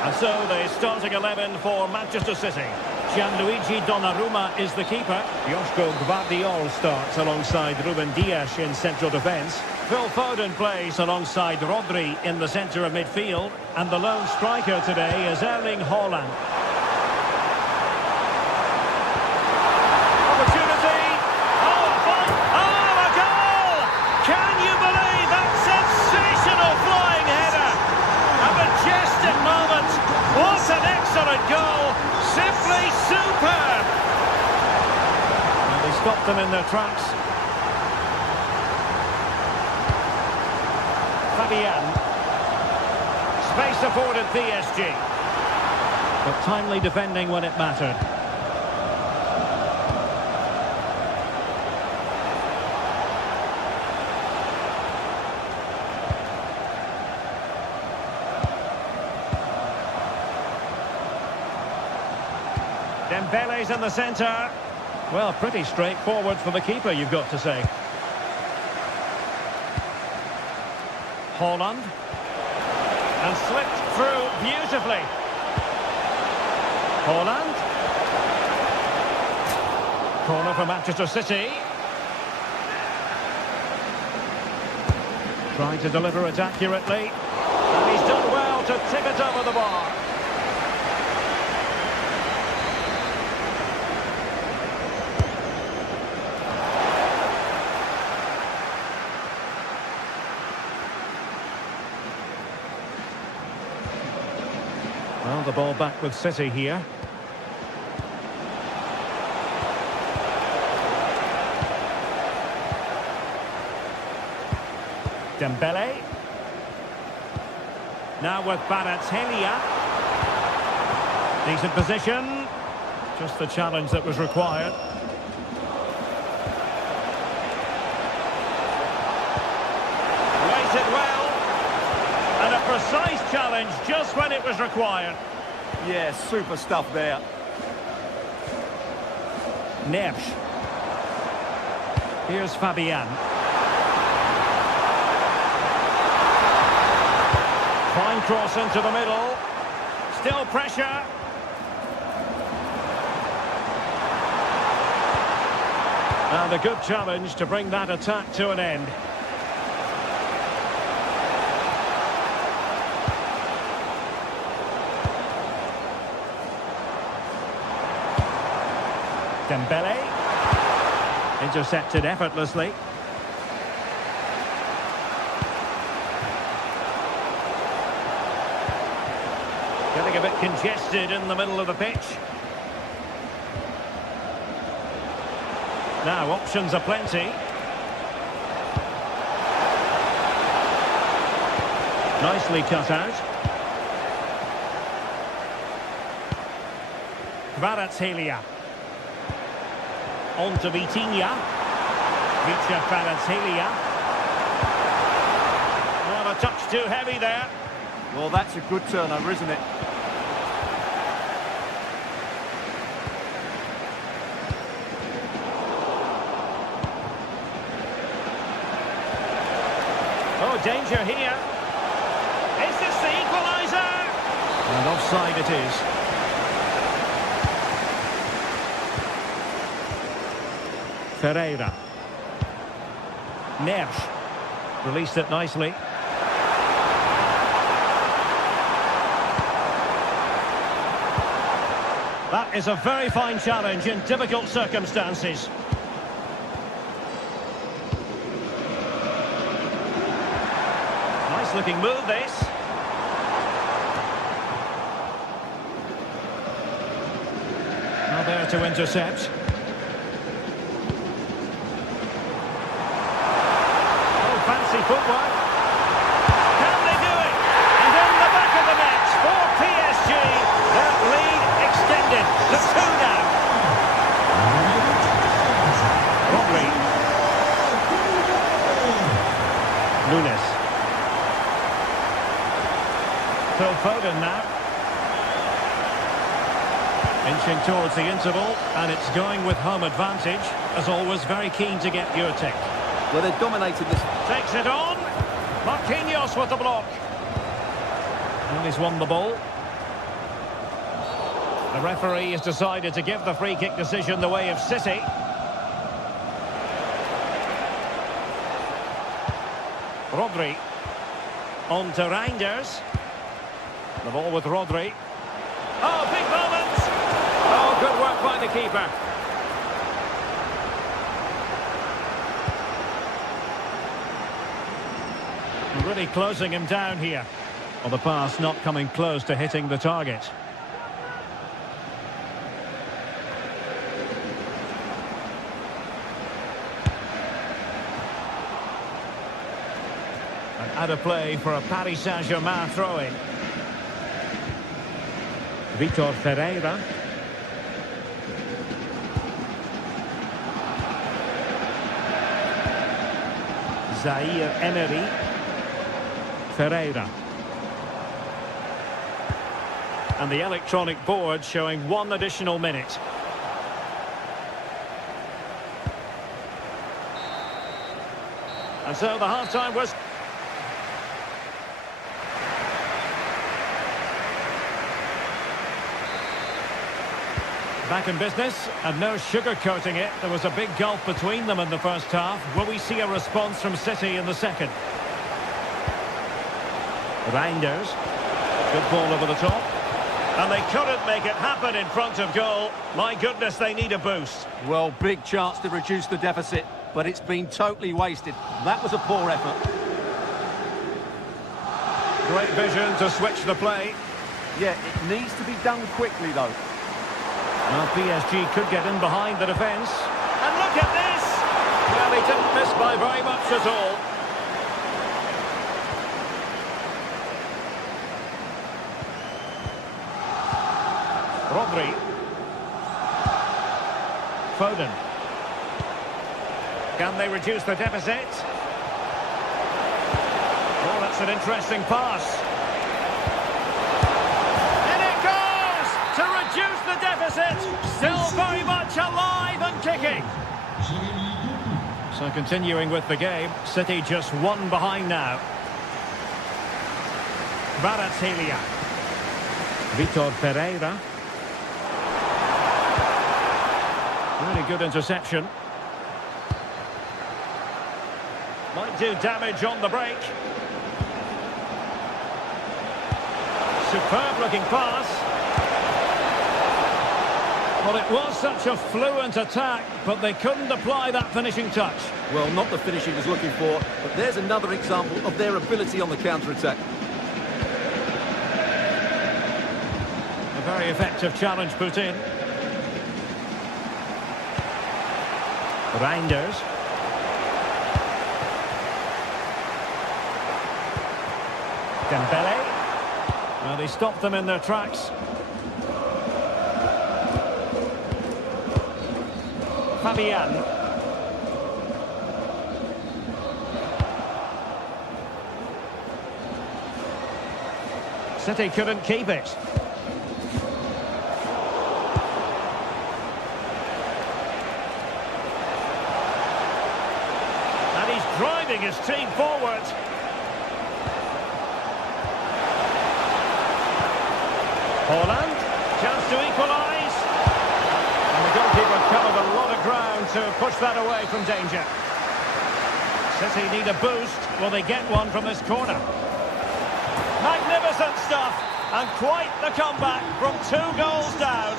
And so the starting 11 for Manchester City. Gianluigi Donnarumma is the keeper. Joško Gvardiol starts alongside Ruben Dias in central defence. Phil Foden plays alongside Rodri in the centre of midfield. And the lone striker today is Erling Haaland. Opportunity! Oh, fine! Oh, a goal! Can you believe that sensational flying header? A majestic moment. What an excellent goal! Simply superb! And they stopped them in their tracks. Fabian. Space afforded PSG. But timely defending when it mattered. Dembele's in the centre. Well, pretty straightforward for the keeper, you've got to say. Haaland. And slipped through beautifully. Haaland. Corner for Manchester City. Trying to deliver it accurately. And he's done well to tip it over the bar. Well, the ball back with City here. Dembele. Now with Kvaratskhelia. Decent position. Just the challenge that was required. Waited well. And a precise challenge just when it was required. Yeah, super stuff there. Neves. Here's Fabian. Fine cross into the middle. Still pressure. And a good challenge to bring that attack to an end. Dembele. Intercepted effortlessly. Getting a bit congested in the middle of the pitch. Now options are plenty. Nicely cut out. Kvaratskhelia. On to Vitinha. Vicha Kvaratskhelia. Well, a touch too heavy there. Well, that's a good turnover, isn't it? Oh, danger here. Is this the equaliser? And offside it is. Pereira. Neves. Released it nicely. That is a very fine challenge in difficult circumstances. Nice looking move, this. Now there to intercept. Fancy footwork. Can they do it? And in the back of the net for PSG. Their lead extended to 2 now. Rodri. Nunes. Phil Foden now. Inching towards the interval, and it's going with home advantage. As always, very keen to get your take. Well, they're dominating this. Takes it on. Marquinhos with the block. And he's won the ball. The referee has decided to give the free kick decision the way of City. Rodri. On to Reinders. The ball with Rodri. Oh, big moment! Oh, good work by the keeper. Really closing him down here. Well, the pass not coming close to hitting the target. And out of play for a Paris Saint-Germain throw-in. Vitor Ferreira. Zaire Emery. Ferreira. And the electronic board showing 1 additional minute. And so the half-time was... Back in business, and no sugarcoating it. There was a big gulf between them in the first half. Will we see a response from City in the second? Reinders. Good ball over the top. And they couldn't make it happen in front of goal. My goodness, they need a boost. Well, big chance to reduce the deficit, but it's been totally wasted. That was a poor effort. Great vision to switch the play. Yeah, it needs to be done quickly, though. Well, PSG could get in behind the defence. And look at this! Well, he didn't miss by very much at all. Rodri. Foden. Can they reduce the deficit? Oh, that's an interesting pass. In it goes! To reduce the deficit! Still very much alive and kicking. So continuing with the game, City just 1 behind now. Kvaratskhelia. Vitor Ferreira. Really good interception. Might do damage on the break. Superb looking pass. Well, it was such a fluent attack, but they couldn't apply that finishing touch. Well, not the finish he was looking for, but there's another example of their ability on the counter-attack. A very effective challenge put in. Reinders. Dembele. Well, they stopped them in their tracks. Fabian. City couldn't keep it. And he's driving his team forward. Holland, chance to equalise. And the goalkeeper covered a lot of ground to push that away from danger. City need a boost. Will they get one from this corner? Magnificent stuff. And quite the comeback from 2 goals down.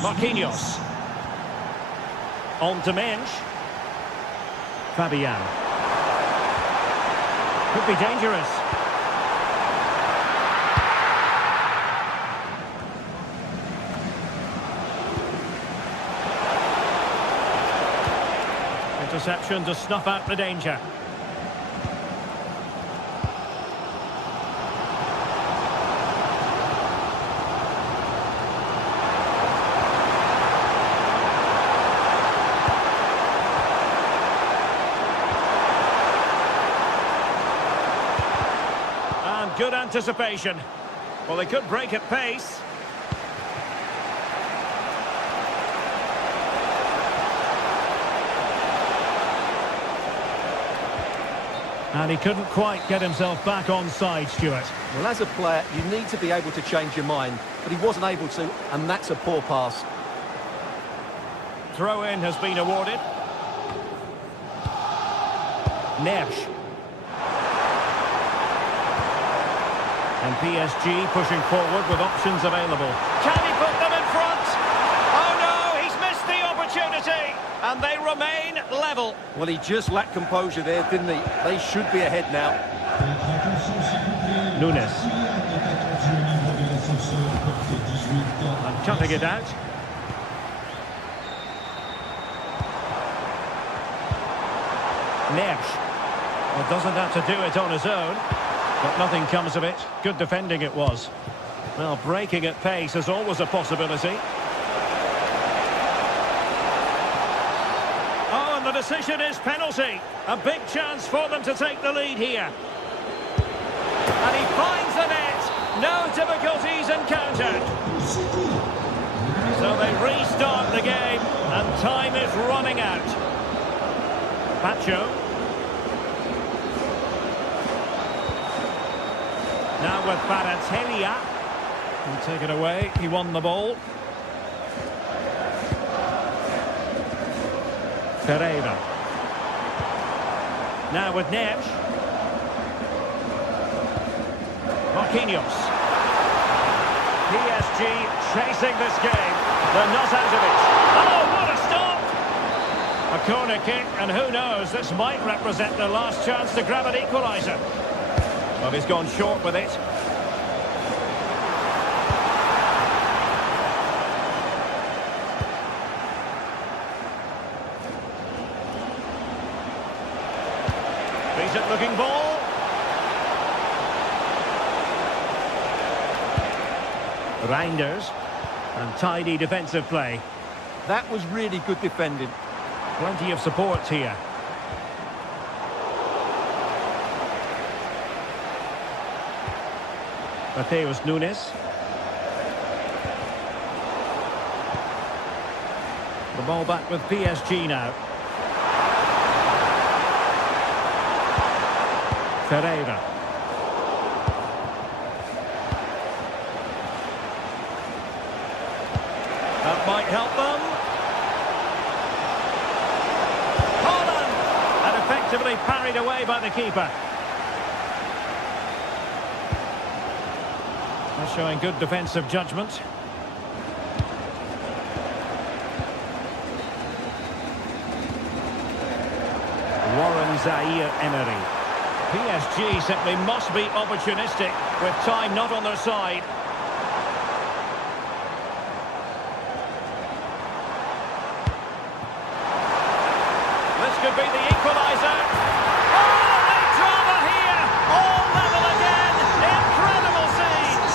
Marquinhos. On to Mensch. Fabian. Could be dangerous. Interception to snuff out the danger. good anticipation. Well, they could break at pace. And he couldn't quite get himself back on side, Stuart. Well, as a player, you need to be able to change your mind, but he wasn't able to, and that's a poor pass. Throw-in has been awarded. Neves. And PSG pushing forward with options available. Can he put them in front? Oh no, he's missed the opportunity. And they remain level. Well, he just lacked composure there, didn't he? They should be ahead now. Nunes. And cutting it out. Neves. Well, doesn't have to do it on his own. But nothing comes of it. Good defending it was. Well, breaking at pace is always a possibility. Oh, and the decision is penalty. A big chance for them to take the lead here. And he finds the net. No difficulties encountered. So they restart the game, and time is running out. Pacho. Now with Baratelia. And take it away. He won the ball. Pereira. Now with Neves. Marquinhos. PSG chasing this game. They're not out of it. Oh, what a stop! A corner kick, and who knows, this might represent the last chance to grab an equaliser. Well, he's gone short with it. Decent looking ball. Reinders. And tidy defensive play. That was really good defending. Plenty of support here. Mateus Nunes. The ball back with PSG now. Pereira. That might help them. Holland! And effectively parried away by the keeper. They're showing good defensive judgment. Warren Zaire-Emery. PSG simply must be opportunistic with time not on their side. This could be the equaliser. Oh, big drama here! All level again! Incredible scenes!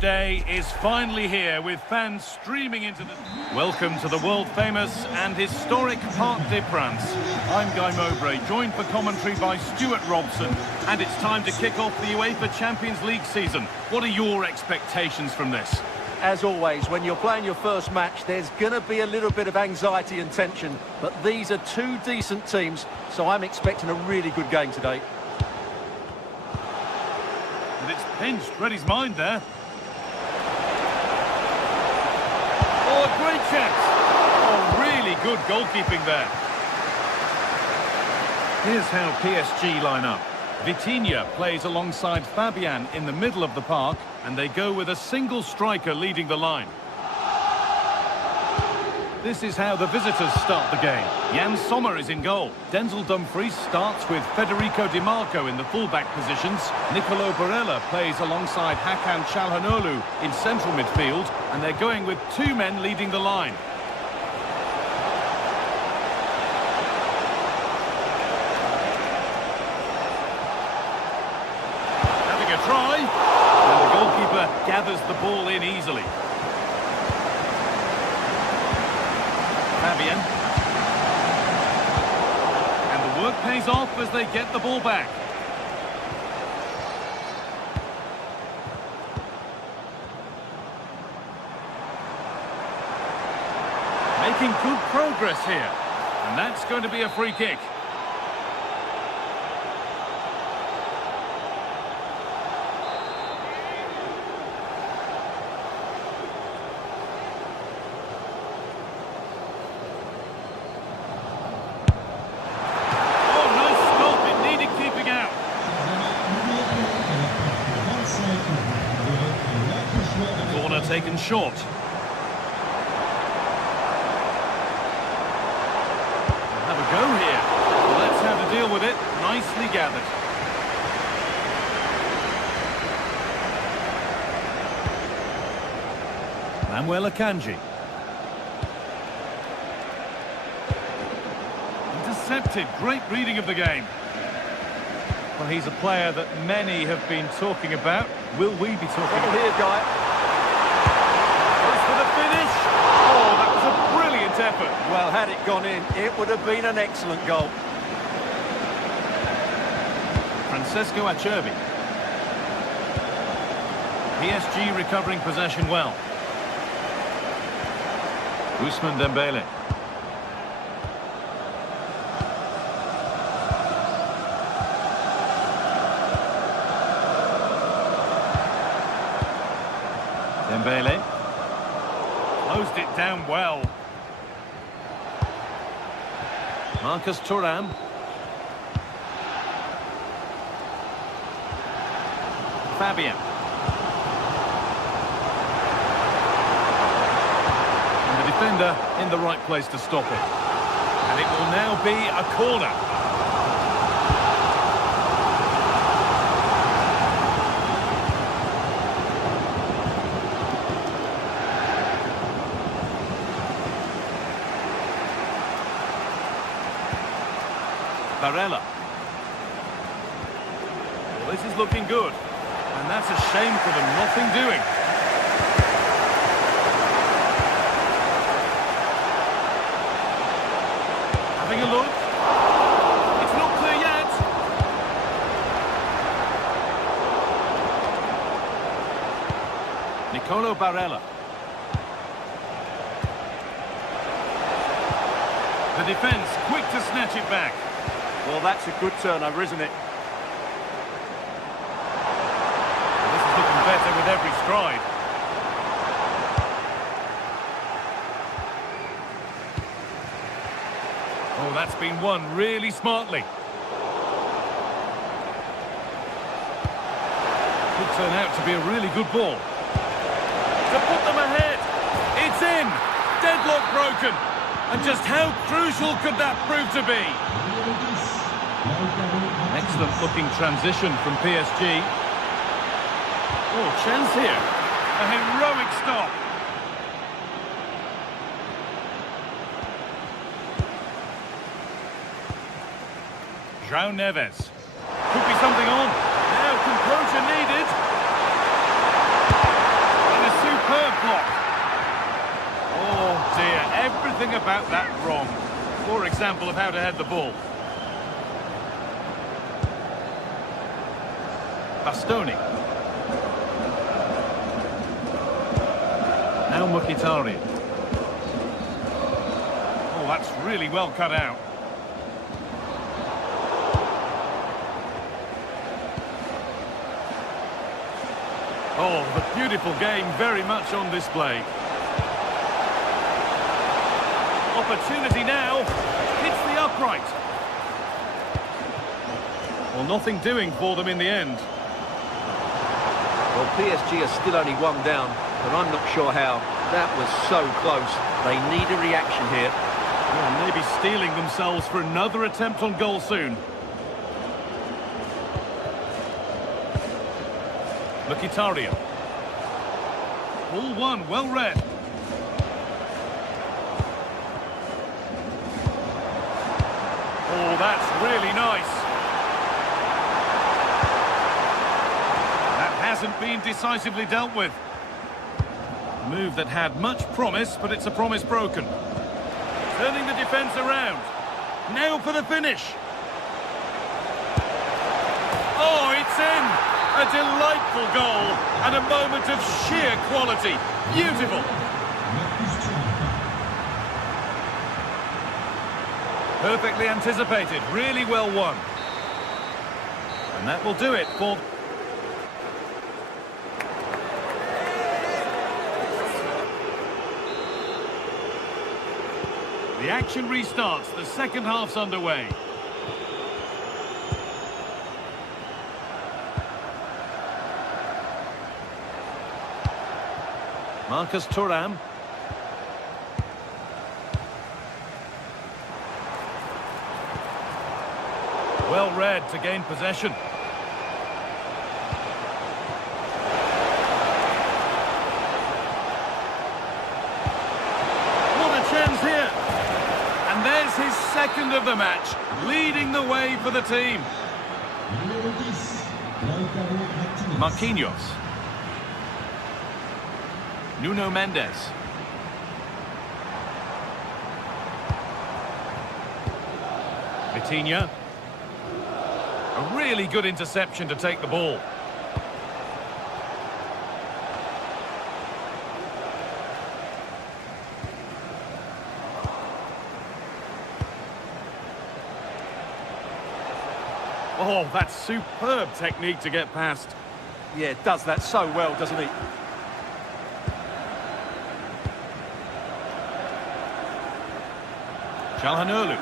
day is finally here with fans streaming into the... Welcome to the world-famous and historic Parc des Princes. I'm Guy Mowbray, joined for commentary by Stuart Robson, and it's time to kick off the UEFA Champions League season. What are your expectations from this? As always, when you're playing your first match, there's going to be a little bit of anxiety and tension, but these are two decent teams, so I'm expecting a really good game today. And it's pinched, Reddy's mind there. Oh, a great chance. Oh, really good goalkeeping there. Here's how PSG line up. Vitinha plays alongside Fabian in the middle of the park, and they go with a single striker leading the line. This is how the visitors start the game. Jan Sommer is in goal. Denzel Dumfries starts with Federico Di Marco in the fullback positions. Nicolo Barella plays alongside Hakan Çalhanoğlu in central midfield, and they're going with two men leading the line. Having a try, and the goalkeeper gathers the ball in easily. Fabian. And the work pays off as they get the ball back. Making good progress here. And that's going to be a free kick. Taken short. Have a go here. Well, that's how to deal with it. Nicely gathered. Manuel Akanji. Intercepted. Great reading of the game. Well, he's a player that many have been talking about. Will we be talking Here, Guy. for the finish? Oh, that was a brilliant effort. Well, had it gone in, it would have been an excellent goal. Francesco Acerbi. PSG recovering possession well. Ousmane Dembele. Dembele. Closed it down well. Marcus Thuram. Fabian. And the defender in the right place to stop it. And it will now be a corner. Barella. Well, this is looking good. And that's a shame for them. Nothing doing. Having a look. It's not clear yet. Nicolo Barella. The defence quick to snatch it back. Well, that's a good turnover, isn't it? This is looking better with every stride. Oh, that's been won really smartly. Could turn out to be a really good ball. To put them ahead. It's in. Deadlock broken. And just how crucial could that prove to be? Excellent looking transition from PSG. Oh, chance here. A heroic stop. João Neves. Could be something on. Now composure needed. everything about that wrong. For example of how to head the ball. Bastoni. Now Mkhitaryan. Oh, that's really well cut out. Oh, the beautiful game very much on display. Opportunity now. Hits the upright. Well, nothing doing for them in the end. Well, PSG are still only one down, but I'm not sure how. That was so close. They need a reaction here. Well, maybe steeling themselves for another attempt on goal soon. Mkhitaryan. All one, well read. Oh, that's really nice. That hasn't been decisively dealt with. A move that had much promise, but it's a promise broken. Turning the defence around. Now for the finish. Oh, it's in. A delightful goal and a moment of sheer quality. Beautiful. Perfectly anticipated, really well won. And that will do it for... The action restarts, the second half's underway. Marcus Thuram. Well read to gain possession. What a chance here. And there's his second of the match, leading the way for the team. Marquinhos. Nuno Mendes. Vitinha. A really good interception to take the ball. Oh, that's superb technique to get past. Yeah, does that so well, doesn't he? Çalhanoğlu.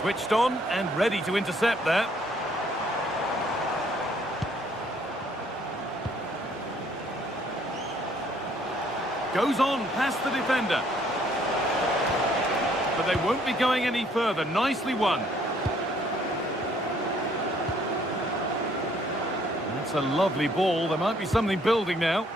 Switched on and ready to intercept there. Goes on past the defender. But they won't be going any further. Nicely won. That's a lovely ball. There might be something building now.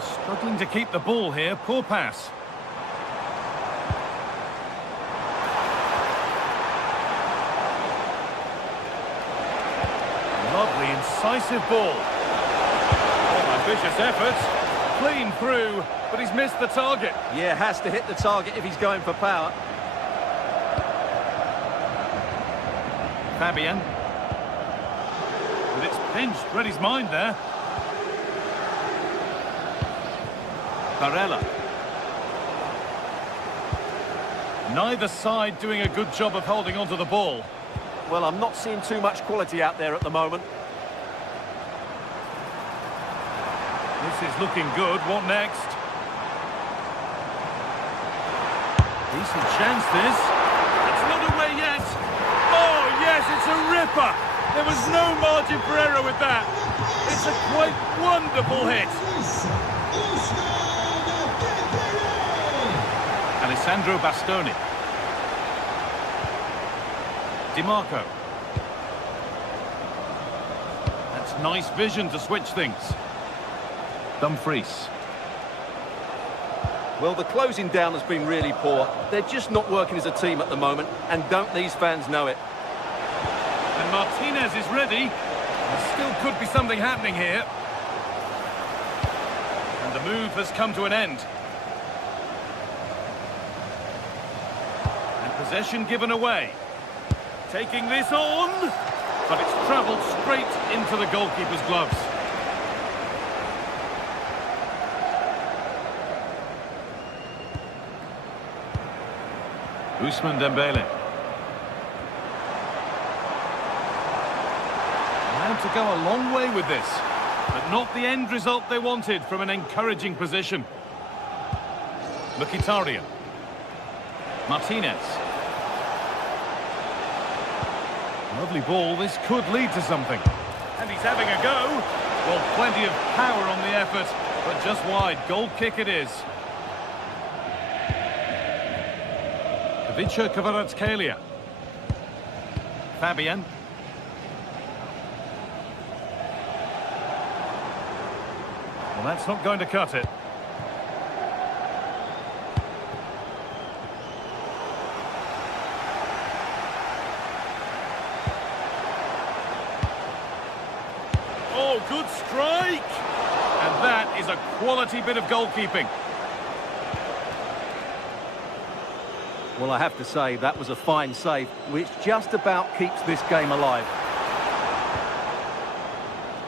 Struggling to keep the ball here. Poor pass. Lovely, incisive ball. Oh, ambitious effort. Clean through, but he's missed the target. Yeah, has to hit the target if he's going for power. Fabian. But it's pinched. Read his mind there. Barella. Neither side doing a good job of holding onto the ball. Well, I'm not seeing too much quality out there at the moment. This is looking good. What next? Decent chance, this. It's not away yet. Oh, yes, it's a ripper. There was no margin for error with that. It's a quite wonderful hit. Alessandro Bastoni. Di Marco. That's nice vision to switch things. Dumfries. Well, the closing down has been really poor. They're just not working as a team at the moment, and don't these fans know it? And Martinez is ready. There still could be something happening here. And the move has come to an end. And possession given away. Taking this on, but it's travelled straight into the goalkeeper's gloves. Ousmane Dembele. Now to go a long way with this, but not the end result they wanted from an encouraging position. Mkhitaryan. Martinez. Lovely ball, this could lead to something. And he's having a go. Well, plenty of power on the effort, but just wide. Goal kick it is. Ivica Kvaratskhelia. Fabian. Well, that's not going to cut it. Oh, good strike! And that is a quality bit of goalkeeping. Well, I have to say, that was a fine save, which just about keeps this game alive.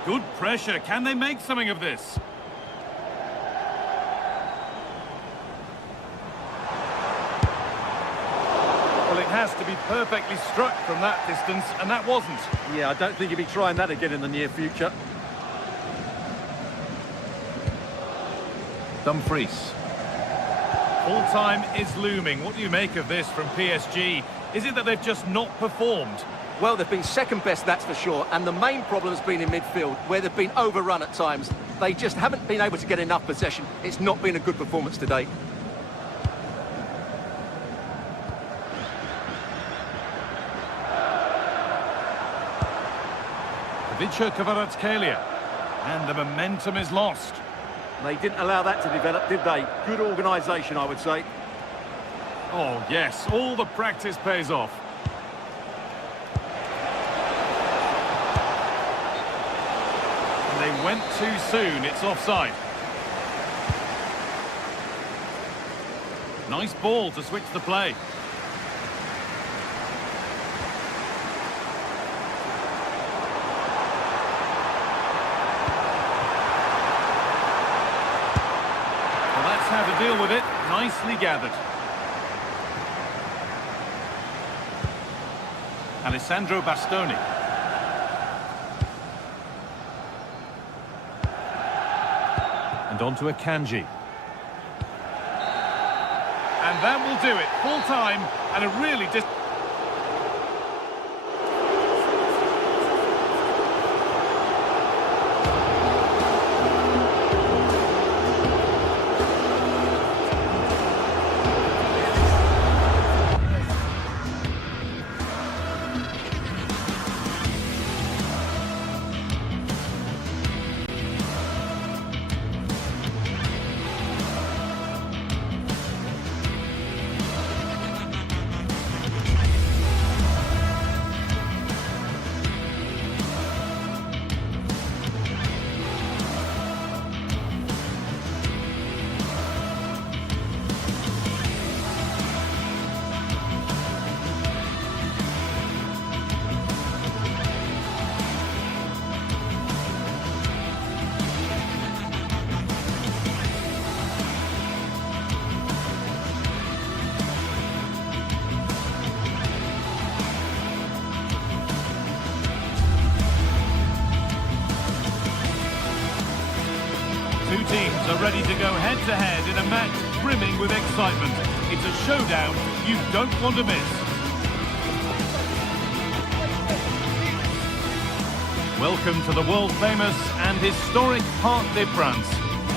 Good pressure. Can they make something of this? Well, it has to be perfectly struck from that distance, and that wasn't. Yeah, I don't think he'll be trying that again in the near future. Dumfries. Full time is looming. What do you make of this from PSG? Is it that they've just not performed? Well, they've been second best, that's for sure, and the main problem has been in midfield, where they've been overrun at times. They just haven't been able to get enough possession. It's not been a good performance to date. Ivica Kvaratskhelia. And the momentum is lost. They didn't allow that to develop, did they? Good organisation, I would say. Oh, yes, all the practice pays off. And they went too soon, it's offside. Nice ball to switch the play. How to deal with it. Nicely gathered. Alessandro Bastoni. And on to Akanji. And that will do it. Full time and a really Two teams are ready to go head-to-head in a match brimming with excitement. It's a showdown you don't want to miss. Welcome to the world-famous and historic Parc des Princes.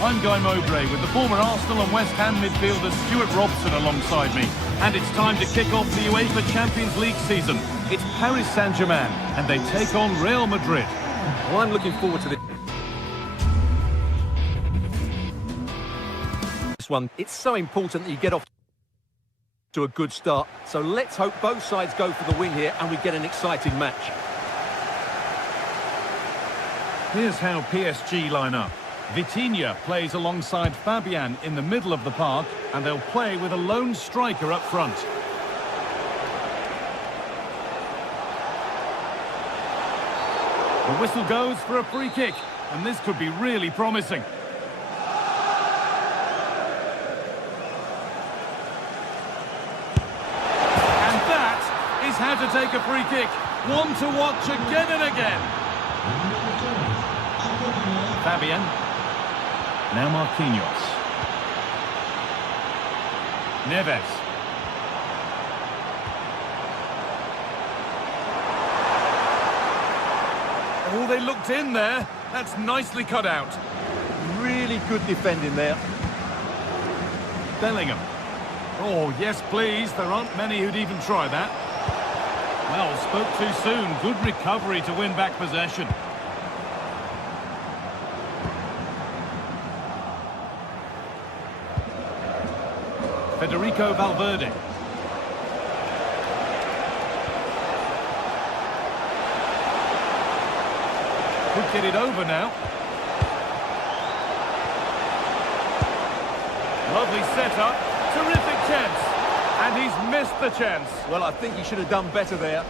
I'm Guy Mowbray with the former Arsenal and West Ham midfielder Stuart Robson alongside me. And it's time to kick off the UEFA Champions League season. It's Paris Saint-Germain and they take on Real Madrid. Well, I'm looking forward to this this one. It's so important that you get off to a good start. So let's hope both sides go for the win here and we get an exciting match. Here's how PSG line up. Vitinha plays alongside Fabian in the middle of the park, and they'll play with a lone striker up front. The whistle goes for a free kick, and this could be really promising. And that is how to take a free kick. One to watch again and again. Fabian. Now Marquinhos. Neves. Oh, they looked in there. That's nicely cut out. Really good defending there. Bellingham. Oh, yes, please. There aren't many who'd even try that. Well, spoke too soon. Good recovery to win back possession. Federico Valverde. Could get it over now. Lovely setup. Terrific chance. And he's missed the chance. Well, I think he should have done better there.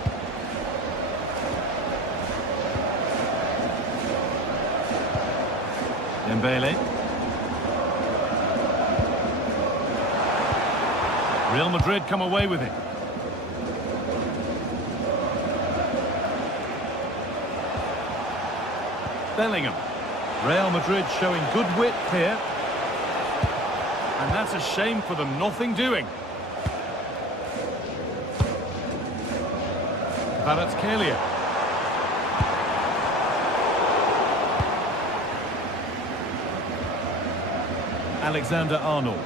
Dembele. Real Madrid come away with it. Bellingham. Real Madrid showing good wit here. And that's a shame for them, nothing doing. Kvaratskhelia. Alexander-Arnold.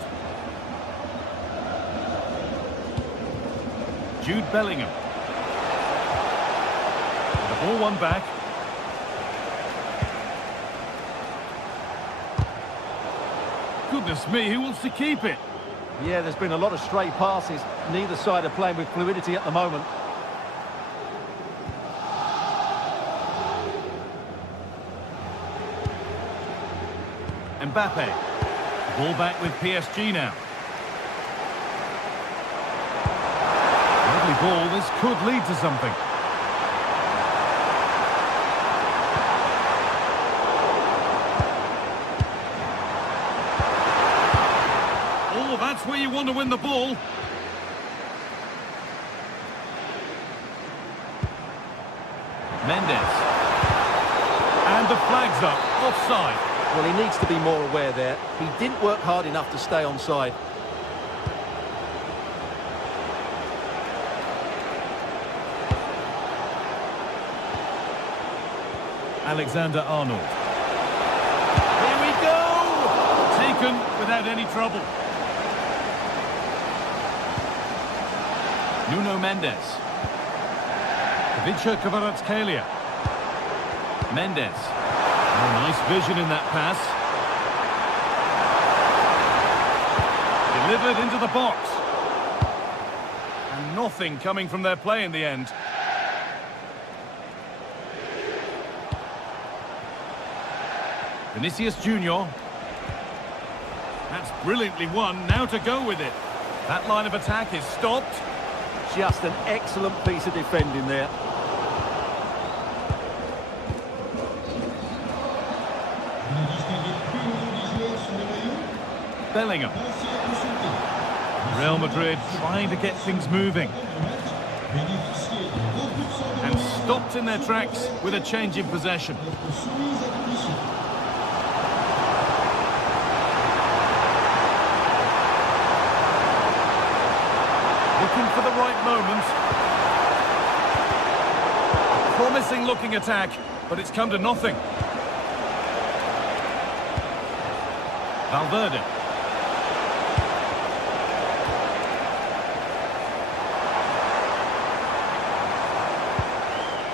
Jude Bellingham. The ball won back. Goodness me, who wants to keep it? Yeah, there's been a lot of stray passes. Neither side are playing with fluidity at the moment. Mbappe. Ball back with PSG now. Lovely ball, this could lead to something. Oh, that's where you want to win the ball. Mendes. And the flag's up, offside. Well, he needs to be more aware there. He didn't work hard enough to stay onside. Alexander-Arnold. Here we go! Taken without any trouble. Nuno Mendes. Ivica Kvaratskhelia. Mendes. Oh, nice vision in that pass. Delivered into the box. And nothing coming from their play in the end. Vinicius Junior. That's brilliantly won. Now to go with it. That line of attack is stopped. Just an excellent piece of defending there. Bellingham. Real Madrid trying to get things moving. And stopped in their tracks with a change in possession. Looking for the right moment. A promising looking attack, but it's come to nothing. Valverde.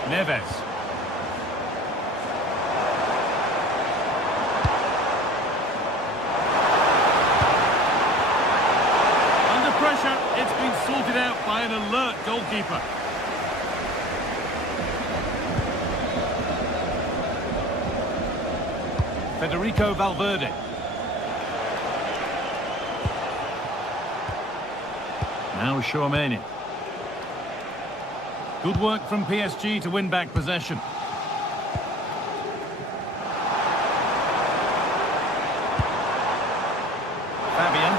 Neves. out by an alert goalkeeper. Federico Valverde. Now Chouameni. Good work from PSG to win back possession. Fabian.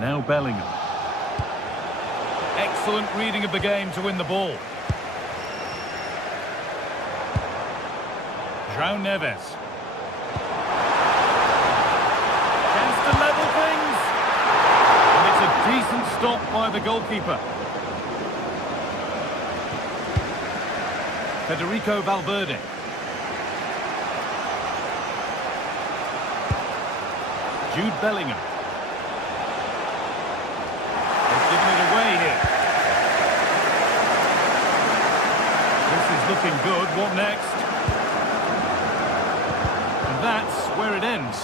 Now Bellingham. Excellent reading of the game to win the ball. João Neves. Chance to level things. And it's a decent stop by the goalkeeper. Federico Valverde. Jude Bellingham. They've given it away here. This is looking good. What next? And that's where it ends.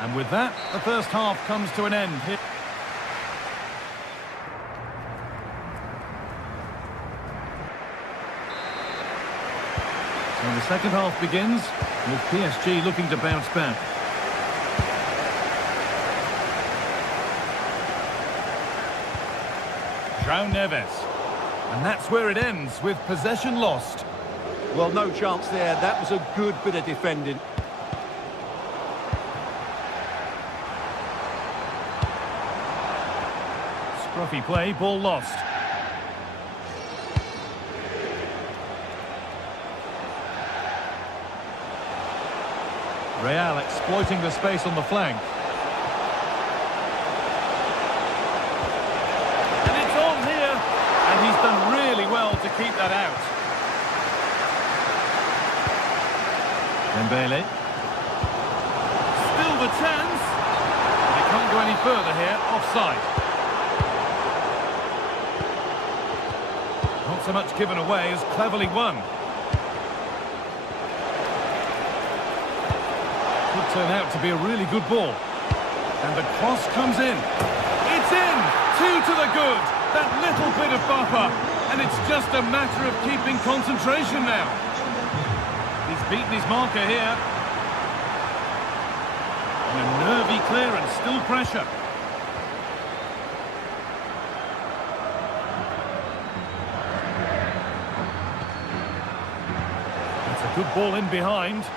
And with that, the first half comes to an end here. So the second half begins with PSG looking to bounce back. João Neves. And that's where it ends, with possession lost. Well, no chance there. That was a good bit of defending. Scruffy play, ball lost. Real exploiting the space on the flank. And it's on here. And he's done really well to keep that out. Dembele. Still the chance. They can't go any further here. Offside. Not so much given away as cleverly won. Could turn out to be a really good ball. And the cross comes in. It's in! 2 to the good. That little bit of buffer. And it's just a matter of keeping concentration now. He's beaten his marker here. And a nervy clearance, still pressure. That's a good ball in behind.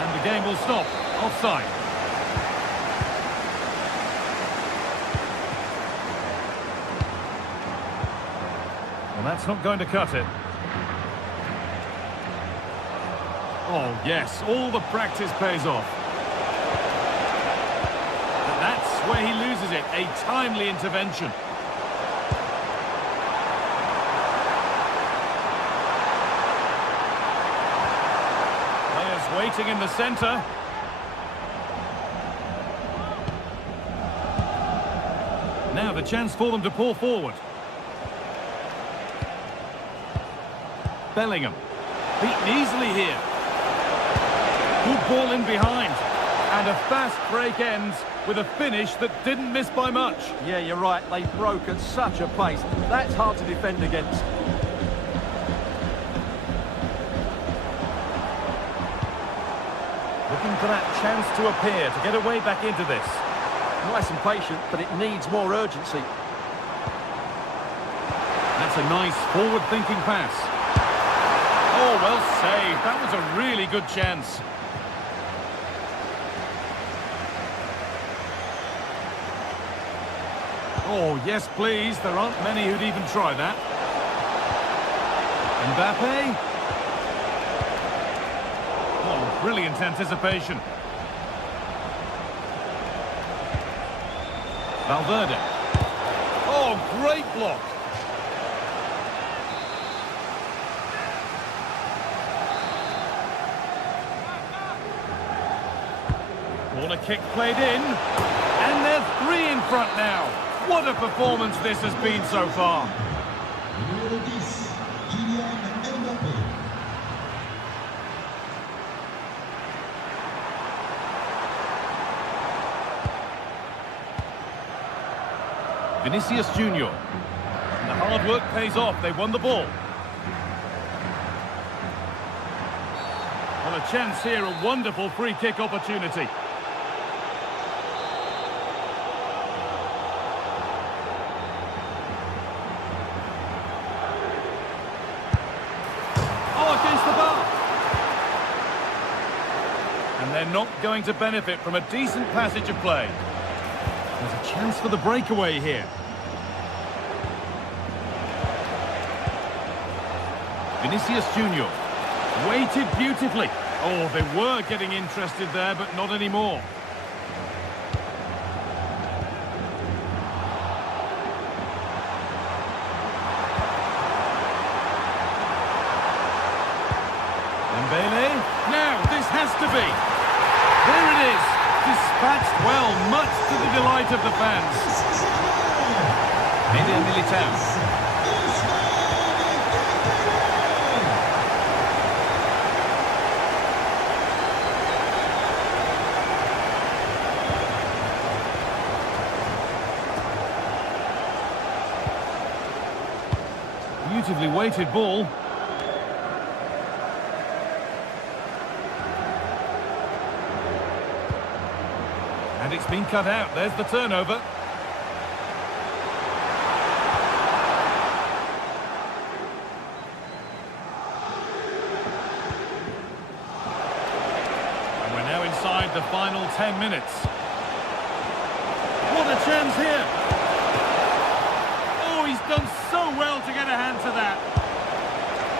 And the game will stop. Offside. Well, that's not going to cut it. Oh, yes, all the practice pays off. But that's where he loses it. A timely intervention. Waiting in the centre. Now the chance for them to pull forward. Bellingham. Beaten easily here. Good ball in behind. And a fast break ends with a finish that didn't miss by much. Yeah, you're right. They broke at such a pace. That's hard to defend against. Looking for that chance to appear, to get a way back into this. Nice and patient, but it needs more urgency. That's a nice forward-thinking pass. Oh, well saved. That was a really good chance. Oh, yes, please. There aren't many who'd even try that. Mbappe. Oh, brilliant anticipation. Valverde. Oh, great block. Corner kick played in. And they're 3 in front now. What a performance this has been so far. Nummer 10, Kylian Vinicius Junior. And the hard work pays off. They won the ball. Well, a chance here, a wonderful free kick opportunity. Oh, against the bar. And they're not going to benefit from a decent passage of play. There's a chance for the breakaway here. Vinicius Junior. Waited beautifully. Oh, they were getting interested there, but not anymore. Dembele. Now, this has to be. There it is. Dispatched well, much to the delight of the fans. Eder Militao. Beautifully weighted ball. And it's been cut out. There's the turnover. And we're now inside the final 10 minutes. What a chance here. Oh, he's done so well to get a hand to that.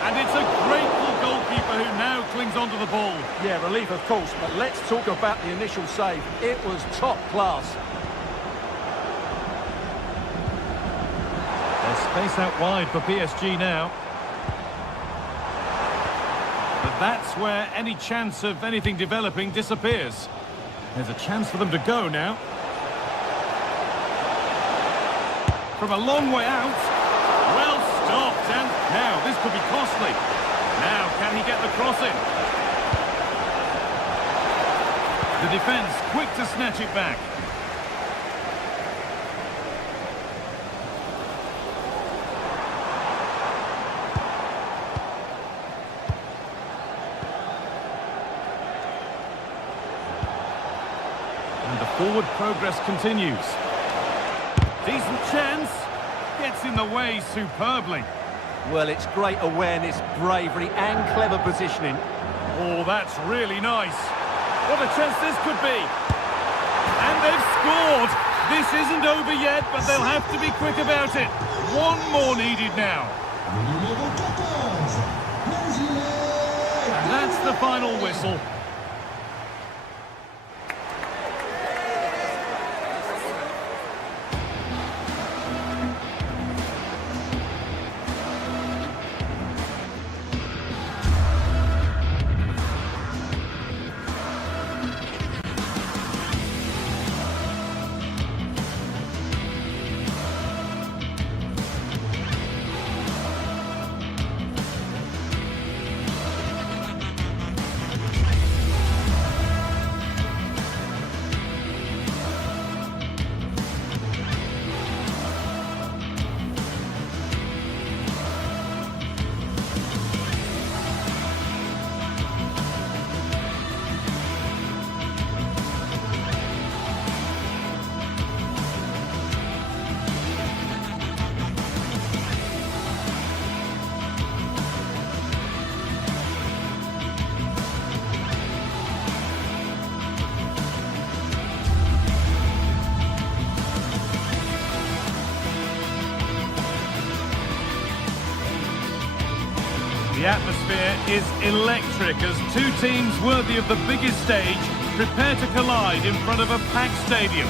And it's a grateful goalkeeper who now clings onto the ball. Yeah, relief of course, but let's talk about the initial save. It was top class. There's space out wide for PSG now. But that's where any chance of anything developing disappears. There's a chance for them to go now. From a long way out. Well stopped, and now this could be costly. Now, can he get the cross in? The defence quick to snatch it back. And the forward progress continues. Decent chance. Gets in the way superbly. Well, it's great awareness, bravery and clever positioning. Oh, that's really nice. What a chance this could be. And they've scored. This isn't over yet, but they'll have to be quick about it. One more needed now. And that's the final whistle. The atmosphere is electric as two teams worthy of the biggest stage prepare to collide in front of a packed stadium.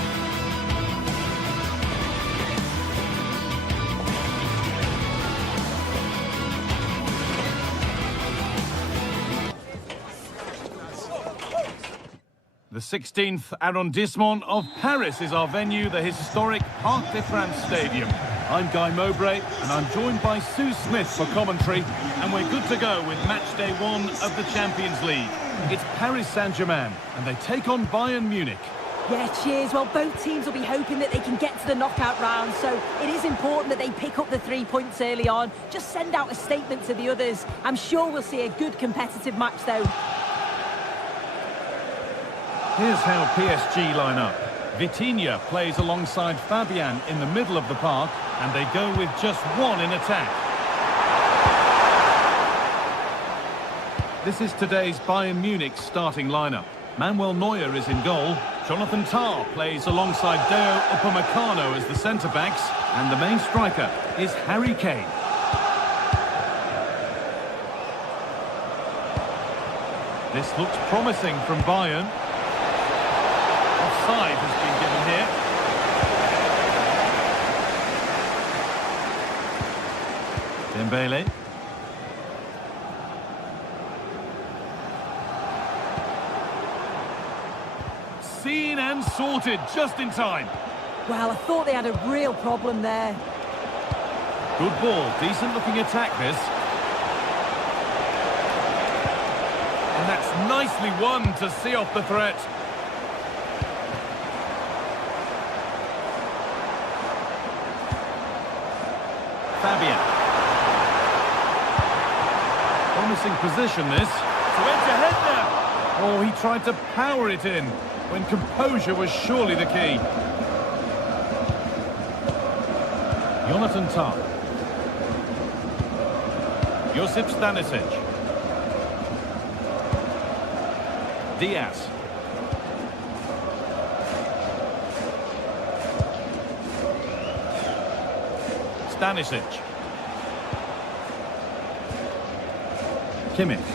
The 16th arrondissement of Paris is our venue, the historic Parc des Princes Stadium. I'm Guy Mowbray, and I'm joined by Sue Smith for commentary, and we're good to go with match day 1 of the Champions League. It's Paris Saint-Germain, and they take on Bayern Munich. Yeah, cheers. Well, both teams will be hoping that they can get to the knockout round, so it is important that they pick up the 3 points early on. Just send out a statement to the others. I'm sure we'll see a good competitive match, though. Here's how PSG line up. Vitinha plays alongside Fabian in the middle of the park, and they go with just one in attack. This is today's Bayern Munich starting lineup. Manuel Neuer is in goal. Jonathan Tah plays alongside Deo Upamecano as the centre-backs, and the main striker is Harry Kane. This looks promising from Bayern. Offside has been given here. Dembele. Seen and sorted just in time. Well, I thought they had a real problem there. Good ball, decent looking attack this. And that's nicely won to see off the threat. Fabian. Promising position this. To edge ahead now. Oh, he tried to power it in when composure was surely the key. Jonathan Tah. Josip Stanisic. Diaz. Stanisic. Kimmich.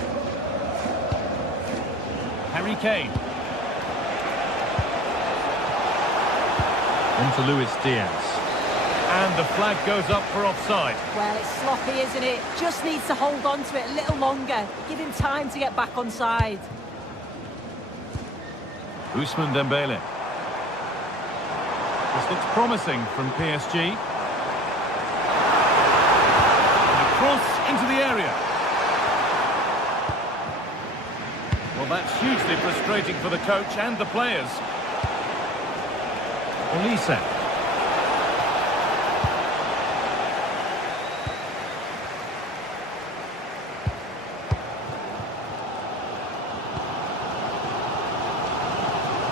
Harry Kane. On to Luis Diaz. And the flag goes up for offside. Well, it's sloppy, isn't it? Just needs to hold on to it a little longer. Give him time to get back on side. Ousmane Dembele. This looks promising from PSG. Cross into the area. Well, that's hugely frustrating for the coach and the players. Olise.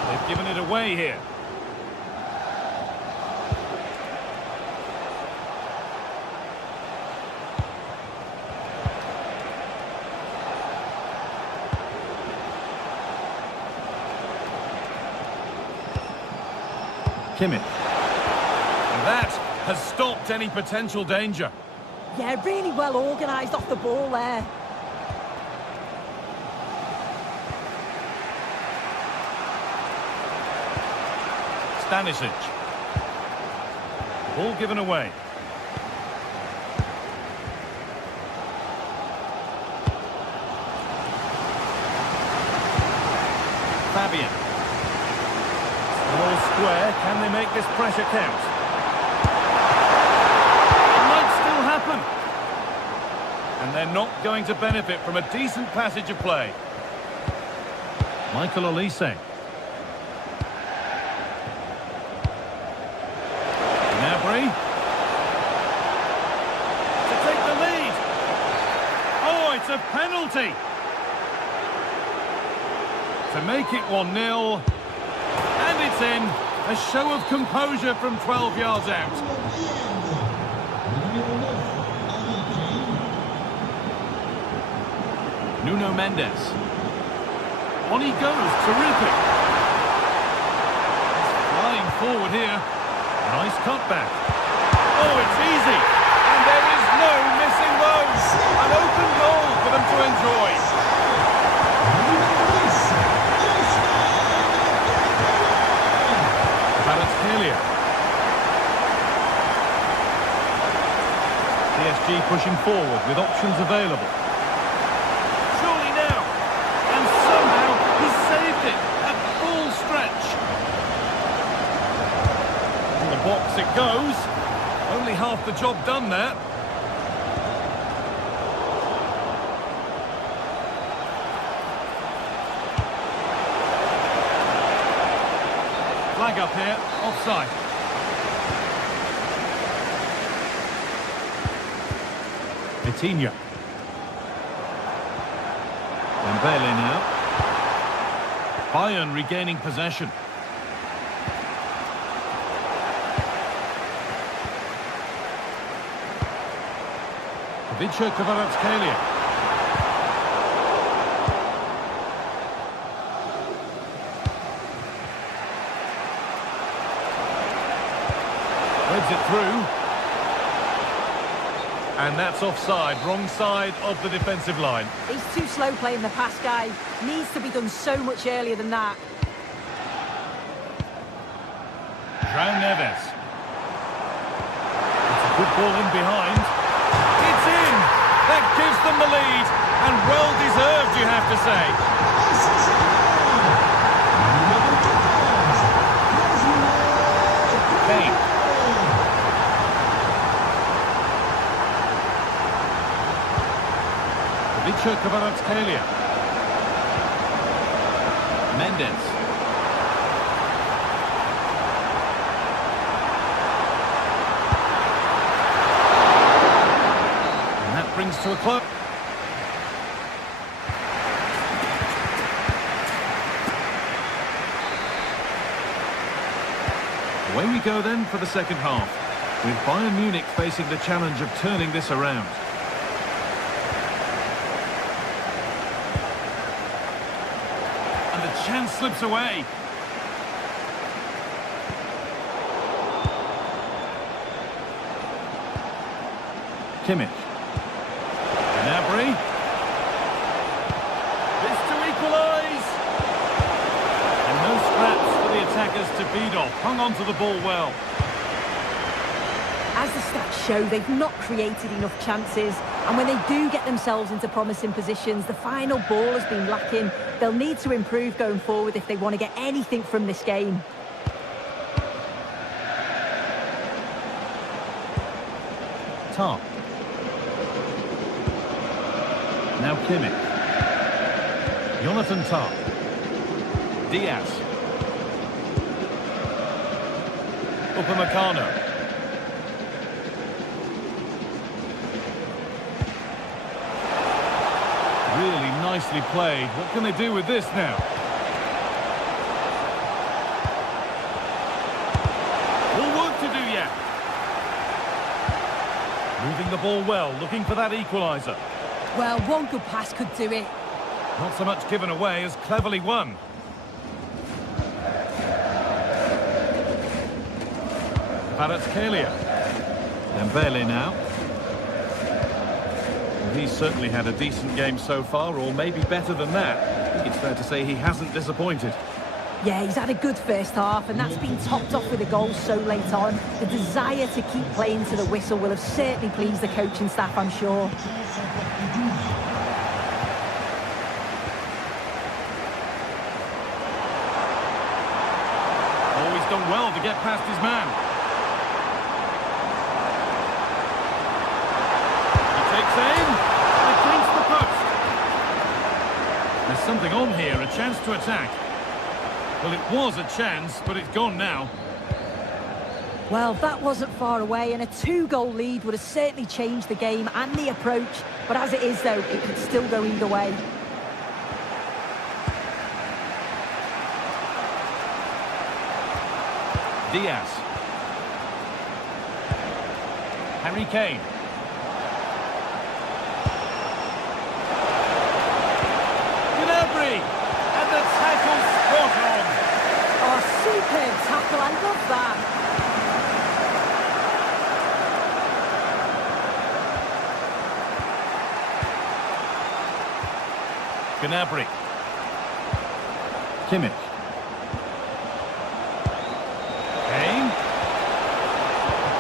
They've given it away here. Kimmich. And that has stopped any potential danger. Yeah, really well organised off the ball there. Stanisic. Ball given away. Fabian. Ball square, can they make this pressure count? It might still happen. And they're not going to benefit from a decent passage of play. Michael Olise. Gnabry. To take the lead. Oh, it's a penalty. To make it 1-0. And it's in. A show of composure from 12 yards out. Nuno Mendes. On he goes. Terrific. Flying forward here. Nice cutback. Oh, it's easy. And there is no missing those. An open goal for them to enjoy. PSG pushing forward with options available. Surely now. And somehow he saved it at full stretch. In the box it goes. Only half the job done there. Flag up here, offside. Vitinha. Dembele now. Bayern regaining possession. Kvaratskhelia. Threads it through. And that's offside, wrong side of the defensive line. He's too slow playing the pass, guy. Needs to be done so much earlier than that. João Neves. It's a good ball in behind. It's in! That gives them the lead. And well deserved, you have to say. Kane. Kvaratskhelia. Mendes. And that brings to a close. Away we go then for the second half, with Bayern Munich facing the challenge of turning this around. Chance slips away. Kimmich. Gnabry. This to equalise. And no scraps for the attackers to beat off. Hung on to the ball well. As the stats show, they've not created enough chances, and when they do get themselves into promising positions, the final ball has been lacking. They'll need to improve going forward if they want to get anything from this game. Tarp. Now Kimmich. Jonathan Tarp. Diaz. Upamecano. Really nicely played. What can they do with this now? All work to do yet. Moving the ball well, looking for that equaliser. Well, one good pass could do it. Not so much given away as cleverly won. Kvaratskhelia. Dembele now. He's certainly had a decent game so far, or maybe better than that. I think it's fair to say he hasn't disappointed. Yeah, he's had a good first half, and that's been topped off with a goal so late on. The desire to keep playing to the whistle will have certainly pleased the coaching staff, I'm sure. Oh, he's done well to get past his man. Takes aim against the post. There's something on here, a chance to attack. Well, it was a chance, but it's gone now. Well, that wasn't far away, and a two-goal lead would have certainly changed the game and the approach. But as it is, though, it could still go either way. Diaz. Harry Kane. And the tackle spot on. Oh, superb tackle, I love that. Gnabry. Kimmich. Kane.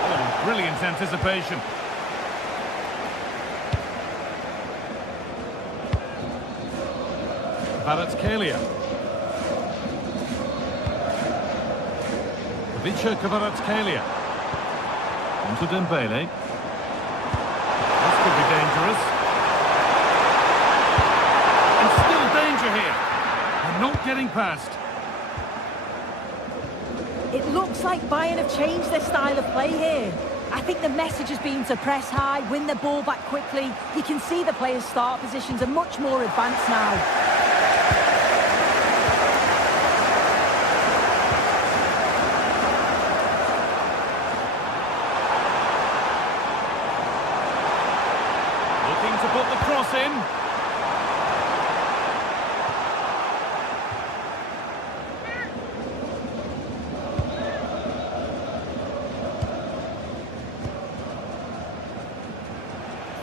Oh, brilliant anticipation. Kvaratskhelia. Kvaratskhelia. Onto Dembele. This could be dangerous. And still danger here. And not getting past. Looks like Bayern have changed their style of play here. I think the message has been to press high, win the ball back quickly. You can see the players' start positions are much more advanced now. To put the cross in.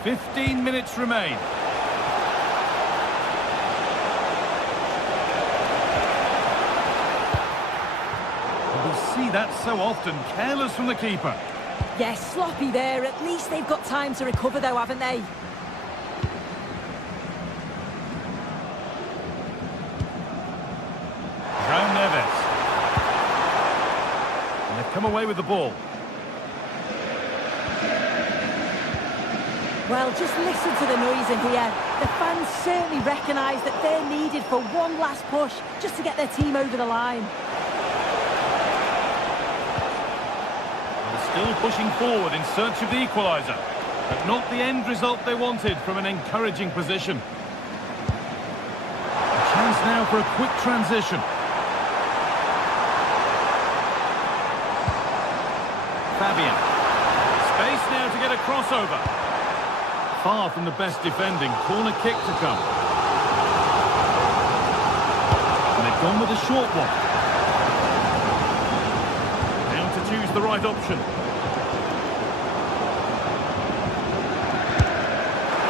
"15 minutes remain. We see that so often. Careless from the keeper. Yes, sloppy there. At least they've got time to recover though, haven't they? Come away with the ball. Well, just listen to the noise in here. The fans certainly recognise that they're needed for one last push just to get their team over the line. They're still pushing forward in search of the equaliser, but not the end result they wanted from an encouraging position. A chance now for a quick transition. Fabian. Space now to get a crossover. Far from the best defending. Corner kick to come. And they've gone with a short one. Now to choose the right option.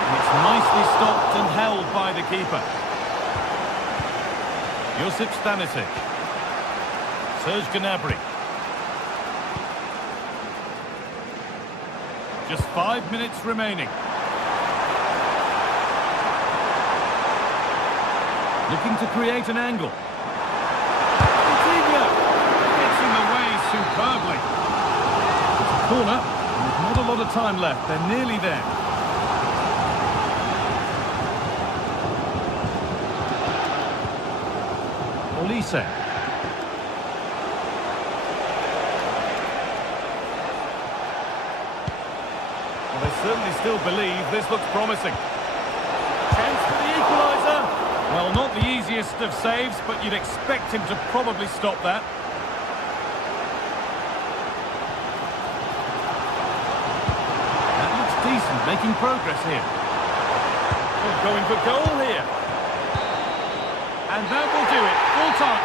And it's nicely stopped and held by the keeper. Josip Stanisic. Serge Gnabry. Just 5 minutes remaining. Looking to create an angle. Coutinho gets in the way superbly. It's a corner. With not a lot of time left. They're nearly there. Olise. They certainly still believe this looks promising. Chance for the equaliser. Well, not the easiest of saves, but you'd expect him to probably stop that. That looks decent, making progress here. Oh, going for goal here. And that will do it. Full time.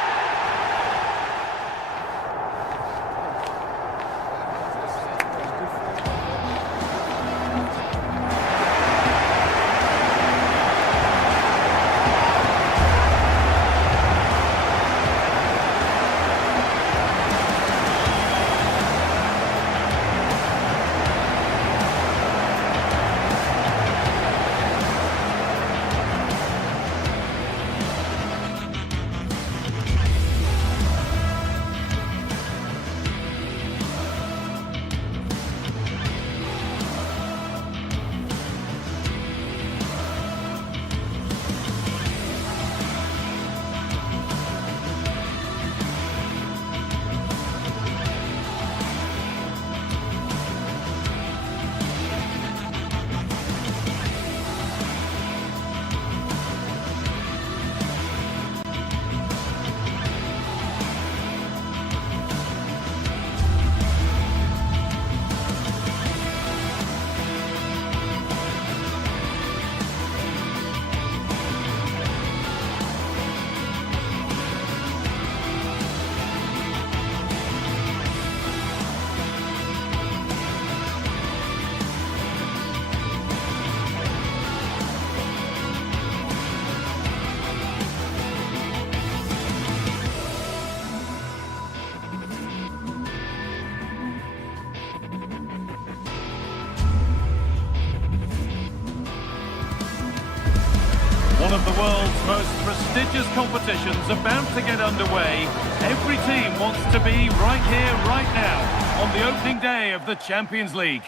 One of the world's most prestigious competitions about to get underway. Every team wants to be right here, right now, on the opening day of the Champions League.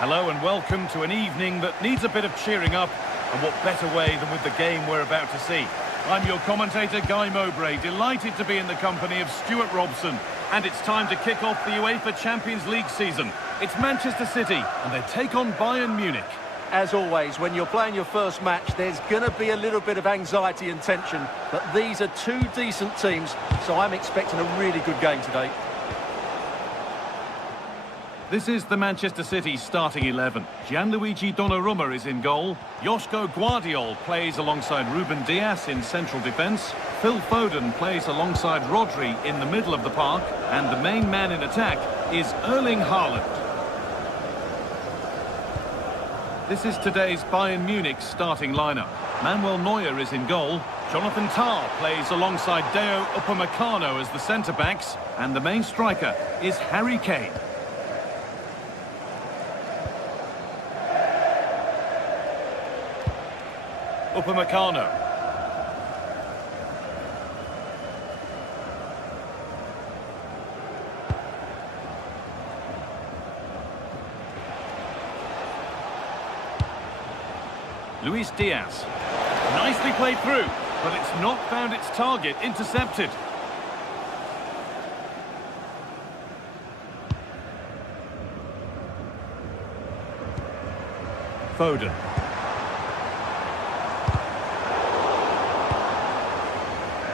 Hello and welcome to an evening that needs a bit of cheering up, and what better way than with the game we're about to see. I'm your commentator, Guy Mowbray, delighted to be in the company of Stuart Robson. And it's time to kick off the UEFA Champions League season. It's Manchester City, and they take on Bayern Munich. As always, when you're playing your first match, there's going to be a little bit of anxiety and tension. But these are two decent teams, so I'm expecting a really good game today. This is the Manchester City starting 11. Gianluigi Donnarumma is in goal. Joško Guardiol plays alongside Ruben Dias in central defence. Phil Foden plays alongside Rodri in the middle of the park. And the main man in attack is Erling Haaland. This is today's Bayern Munich starting lineup. Manuel Neuer is in goal. Jonathan Tah plays alongside Deo Upamecano as the centre-backs. And the main striker is Harry Kane. Upamecano. Luis Diaz. Nicely played through, but it's not found its target. Intercepted. Foden.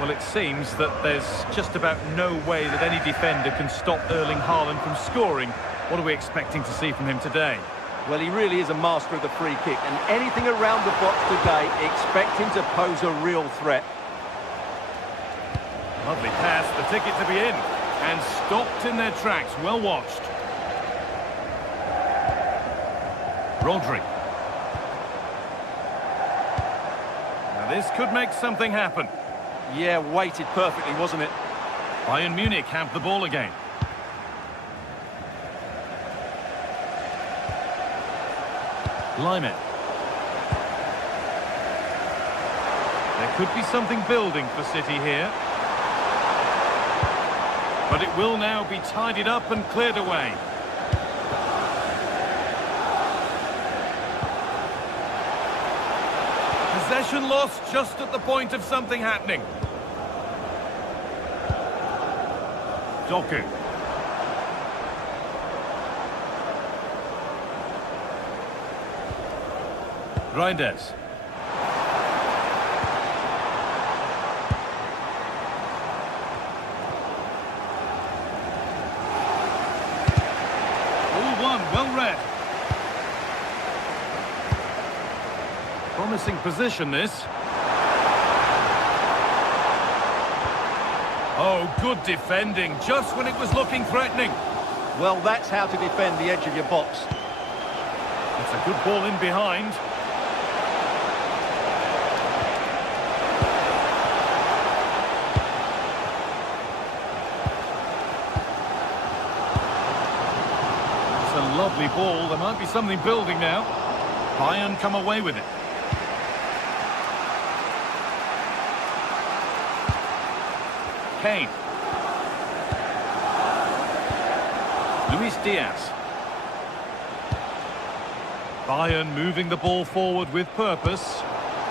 Well, it seems that there's just about no way that any defender can stop Erling Haaland from scoring. What are we expecting to see from him today? Well, he really is a master of the free kick, and anything around the box today, expect him to pose a real threat. Lovely pass, the ticket to be in, and stopped in their tracks. Well watched. Rodri. Now this could make something happen. Yeah, weighted perfectly, wasn't it? Bayern Munich have the ball again. Lyman. There could be something building for City here. But it will now be tidied up and cleared away. Possession lost just at the point of something happening. Doku. Reinders. All one, well read. Promising position, this. Oh, good defending, just when it was looking threatening. Well, that's how to defend the edge of your box. It's a good ball in behind. It's a lovely ball. There might be something building now. Bayern come away with it. Kane. Luis Diaz. Bayern moving the ball forward with purpose,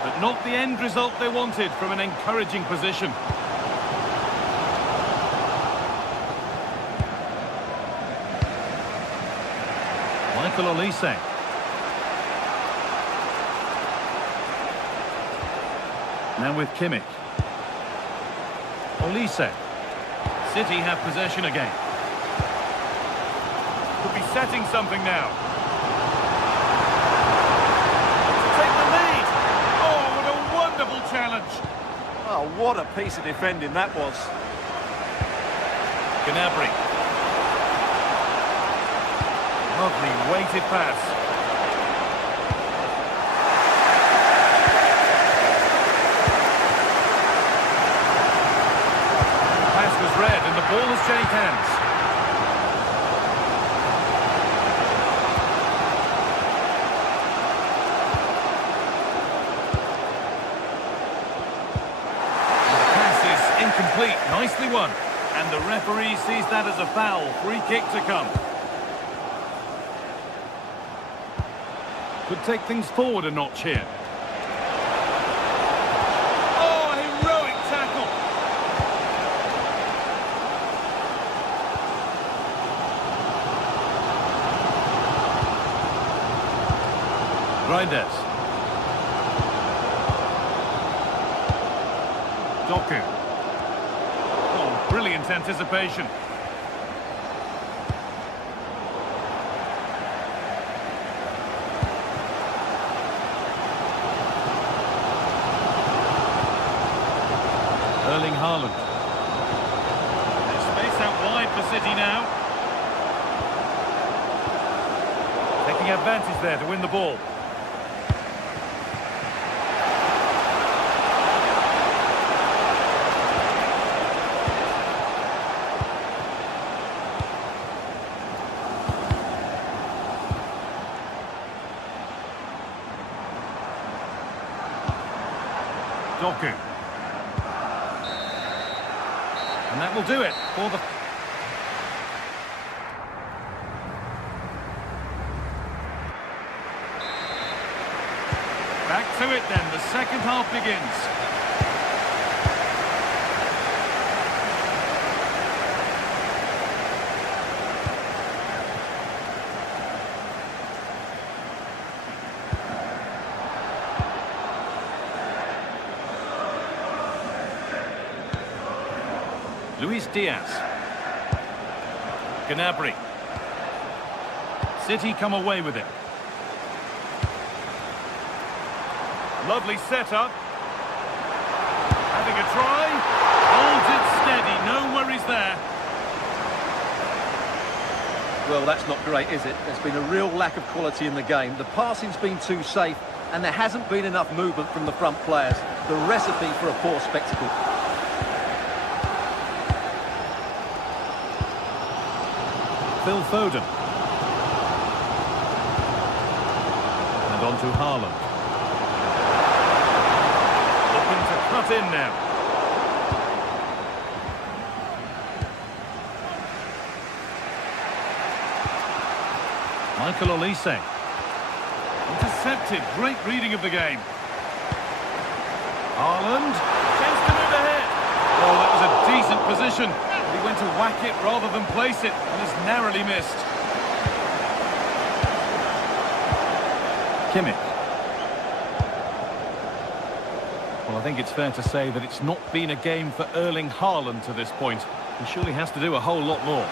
but not the end result they wanted from an encouraging position. Michael Olise. Now with Kimmich. Olise. City have possession again. Could be setting something now. To take the lead. Oh, what a wonderful challenge. Oh, what a piece of defending that was. Gnabry. Lovely weighted pass. Red, and the ball has changed hands. The pass is incomplete, nicely won. And the referee sees that as a foul. Free kick to come. Could take things forward a notch here. Reinders. Doku. Oh, brilliant anticipation. Erling Haaland. There's space out wide for City now. Taking advantage there to win the ball. Doku. And that will do it for the... Back to it then, the second half begins. Luis Diaz. Gnabry. City come away with it. Lovely setup. Having a try. Holds it steady. No worries there. Well, that's not great, is it? There's been a real lack of quality in the game. The passing's been too safe, and there hasn't been enough movement from the front players. The recipe for a poor spectacle. Phil Foden. And on to Haaland. Looking to cut in now. Michael Olise. Intercepted. Great reading of the game. Haaland. Chance to move ahead. Oh, that was a decent position. He went to whack it rather than place it, and has narrowly missed. Kimmich. Well, I think it's fair to say that it's not been a game for Erling Haaland to this point. He surely has to do a whole lot more.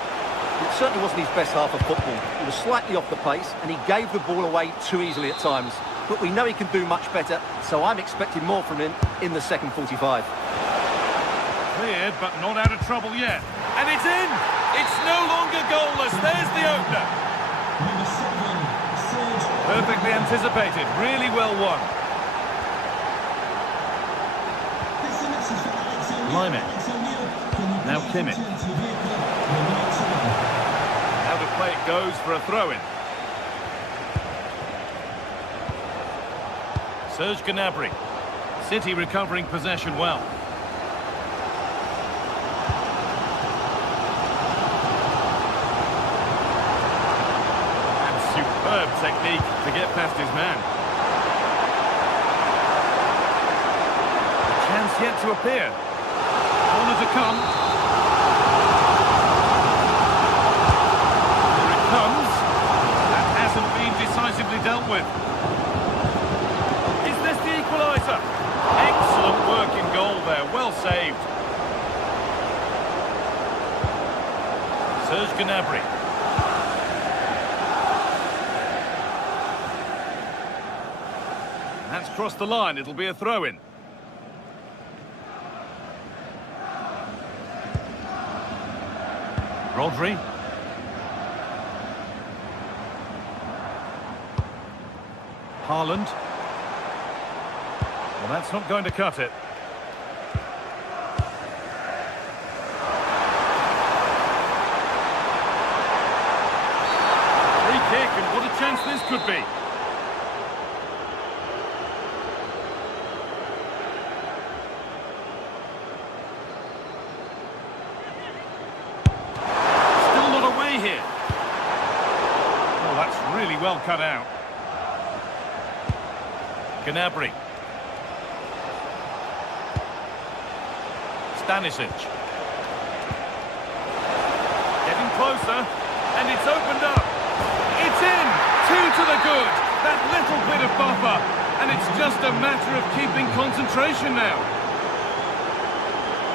It certainly wasn't his best half of football. He was slightly off the pace, and he gave the ball away too easily at times. But we know he can do much better, so I'm expecting more from him in the second 45. Cleared, but not out of trouble yet. And it's in! It's no longer goalless. There's the opener. Number 7, Serge. Perfectly anticipated. Really well won. Lyman. Now Kimmich. How the play it goes for a throw-in. Serge Gnabry. City recovering possession well. Superb technique to get past his man. A chance yet to appear. Corner to come. Here it comes. That hasn't been decisively dealt with. Is this the equaliser? Excellent work in goal there. Well saved. Serge Gnabry. That's crossed the line. It'll be a throw-in. Rodri. Haaland. Well, that's not going to cut it. Free kick, and what a chance this could be. Here. Oh, that's really well cut out. Gnabry. Stanisic. Getting closer, and it's opened up. It's in! 2 to the good. That little bit of buffer, and it's just a matter of keeping concentration now.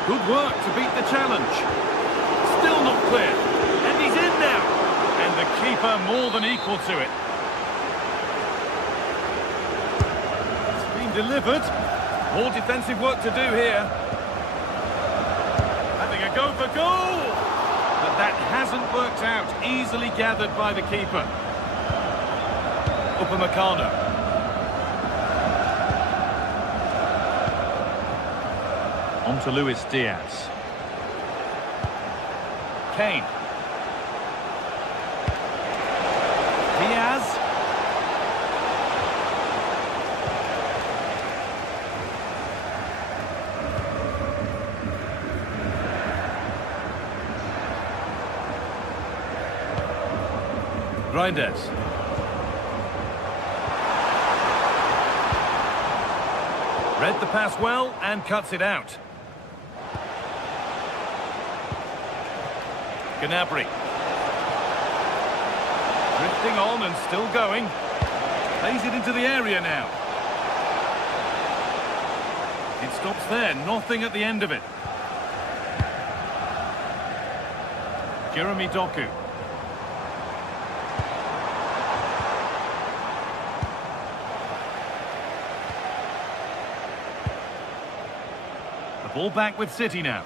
Good work to beat the challenge. Still not clear, and he's in now. And the keeper more than equal to it. It's been delivered. More defensive work to do here. Having a go for goal! But that hasn't worked out. Easily gathered by the keeper. Upamecano. On to Luis Diaz. Kane. Diaz. Reinders. Read the pass well and cuts it out. Gnabry. Drifting on and still going. Plays it into the area now. It stops there, nothing at the end of it. Jeremy Doku. The ball back with City now.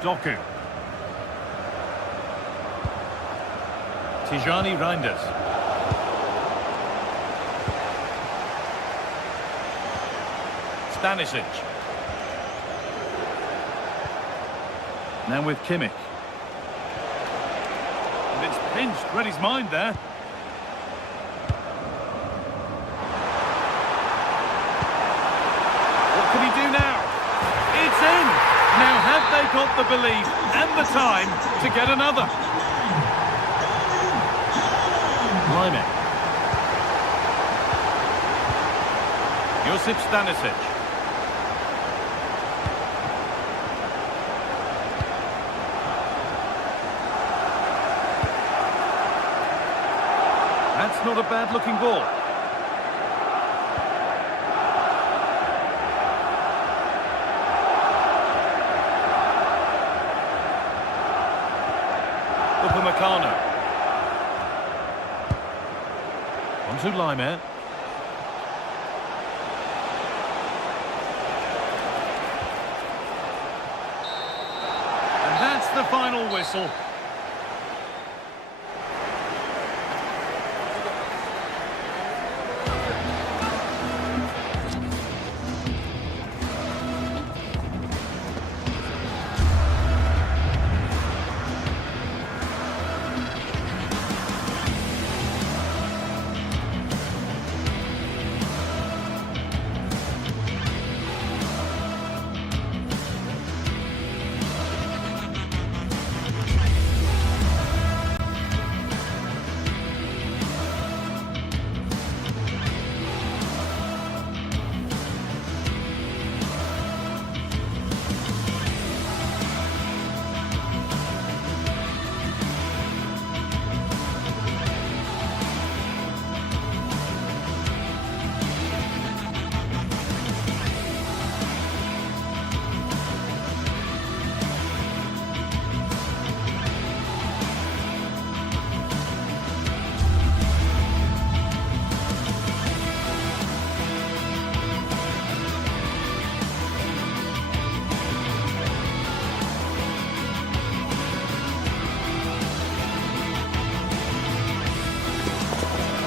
Doku. Tijani Reinders. Stanisic. Now with Kimmich. And it's pinched, read his mind there. What can he do now? It's in! Now have they got the belief and the time to get another? Limit. Josip Stanisic. That's not a bad looking ball. Upamecano. On to Laimer. And that's the final whistle.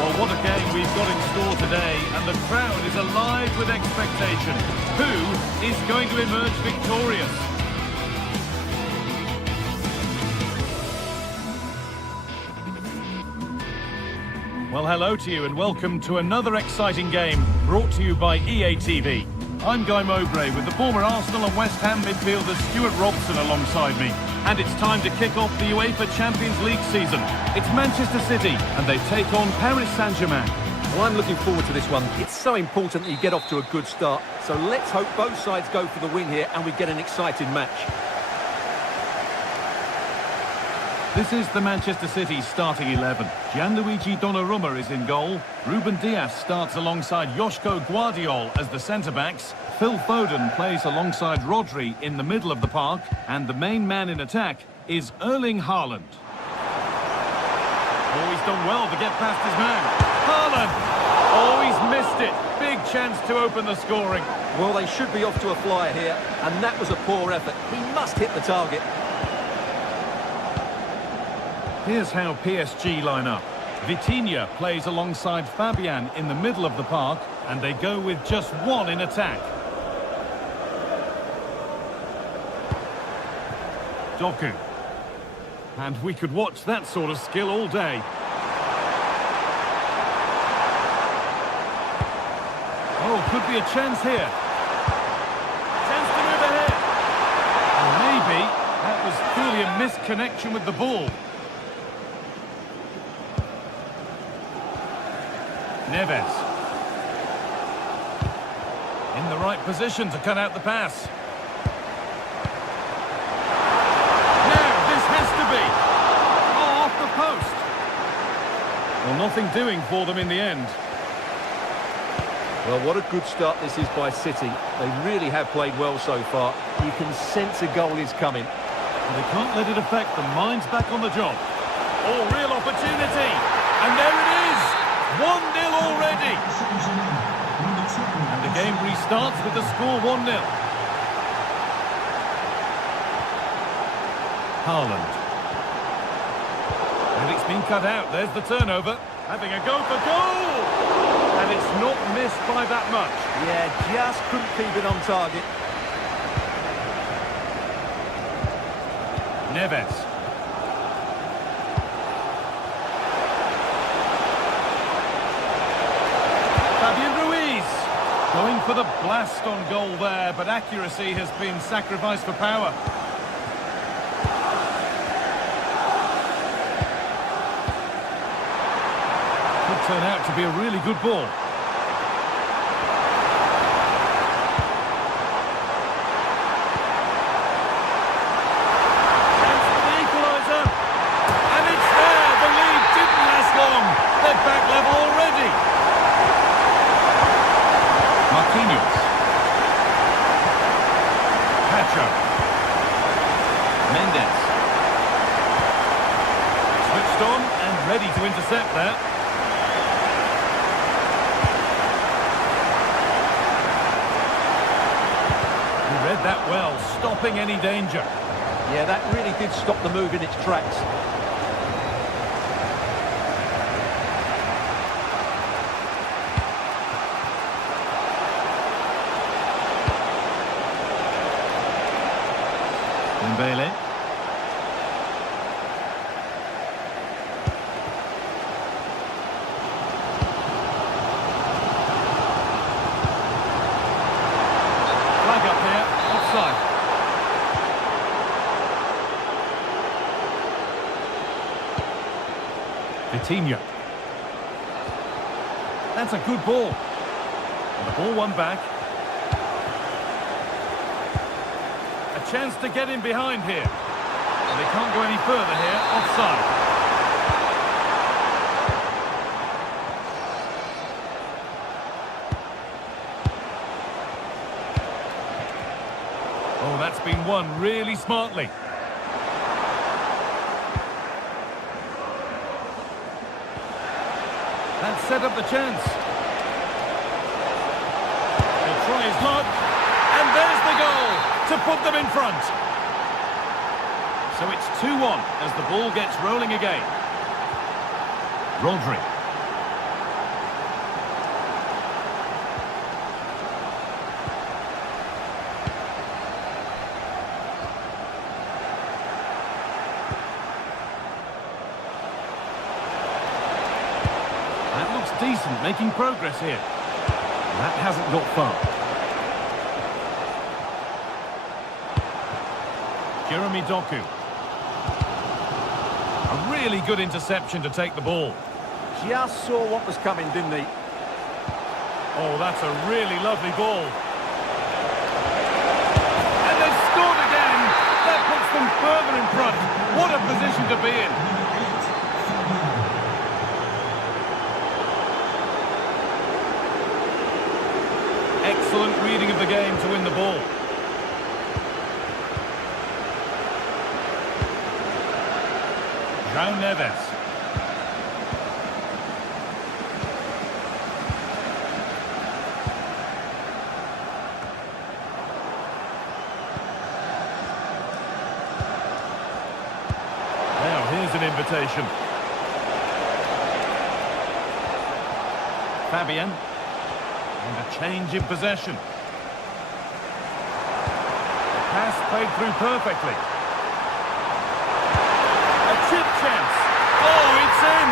Well, what a game we've got in store today, and the crowd is alive with expectation. Who is going to emerge victorious? Well, hello to you and welcome to another exciting game brought to you by EA TV. I'm Guy Mowbray with the former Arsenal and West Ham midfielder Stuart Robson alongside me. And it's time to kick off the UEFA Champions League season. It's Manchester City and they take on Paris Saint-Germain. Well, I'm looking forward to this one. It's so important that you get off to a good start. So let's hope both sides go for the win here and we get an exciting match. This is the Manchester City starting 11. Gianluigi Donnarumma is in goal. Ruben Dias starts alongside Joško Guardiol as the centre-backs. Phil Foden plays alongside Rodri in the middle of the park. And the main man in attack is Erling Haaland. Oh, he's done well to get past his man. Haaland! Oh, he's missed it. Big chance to open the scoring. Well, they should be off to a flyer here, and that was a poor effort. He must hit the target. Here's how PSG line up. Vitinha plays alongside Fabian in the middle of the park, and they go with just one in attack. Doku. And we could watch that sort of skill all day. Oh, could be a chance here. Chance to move ahead. Maybe that was purely a misconnection with the ball. Neves. In the right position to cut out the pass. Now, this has to be. Oh, off the post. Well, nothing doing for them in the end. Well, what a good start this is by City. They really have played well so far. You can sense a goal is coming. And they can't let it affect them. Mind's back on the job. Oh, real opportunity. And there it is. 1-0 already. And the game restarts with the score 1-0. Haaland. And it's been cut out. There's the turnover. Having a go for goal. And it's not missed by that much. Yeah, just couldn't keep it on target. Neves. Going for the blast on goal there, but accuracy has been sacrificed for power. Could turn out to be a really good ball. Chance for the equaliser. And it's there! The lead didn't last long. They're back level already. Marquinhos. Pacho. Mendes. Switched on and ready to intercept there. He read that well, stopping any danger. Yeah, that really did stop the move in its tracks. Bailey. Flag up here, offside. Vitinha. That's a good ball. And the ball won back. Chance to get in behind here. And they can't go any further here. Offside. Oh, that's been won really smartly. That set up the chance. He'll try his luck. And there's the goal to put them in front. So it's 2-1 as the ball gets rolling again. Rodri. That looks decent, making progress here. That hasn't got far. Jeremy Doku. A really good interception to take the ball. Just saw what was coming, didn't he? Oh, that's a really lovely ball. And they've scored again. That puts them further in front. What a position to be in. Excellent reading of the game to win the ball. João Neves. Now here's an invitation. Fabian. And a change in possession. The pass played through perfectly. A chip chance. Oh, it's in!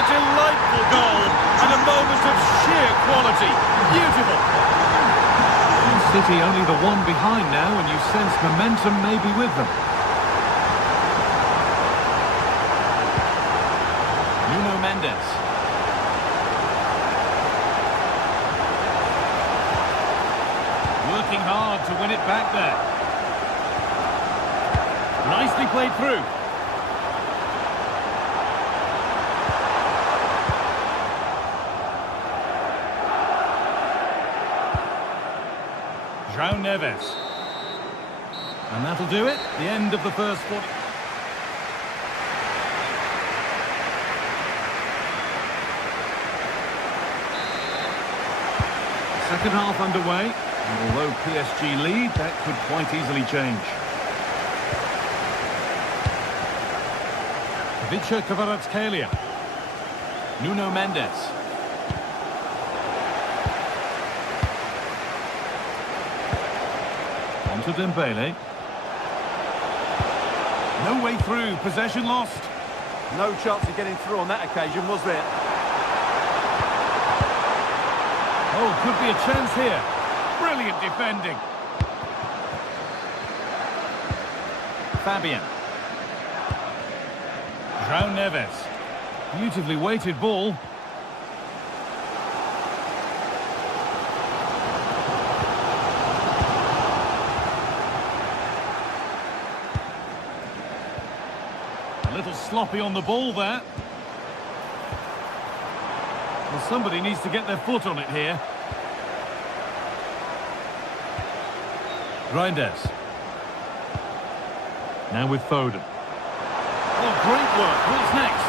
A delightful goal and a moment of sheer quality. Beautiful. And City only the one behind now, and you sense momentum may be with them. Nuno Mendes. Working hard to win it back there. Nicely played through. João Neves. And that'll do it. The end of the first 40. Second half underway. And although PSG lead, that could quite easily change. Vicha Kvaratskhelia. Nuno Mendes. On to Dembele. No way through. Possession lost. No chance of getting through on that occasion, was there? Oh, could be a chance here. Brilliant defending. Fabian. João Neves. Beautifully weighted ball. A little sloppy on the ball there. Well, somebody needs to get their foot on it here. Reinders. Now with Foden. Oh, great work. What's next?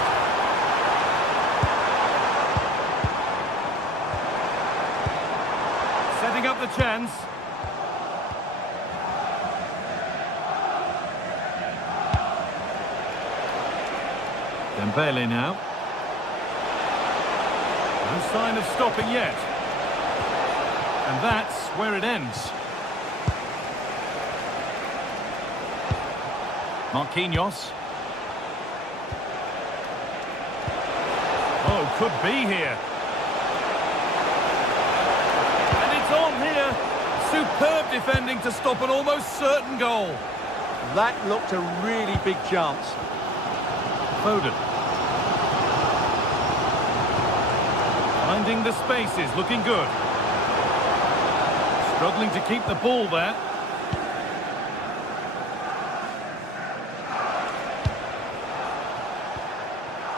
Setting up the chance. Dembele now. No sign of stopping yet. And that's where it ends. Marquinhos. Oh, could be here. And it's on here. Superb defending to stop an almost certain goal. That looked a really big chance. Foden. Finding the spaces, looking good. Struggling to keep the ball there.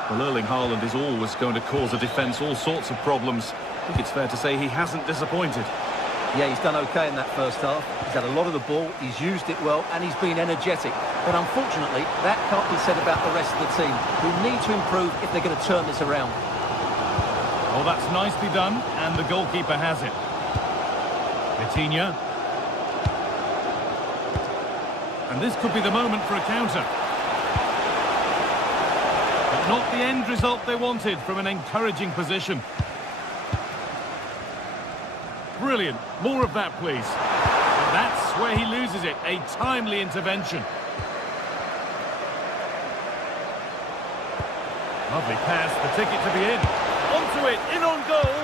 Well, Erling Haaland is always going to cause a defence all sorts of problems. I think it's fair to say he hasn't disappointed. Yeah, he's done okay in that first half. He's had a lot of the ball, he's used it well, and he's been energetic. But unfortunately, that can't be said about the rest of the team, who need to improve if they're going to turn this around. Oh, that's nicely done, and the goalkeeper has it. Vitinha. And this could be the moment for a counter. But not the end result they wanted from an encouraging position. Brilliant. More of that, please. And that's where he loses it. A timely intervention. Lovely pass. The ticket to be in. Onto it. In on goal.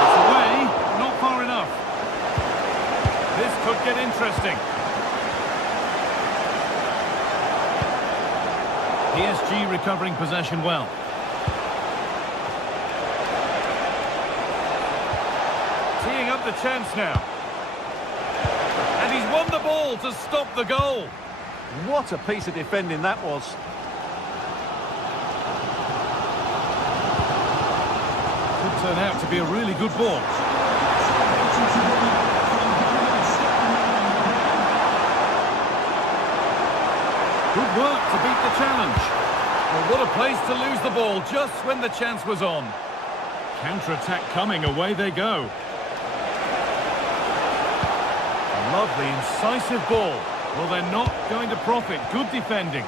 It's away. Not far enough. This could get interesting. PSG recovering possession well. Teeing up the chance now. And he's won the ball to stop the goal. What a piece of defending that was. turn out to be a really good ball. Good work to beat the challenge. Well, what a place to lose the ball just when the chance was on. Counter-attack coming, away they go. A lovely, incisive ball. Well, they're not going to profit. Good defending.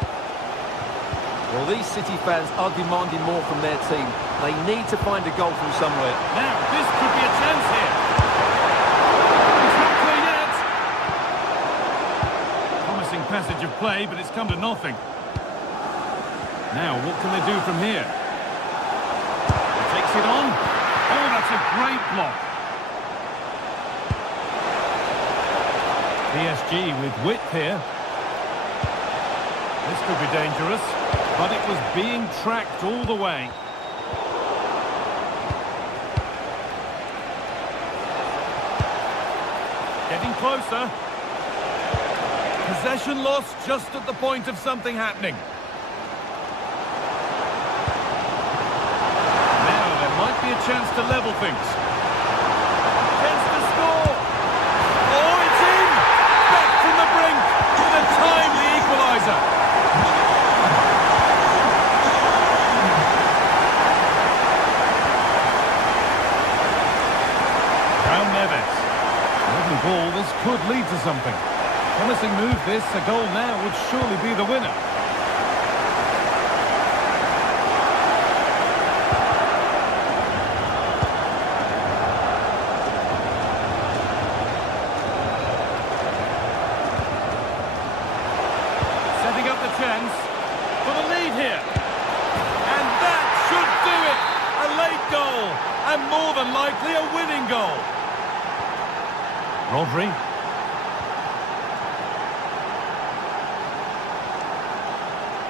Well, these City fans are demanding more from their team. They need to find a goal from somewhere. Now, this could be a chance here. It's not clear yet. Promising passage of play, but it's come to nothing. Now, what can they do from here? He takes it on. Oh, that's a great block. PSG with width here. This could be dangerous, but it was being tracked all the way. Getting closer. Possession lost just at the point of something happening. Now there might be a chance to level things. Chance to score. Oh, it's in! Back from the brink with a timely equaliser. Lovely ball, this could lead to something. Promising move this, a goal now would surely be the winner. Setting up the chance for the lead here. And that should do it! A late goal, and more than likely a winning goal. Rodri.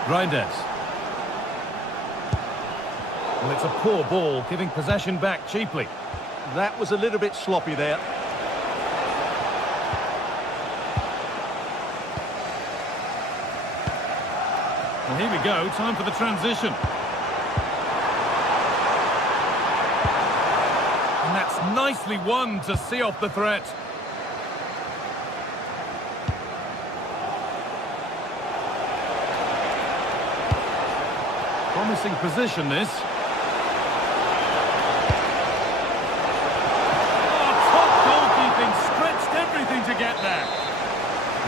Reinders. Well, it's a poor ball, giving possession back cheaply. That was a little bit sloppy there. Well, here we go, time for the transition. And that's nicely won to see off the threat. Promising position, this. Oh, top goalkeeping, stretched everything to get there.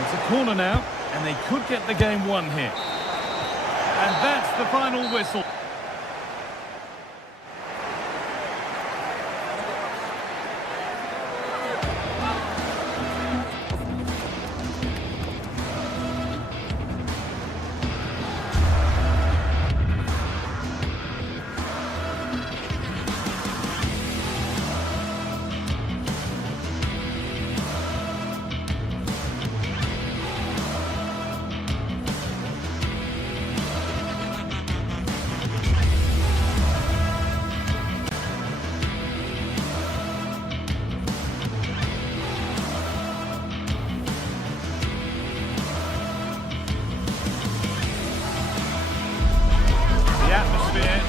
It's a corner now, and they could get the game won here. And that's the final whistle.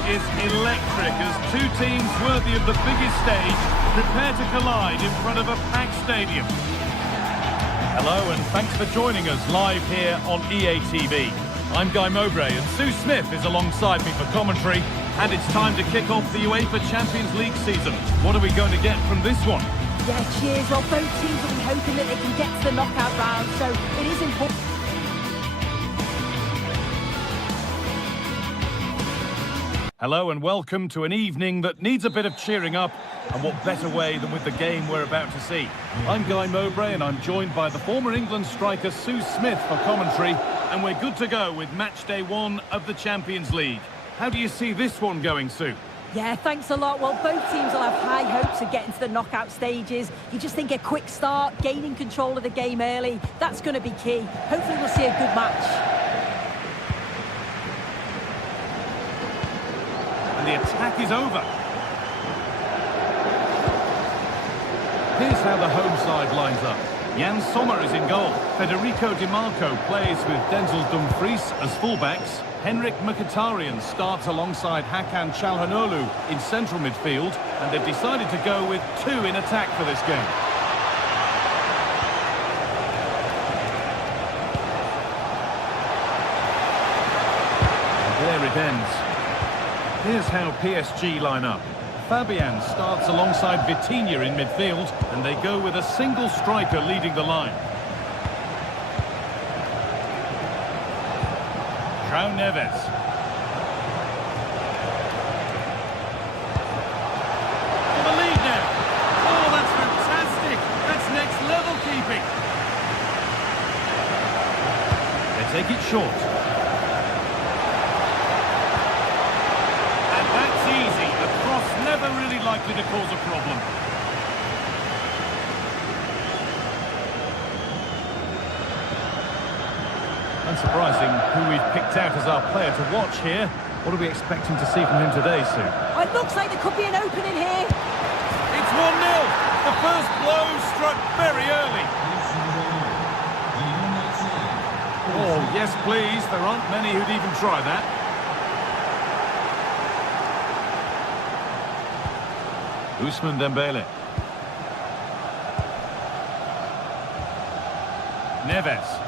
Is electric as two teams worthy of the biggest stage prepare to collide in front of a packed stadium. Hello and thanks for joining us live here on EA TV. I'm Guy Mowbray and Sue Smith is alongside me for commentary, and it's time to kick off the UEFA Champions League season. What are we going to get from this one? Yeah, cheers. Well, both teams will be hoping that they can get to the knockout round, so it is important. Hello and welcome to an evening that needs a bit of cheering up, and what better way than with the game we're about to see. I'm Guy Mowbray and I'm joined by the former England striker Sue Smith for commentary, and we're good to go with match day 1 of the Champions League. How do you see this one going, Sue? Yeah, thanks a lot. Well, both teams will have high hopes of getting to the knockout stages. You just think a quick start, gaining control of the game early, that's going to be key. Hopefully we'll see a good match. The attack is over. Here's how the home side lines up. Jan Sommer is in goal. Federico Di Marco plays with Denzel Dumfries as fullbacks. Henrik Mkhitaryan starts alongside Hakan Çalhanoğlu in central midfield, and they've decided to go with 2 in attack for this game. And there it ends. Here's how PSG line up. Fabian starts alongside Vitinha in midfield, and they go with a single striker leading the line. João Neves. For the lead now. Oh, that's fantastic. That's next level keeping. They take it short. And that's easy. A cross never really likely to cause a problem. Unsurprising who we've picked out as our player to watch here. What are we expecting to see from him today, Sue? It looks like there could be an opening here. It's 1-0. The first blow struck very early. Oh, yes, please. There aren't many who'd even try that. Ousmane Dembele. Neves.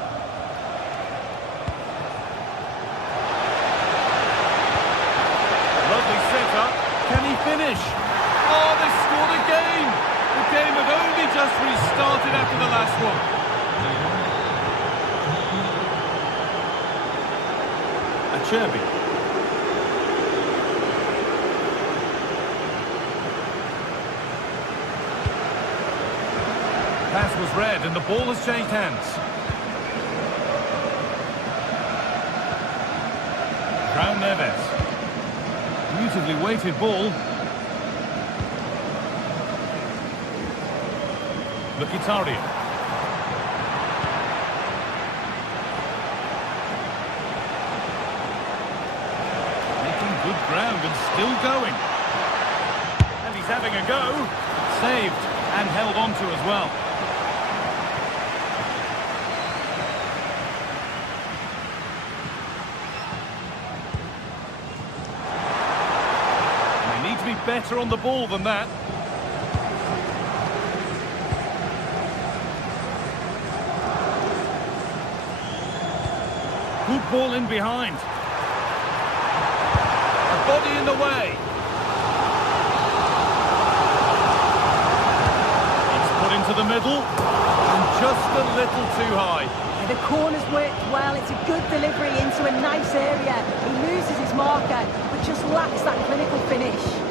Lovely setup. Can he finish? Oh, they scored again. The game had only just restarted after the last one. Acerbi. Pass was read and the ball has changed hands. João Neves. Beautifully weighted ball. Mkhitaryan. Making good ground and still going. And he's having a go. Saved and held on to as well. Better on the ball than that. Good ball in behind. A body in the way. It's put into the middle and just a little too high. The corner's worked well. It's a good delivery into a nice area. He loses his marker, but just lacks that clinical finish.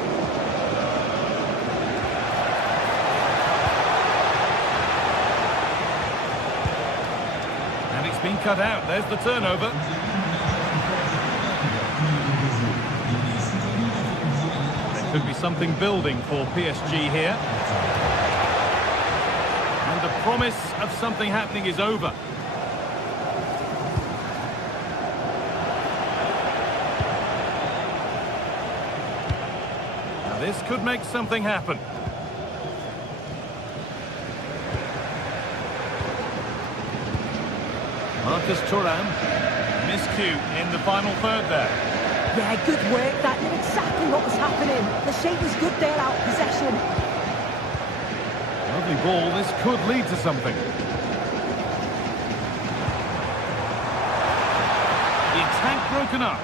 Been cut out. There's the turnover. There could be something building for PSG here. And the promise of something happening is over. Now this could make something happen. Marcus Thuram, miscue in the final third there. Yeah, good work. That knew exactly what was happening. The shape was good there, out of possession. Lovely ball. This could lead to something. The attack broken up.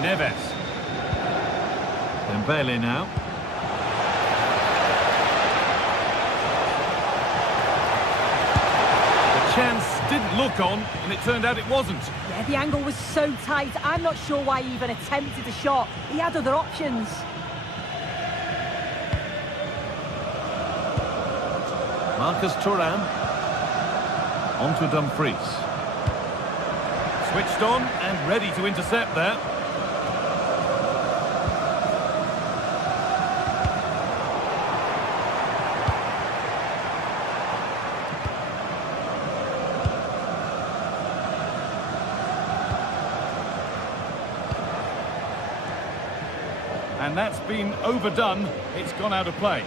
Neves. Dembele now. Chance didn't look on, and it turned out it wasn't. Yeah, the angle was so tight. I'm not sure why he even attempted a shot. He had other options. Marcus Thuram. On to Dumfries. Switched on and ready to intercept there. And that's been overdone. It's gone out of play.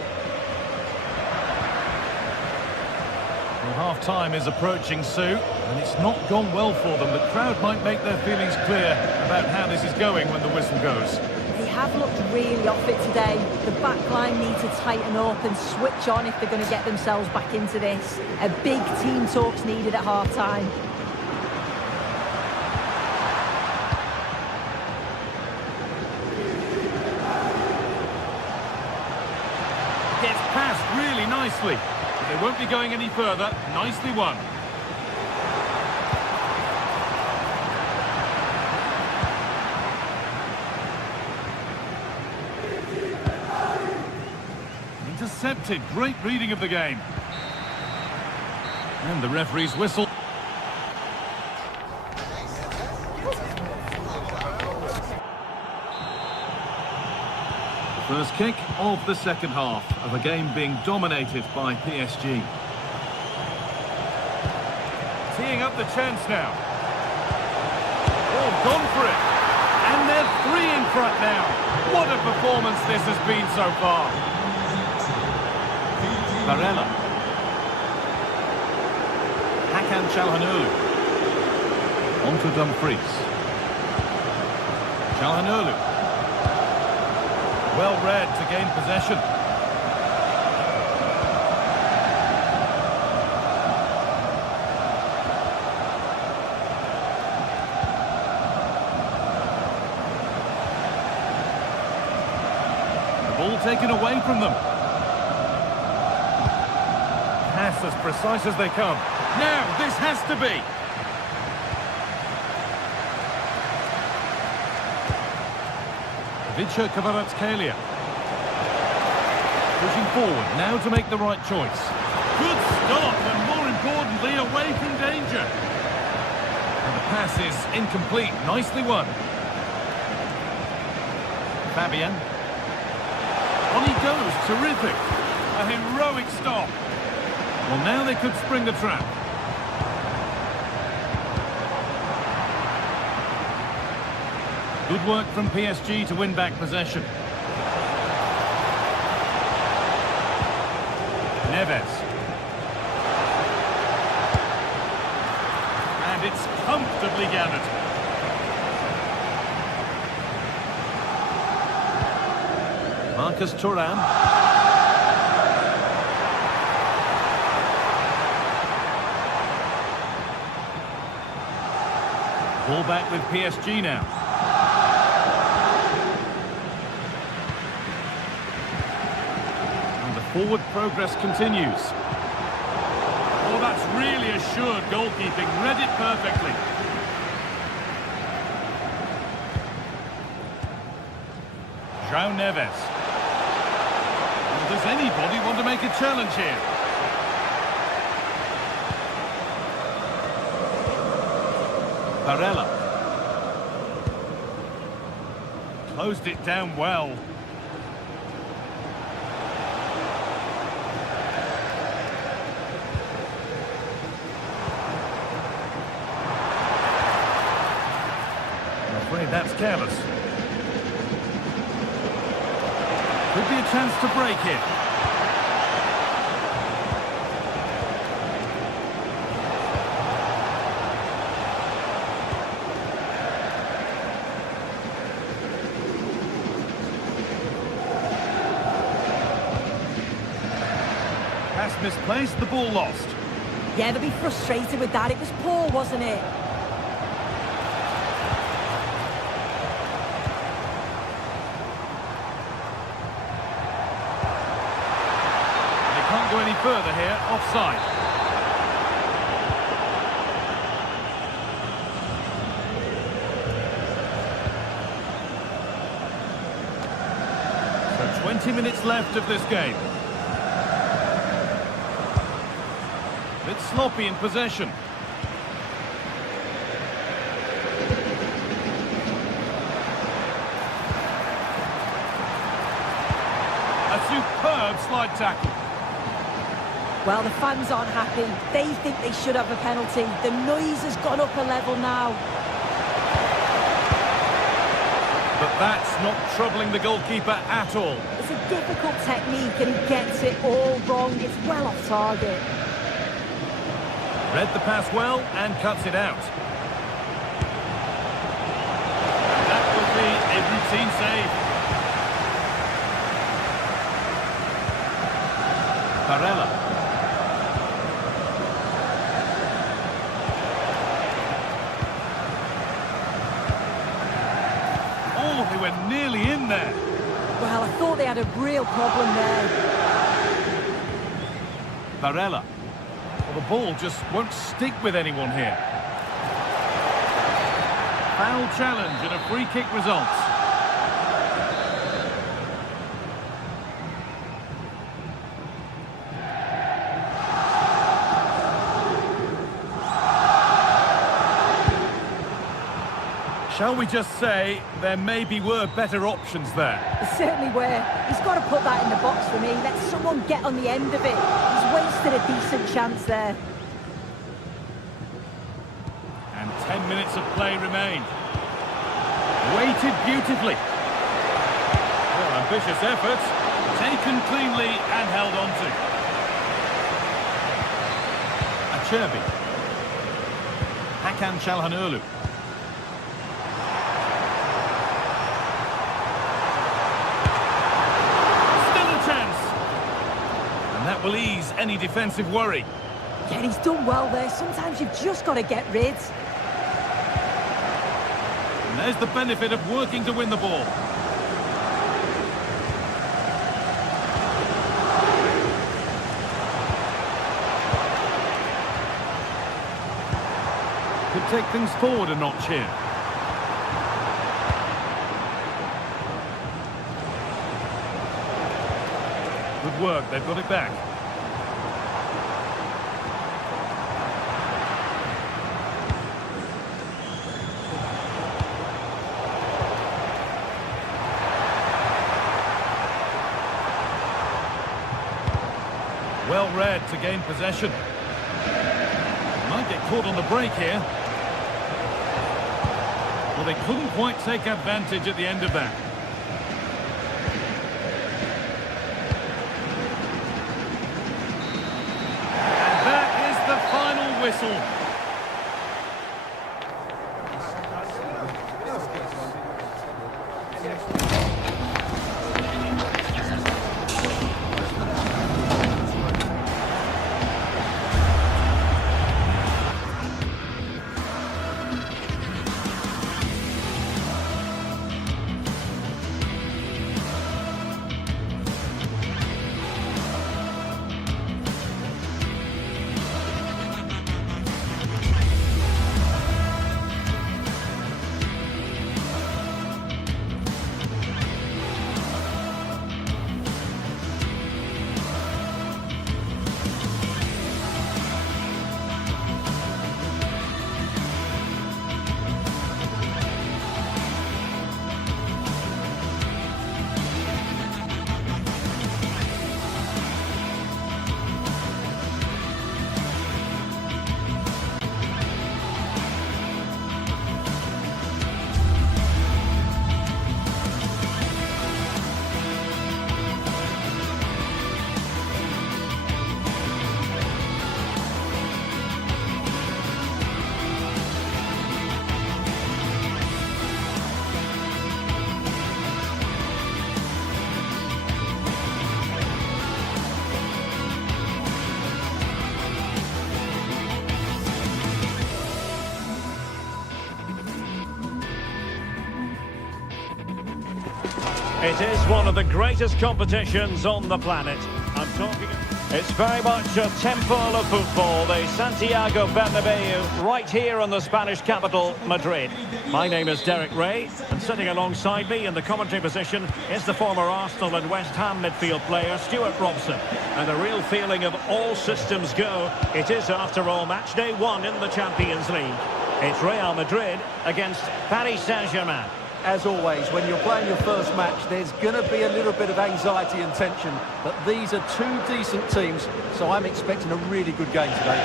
Well, half-time is approaching, Sue, and it's not gone well for them. The crowd might make their feelings clear about how this is going when the whistle goes. They have looked really off it today. The back line need to tighten up and switch on if they're going to get themselves back into this. A big team talk's needed at half-time. Gets passed really nicely. But they won't be going any further. Nicely won. Intercepted. Great reading of the game. And the referee's whistle. First kick of the second half of a game being dominated by PSG. Teeing up the chance now. Oh, gone for it. And they're 3 in front now. What a performance this has been so far. Barella. Hakan Çalhanoğlu. On to Dumfries. Çalhanoğlu. Well read to gain possession. The ball taken away from them. Pass as precise as they come. Now, this has to be. Vicha Kvaratskhelia. Pushing forward, now to make the right choice. Good stop, and more importantly, away from danger. And the pass is incomplete, nicely won. Fabian. On he goes, terrific. A heroic stop. Well, now they could spring the trap. Good work from PSG to win back possession. Neves. And it's comfortably gathered. Marcus Thuram. Ball back with PSG now. Forward progress continues. Oh, that's really assured goalkeeping. Read it perfectly. João Neves. Well, does anybody want to make a challenge here? Barella. Closed it down well. That's careless. Could be a chance to break it. Pass misplaced, the ball lost. Yeah, they'll be frustrated with that. It was poor, wasn't it? Go any further here, offside. So 20 minutes left of this game. Bit sloppy in possession. A superb slide tackle. Well, the fans aren't happy. They think they should have a penalty. The noise has gone up a level now. But that's not troubling the goalkeeper at all. It's a difficult technique and he gets it all wrong. It's well off target. Read the pass well and cuts it out. That will be a routine save. Barella. Oh, they were nearly in there. Well, I thought they had a real problem there. Barella. Well, the ball just won't stick with anyone here. Foul challenge and a free kick results. Shall we just say there maybe were better options there? There certainly were. He's got to put that in the box for me. Let someone get on the end of it. He's wasted a decent chance there. And 10 minutes of play remain. Weighted beautifully. Well, ambitious efforts. Taken cleanly and held on to. Acerbi. Hakan Çalhanoğlu. That will ease any defensive worry. Yeah, he's done well there. Sometimes you've just got to get rid. And there's the benefit of working to win the ball. Could take things forward a notch here. Good work, they've got it back. Well read to gain possession. Might get caught on the break here. Well, they couldn't quite take advantage at the end of that. Whistle. It is one of the greatest competitions on the planet. I'm talking... It's very much a temple of football, the Santiago Bernabeu, right here in the Spanish capital, Madrid. My name is Derek Ray, and sitting alongside me in the commentary position is the former Arsenal and West Ham midfield player, Stuart Robson. And a real feeling of all systems go. It is, after all, match day 1 in the Champions League. It's Real Madrid against Paris Saint-Germain. As always, when you're playing your first match, there's going to be a little bit of anxiety and tension. But these are two decent teams, so I'm expecting a really good game today.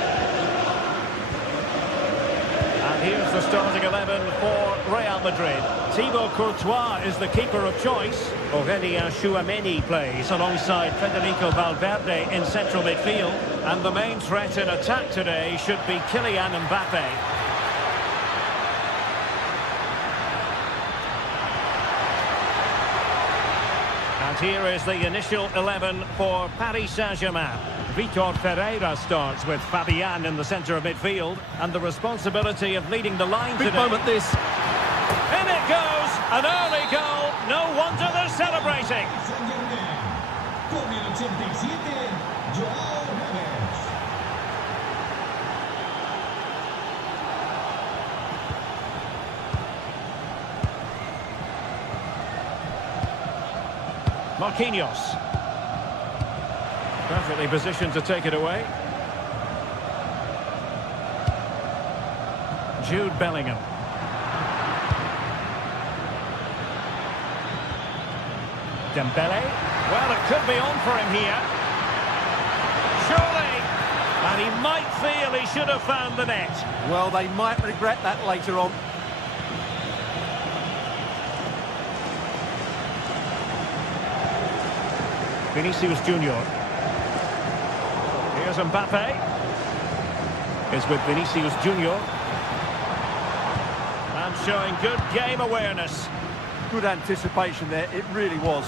And And here's the starting 11 for Real Madrid. Thibaut Courtois is the keeper of choice. Aurélien Tchouameni plays alongside Federico Valverde in central midfield. And the main threat in attack today should be Kylian Mbappe. And here is the initial 11 for Paris Saint-Germain. Vitor Ferreira starts with Fabian in the centre of midfield, and the responsibility of leading the line Big today. moment this. In it goes, an early goal. No wonder they're celebrating. Con el 87, Joao Neves. Marquinhos. Perfectly positioned to take it away. Jude Bellingham. Dembele. Well, it could be on for him here. Surely. And he might feel he should have found the net. Well, they might regret that later on. Vinicius Junior. Here's Mbappe. Is with Vinicius Junior. And showing good game awareness. Good anticipation there, it really was.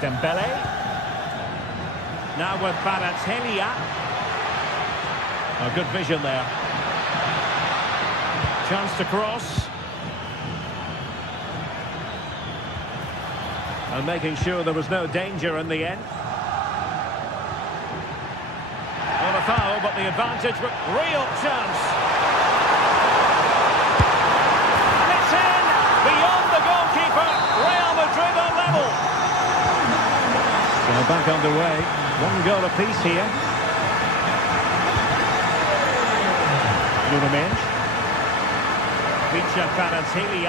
Dembele. Now with Balotelli. A good vision there. Chance to cross. And making sure there was no danger in the end. Not a foul, but the advantage, but real chance. And it's in! Beyond the goalkeeper, Real Madrid are level. So back underway. One goal apiece here. Nuno Vicha Balotelli.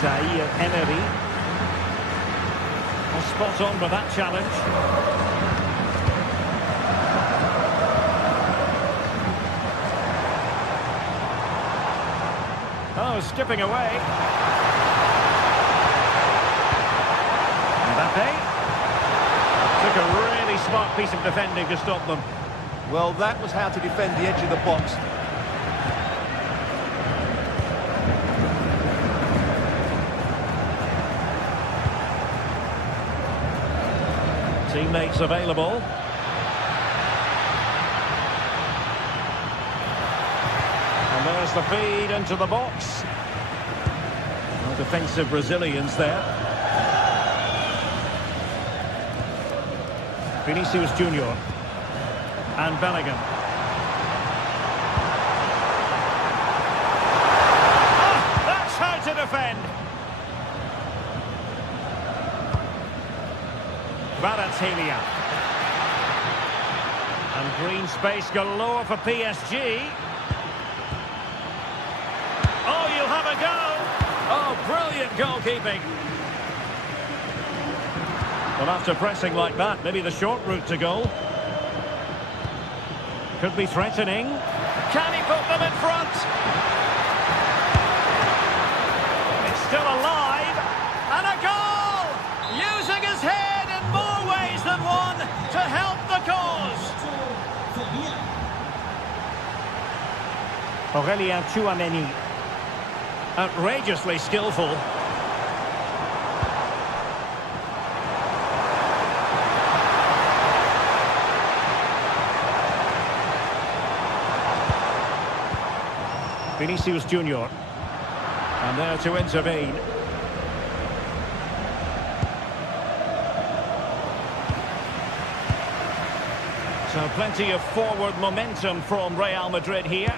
Zaire Emery. Spot on with that challenge. Oh, skipping away. Mbappe. Took a really smart piece of defending to stop them. Well, that was how to defend the edge of the box. Teammates available. And there's the feed into the box. No defensive resilience there. Vinicius Junior. And Bellingham. Ah, that's how to defend. Balotelli. And green space galore for PSG. Oh, you'll have a go. Oh, brilliant goalkeeping. Well, after pressing like that, maybe the short route to goal. Could be threatening. Can he put them in front? It's still alive. And a goal! Using his head in more ways than one to help the cause. Aurélien Tchouameni. Outrageously skillful. Vinicius Junior. And there to intervene. So plenty of forward momentum from Real Madrid here.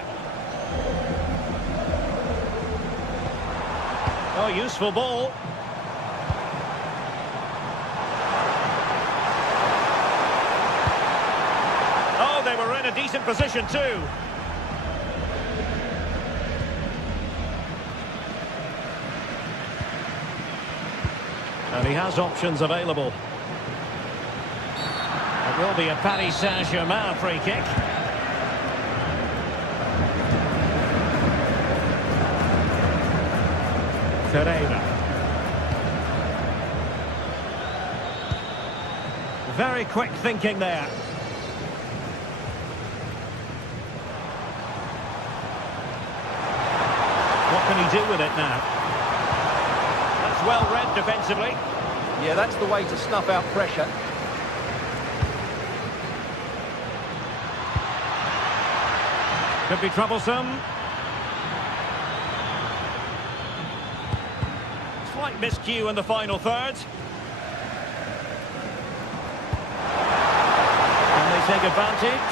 Oh, useful ball. Oh, they were in a decent position too. And he has options available. It will be a Paris Saint-Germain free kick. Ferreira. Very quick thinking there. What can he do with it now? That's well read defensively. Yeah, that's the way to snuff out pressure. Could be troublesome. Slight miscue in the final third. Can they take advantage?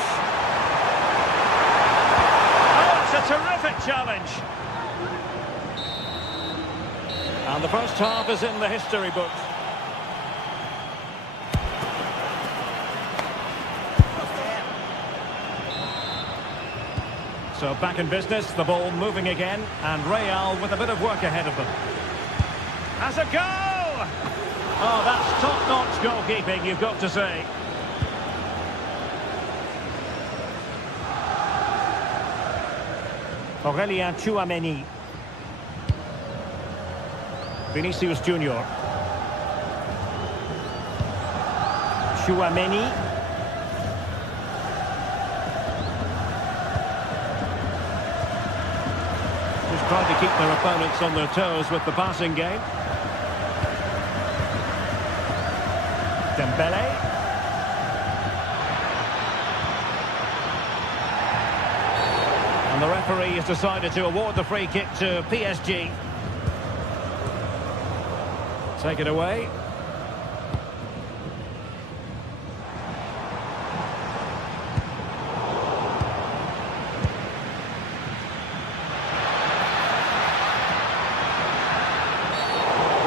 Oh, it's a terrific challenge. And the first half is in the history books. So back in business, the ball moving again, and Real with a bit of work ahead of them. Has a goal! Oh, that's top-notch goalkeeping, you've got to say. Aurelien Tchouameni. Vinicius Junior. Tchouameni. Just trying to keep their opponents on their toes with the passing game. Dembele. And the referee has decided to award the free kick to PSG. Take it away.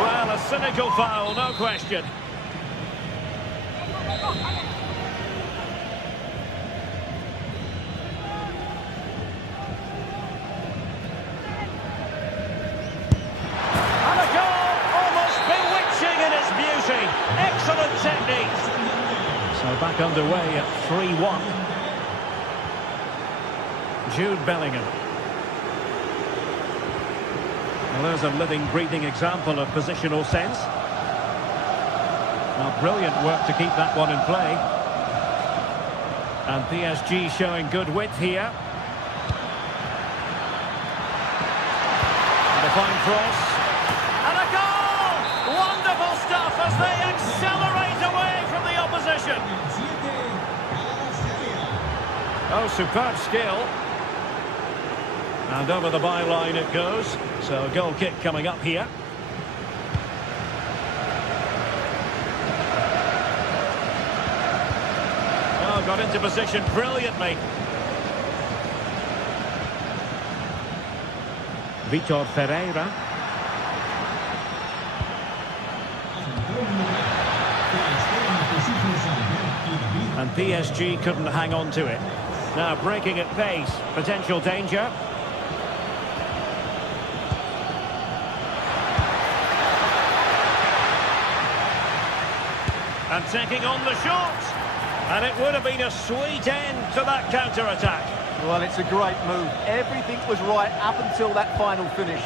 Well, a cynical foul, no question. Excellent technique. So back underway at 3-1. Jude Bellingham. Well, there's a living, breathing example of positional sense. Now, brilliant work to keep that one in play. And PSG showing good width here. And a fine cross. And a goal! Wonderful stuff as they accelerate away from the opposition. Oh, superb skill. And over the byline it goes. So a goal kick coming up here. Oh, got into position brilliantly. Vitor Ferreira. And PSG couldn't hang on to it. Now breaking at pace, potential danger. And taking on the shot. And it would have been a sweet end to that counter-attack. Well, it's a great move. Everything was right up until that final finish.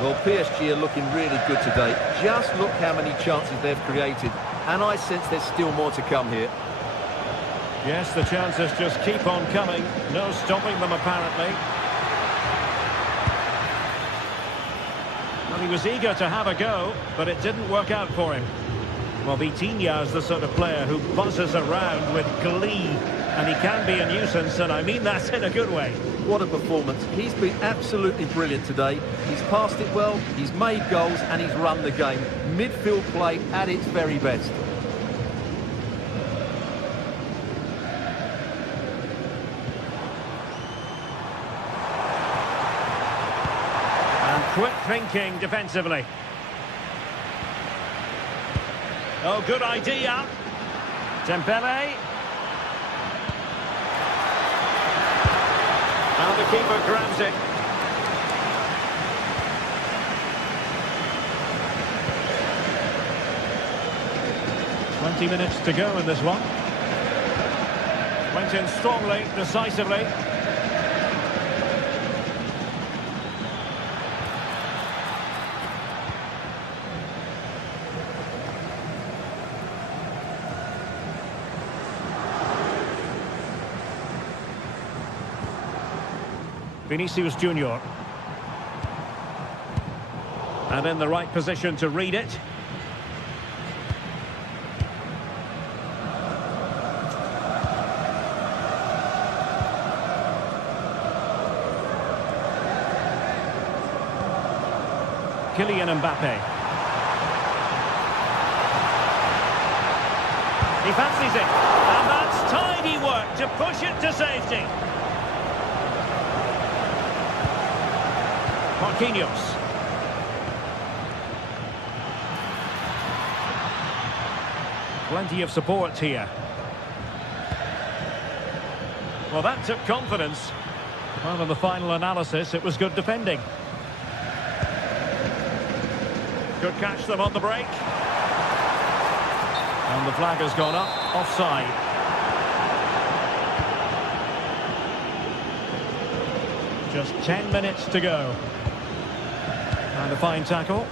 Well, PSG are looking really good today. Just look how many chances they've created. And I sense there's still more to come here. Yes, the chances just keep on coming. No stopping them, apparently. Well, he was eager to have a go, but it didn't work out for him. Well, Vitinha is the sort of player who buzzes around with glee. And he can be a nuisance, and I mean that in a good way. What a performance. He's been absolutely brilliant today. He's passed it well, he's made goals, and he's run the game. Midfield play at its very best. And quick thinking defensively. Oh, good idea. Dembele. And the keeper grabs it. 20 minutes to go in this one. Went in strongly, decisively. Vinicius Junior. And in the right position to read it. Kylian Mbappe. He fancies it. And that's tidy work to push it to safety. Marquinhos. Plenty of support here. Well, that took confidence. Well, in the final analysis, it was good defending. Could catch them on the break. And the flag has gone up, offside. Just 10 minutes to go. And a fine tackle.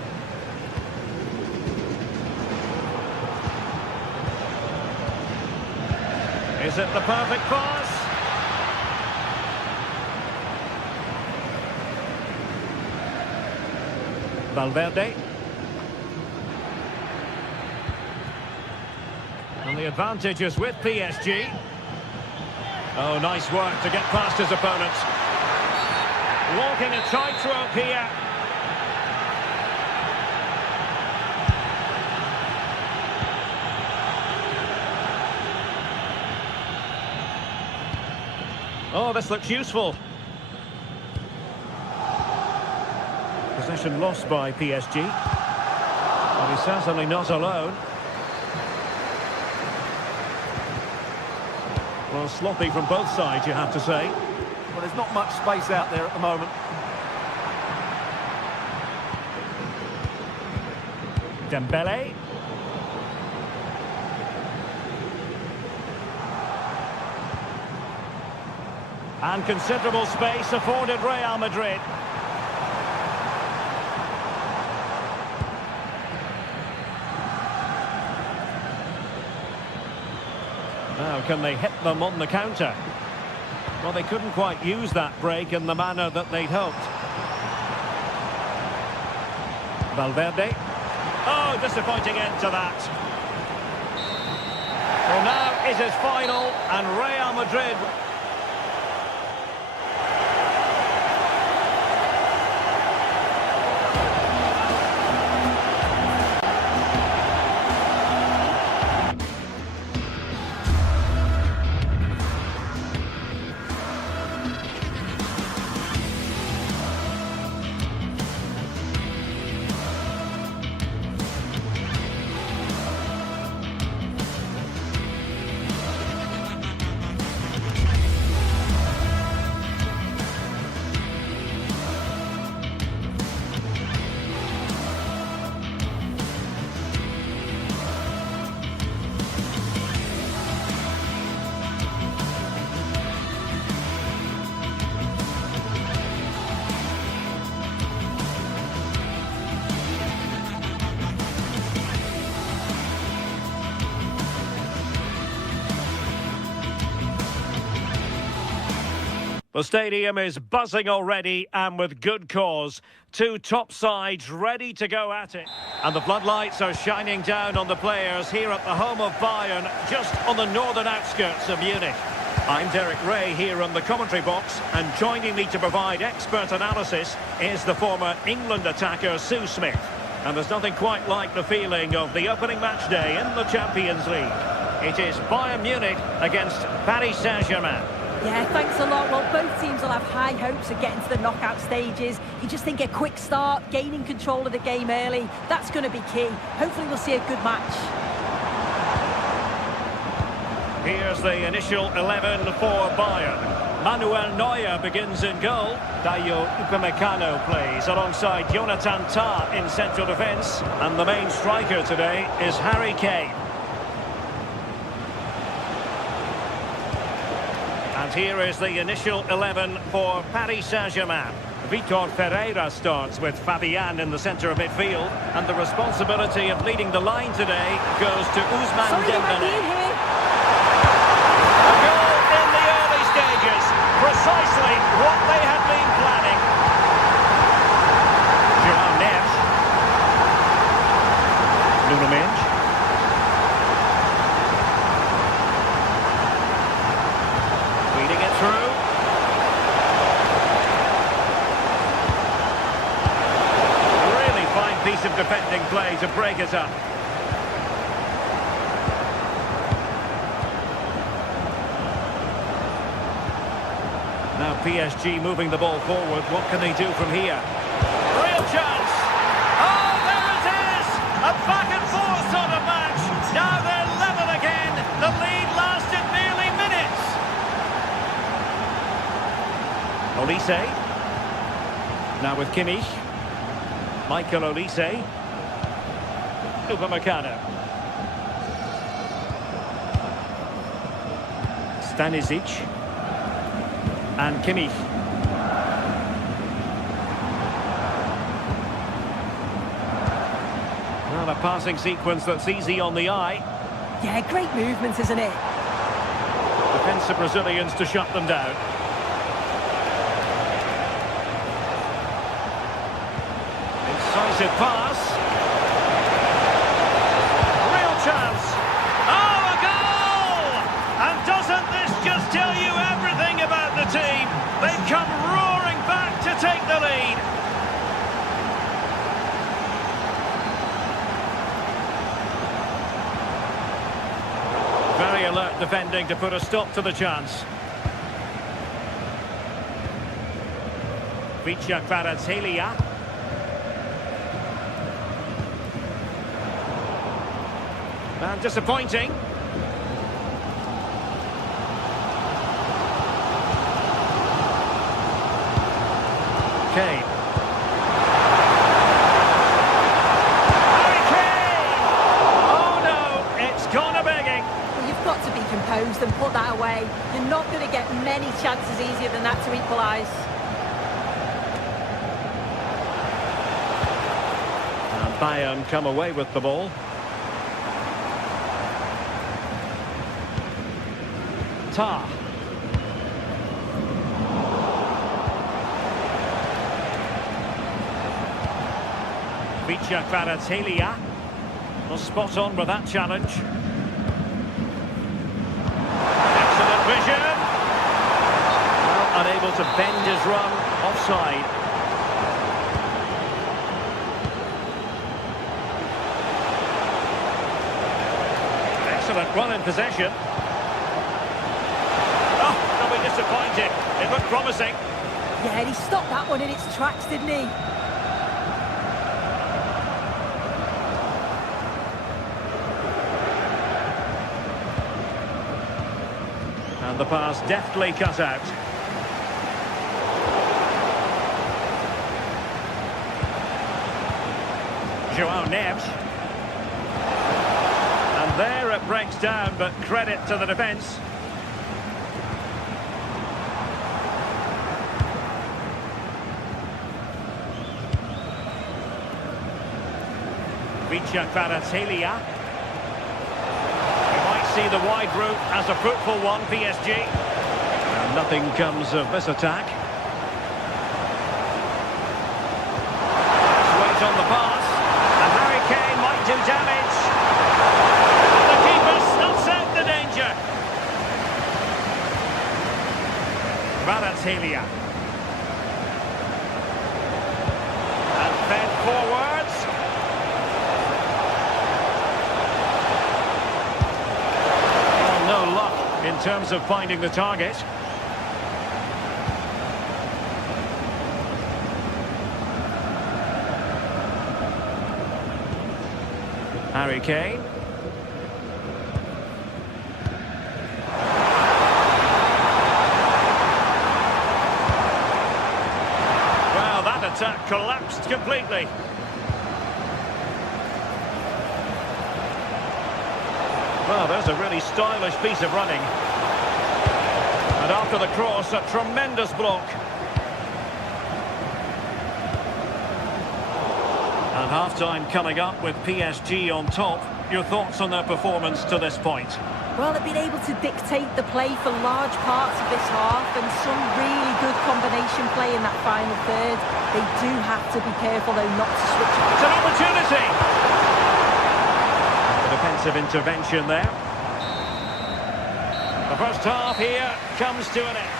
Is it the perfect pass? Valverde. And the advantage is with PSG. Oh, nice work to get past his opponent. Walking a tightrope here. Oh, this looks useful. Possession lost by PSG. But he's certainly not alone. Well, sloppy from both sides, you have to say. Well, there's not much space out there at the moment. Dembele. And considerable space afforded Real Madrid. Now, can they hit them on the counter? Well, they couldn't quite use that break in the manner that they'd hoped. Valverde. Oh, disappointing end to that. Well, now it is final, and Real Madrid... The stadium is buzzing already, and with good cause. Two top sides ready to go at it. And the floodlights are shining down on the players here at the home of Bayern, just on the northern outskirts of Munich. I'm Derek Ray here on the commentary box, and joining me to provide expert analysis is the former England attacker Sue Smith. And there's nothing quite like the feeling of the opening match day in the Champions League. It is Bayern Munich against Paris Saint-Germain. Yeah, thanks a lot. Well, both teams will have high hopes of getting to the knockout stages. You just think a quick start, gaining control of the game early, that's going to be key. Hopefully we'll see a good match. Here's the initial 11 for Bayern. Manuel Neuer begins in goal. Dayo Upamecano plays alongside Jonathan Tah in central defence. And the main striker today is Harry Kane. And here is the initial 11 for Paris Saint-Germain. Vitor Ferreira starts with Fabian in the centre of midfield. And the responsibility of leading the line today goes to Ousmane Dembélé. A goal in the early stages. Precisely what they had been planning. João Neves. Nuno Mendes. Feeding it through. Really fine piece of defending play to break it up. Now PSG moving the ball forward. What can they do from here? Real chance! Oh, there it is! A back and forth sort of match. Now they're level again. The lead lasted nearly minutes. Olise. Now with Kimmich. Michael Olise. Upamecano. Stanisic. And Kimmich. Well, a passing sequence that's easy on the eye. Yeah, great movement, isn't it? Defensive Brazilians to shut them down. Incisive pass. Real chance. Oh, a goal! And doesn't this just tell you everything about the team? They've come roaring back to take the lead. Very alert defending to put a stop to the chance. Vicha Kvaratskhelia. And disappointing. Kane. Harry Kane! Oh no, it's gone a begging. Well, you've got to be composed and put that away. You're not going to get many chances easier than that to equalise. And Bayern come away with the ball. Tar. Vicha Kvaratskhelia was spot on with that challenge. Excellent vision. Well, unable to bend his run, offside. Excellent run in possession. Oh, don't be disappointed. It looked promising. Yeah, and he stopped that one in its tracks, didn't he? And the pass deftly cut out. João Neves. And there it breaks down, but credit to the defence. Vicha Kvaratskhelia. See the wide route as a fruitful one, PSG. And nothing comes of this attack. Let's wait on the pass. And Harry Kane might do damage. And the keeper snuffs out the danger. Kvaratskhelia. And fed forwards. No luck in terms of finding the target. Harry Kane. Well, that attack collapsed completely. Well, there's a really stylish piece of running. And after after the cross, a tremendous block. And half-time coming up with PSG on top. Your thoughts on their performance to this point? Well, they've been able to dictate the play for large parts of this half, and some really good combination play in that final third. They do have to be careful, though, not to switch on. It's an opportunity! A defensive intervention there. The first half here comes to an end.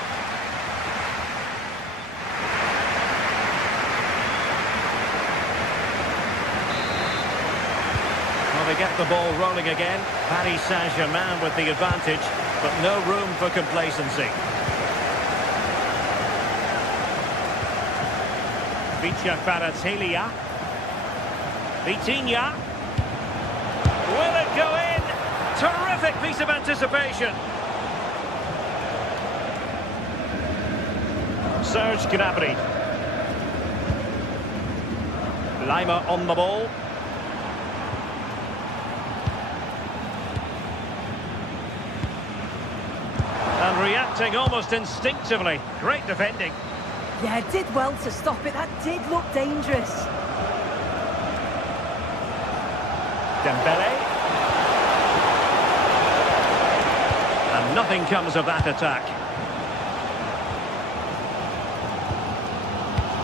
They get the ball rolling again. Paris Saint-Germain with the advantage, but no room for complacency. Vicha Kvaratskhelia. Vitinha. Will it go in? Terrific piece of anticipation. Serge Gnabry. Lima on the ball. And reacting almost instinctively. Great defending. Yeah, did well to stop it. That did look dangerous. Dembele. And nothing comes of that attack.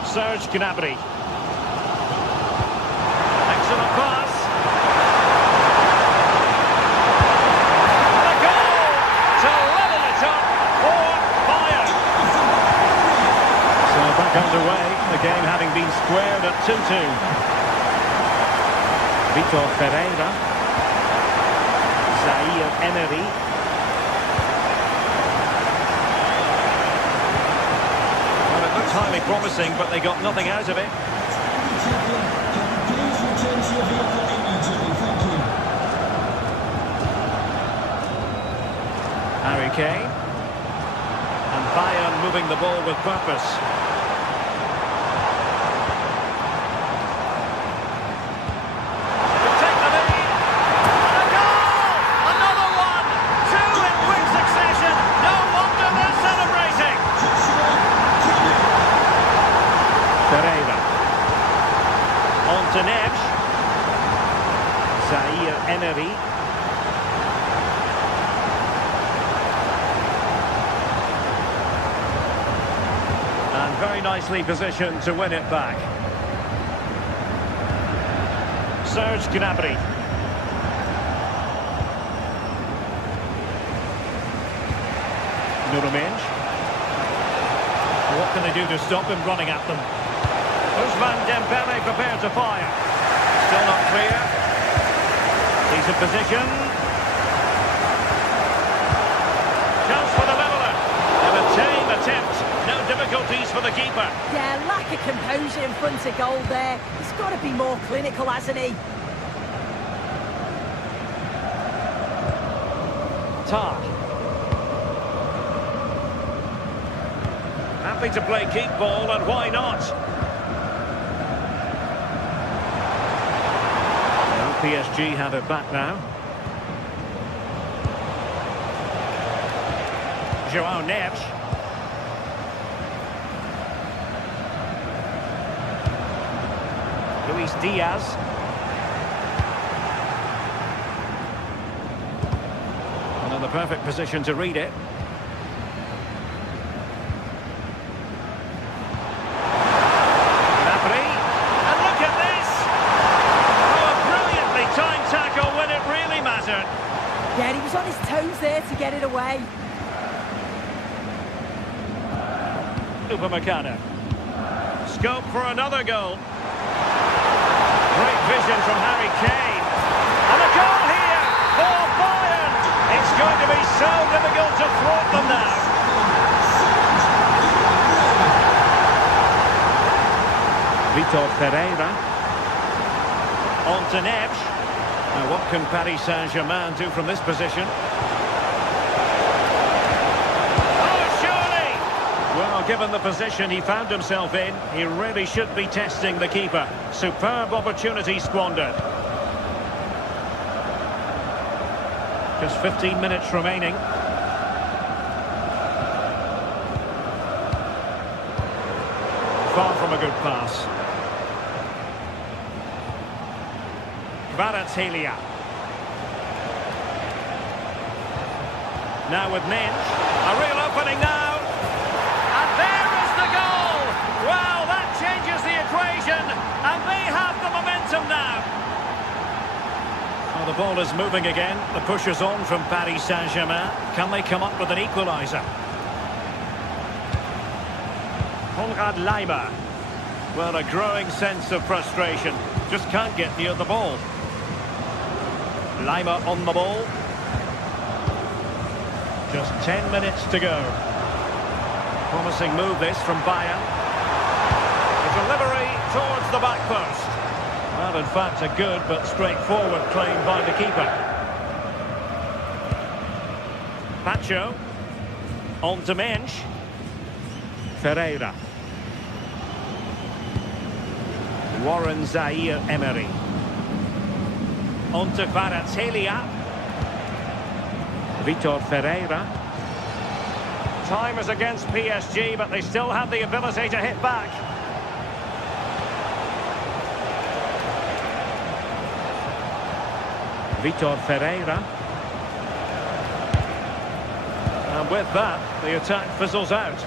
Serge Gnabry. Excellent pass. Underway, the game having been squared at 2-2. Vitor Pereira. Zaire Emery. Well, it looks highly promising, but they got nothing out of it. Harry Kane. And Bayern moving the ball with purpose. Zaire Emery. And very nicely positioned to win it back. Serge Gnabry. Nuno. What can they do to stop him running at them? Ousmane Dembele prepared to fire. Still not clear. Decent position. Chance for the leveller. And a tame attempt. No difficulties for the keeper. Yeah, lack of composure in front of goal there. He's got to be more clinical, hasn't he? Tar. Happy to play keep ball, and why not? PSG have it back now. João Neves. Luis Diaz. Another perfect position to read it. Yeah, he was on his toes there to get it away. Upamecano. Scope for another goal. Great vision from Harry Kane. And a goal here for Bayern. It's going to be so difficult to thwart them now. Vitor Pereira. On to Neves. Now, what can Paris Saint-Germain do from this position? Oh, surely! Well, given the position he found himself in, he really should be testing the keeper. Superb opportunity squandered. Just 15 minutes remaining. Far from a good pass. Kvaratskhelia. Now with Minch. A real opening now. And there is the goal! Well, that changes the equation. And they have the momentum now. Well, the ball is moving again. The push is on from Paris Saint-Germain. Can they come up with an equaliser? Konrad Laimer. Well, a growing sense of frustration. Just can't get near the ball. Laimer on the ball. Just 10 minutes to go. Promising move this from Bayern. A delivery towards the back post. Well, in fact, a good but straightforward claim by the keeper. Pacho. On to Minch. Ferreira. Warren Zaire-Emery. On to Kvaratskhelia. Vitor Ferreira. Time is against PSG, but they still have the ability to hit back. Vitor Ferreira. And with that, the attack fizzles out.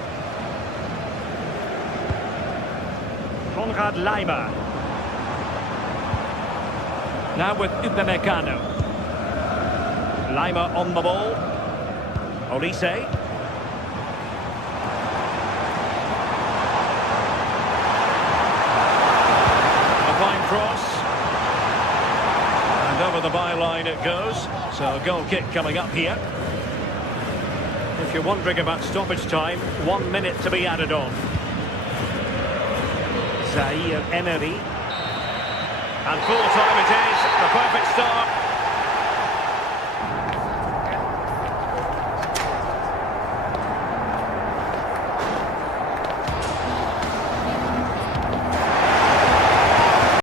Konrad Laimer. Now with Upamecano. Laimer on the ball. Olise. A fine cross. And over the byline it goes. So a goal kick coming up here. If you're wondering about stoppage time, 1 minute to be added on. Zaire-Emery. And full time it is. The perfect start